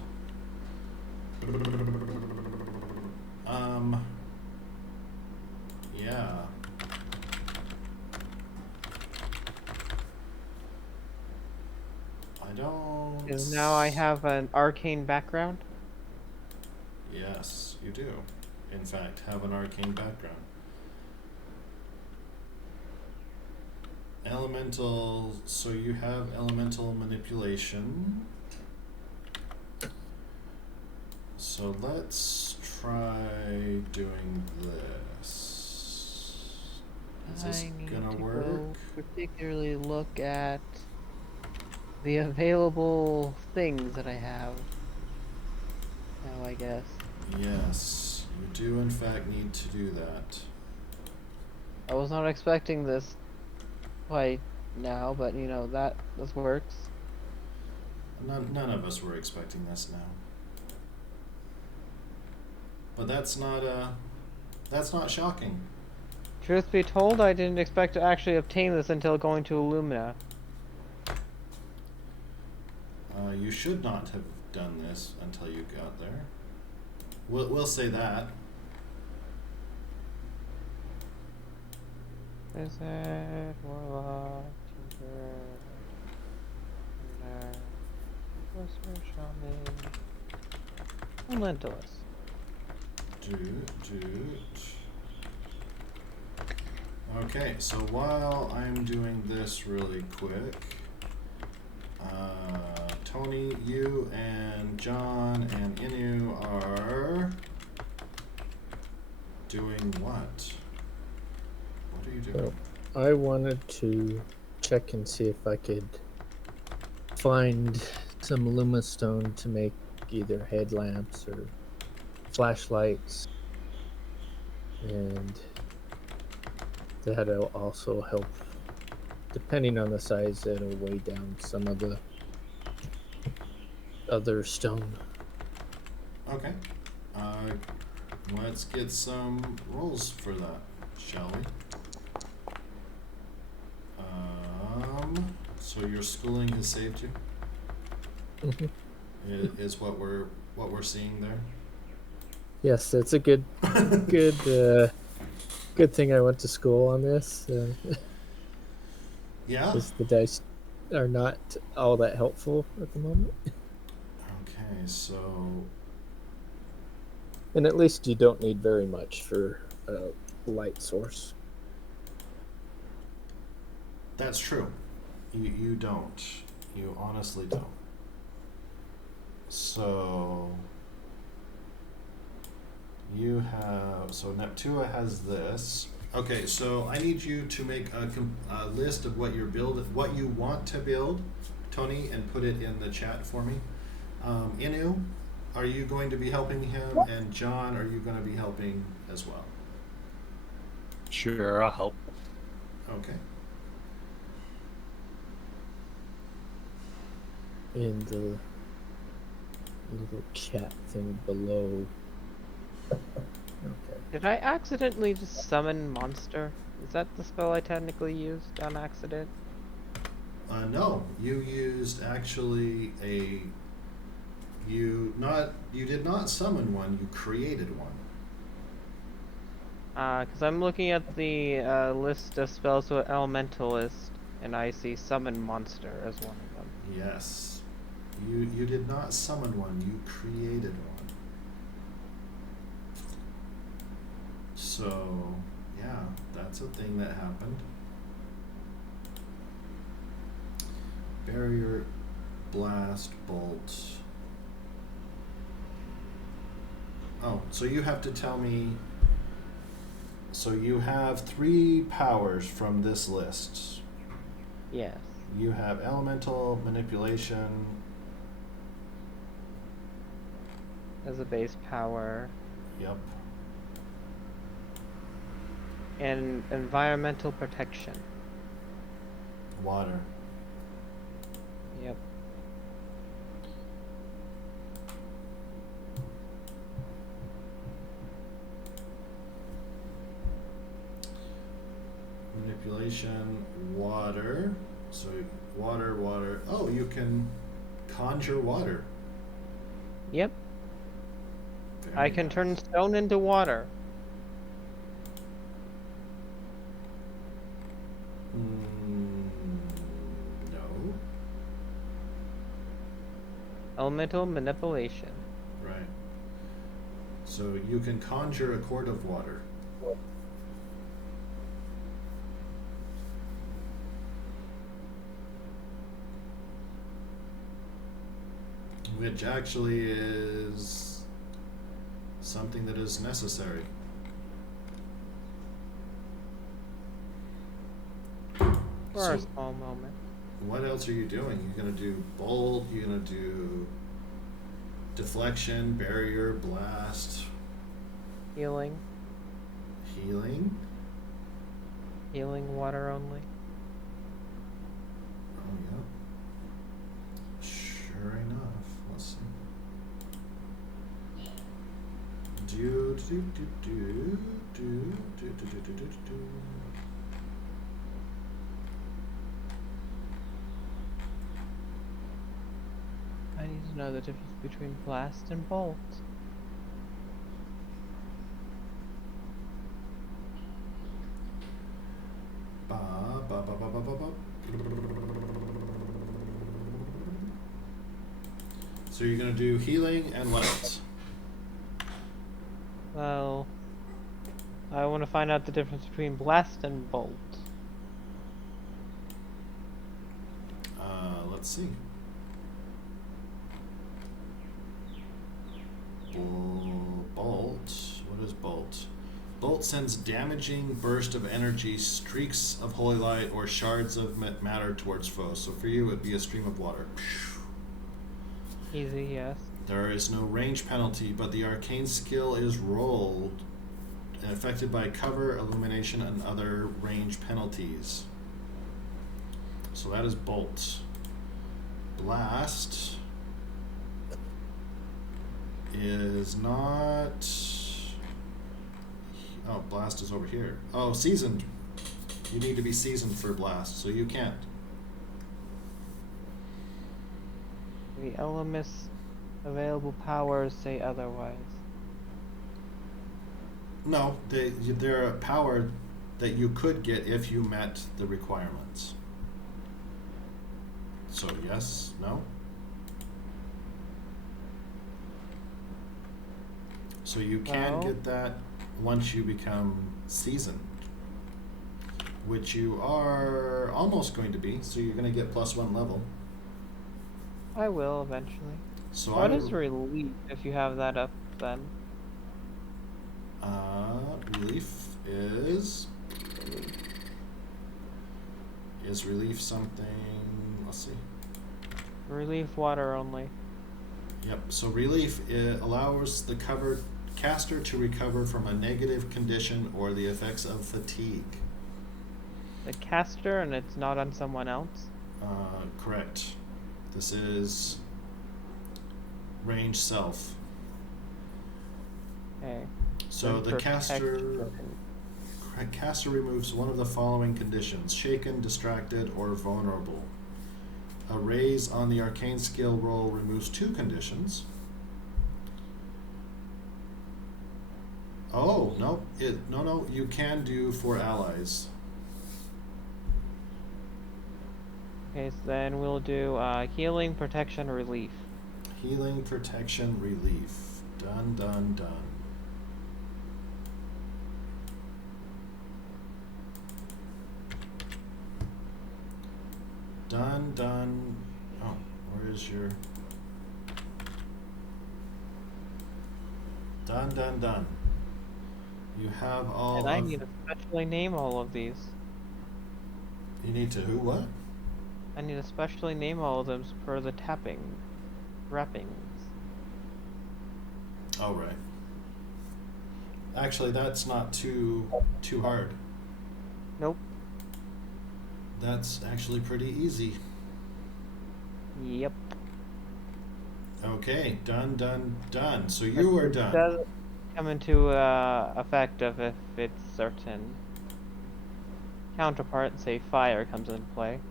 Yeah. I don't. Because now I have an arcane background. Yes, you do. In fact, have an arcane background. Elemental. So you have elemental manipulation. So let's try doing this. Is this gonna work? Particularly look at the available things that I have. Now, I guess. Yes, you do in fact need to do that. I was not expecting this quite now, but you know, this works. None of us were expecting this now. But that's not shocking. Truth be told, I didn't expect to actually obtain this until going to Illumina. You should not have done this until you got there. We'll say that. Wizard, Warlock, Tinker, Whisper, Shaman, Elementalist. Okay, so while I'm doing this really quick, Tony, you and John and Inu are doing what? What are you doing? So, I wanted to check and see if I could find some lumistone to make either headlamps or flashlights, and that'll also help. Depending on the size, it'll weigh down some of the other stone. Okay. Let's get some rolls for that, shall we? So your schooling has saved you? Mhm. Is what we're seeing there? Yes, it's a good good thing I went to school on this. Yeah? Because the dice are not all that helpful at the moment. Okay, so And at least you don't need very much for a light source. that's true. You don't. You honestly don't. So you have, so Neptua has this. Okay, so I need you to make a list of what what you want to build, Tony, and put it in the chat for me. Inu, are you going to be helping him? And John, are you going to be helping as well? Sure, I'll help. Okay. In the little chat thing below. Okay. Did I accidentally just summon monster? Is that the spell I technically used on accident? No, you used actually you did not summon one. You created one. Because I'm looking at the list of spells with Elementalist, and I see summon monster as one of them. Yes. You did not summon one, you created one. So, yeah, that's a thing that happened. Barrier, blast, bolt. Oh, so you have to tell me. So you have 3 powers from this list. Yes. You have elemental, manipulation. As a base power. Yep. And environmental protection. Water. Yep. Manipulation, water. So water, water. Oh, you can conjure water. Yep. Very I can nice. turn stone into water. No. Elemental manipulation. Right. So you can conjure a quart of water. Which actually is something that is necessary. For So a small moment. what else are you doing? You're gonna do bolt, you're gonna do deflection, barrier, blast, Healing. healing. Healing water only. Oh yeah. Sure enough. Let's see. Do do do do do do do do do do do. I need to know the difference between blast and bolt. Ba ba ba ba ba ba ba. So you're gonna do healing and what else? Well, I want to find out the difference between blast and bolt. Let's see. Bolt. What is bolt? Bolt sends damaging burst of energy, streaks of holy light, or shards of matter towards foes. So for you, it'd be a stream of water. Easy, yes. There is no range penalty, but the arcane skill is rolled and affected by cover, illumination, and other range penalties. So that is bolt. Blast is not Oh, blast is over here. Oh, seasoned. You need to be seasoned for blast, so you can't. The elements available powers say otherwise. No, they're a power that you could get if you met the requirements. So yes, no? So you can No. get that once you become seasoned, which you are almost going to be, so you're going to get +1 level. I will eventually. So What is relief if you have that up then? Relief is relief something, let's see. Relief water only. Yep, so relief allows the caster to recover from a negative condition or the effects of fatigue. The caster, and it's not on someone else? Correct. This is range self. Okay. So Then the caster removes one of the following conditions: shaken, distracted, or vulnerable. A raise on the arcane skill roll removes 2 conditions. Oh, no, no, you can do for allies. Okay, so then we'll do healing, protection, relief. Healing, protection, relief. Done, done, done. Done, done. Oh, where is your... Done, done, done. You have all And I of... need to specially name all of these. You need to who, what? I need to specially name all of them per the wrappings. Oh, right. Actually, that's not too hard. Nope. That's actually pretty easy. Yep. Okay, done, done, done. So you are done. Does come into effect of if it's certain counterpart, say fire, comes into play.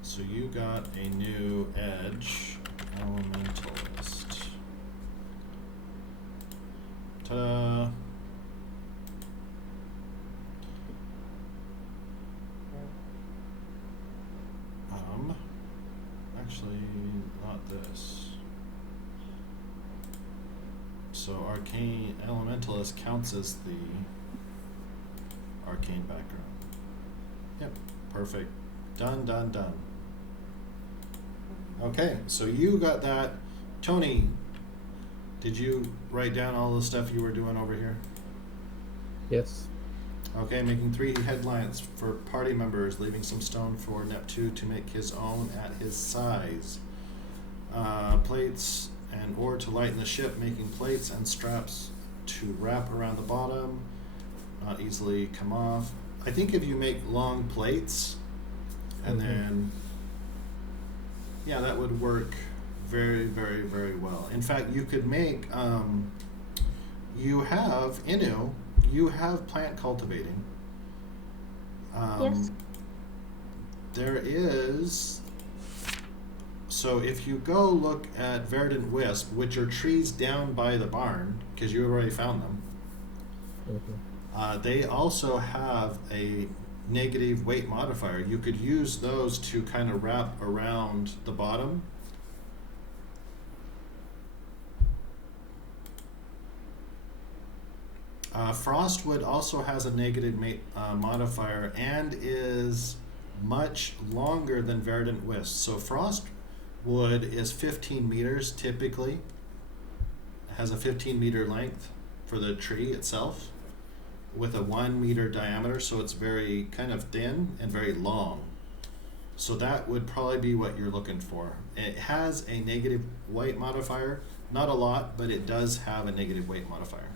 So you got a new edge, elementalist. Ta-da! Actually, not this. So arcane elementalist counts as the arcane background. Yep, perfect. Done, done, done. Okay, so you got that. Tony, did you write down all the stuff you were doing over here? Yes. Okay, making 3 headlamps for party members, leaving some stone for Neptune to make his own at his size. Plates and ore to lighten the ship, making plates and straps to wrap around the bottom, not easily come off. I think if you make long plates, and then, yeah, that would work very, very, very well. In fact, you could make, you have plant cultivating. Yes. There is, so if you go look at Verdant Wisp, which are trees down by the barn, because you already found them, they also have a negative weight modifier. You could use those to kind of wrap around the bottom. Frostwood also has a negative modifier and is much longer than Verdant Wisp. So Frostwood is 15 meters typically. It has a 15-meter length for the tree itself with a 1 meter diameter, so it's very kind of thin and very long. So that would probably be what you're looking for. It has a negative weight modifier, not a lot, but it does have a negative weight modifier.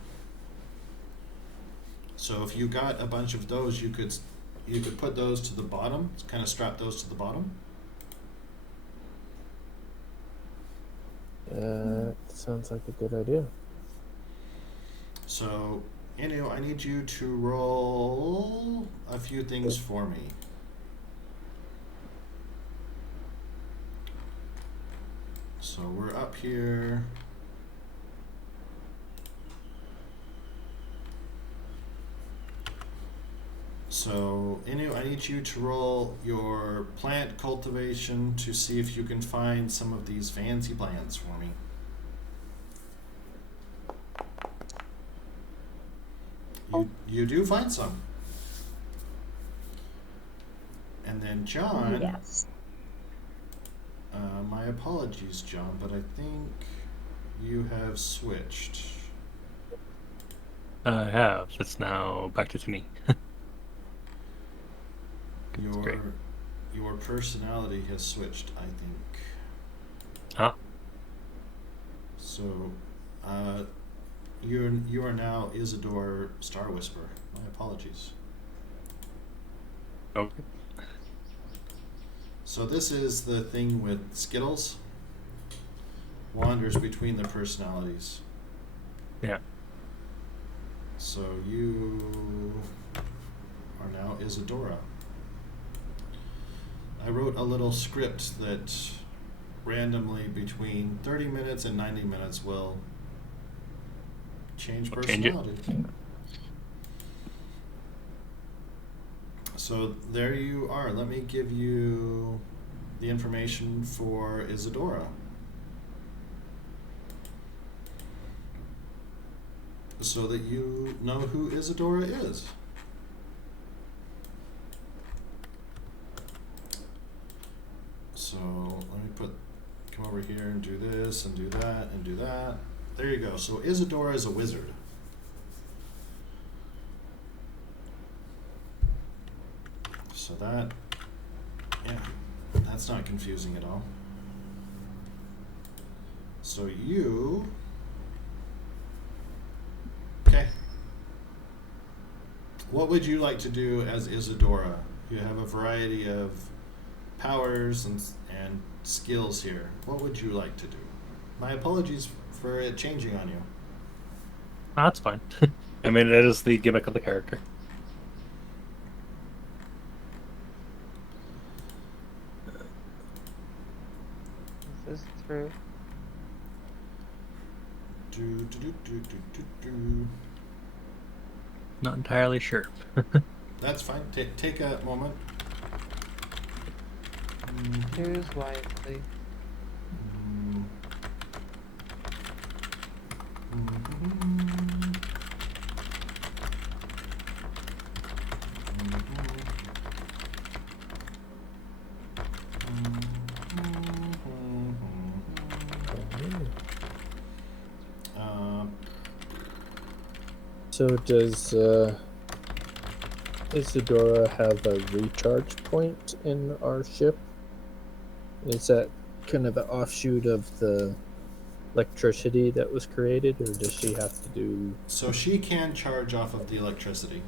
So if you got a bunch of those, you could put those to the bottom, kind of strap those to the bottom. Sounds like a good idea. So, Inu, I need you to roll a few things for me. So we're up here. So, Inu, I need you to roll your plant cultivation to see if you can find some of these fancy plants for me. You do find some. And then John, Yes. my apologies, John, but I think you have switched. I have. It's now back to me. Great. Your personality has switched, I think. Ah, So, you are now Isidore Star Whisper. My apologies. okay. So this is the thing with Skittles. Wanders between the personalities. Yeah. So you are now Isadora. I wrote a little script that randomly between 30 minutes and 90 minutes will change We'll change it. personality. So there you are. Let me give you the information for Isadora. So that you know who Isadora is. So let me come over here and do this and do that and do that. There you go. So Isadora is a wizard. So that, yeah, that's not confusing at all. So okay. What would you like to do as Isadora? You have a variety of powers and skills here. What would you like to do? My apologies for it changing on you. Ah, that's fine. I mean, it is the gimmick of the character. Is this true? Not entirely sure. That's fine. Take a moment. Choose wisely. So does Isadora have a recharge point in our ship? Is that kind of an offshoot of the electricity that was created, or does she have to do... So she can charge off of the electricity.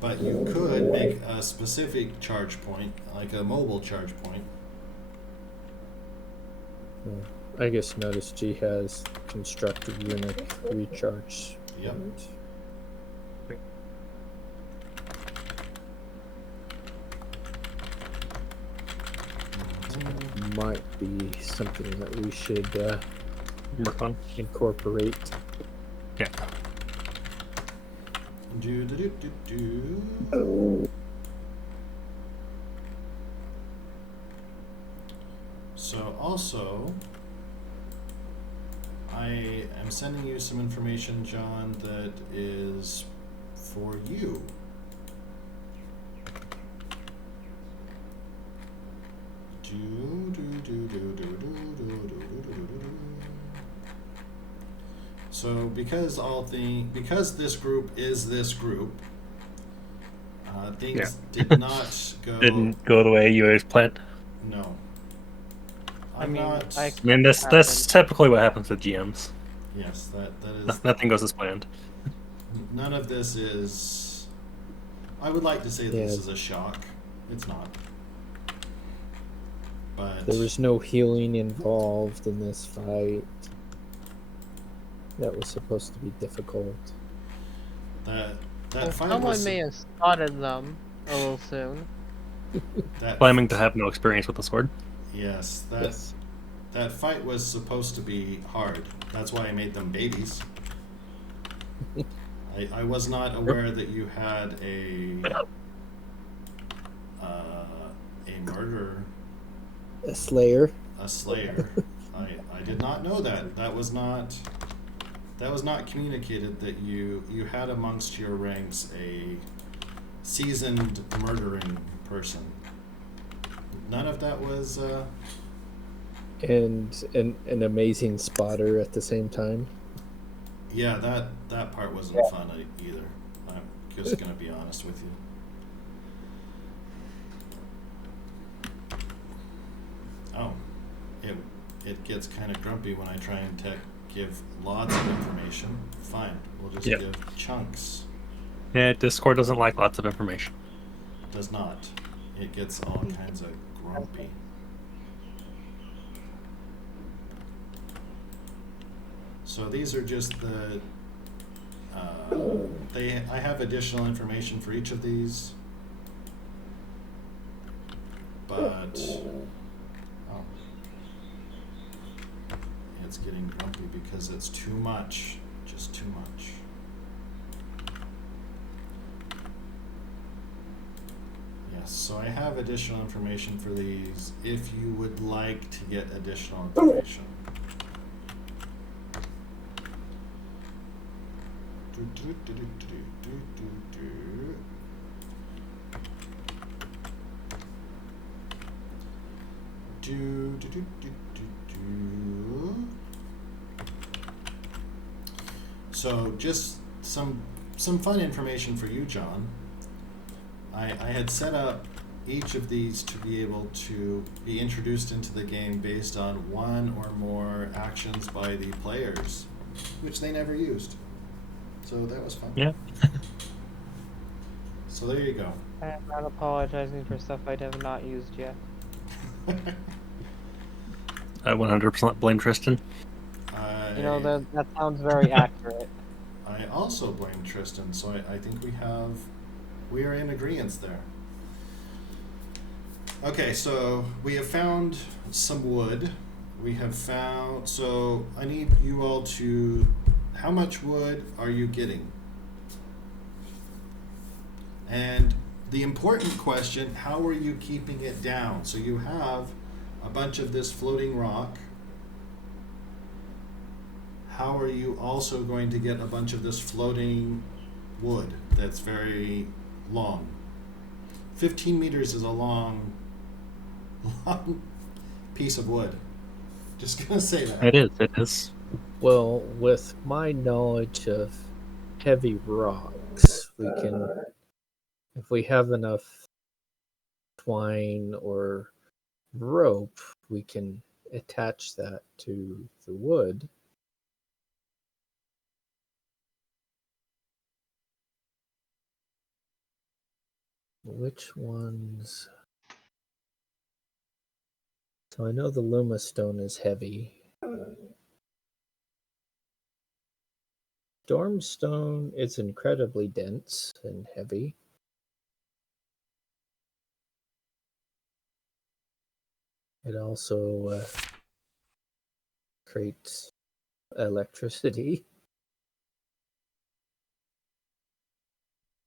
But you could make a specific charge point, like a mobile charge point. I guess notice she has constructed unit recharge. Yep. point. Might be something that we should Work on. incorporate. Yeah. So also, I am sending you some information, John, that is for you. So because this group is this group, things did not go. Didn't go the way you always planned. No. I mean, I mean, that's typically what happens with GMs. Yes, that is. Nothing goes as planned. None of this is. I would like to say this is a shock. It's not. But There was no healing involved in this fight. That was supposed to be difficult. That Well, fight someone was may have spotted them a little soon. that Claiming to have no experience with the sword. yes, Yes. that fight was supposed to be hard. That's why I made them babies. I was not aware that you had a murderer, A slayer. a slayer. I did not know that. That was not communicated that you had amongst your ranks a seasoned murdering person. None of that was And an amazing spotter at the same time. yeah, that part wasn't fun either. I'm just gonna be honest with you. Oh, it gets kind of grumpy when I try and give lots of information. Fine, we'll just Yep. give chunks. Yeah, Discord doesn't like lots of information. Does not. It gets all kinds of grumpy. So these are just the. I have additional information for each of these, but oh, it's getting grumpy because it's too much, just too much. Yes, so I have additional information for these if you would like to get additional information. So just some fun information for you, John. I had set up each of these to be able to be introduced into the game based on one or more actions by the players, which they never used. So that was fun. Yeah. So there you go. I am not apologizing for stuff I have not used yet. I 100% blame Tristan. You know, that sounds very accurate. I also blame Tristan, so I think we are in agreement there. Okay, so we have found some wood. We have found, so I need you all to, how much wood are you getting? And the important question, how are you keeping it down? So you have a bunch of this floating rock. How are you also going to get a bunch of this floating wood that's very long? 15 meters is a long piece of wood. Just gonna say that. It is. Well, with my knowledge of heavy rocks, we can, if we have enough twine or rope, we can attach that to the wood. Which ones? So I know the Luma stone is heavy. Stormstone is incredibly dense and heavy. It also creates electricity.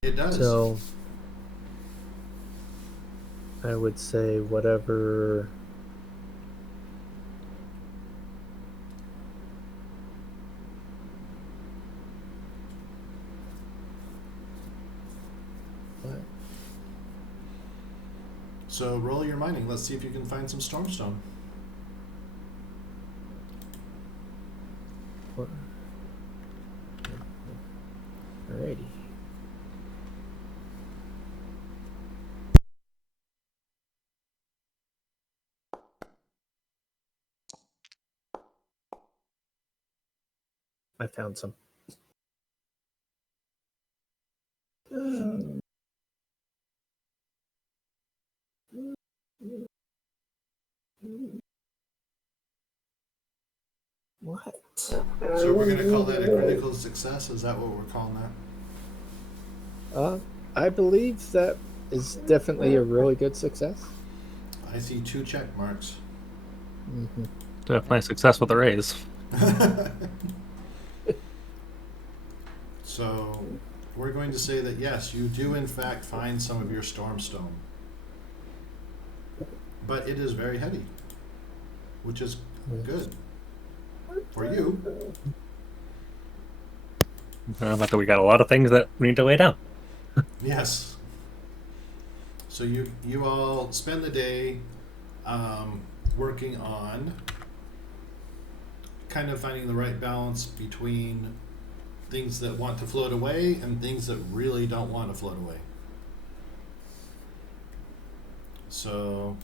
It does. So I would say whatever. What? So roll your mining. Let's see if you can find some stormstone. What? Alrighty. I found some. What? So we're going to call that a critical success? Is that what we're calling that? I believe that is definitely a really good success. I see 2 check marks. Mm-hmm. Definitely a success with a raise. So we're going to say that yes, you do in fact find some of your stormstone. But it is very heavy, which is good for you. But we got a lot of things that we need to lay down. Yes. So you all spend the day working on kind of finding the right balance between things that want to float away and things that really don't want to float away. So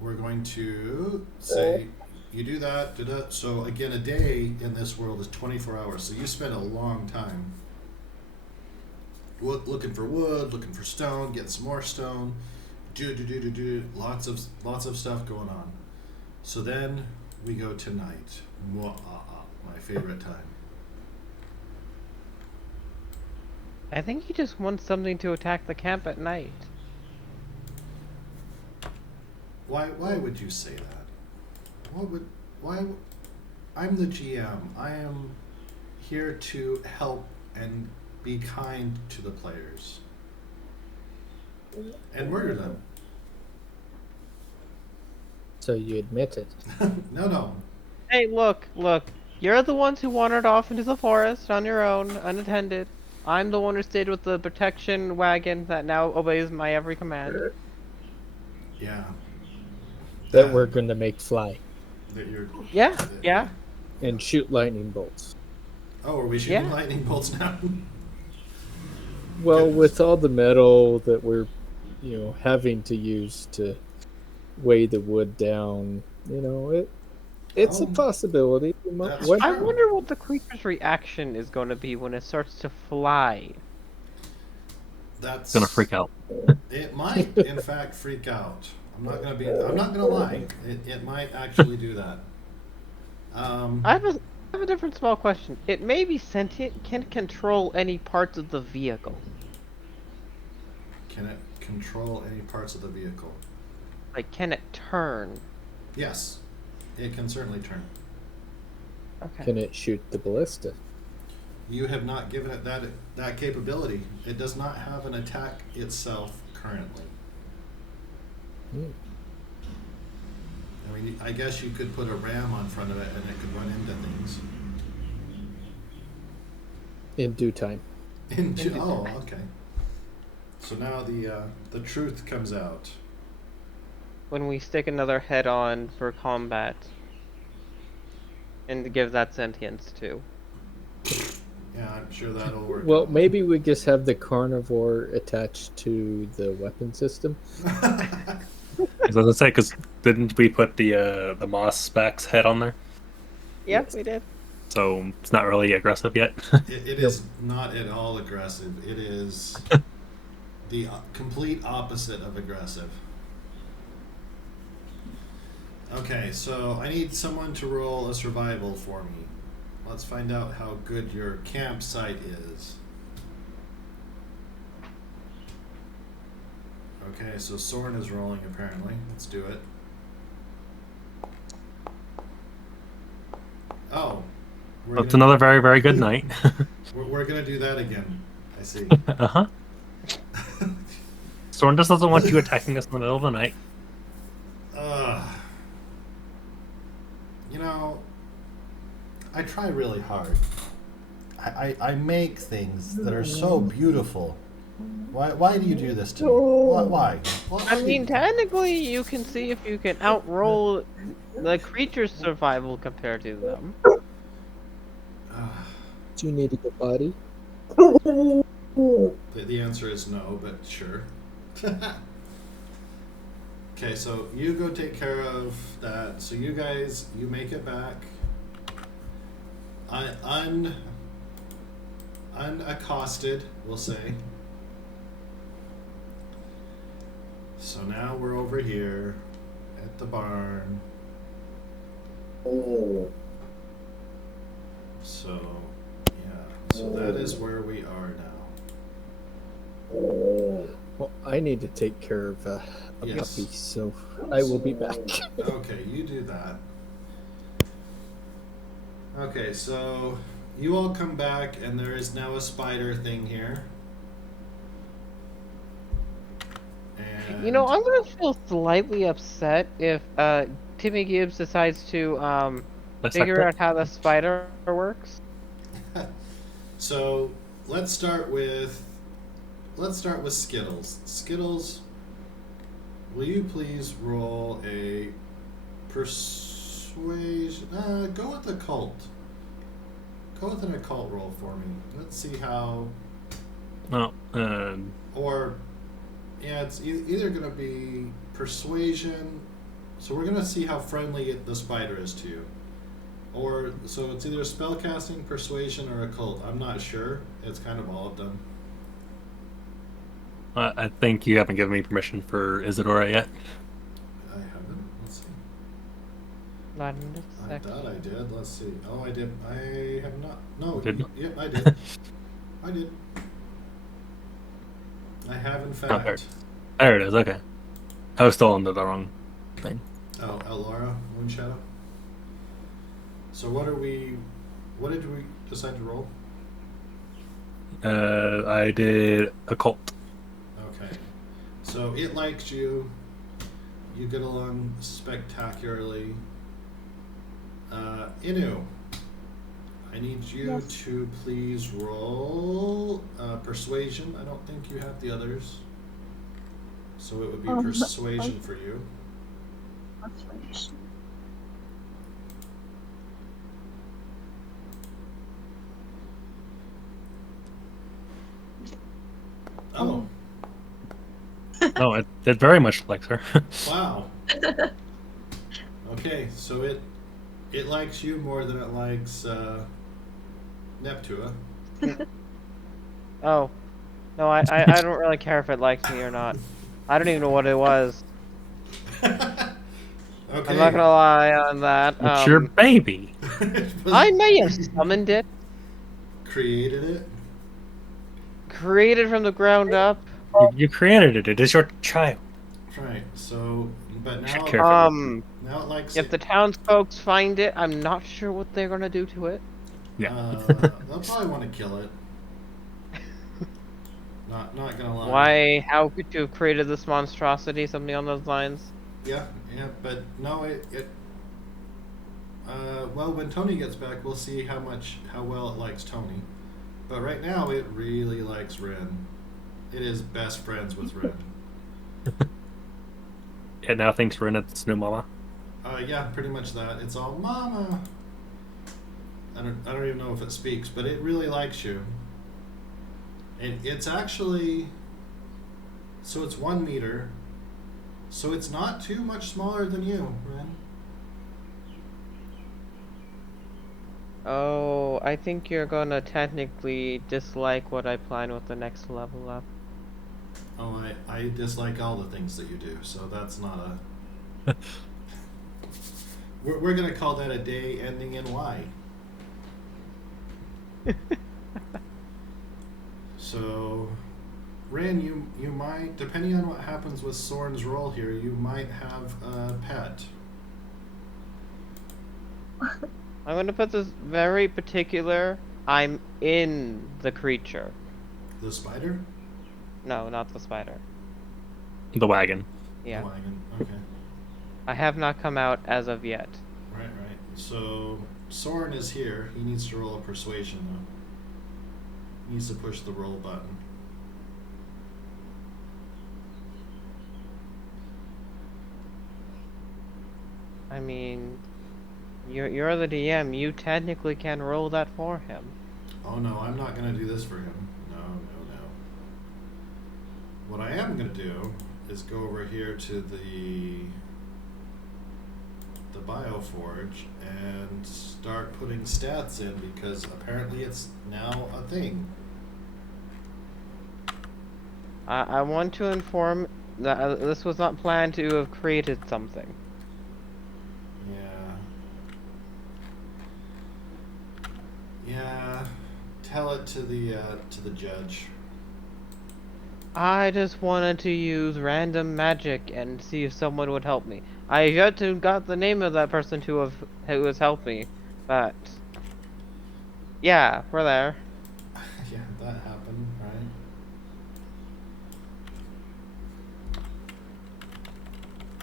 we're going to say you do that. So again, a day in this world is 24 hours. So you spend a long time looking for wood, looking for stone, getting some more stone, lots of stuff going on. So then we go to night. My favorite time. I think he just wants something to attack the camp at night. Why would you say that? Why? I'm the GM. I am here to help and be kind to the players. And murder them. So you admit it. No. Hey, look. You're the ones who wandered off into the forest on your own, unattended. I'm the one who stayed with the protection wagon that now obeys my every command. Yeah. That we're going to make fly That you're. Yeah. and shoot lightning bolts. Oh, are we shooting Yeah. lightning bolts now? Well, Goodness. with all the metal that we're, having to use to weigh the wood down, it's a possibility. That's What- I true. wonder what the creature's reaction is going to be when it starts to fly. That's It's gonna freak out. It might, in fact, freak out. I'm not gonna lie. It might actually do that. I have a different small question. It may be sentient, can it control any parts of the vehicle? Can it control any parts of the vehicle? Like, can it turn? Yes, it can certainly turn. Okay. Can it shoot the ballista? You have not given it that capability. It does not have an attack itself currently. I mean, I guess you could put a ram on front of it and it could run into things. In due time. Oh, okay. So now the truth comes out. When we stick another head on for combat. And give that sentience too. Yeah, I'm sure that'll work. Well, out. maybe we just have the carnivore attached to the weapon system. I was gonna say, because didn't we put the Moss Specs head on there? Yeah, Yes. we did. So it's not really aggressive yet. It is not at all aggressive. It is the complete opposite of aggressive. Okay, so I need someone to roll a survival for me. Let's find out how good your campsite is. Okay, so Soren is rolling apparently. Let's do it. Oh. It's another very, very good night. We're gonna do that again. I see. Uh-huh. Storm just doesn't want you attacking us in the middle of the night. You know, I try really hard. I make things that are so beautiful. Why do you do this to me? Why? I mean, technically, you can see if you can outroll the creature's survival compared to them. Do you need a body? The answer is no, but sure. Okay, so you go take care of that. So you guys, you make it back. Unaccosted, we'll say. So now we're over here at the barn. So, yeah. So that is where we are now. Well, I need to take care of a Yes. puppy, so I will be back. Okay, you do that. Okay, so you all come back, and there is now a spider thing here. And You know, I'm gonna feel slightly upset if Timmy Gibbs decides to figure out how the spider works. so let's start with Skittles. Skittles, will you please roll a persuasion? Go with occult. Go with an occult roll for me. Let's see how. Oh, Or, yeah, it's either going to be persuasion. So we're going to see how friendly the spider is to you. Or, so it's either spellcasting, persuasion, or occult. I'm not sure. It's kind of all of them. I think you haven't given me permission for Isadora yet. I haven't. Let's see. Not in this I section. thought I did. Let's see. Oh, I did. I have not. No. Did not? Yep, I did. I did. I have, in fact. There it is. Okay, I was still under the wrong thing. Oh, Elara, Moonshadow. So what did we decide to roll? I did occult. Okay. So it likes you. You get along spectacularly. Inu, I need you Yes. to please roll persuasion. I don't think you have the others. So it would be persuasion for you. Persuasion. Oh, No, it very much likes her. wow. Okay, so it likes you more than it likes Neptua. Oh, no, I don't really care if it likes me or not. I don't even know what it was. Okay. I'm not gonna lie on that. It's your baby. I may have summoned it, created it. created from the ground up. You created it. It is your child. Right. So, but You should now care for it. now it likes If it. the townsfolk find it, I'm not sure what they're gonna do to it. Yeah. They'll probably want to kill it. Not gonna lie. Why? How could you have created this monstrosity? Something on those lines. Yeah, but no, well, when Tony gets back, we'll see how well it likes Tony. But right now, it really likes Ren. It is best friends with Ren. It now thinks we're in its new mama. Yeah, pretty much that. It's all mama. I don't even know if it speaks, but it really likes you. And it's actually, so it's 1 meter. So it's not too much smaller than you, Ren. Oh, I think you're gonna technically dislike what I plan with the next level up. Oh, I dislike all the things that you do, so that's not a... we're going to call that a day ending in Y. So, Ren, you might, depending on what happens with Soren's role here, you might have a pet. I'm gonna put this very particular. I'm in the creature. The spider? No, not the spider. The wagon. Yeah. The wagon. Okay. I have not come out as of yet. Right. So, Soren is here. He needs to roll a persuasion, though. He needs to push the roll button. I mean, you're the DM. You technically can roll that for him. Oh no, I'm not going to do this for him. No. What I am going to do is go over here to the Bioforge and start putting stats in because apparently it's now a thing. I want to inform that this was not planned to have created something. Yeah, tell it to the judge. I just wanted to use random magic and see if someone would help me. I yet to got the name of that person who has helped me, but yeah, we're there. Yeah, that happened, right?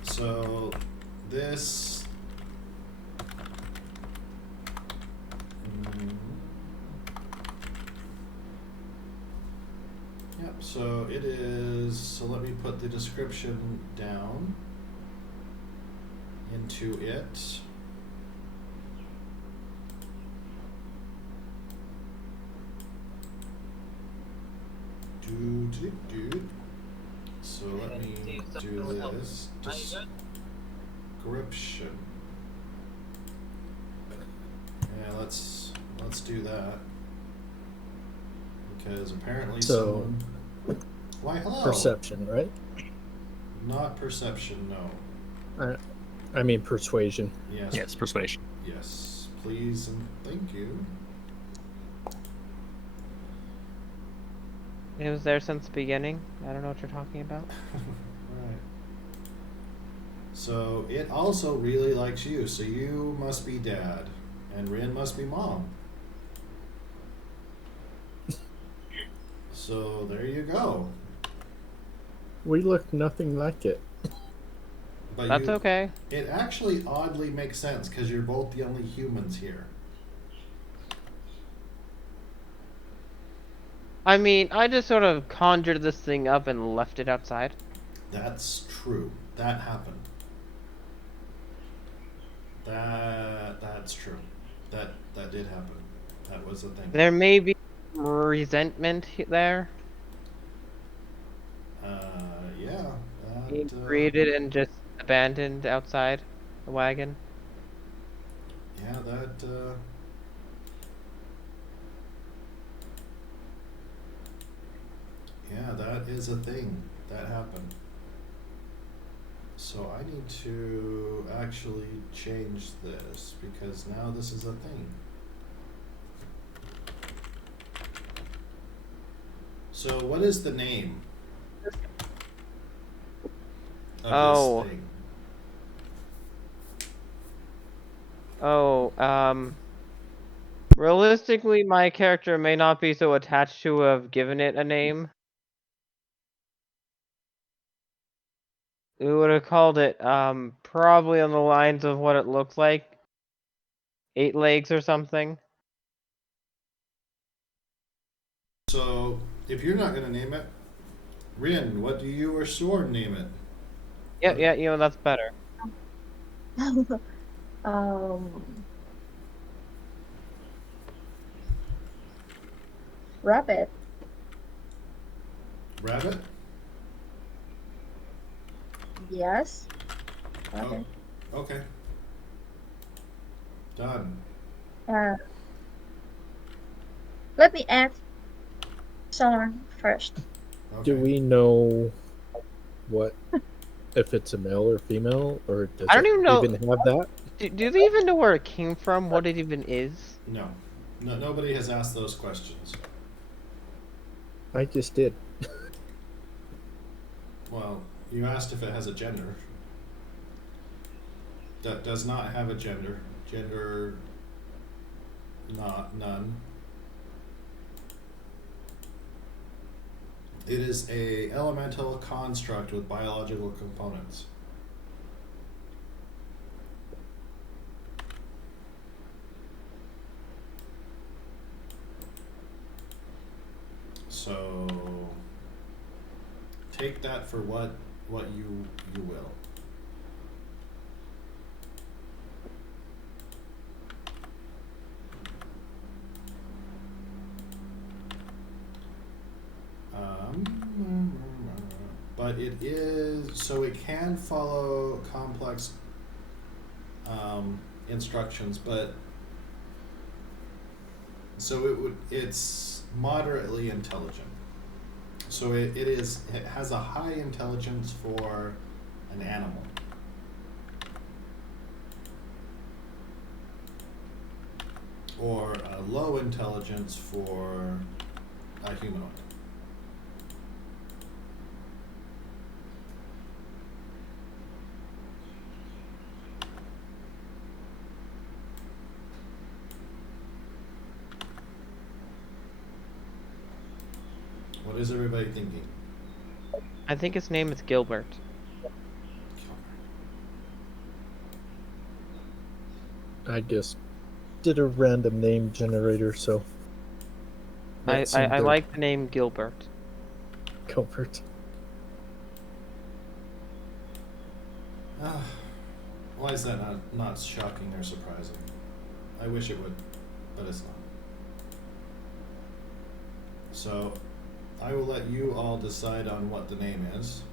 So this. Yep, so it is. So let me put the description down into it. So let me do this. Description. Yeah, let's do that. Because apparently So, someone... Why, hello. Perception, right? Not perception, no. I mean persuasion. Yes. Yes, persuasion. Yes, please and thank you. It was there since the beginning. I don't know what you're talking about. Right. So it also really likes you. So you must be dad, and Rin must be mom. So there you go. We look nothing like it. But That's okay. It actually oddly makes sense because you're both the only humans here. I mean, I just sort of conjured this thing up and left it outside. That's true. That happened. That's true. That did happen. That was a thing. There may be resentment there. Yeah. Being created and just abandoned outside the wagon. Yeah, that. Yeah, that is a thing. That happened. So I need to actually change this because now this is a thing. So what is the name of this thing? Realistically, my character may not be so attached to have given it a name. We would have called it, probably on the lines of what it looks like. 8 legs or something. So if you're not going to name it, Rin, what do you or Sword name it? Yeah, that's better. Rabbit. Rabbit? Yes. Rabbit. Oh, okay. Done. Let me ask someone first. Okay. Do we know what if it's a male or female, or does I don't it even know. even have that? Do they even know where it came from? What it even is? No. Nobody has asked those questions. I just did. Well, you asked if it has a gender. That does not have a gender. Gender, none. It is a elemental construct with biological components. So take that for what you will. But it is so it can follow complex instructions, but so it's moderately intelligent. So it has a high intelligence for an animal. or a low intelligence for a humanoid. What is everybody thinking? I think his name is Gilbert. I just did a random name generator, so I seemed to like the name Gilbert. Gilbert. Why is that not shocking or surprising? I wish it would, but it's not. So, I will let you all decide on what the name is.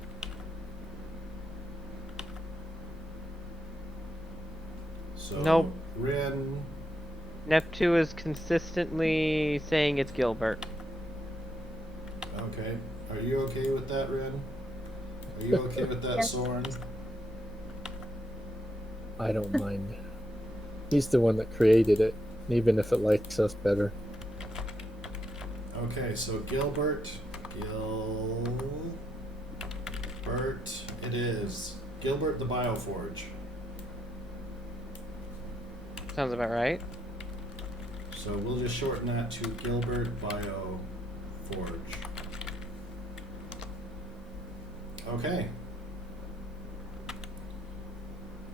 So, Nope. Rin, Neptune is consistently saying it's Gilbert. okay. Are you okay with that, Rin? Are you okay with that, Yes. Soren? I don't mind. He's the one that created it, even if it likes us better. Okay, so Gilbert, it is. Gilbert the Bioforge. Sounds about right. So we'll just shorten that to Gilbert Bioforge. Okay.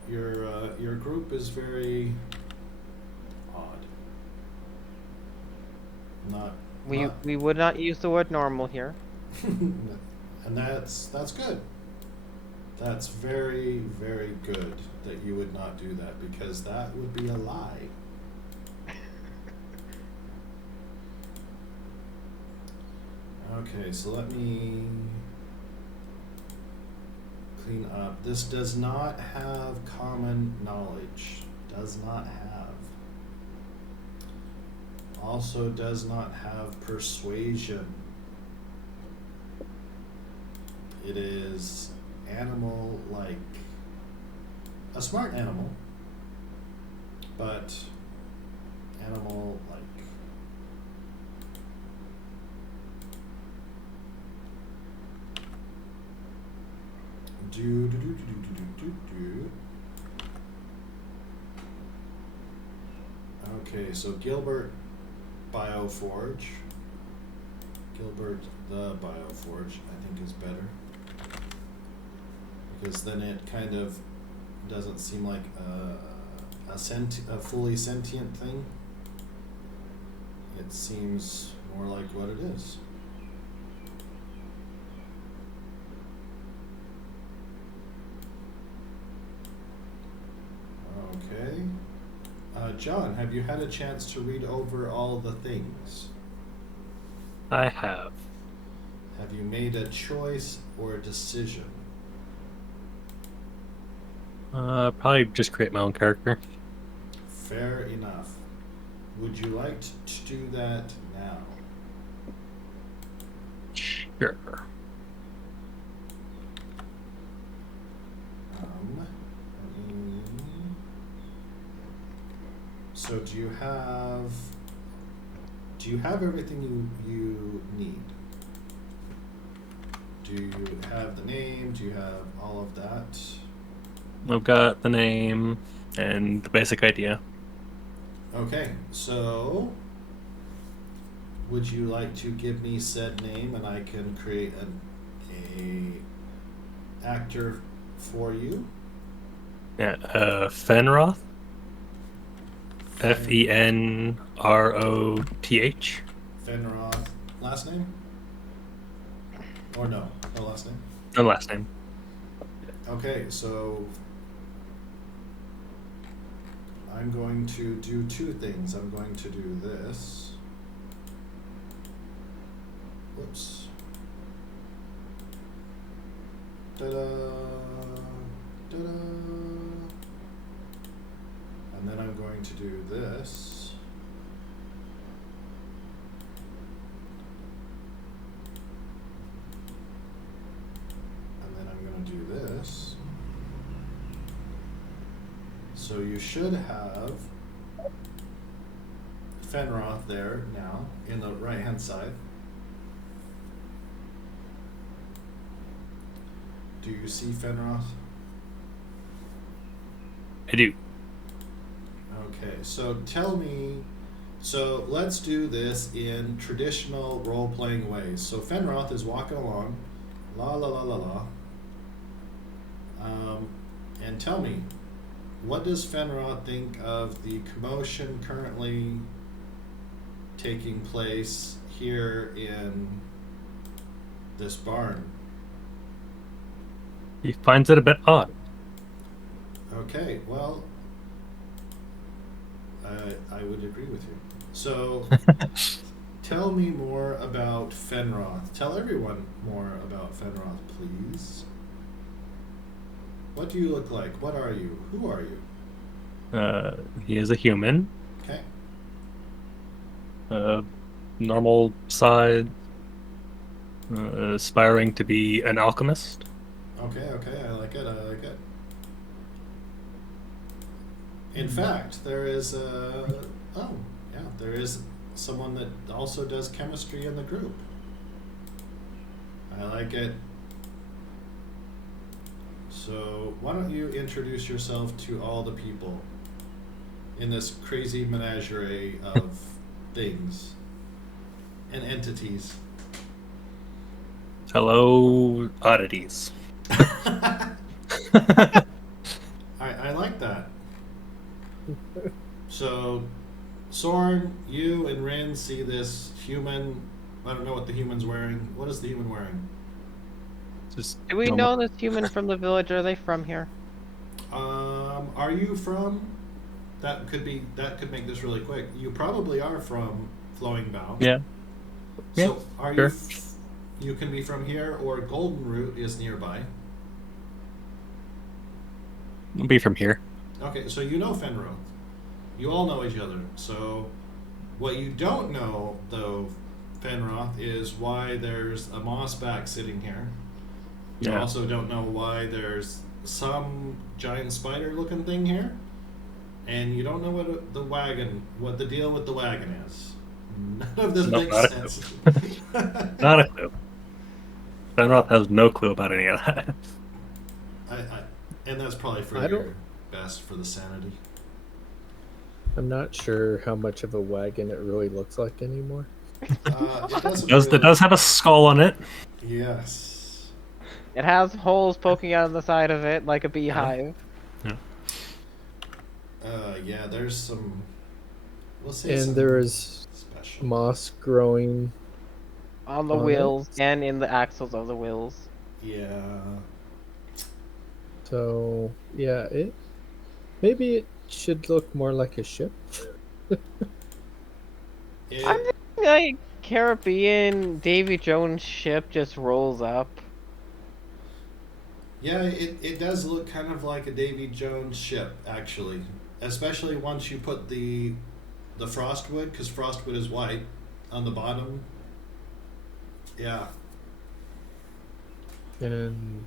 Your group is very odd. Not We would not use the word normal here. and that's good. That's very, very good that you would not do that, because that would be a lie. Okay, so let me clean up. This does not have common knowledge. Does not have. Also does not have persuasion. It is animal-like. A smart animal, but animal-like. Do. Okay, so Gilbert Bioforge. Gilbert the Bioforge, I think, is better. Because then it kind of doesn't seem like a fully sentient thing. It seems more like what it is. Okay. John, have you had a chance to read over all the things? I have. Have you made a choice or a decision? Probably just create my own character. Fair enough. Would you like to do that now? Sure. So do you have everything you need? Do you have the name? Do you have all of that? I've got the name and the basic idea. Okay, so would you like to give me said name and I can create a actor for you? Yeah, Fenroth. Fenroth. Fenroth. Last name? Or no last name? No last name. Okay, so I'm going to do two things. I'm going to do this. Whoops. Ta-da! Ta-da! And then I'm going to do this. And then I'm going to do this. So you should have Fenroth there now in the right hand side. Do you see Fenroth? I do. Okay, so tell me. So let's do this in traditional role playing ways. So Fenroth is walking along, la la la la la. And tell me, what does Fenroth think of the commotion currently taking place here in this barn? He finds it a bit odd. Okay, well, I would agree with you. So, tell me more about Fenroth. Tell everyone more about Fenroth, please. What do you look like? What are you? Who are you? He is a human. Okay. Normal side, aspiring to be an alchemist. Okay, I like it, In fact, there is there is someone that also does chemistry in the group. I like it. So, why don't you introduce yourself to all the people in this crazy menagerie of things and entities? Hello, oddities. I like that. So, Soren, you and Rin see this human. I don't know what the human's wearing. What is the human wearing? Just Do we normal- know this human from the village? Are they from here? Are you from? That could make this really quick. You probably are from Flowing Bow. Yeah. So are sure. you can be from here, or Golden Root is nearby. I'll be from here. Okay, so you know Fenroth. You all know each other. So what you don't know, though, Fenroth, is why there's a mossback sitting here. You Yeah. also don't know why there's some giant spider-looking thing here. And you don't know what the deal with the wagon is. None of this No, makes not a sense. Not a clue. Fenroth has no clue about any of that. And that's probably for I your don't- best for the sanity. I'm not sure how much of a wagon it really looks like anymore. It doesn't It does have a skull on it. Yes. It has holes poking out of the side of it like a beehive. Yeah, there's some. We'll say And some there is special. moss growing. On the On it? wheels and in the axles of the wheels. Yeah. So yeah, maybe it should look more like a ship. I'm thinking like Caribbean Davy Jones ship just rolls up. Yeah, it does look kind of like a Davy Jones ship, actually. Especially once you put the frostwood, because frostwood is white, on the bottom. Yeah. And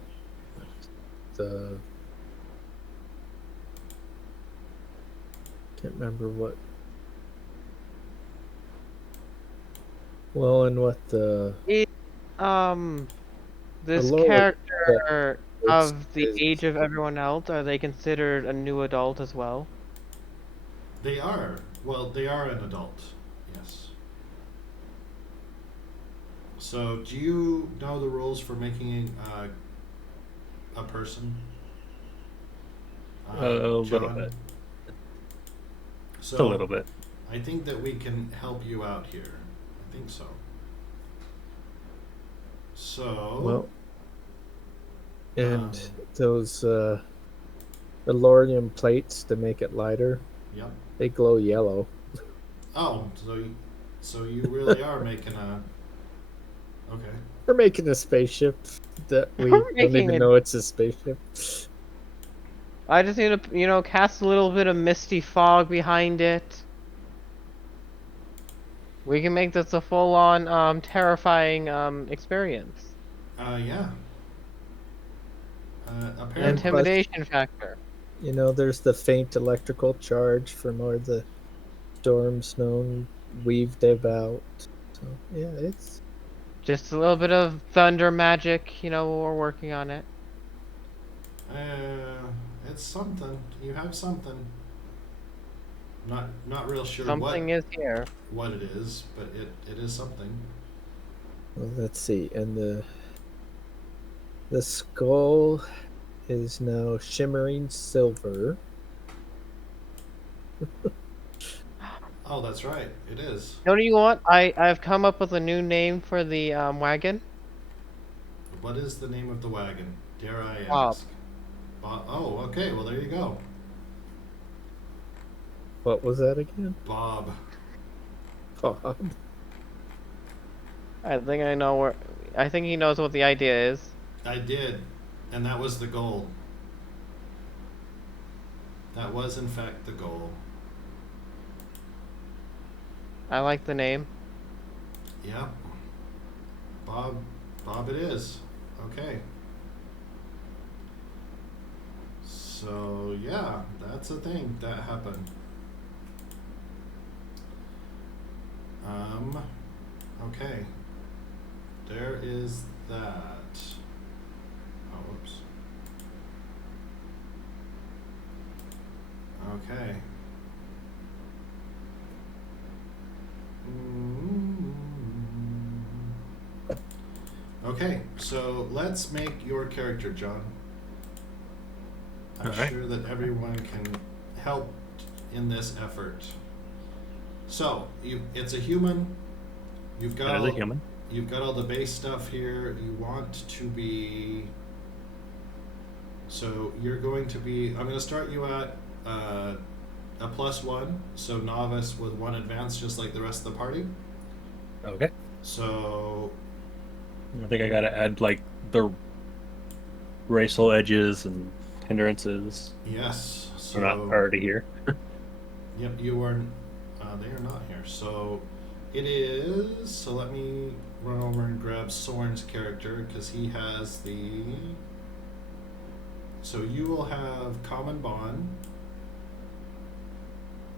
can't remember what. Well, and what the This lower character is- of the is- age of everyone else, are they considered a new adult as well? They are. Well, they are an adult. Yes. So, do you know the rules for making a person? A little John? bit. So, Just a little bit. I think that we can help you out here. I think so. So. well, and those Elorium plates to make it lighter. Yep. They glow yellow. Oh, so you really are making a. Okay. We're making a spaceship that we We're don't making even it- know it's a spaceship. I just need to, cast a little bit of misty fog behind it. We can make this a full-on, terrifying, experience. Yeah. An Apparently. intimidation factor. There's the faint electrical charge from where the storm snow weaved about. So yeah, it's Just a little bit of thunder magic, we're working on it. It's something. You have something. Not real sure Something is here. what it is, but it is something. well, let's see, and the skull is now shimmering silver. Oh, that's right. It is. What do you want? I've come up with a new name for the wagon. What is the name of the wagon? Dare I Bob. ask? Oh, okay. Well, there you go. What was that again? Bob. Bob. I think I know where. I think he knows what the idea is. I did, and that was the goal. That was, in fact, the goal. I like the name. Yeah. Bob it is. Okay. So, yeah, that's a thing that happened. Okay. There is that. Oh, whoops. Okay. Okay, so let's make your character, John. I'm Alright. sure that everyone can help in this effort. So, it's a human. You've got That is a human. You've got all the base stuff here. You want to be. So you're going to be. I'm going to start you at a +1, so novice with 1 advance, just like the rest of the party. Okay. So. I think I gotta add like the racial edges and hindrances. Yes. So. They're not already here. Yep, you are. They are not here. So it is. So let me run over and grab Soren's character because he has the. So you will have Common Bond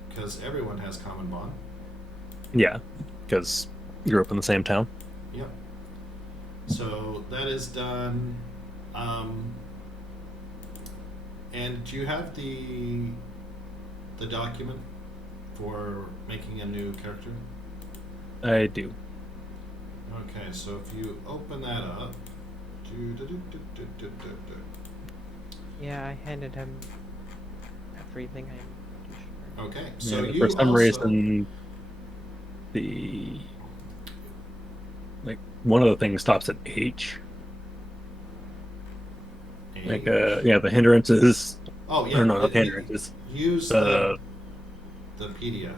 because everyone has Common Bond. Yeah, because you grew up in the same town. Yep. So that is done. And do you have the document for making a new character? I do. Okay, so if you open that up. Yeah, I handed him everything I. Okay, so Yeah, you for some also, reason, one of the things stops at H. Like the hindrances. Oh yeah. Or no, not the hindrances. Use the PDF.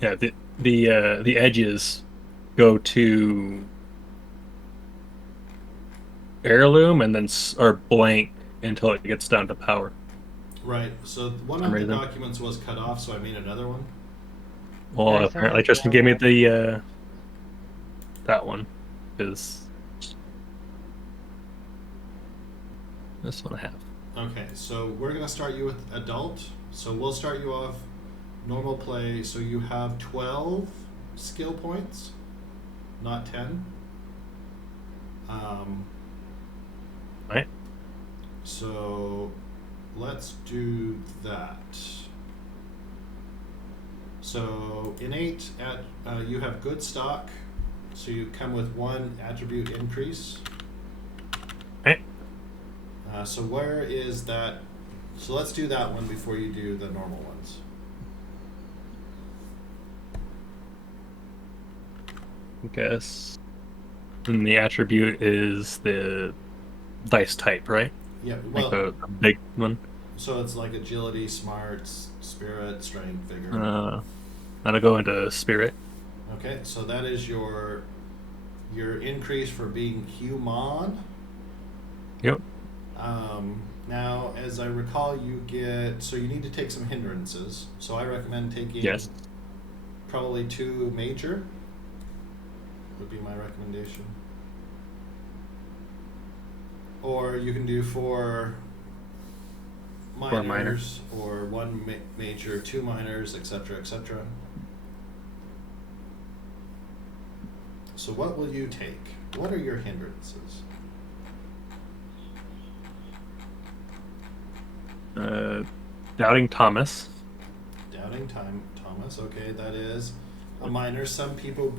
Yeah, the edges go to heirloom and then are blank until it gets down to power. Right. So one of the documents was cut off, so I made another one. Well, Yeah, apparently Tristan gave me the that one because this one I have. Okay, so we're gonna start you with adult. So we'll start you off normal play. So you have 12 skill points, not 10. Right. So let's do that. So innate you have good stock, so you come with 1 attribute increase. Okay. So where is that? So let's do that one before you do the normal ones. I guess. And the attribute is the dice type, right? Yeah, well, like the big one. So it's like agility, smarts, spirit, strength, vigor. That'll go into spirit. Okay, so that is your increase for being human. Yep. Now, as I recall, you need to take some hindrances. So I recommend taking probably 2 major. Would be my recommendation. Or you can do 4 Or minor. minors, or one major, 2 minors, etc., etc. So what will you take? What are your hindrances? Doubting Thomas. Doubting Thomas. Okay, that is a minor. Some people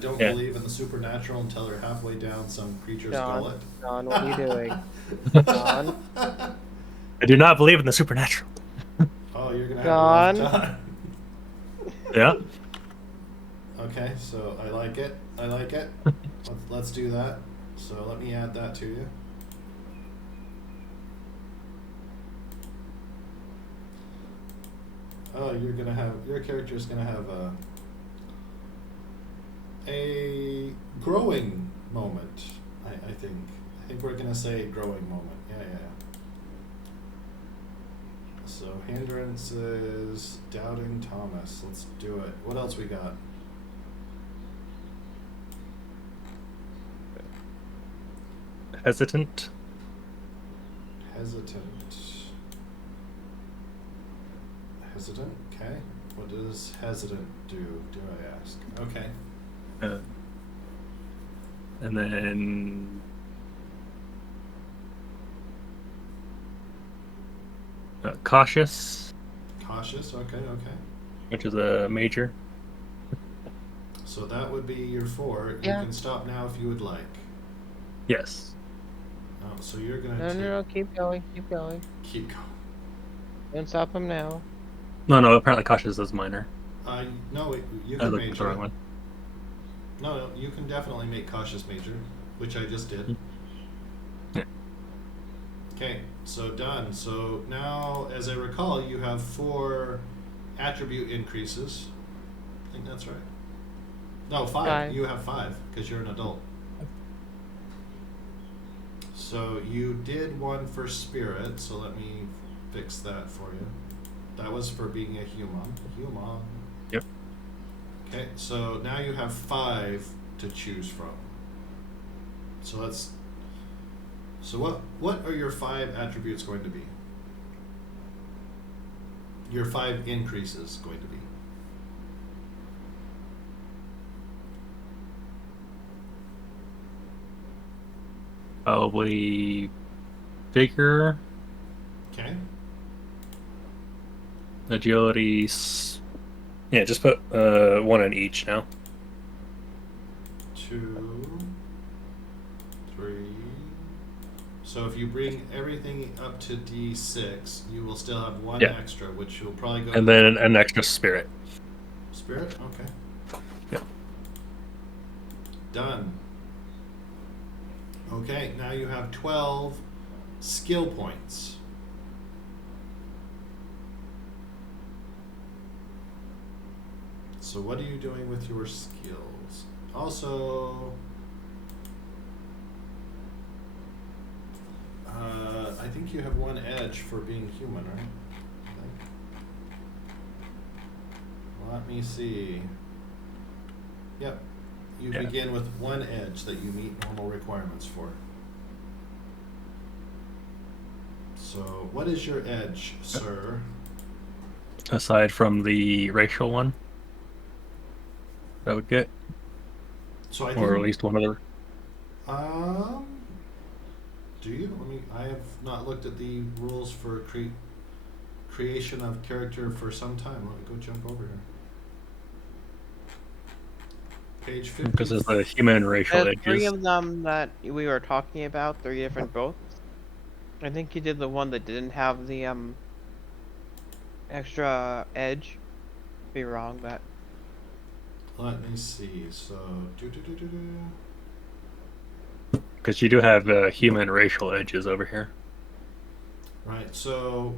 don't Yeah. believe in the supernatural until they're halfway down some creature's gullet. John, what are you doing? John? I do not believe in the supernatural. Oh, you're gonna have John? a rough time. Yeah. Okay, so I like it. I like it. Let's do that. So let me add that to you. Oh, your character's gonna have a growing moment. I think. I think we're gonna say growing moment. Yeah. So hindrances, doubting Thomas. Let's do it. What else we got? Hesitant. Hesitant. Okay. What does hesitant do I ask? Okay. And then cautious. Cautious. Okay. Which is a major. So that would be your 4. Yeah. You can stop now if you would like. Yes. Oh, so you're gonna No, keep going. keep going. Don't stop him now. No, apparently cautious is minor. No, you I can looked at the major. wrong one. No, you can definitely make cautious major, which I just did. Yeah. Okay, so done. So now, as I recall, you have 4 attribute increases. I think that's right. No, 5. 5. You have 5 because you're an adult. So you did 1 for spirit. So let me fix that for you. That was for being a human. Yep. Okay, so now you have 5 to choose from. So what are your 5 attributes going to be? Your 5 increases going to be? Probably vigor, Okay. agility. Yeah, just put 1 in each now. 2, 3. So if you bring everything up to D6, you will still have 1 Yeah. extra, which will probably go. And then an extra spirit. Spirit. Okay. Yeah. Done. Okay, now you have 12 skill points. So what are you doing with your skills? Also, I think you have 1 edge for being human, right? I think. Let me see. Yep. You Yeah. begin with 1 edge that you meet normal requirements for. So, what is your edge, sir? Aside from the racial one. That would get. So I Or at think. least one other. Do you? I have not looked at the rules for creation of character for some time. Let me go jump over here. Page 50. Because there's the human racial There's 3 edges. of them that we were talking about, 3 different boats. I think you did the one that didn't have the extra edge. Be wrong, but Let me see. So, Because you do have human racial edges over here. Right. So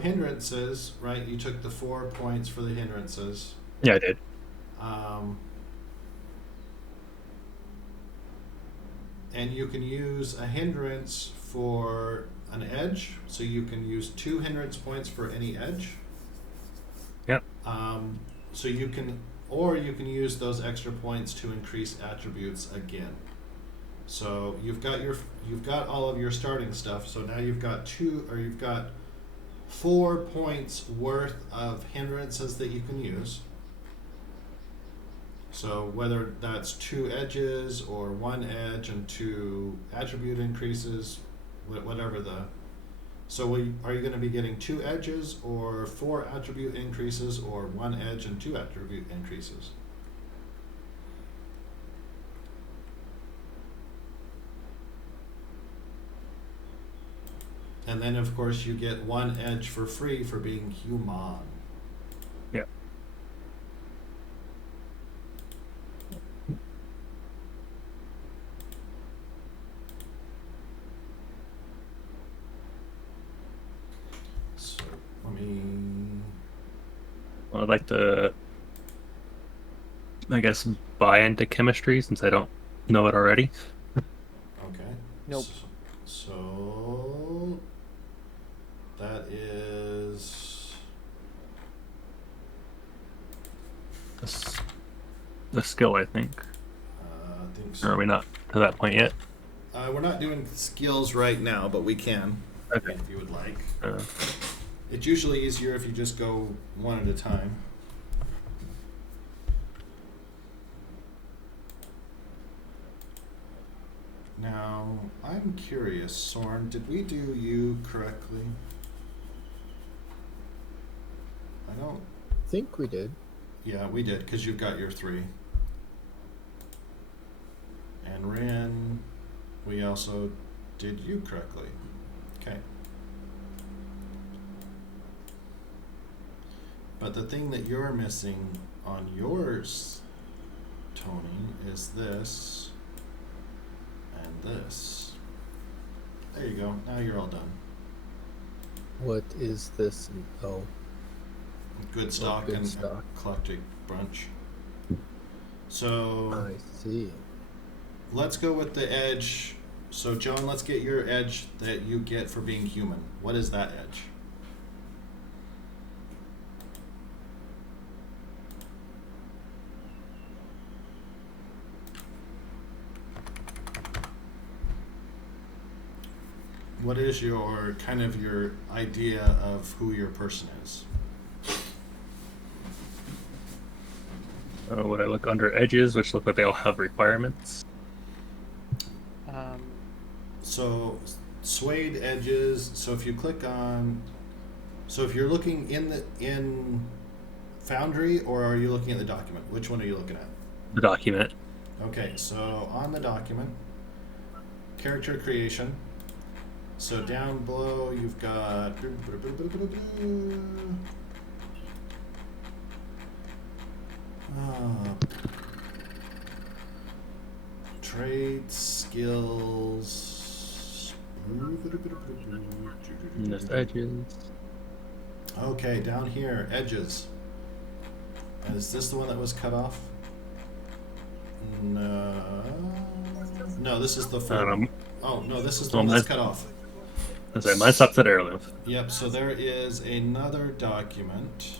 hindrances, right? You took the 4 points for the hindrances. Yeah, I did. And you can use a hindrance for an edge, so you can use 2 hindrance points for any edge. Yep. So you can use those extra points to increase attributes again. So you've got all of your starting stuff. So now you've got 4 points worth of hindrances that you can use. So whether that's 2 edges or 1 edge and 2 attribute increases, whatever the. So are you going to be getting 2 edges or 4 attribute increases or 1 edge and 2 attribute increases? And then, of course, you get 1 edge for free for being human. Yeah. So, let me... Well, I'd like to, I guess, buy into chemistry since I don't know it already. Okay. Nope. So that is... The skill, I think. I think Or so. are we not to that point yet? We're not doing skills right now, but we can, Okay. if you would like. Uh, It's usually easier if you just go one at a time. Now, I'm curious, Sorn, did we do you correctly? I don't... I think we did. Yeah, we did, because you've got your 3. And Rin, we also did you correctly. Okay. But the thing that you're missing on yours, Tony, is this and this. There you go. Now you're all done. What is this? Oh, Good stock good and stock. eclectic brunch. So I see. let's go with the edge. So John, let's get your edge that you get for being human. What is that edge? What is your kind of your idea of who your person is? would I look under edges, which look like they all have requirements? So suede edges. So if you click on, so if you're looking in Foundry, or are you looking at the document? Which one are you looking at? The document. Okay, so on the document, character creation. So down below you've got trade skills. And there's edges. Okay, down here, edges. Is this the one that was cut off? No. No, this is the full. Oh, no, this is the one that's cut off. I say mine stops at heirloom. Yep, so there is another document.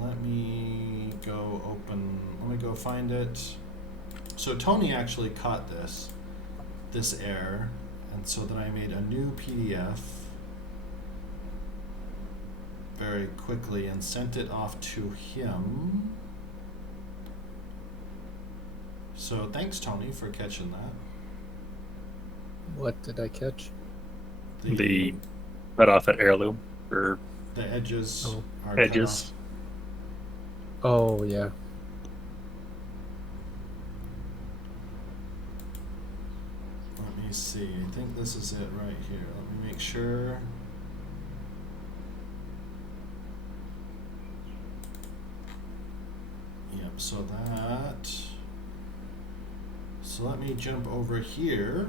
Let me go open, let me go find it. So Tony actually caught this error, and so then I made a new PDF very quickly and sent it off to him. So thanks, Tony, for catching that. What did I catch? The cut off at heirloom, or the edges are edges. cut off. Oh, yeah. Let me see. I think this is it right here. Let me make sure. Yep, so that. So let me jump over here.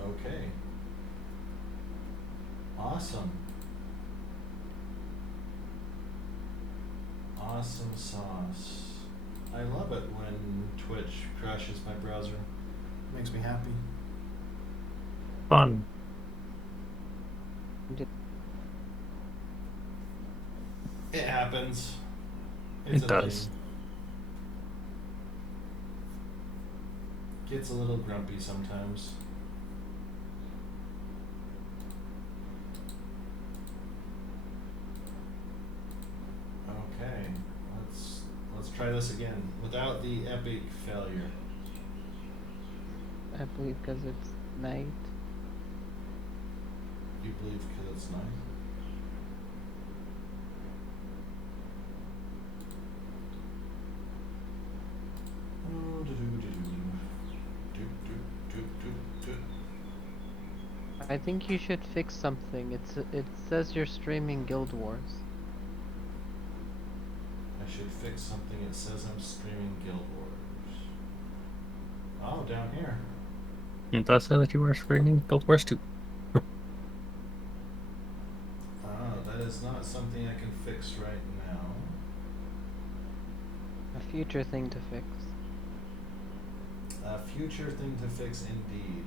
Okay. Awesome. Awesome sauce. I love it when Twitch crashes my browser. It makes me happy. Fun. It happens. It a does. thing. Gets a little grumpy sometimes. Okay, let's try this again without the epic failure. I believe because it's night. You believe because it's night? I think you should fix something. It says you're streaming Guild Wars. I should fix something. It says I'm streaming Guild Wars. Oh, down here. It does say that you are streaming Guild Wars 2. That is not something I can fix right now. A future thing to fix. A future thing to fix indeed.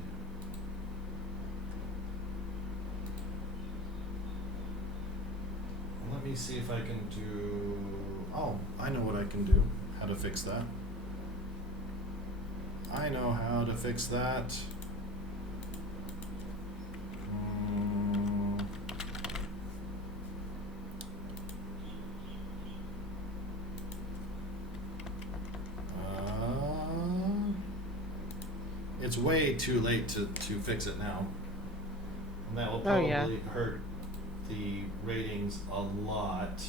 Let me see if I can do... Oh, I know what I can do. How to fix that. I know how to fix that. It's way too late to fix it now. And that will probably hurt the ratings a lot.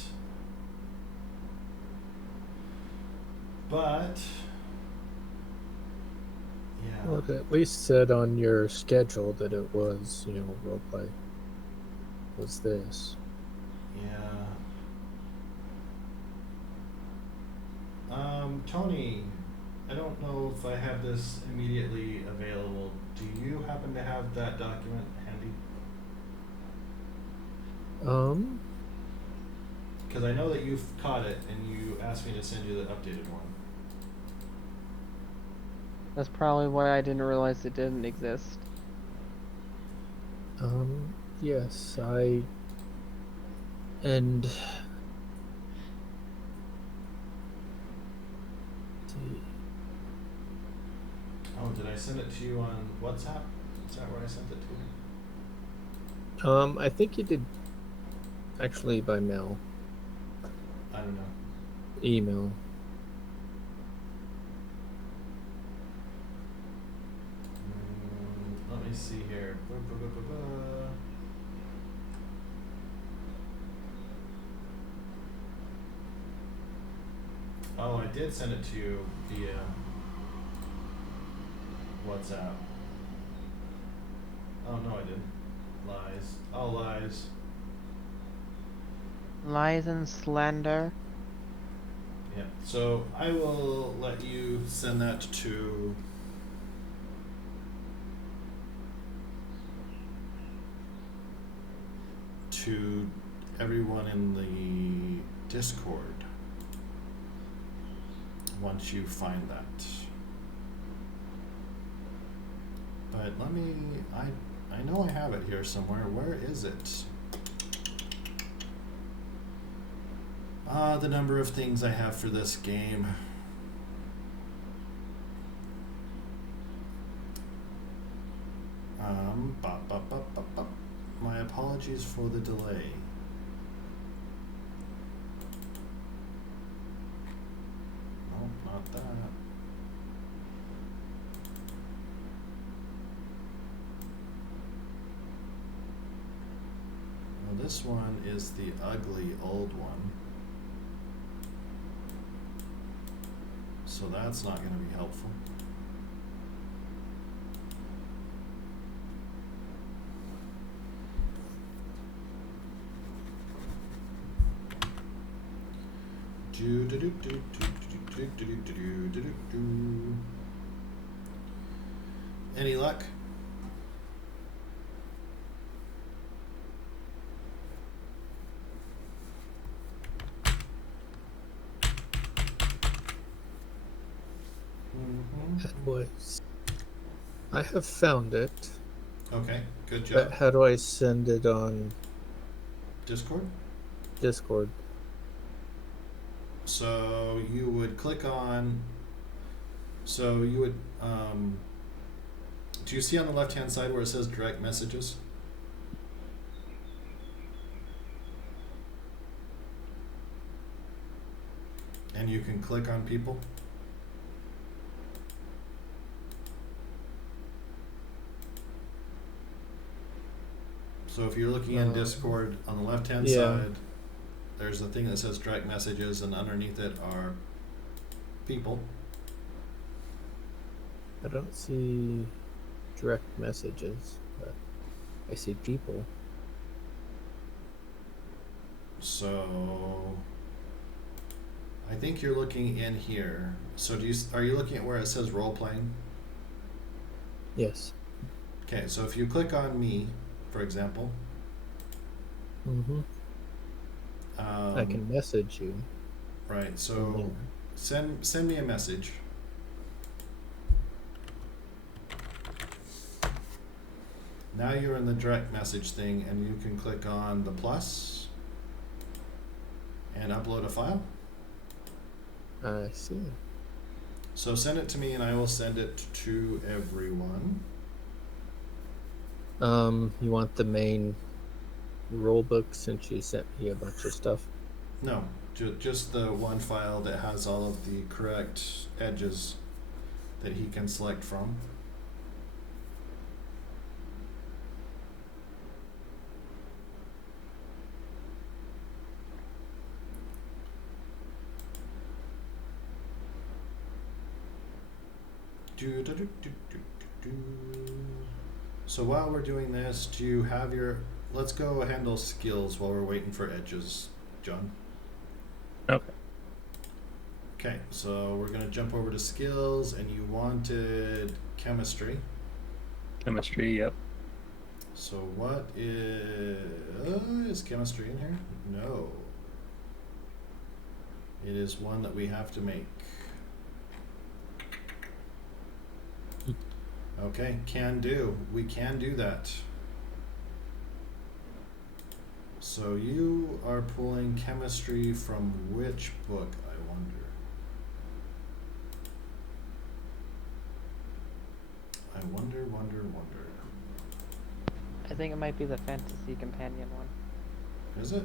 But yeah. Well, it at least said on your schedule that it was, roleplay. Was this? Yeah. Tony, I don't know if I have this immediately available. Do you happen to have that document handy? Because I know that you've caught it and you asked me to send you the updated one. That's probably why I didn't realize it didn't exist. Yes, Oh, did I send it to you on WhatsApp? Is that where I sent it to you? I think you did actually by mail. I don't know. Email. Let me see here. Oh, I did send it to you via WhatsApp. Oh, no, I didn't. Lies. All lies. Lies and slander. Yeah. So I will let you send that to everyone in the Discord once you find that. But let me, I know I have it here somewhere. Where is it? The number of things I have for this game. My apologies for the delay. Nope, not that. Well, this one is the ugly old one. So that's not going to be helpful. I have found it. Okay, good But job. how do I send it on Discord. Discord? So you would click on. So you would. Do you see on the left-hand side where it says direct messages? And you can click on people. So if you're looking in Discord on the left-hand side, there's a thing that says direct messages, and underneath it are people. I don't see direct messages, but I see people. So I think you're looking in here. So are you looking at where it says role playing? Yes. Okay, so if you click on me, for example, Mm-hmm. I can message you. Right. So send me a message. Now you're in the direct message thing, and you can click on the plus and upload a file. I see. So send it to me, and I will send it to everyone. You want the main rule book since you sent me a bunch of stuff? No, just the one file that has all of the correct edges that he can select from. So while we're doing this, do you have your... Let's go handle skills while we're waiting for edges, John. Okay. Okay, so we're going to jump over to skills, and you wanted chemistry. Chemistry, yep. So what is chemistry in here? No. It is one that we have to make. Okay, can do. We can do that. So you are pulling chemistry from which book, I wonder? Wonder. I think it might be the Fantasy Companion one. Is it?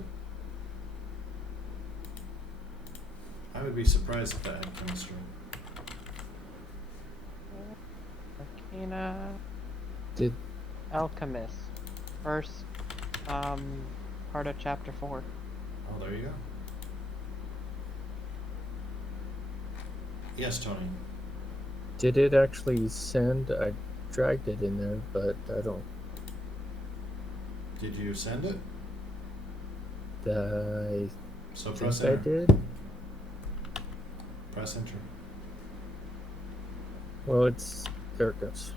I would be surprised if that had chemistry. Arcana. Did Alchemist. First, part of chapter 4. Oh, there you go. Yes, Tony. Did it actually send? I dragged it in there, but I don't. Did you send it? I So press think I enter. did. Press enter. Well, it's there. It goes.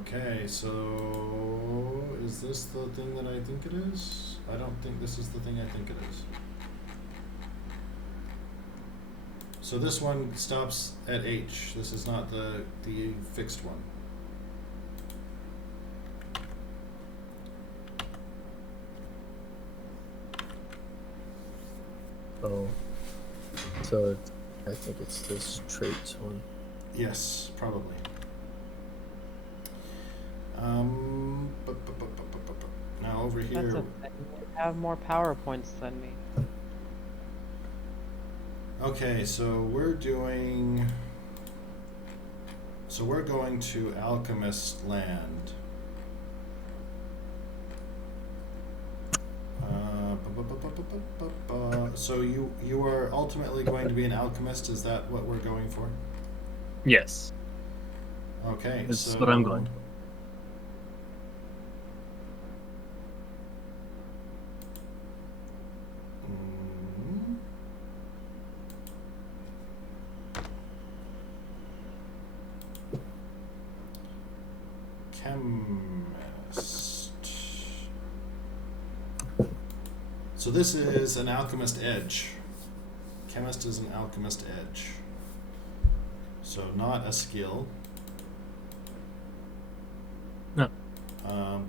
Okay, so is this the thing that I think it is? I don't think this is the thing I think it is. So this one stops at H. This is not the fixed one. Oh, so I think it's this traits one. Yes, probably. Now over here. That's a thing. You have more PowerPoints than me. Okay, so we're doing. So we're going to Alchemist Land. So you are ultimately going to be an alchemist. Is that what we're going for? Yes. Okay, That's so what I'm going for. Mm. Chemist. So this is an alchemist edge. Chemist is an alchemist edge. So not a skill. No.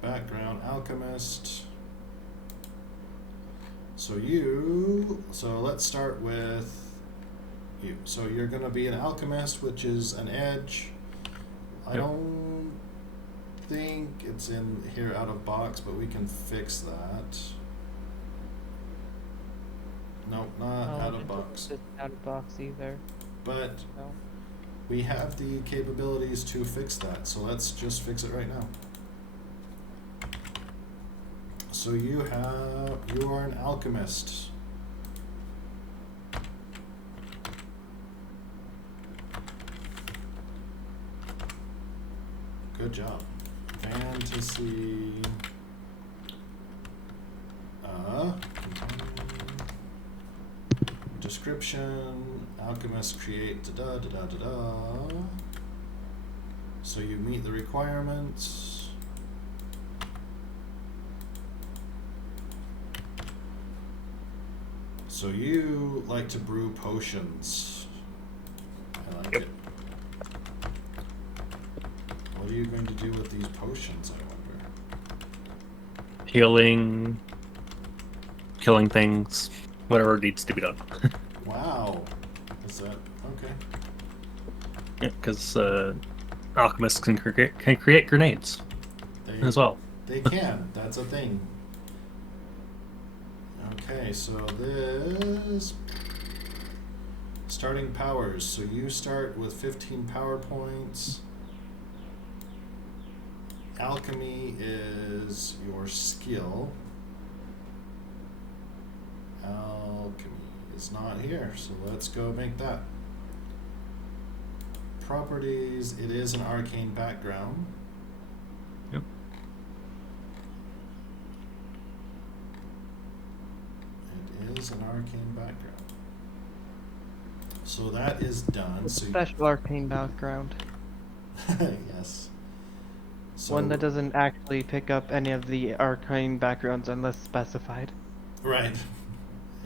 Background alchemist. So let's start with you. So you're going to be an alchemist, which is an edge. I don't think it's in here out of box, but we can fix that. Nope, not out of box. It's out of box either. But No. we have the capabilities to fix that, so let's just fix it right now. So you are an alchemist. Good job. Fantasy. Description. Alchemist create da da da da da. So you meet the requirements. So you like to brew potions. I like it. What are you going to do with these potions, I wonder? Healing, killing things, whatever needs to be done. Wow. Is that okay? Yeah, because alchemists can create grenades as well. They can. That's a thing. Okay, so this starting powers. So you start with 15 power points. Alchemy is your skill. Alchemy is not here, so let's go make that. Properties, it is an arcane background. Yep. It is an arcane background. So that is done. So Special arcane background. yes. So, One that doesn't actually pick up any of the arcane backgrounds unless specified. right.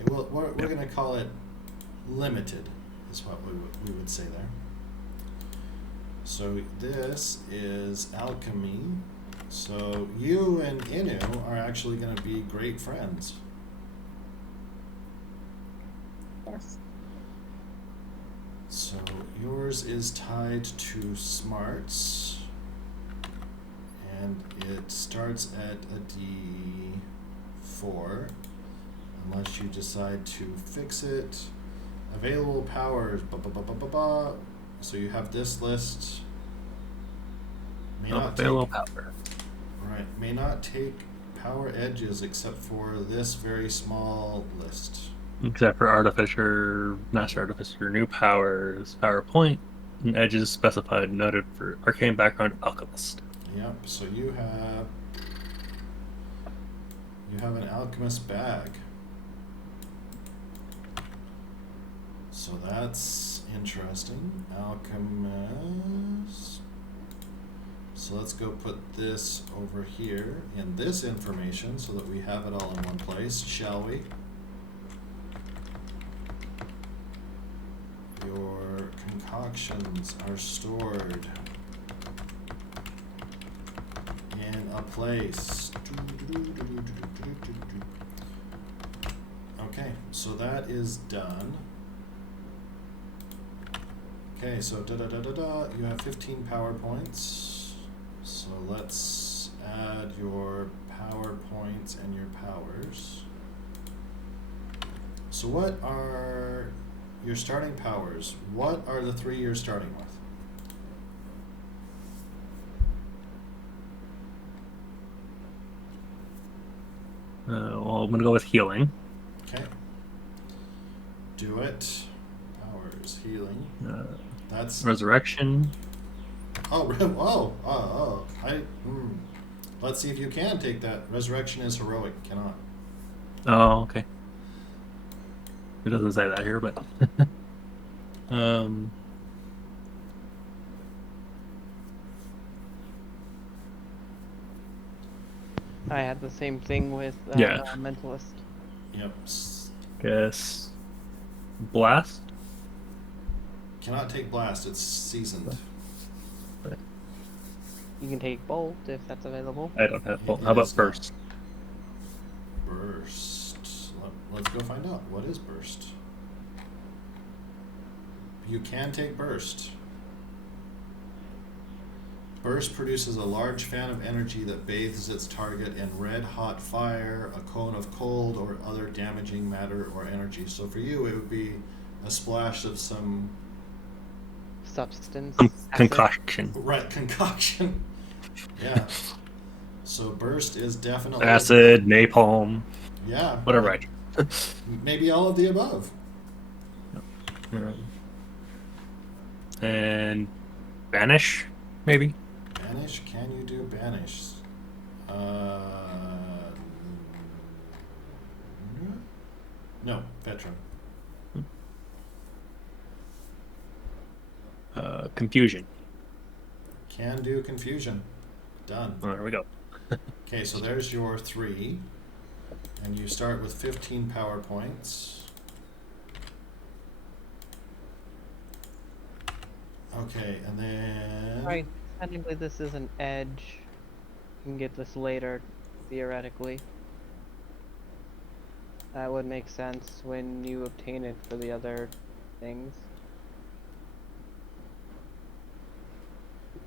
We're going to call it limited, is what we would say there. So this is alchemy. So you and Inu are actually going to be great friends. Yes. So yours is tied to smarts, and it starts at a D4, unless you decide to fix it. Available powers, So you have this list. May not Available take, power. right, may not take power edges except for this very small list. Except for Artificer, Master Artificer, New Powers, PowerPoint, and edges specified noted for Arcane Background Alchemist. Yep, so you have an alchemist bag. So that's interesting. Alchemist. So let's go put this over here in this information so that we have it all in one place, shall we? Your concoctions are stored in a place. Okay, so that is done. Okay, so you have 15 power points. So let's add your power points and your powers. So what are your starting powers? What are the three you're starting with? Well, I'm going to go with healing. Okay. Do it. Powers, healing. That's Resurrection. Let's see if you can take that. Resurrection is heroic. Cannot. Oh, okay. It doesn't say that here, but I had the same thing with Yeah. Mentalist. Yep. guess Blast. cannot take blast. It's seasoned. You can take bolt if that's available. I don't have bolt. It How about is not. burst? Burst. Let's go find out. What is burst? You can take burst. Burst produces a large fan of energy that bathes its target in red hot fire, a cone of cold, or other damaging matter or energy. So for you, it would be a splash of some Substance. Some acid. concoction. right concoction. Yeah. So burst is definitely Acid, napalm, Yeah. whatever. right. Maybe all of the above. And banish, maybe. Banish? Can you do banish? No, veteran. Confusion. Can do confusion. Done. Oh, there we go. Okay, so there's your 3. And you start with 15 power points. Okay, and then... Right. Technically, this is an edge. You can get this later, theoretically. That would make sense when you obtain it for the other things.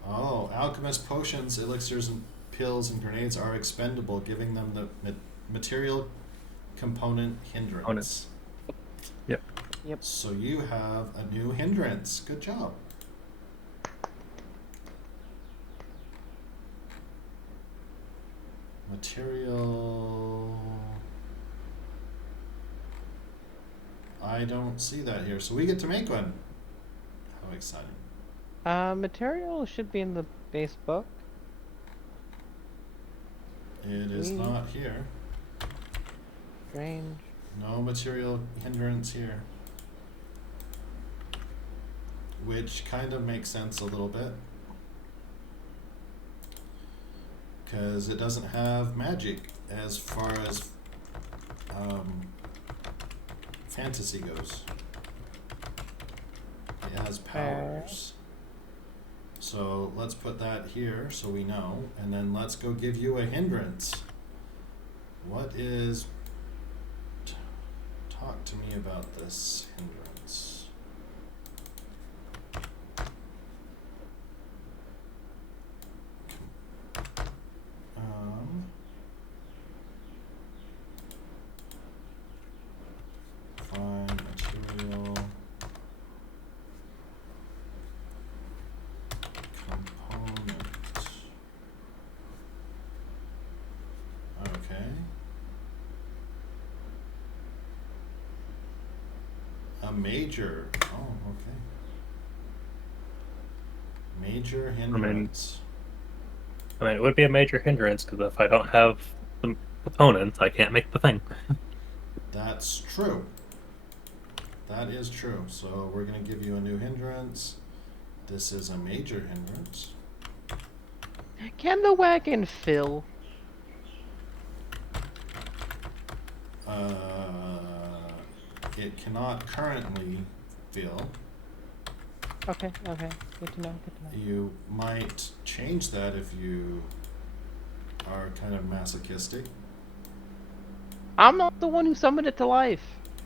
Oh, alchemist potions, elixirs, and pills and grenades are expendable, giving them the material component hindrance. Yep. Yep. So you have a new hindrance. Good job. Material... I don't see that here, so we get to make one. How exciting. Material should be in the base book. It is not here. Strange. No material hindrance here. Which kind of makes sense a little bit. Because it doesn't have magic as far as fantasy goes. It has powers. So let's put that here so we know, and then let's go give you a hindrance. What is... Talk to me about this hindrance. Find material component. Okay. A major. Oh, okay. Major hindrance. I mean, it would be a major hindrance because if I don't have the components, I can't make the thing. That's true. That is true. So we're going to give you a new hindrance. This is a major hindrance. Can the wagon fill? It cannot currently fill. Okay, okay. Good to know, good to know. You might change that if you are kind of masochistic. I'm not the one who summoned it to life.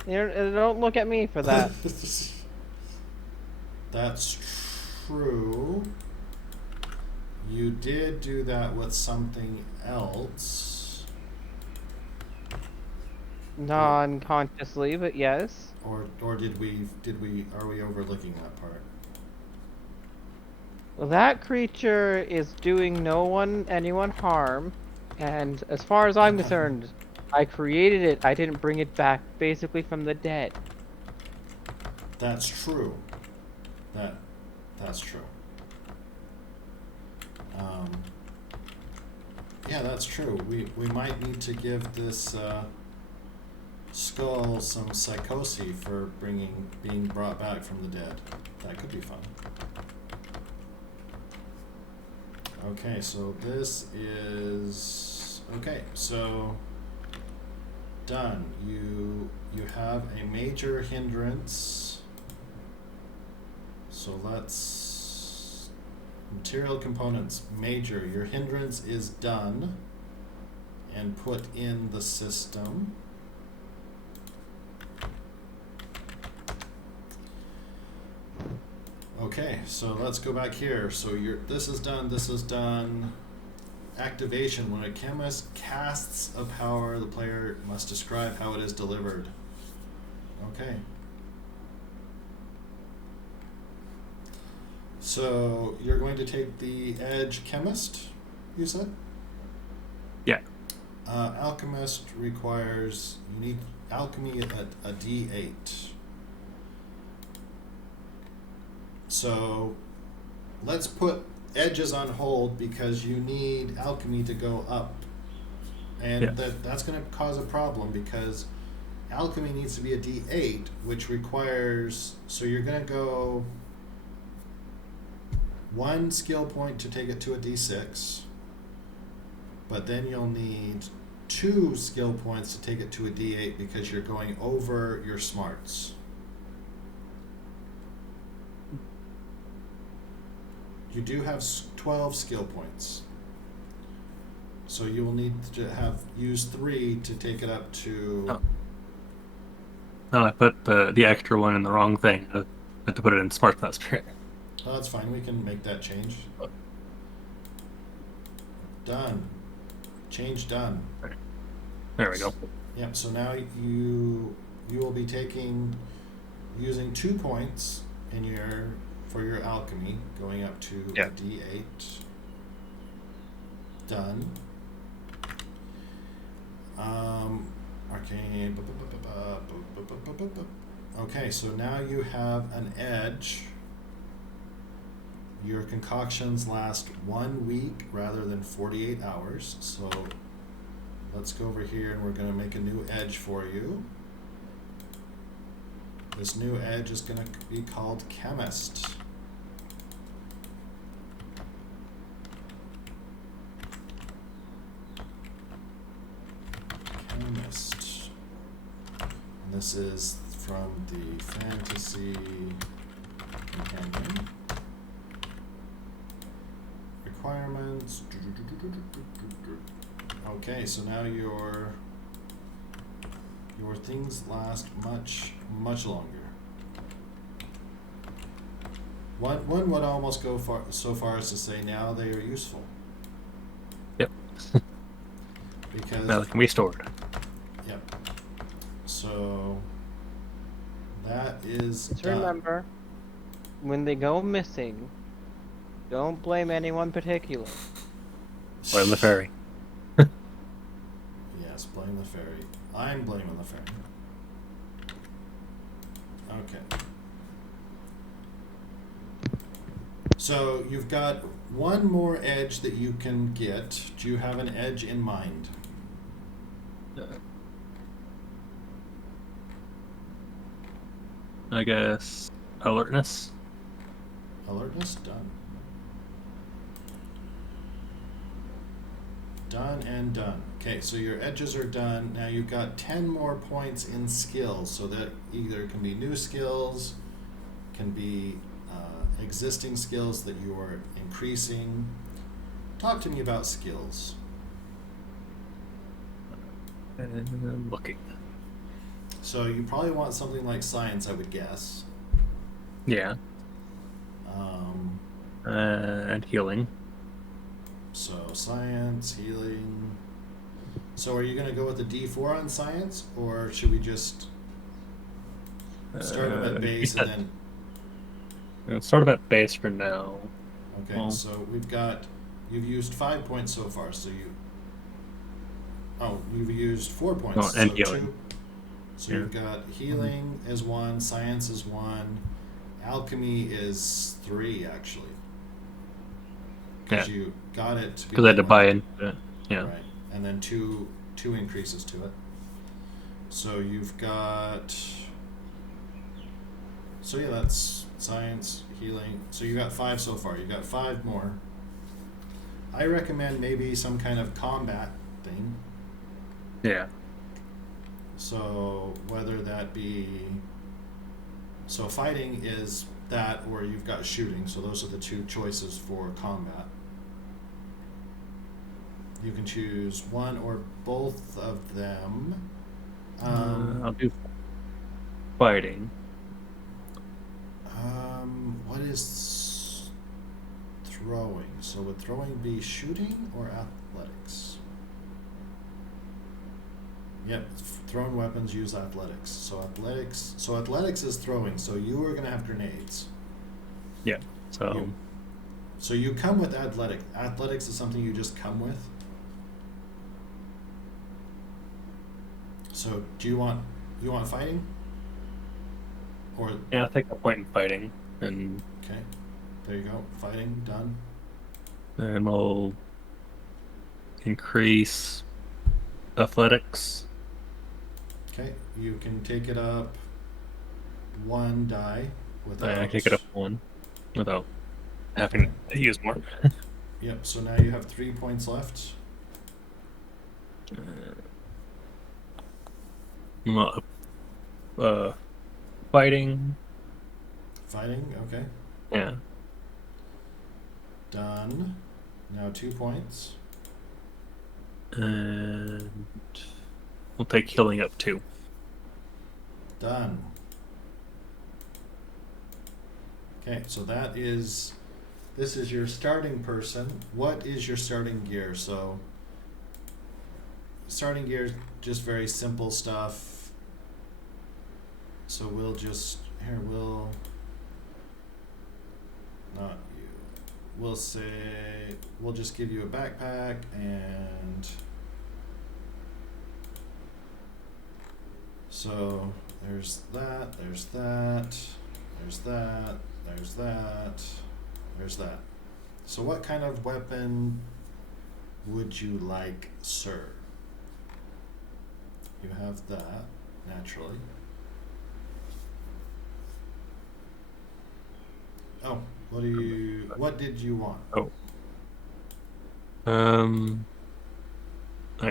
Don't look at me for that. That's true. You did do that with something else. Non-consciously, but yes. Or are we overlooking that part? Well, that creature is doing anyone harm, and as far as I'm concerned, I created it. I didn't bring it back basically from the dead. That's true. That's true. Yeah, that's true. We might need to give this skull some psychosis for being brought back from the dead. That could be fun. Okay, so this is okay. So done. You have a major hindrance. So let's material components major. Your hindrance is done and put in the system. Okay, so let's go back here. So this is done, this is done. Activation. When a chemist casts a power, the player must describe how it is delivered. Okay. So you're going to take the edge chemist, you said? Yeah. Alchemist requires, you need alchemy a D8. So let's put edges on hold because you need alchemy to go up. And that's going to cause a problem because alchemy needs to be a D8, which requires, so you're going to go 1 skill point to take it to a D6, but then you'll need 2 skill points to take it to a D8 because you're going over your smarts. You do have 12 skill points. So you will need to use 3 to take it up to... Oh. No, I put the extra one in the wrong thing. I had to put it in smart cluster. Oh, that's fine. We can make that change. Done. Change done. There we go. Yep, so now you will be using 2 points for your alchemy, going up to a D8. Done. Arcane. Okay, so now you have an edge. Your concoctions last 1 week rather than 48 hours. So let's go over here and we're going to make a new edge for you. This new edge is going to be called Chemist. Chemist. And this is from the Fantasy Companion. Requirements. Okay, so now your things last much longer. One would almost go so far as to say now they are useful. Yep. Because now they can be stored. Yep. So that is Just done. remember, when they go missing, don't blame anyone particular. Blame the fairy. Yes, blame the fairy. I'm blaming the fairy. Okay. So you've got one more edge that you can get. Do you have an edge in mind? I guess alertness. Alertness? Done. Done and done. Okay, so your edges are done. Now you've got 10 more points in skills, so that either can be new skills, can be existing skills that you are increasing. Talk to me about skills. And looking. So you probably want something like science, I would guess. Yeah. And healing. So science, healing. So are you going to go with the D4 on science, or should we just start them at base and then... Let's start at base for now. Okay, Well, so you've used 5 points so far, so you've used 4 points. and so healing. So you've got healing is 1, science is 1, alchemy is 3 actually. Because you got it. Because I had to buy into it. Yeah. Right, and then two increases to it. So you've got. So yeah, that's science, healing. So you got 5 so far. You got 5 more. I recommend maybe some kind of combat thing. Yeah. So whether that be, so fighting is that or you've got shooting. So those are the two choices for combat. You can choose one or both of them. I'll do fighting. What is throwing? So would throwing be shooting or athletics? Yep, thrown weapons use athletics. So athletics is throwing. So you are gonna have grenades. Yeah. So So you come with athletics. Athletics is something you just come with. So do you want fighting? Or yeah, I'll take a point in fighting, and okay, there you go. Fighting done. then we'll increase athletics. Okay, you can take it up one die without. I take it up one without having to use more. Yep. So now you have 3 points left. Fighting. Fighting. Okay. Yeah. Done. Now 2 points. And we'll take healing up 2. Done. Okay, so this is your starting person. What is your starting gear? So starting gear is just very simple stuff. So we'll just, not you. We'll say, we'll just give you a backpack and so there's that, there's that, there's that, there's that, there's that. So what kind of weapon would you like, sir? You have that, naturally. Oh, what did you want? I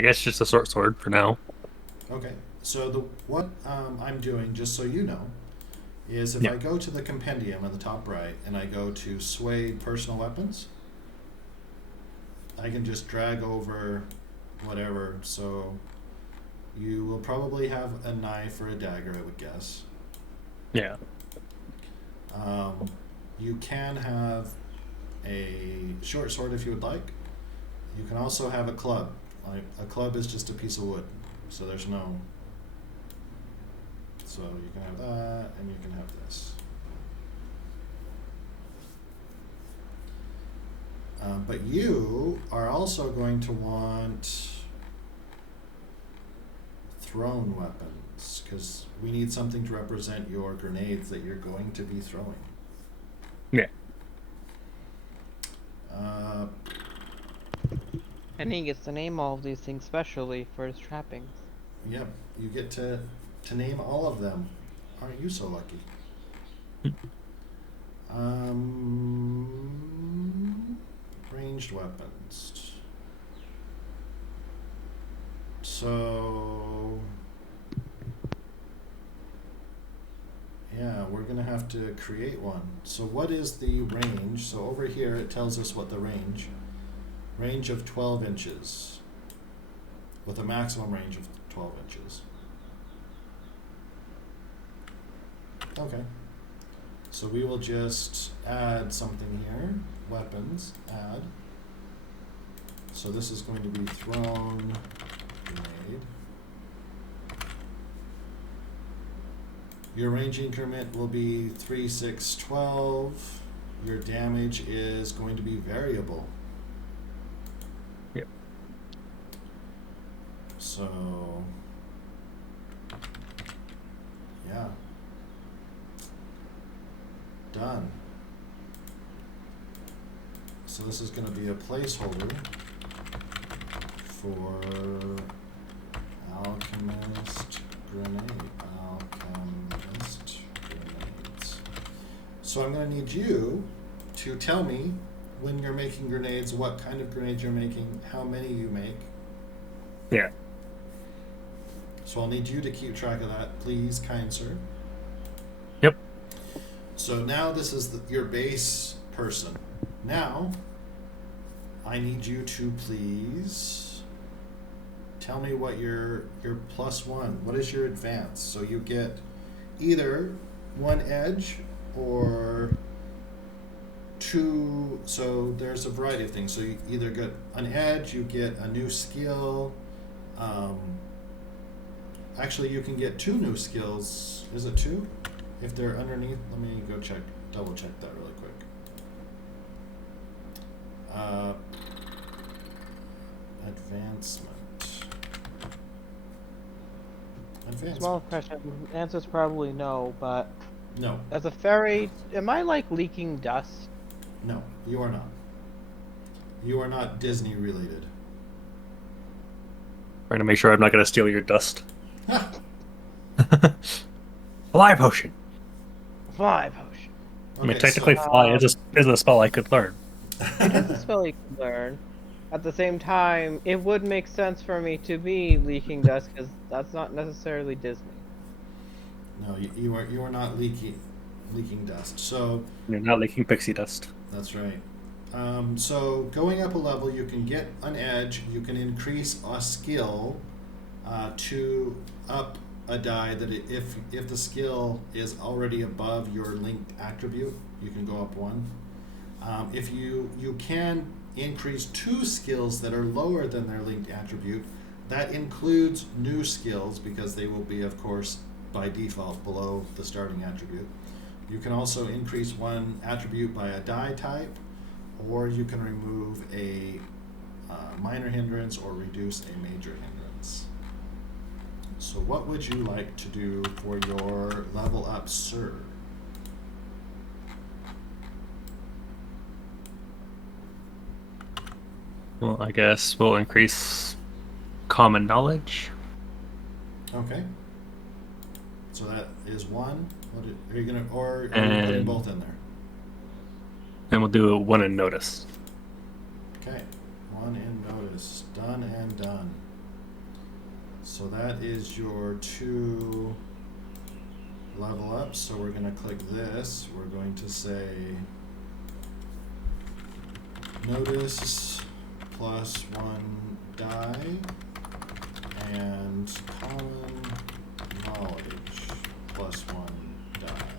guess just a short sword for now. Okay, so what I'm doing, just so you know, is if Yeah. I go to the compendium on the top right and I go to Suede personal weapons, I can just drag over whatever. So you will probably have a knife or a dagger, I would guess. Yeah. You can have a short sword if you would like. You can also have a club. Like a club is just a piece of wood, so there's no. So you can have that, and you can have this. But you are also going to want thrown weapons, because we need something to represent your grenades that you're going to be throwing. Yeah. And he gets to name all of these things specially for his trappings. Yep, you get to name all of them. Aren't you so lucky? Ranged weapons. So yeah, we're gonna have to create one. So what is the range? So over here it tells us what the range of 12 inches with a maximum range of 12 inches. Okay. So we will just add something here. Weapons, add. So this is going to be thrown grenade. Your range increment will be 3, 6, 12. Your damage is going to be variable. Yep. So, yeah. Done. So this is going to be a placeholder for alchemist grenades. So I'm going to need you to tell me when you're making grenades, what kind of grenades you're making, how many you make. Yeah. So I'll need you to keep track of that, please, kind sir. Yep. So now this is your base person. Now, I need you to please tell me what your +1. What is your advance? So you get either 1 edge or 2. So there's a variety of things. So you either get an edge, you get a new skill. Actually, you can get 2 new skills. Is it 2? If they're underneath, let me go double check that really quick. Advancement. Small question. Answer's probably no, but No, as a fairy, am I like leaking dust? no, you are not. You are not Disney related. Trying to make sure I'm not going to steal your dust. Fly potion. Fly potion. I mean, Okay, technically, so, fly is a spell I could learn. It is a spell you can learn. At the same time, it would make sense for me to be leaking dust because that's not necessarily Disney. no, you are not leaking dust. So You're not leaking pixie dust. that's right. So going up a level, you can get an edge. You can increase a skill to up a die that if the skill is already above your linked attribute, you can go up 1. If you can increase 2 skills that are lower than their linked attribute, that includes new skills because they will be, of course, by default below the starting attribute. You can also increase 1 attribute by a die type, or you can remove a minor hindrance or reduce a major hindrance. So what would you like to do for your level up, sir? Well, I guess we'll increase common knowledge. Okay. So that is 1. Are you gonna, or are you putting And- both in there? And we'll do 1 in notice. Okay. 1 in notice. Done and done. So that is your 2 level ups. So we're gonna click this. We're going to say notice +1 die and common knowledge +1 die.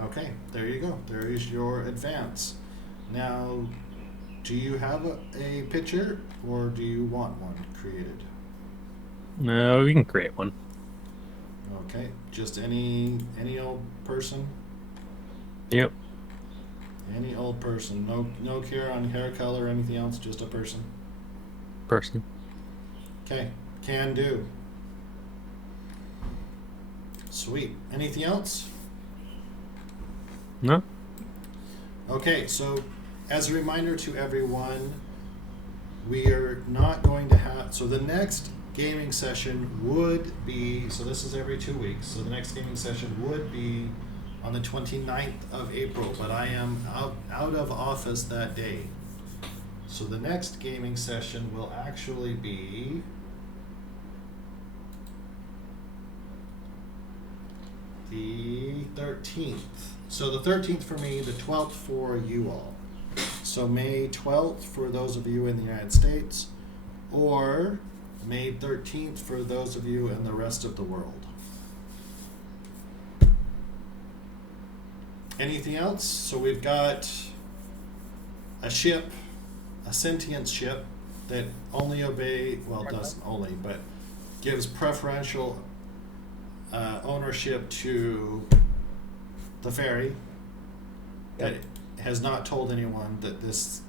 Okay, there you go. There is your advance. Now, do you have a picture or do you want one created? No, we can create one. Okay, just any old person? Yep. Any old person. No care on hair color or anything else, just a person. Person. Okay, can do. Sweet. Anything else? No? Okay, so as a reminder to everyone, we are not going to have, so the next gaming session would be, so this is every 2 weeks, so the next gaming session would be on the 29th of April, but I am out of office that day. So the next gaming session will actually be the 13th. So the 13th for me, the 12th for you all. So May 12th for those of you in the United States, or May 13th for those of you in the rest of the world. Anything else? So we've got a ship, a sentient ship that only doesn't only, but gives preferential ownership to the ferry. That has not told anyone that this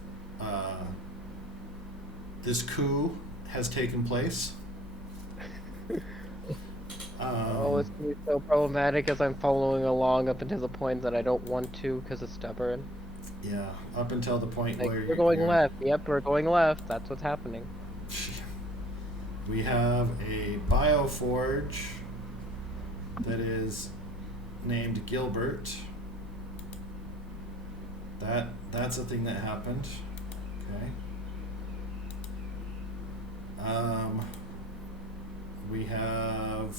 coup has taken place. It's gonna be so problematic as I'm following along up until the point that I don't want to because it's stubborn. Yeah, up until the point Like, where we're going left. Yep, we're going left. That's what's happening. We have a bioforge that is named Gilbert. That's a thing that happened. Okay. We have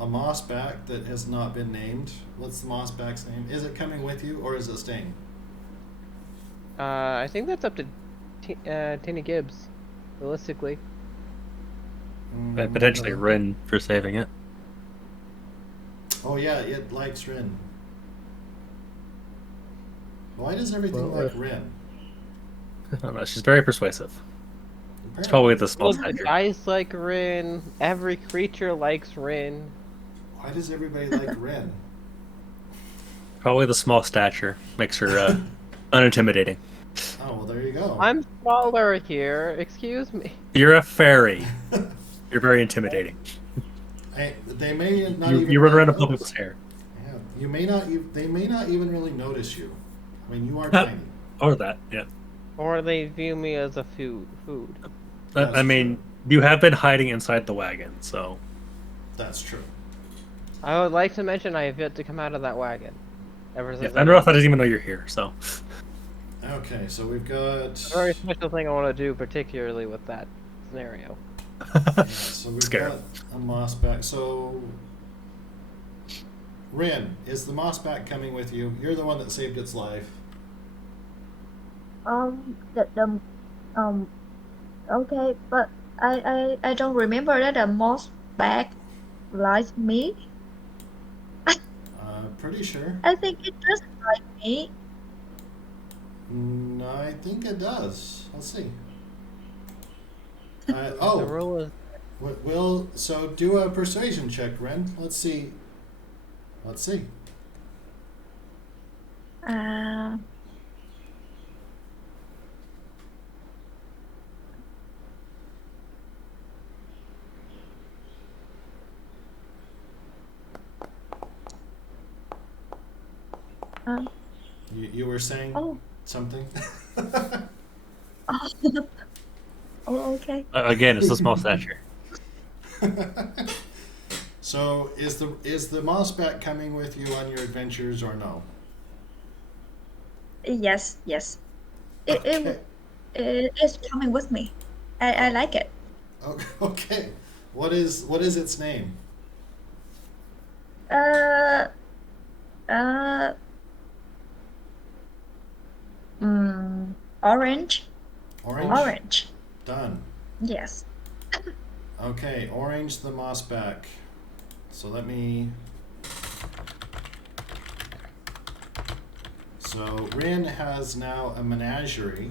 a mossback that has not been named. What's the mossback's name? Is it coming with you or is it staying? I think that's up to Tina Gibbs, realistically. And potentially Rin for saving it. Oh yeah, it likes Rin. Why does everything Well, like Rin? I don't know. She's very persuasive. It's Apparently. probably the small Look, stature. guys like Rin. Every creature likes Rin. Why does everybody like Rin? Probably the small stature makes her unintimidating. Oh well, there you go. I'm smaller here. Excuse me. You're a fairy. You're very intimidating. They may not You even. run around in notice. public's hair. Yeah, you may not. They may not even really notice you. I mean, you are tiny. Or that, yeah. Or they view me as a food. That's I mean, you have been hiding inside the wagon, so. That's true. I would like to mention I have yet to come out of that wagon. Ever Yeah, since Underoath doesn't even know you're here, so. Okay, so we've got. a very special thing I want to do, particularly with that scenario. Yeah, so we've Scare. got a mossback. So, Rin, is the mossback coming with you? You're the one that saved its life. Okay, but I don't remember that the moss bag likes me. Pretty sure. I think it doesn't like me. I think it does. Let's see. The Oh, rule is well, so do a persuasion check, Ren. Let's see. Let's see. Uh, You were saying oh, something? oh, oh, okay. Again, it's a small stature. So is the mossback coming with you on your adventures or no? Yes, yes. Okay. It's coming with me. I like it. Okay. What is its name? Uh, uh, orange. Orange? Orange. Done. Yes. Okay, Orange the mossback. So let me. So Rin has now a menagerie.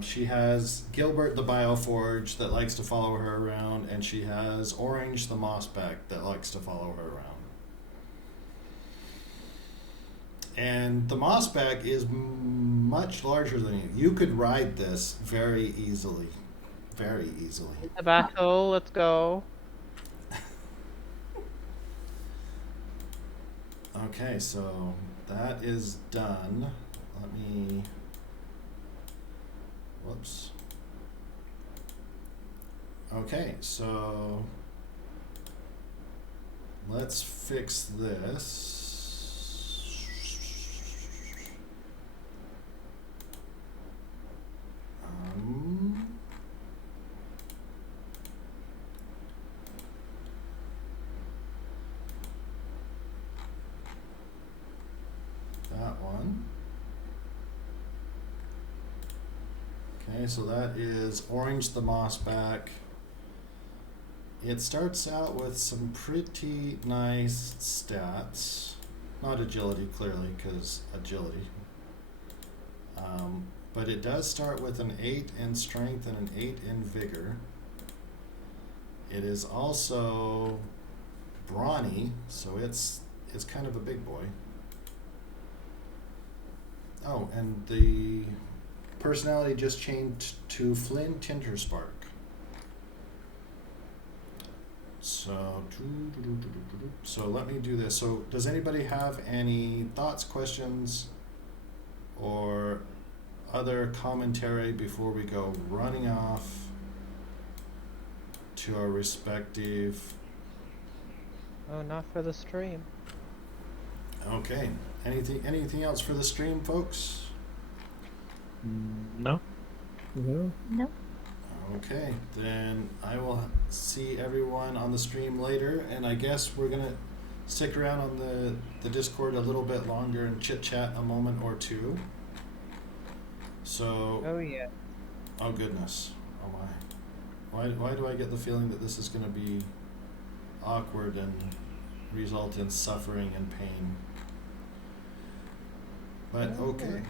She has Gilbert the Bioforge that likes to follow her around, and she has Orange the mossback that likes to follow her around. And the mossback is much larger than you. You could ride this very easily. Very easily. the battle. Let's go. Okay, so that is done. Let me. Whoops. Okay, so let's fix this. That one. Okay, so that is Orange the mossback. It starts out with some pretty nice stats. Not agility, clearly, because agility. But it does start with an 8 in strength and an 8 in vigor. It is also brawny, so it's kind of a big boy. Oh, and the personality just changed to Flynn Tinterspark. So let me do this. So does anybody have any thoughts, questions, or other commentary before we go running off to our respective... Oh, not for the stream. Okay. Anything else for the stream, folks? No? No. No. Okay, then I will see everyone on the stream later, and I guess we're gonna stick around on the Discord a little bit longer and chit chat a moment or two. So, Oh yeah. oh goodness, oh my, why do I get the feeling that this is gonna be awkward and result in suffering and pain? But okay.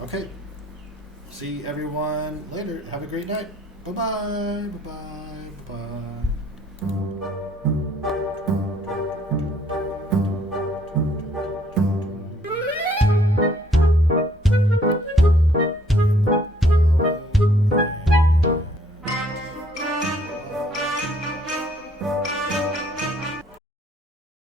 Okay. See everyone later. Have a great night. Bye bye. Bye bye. Bye bye.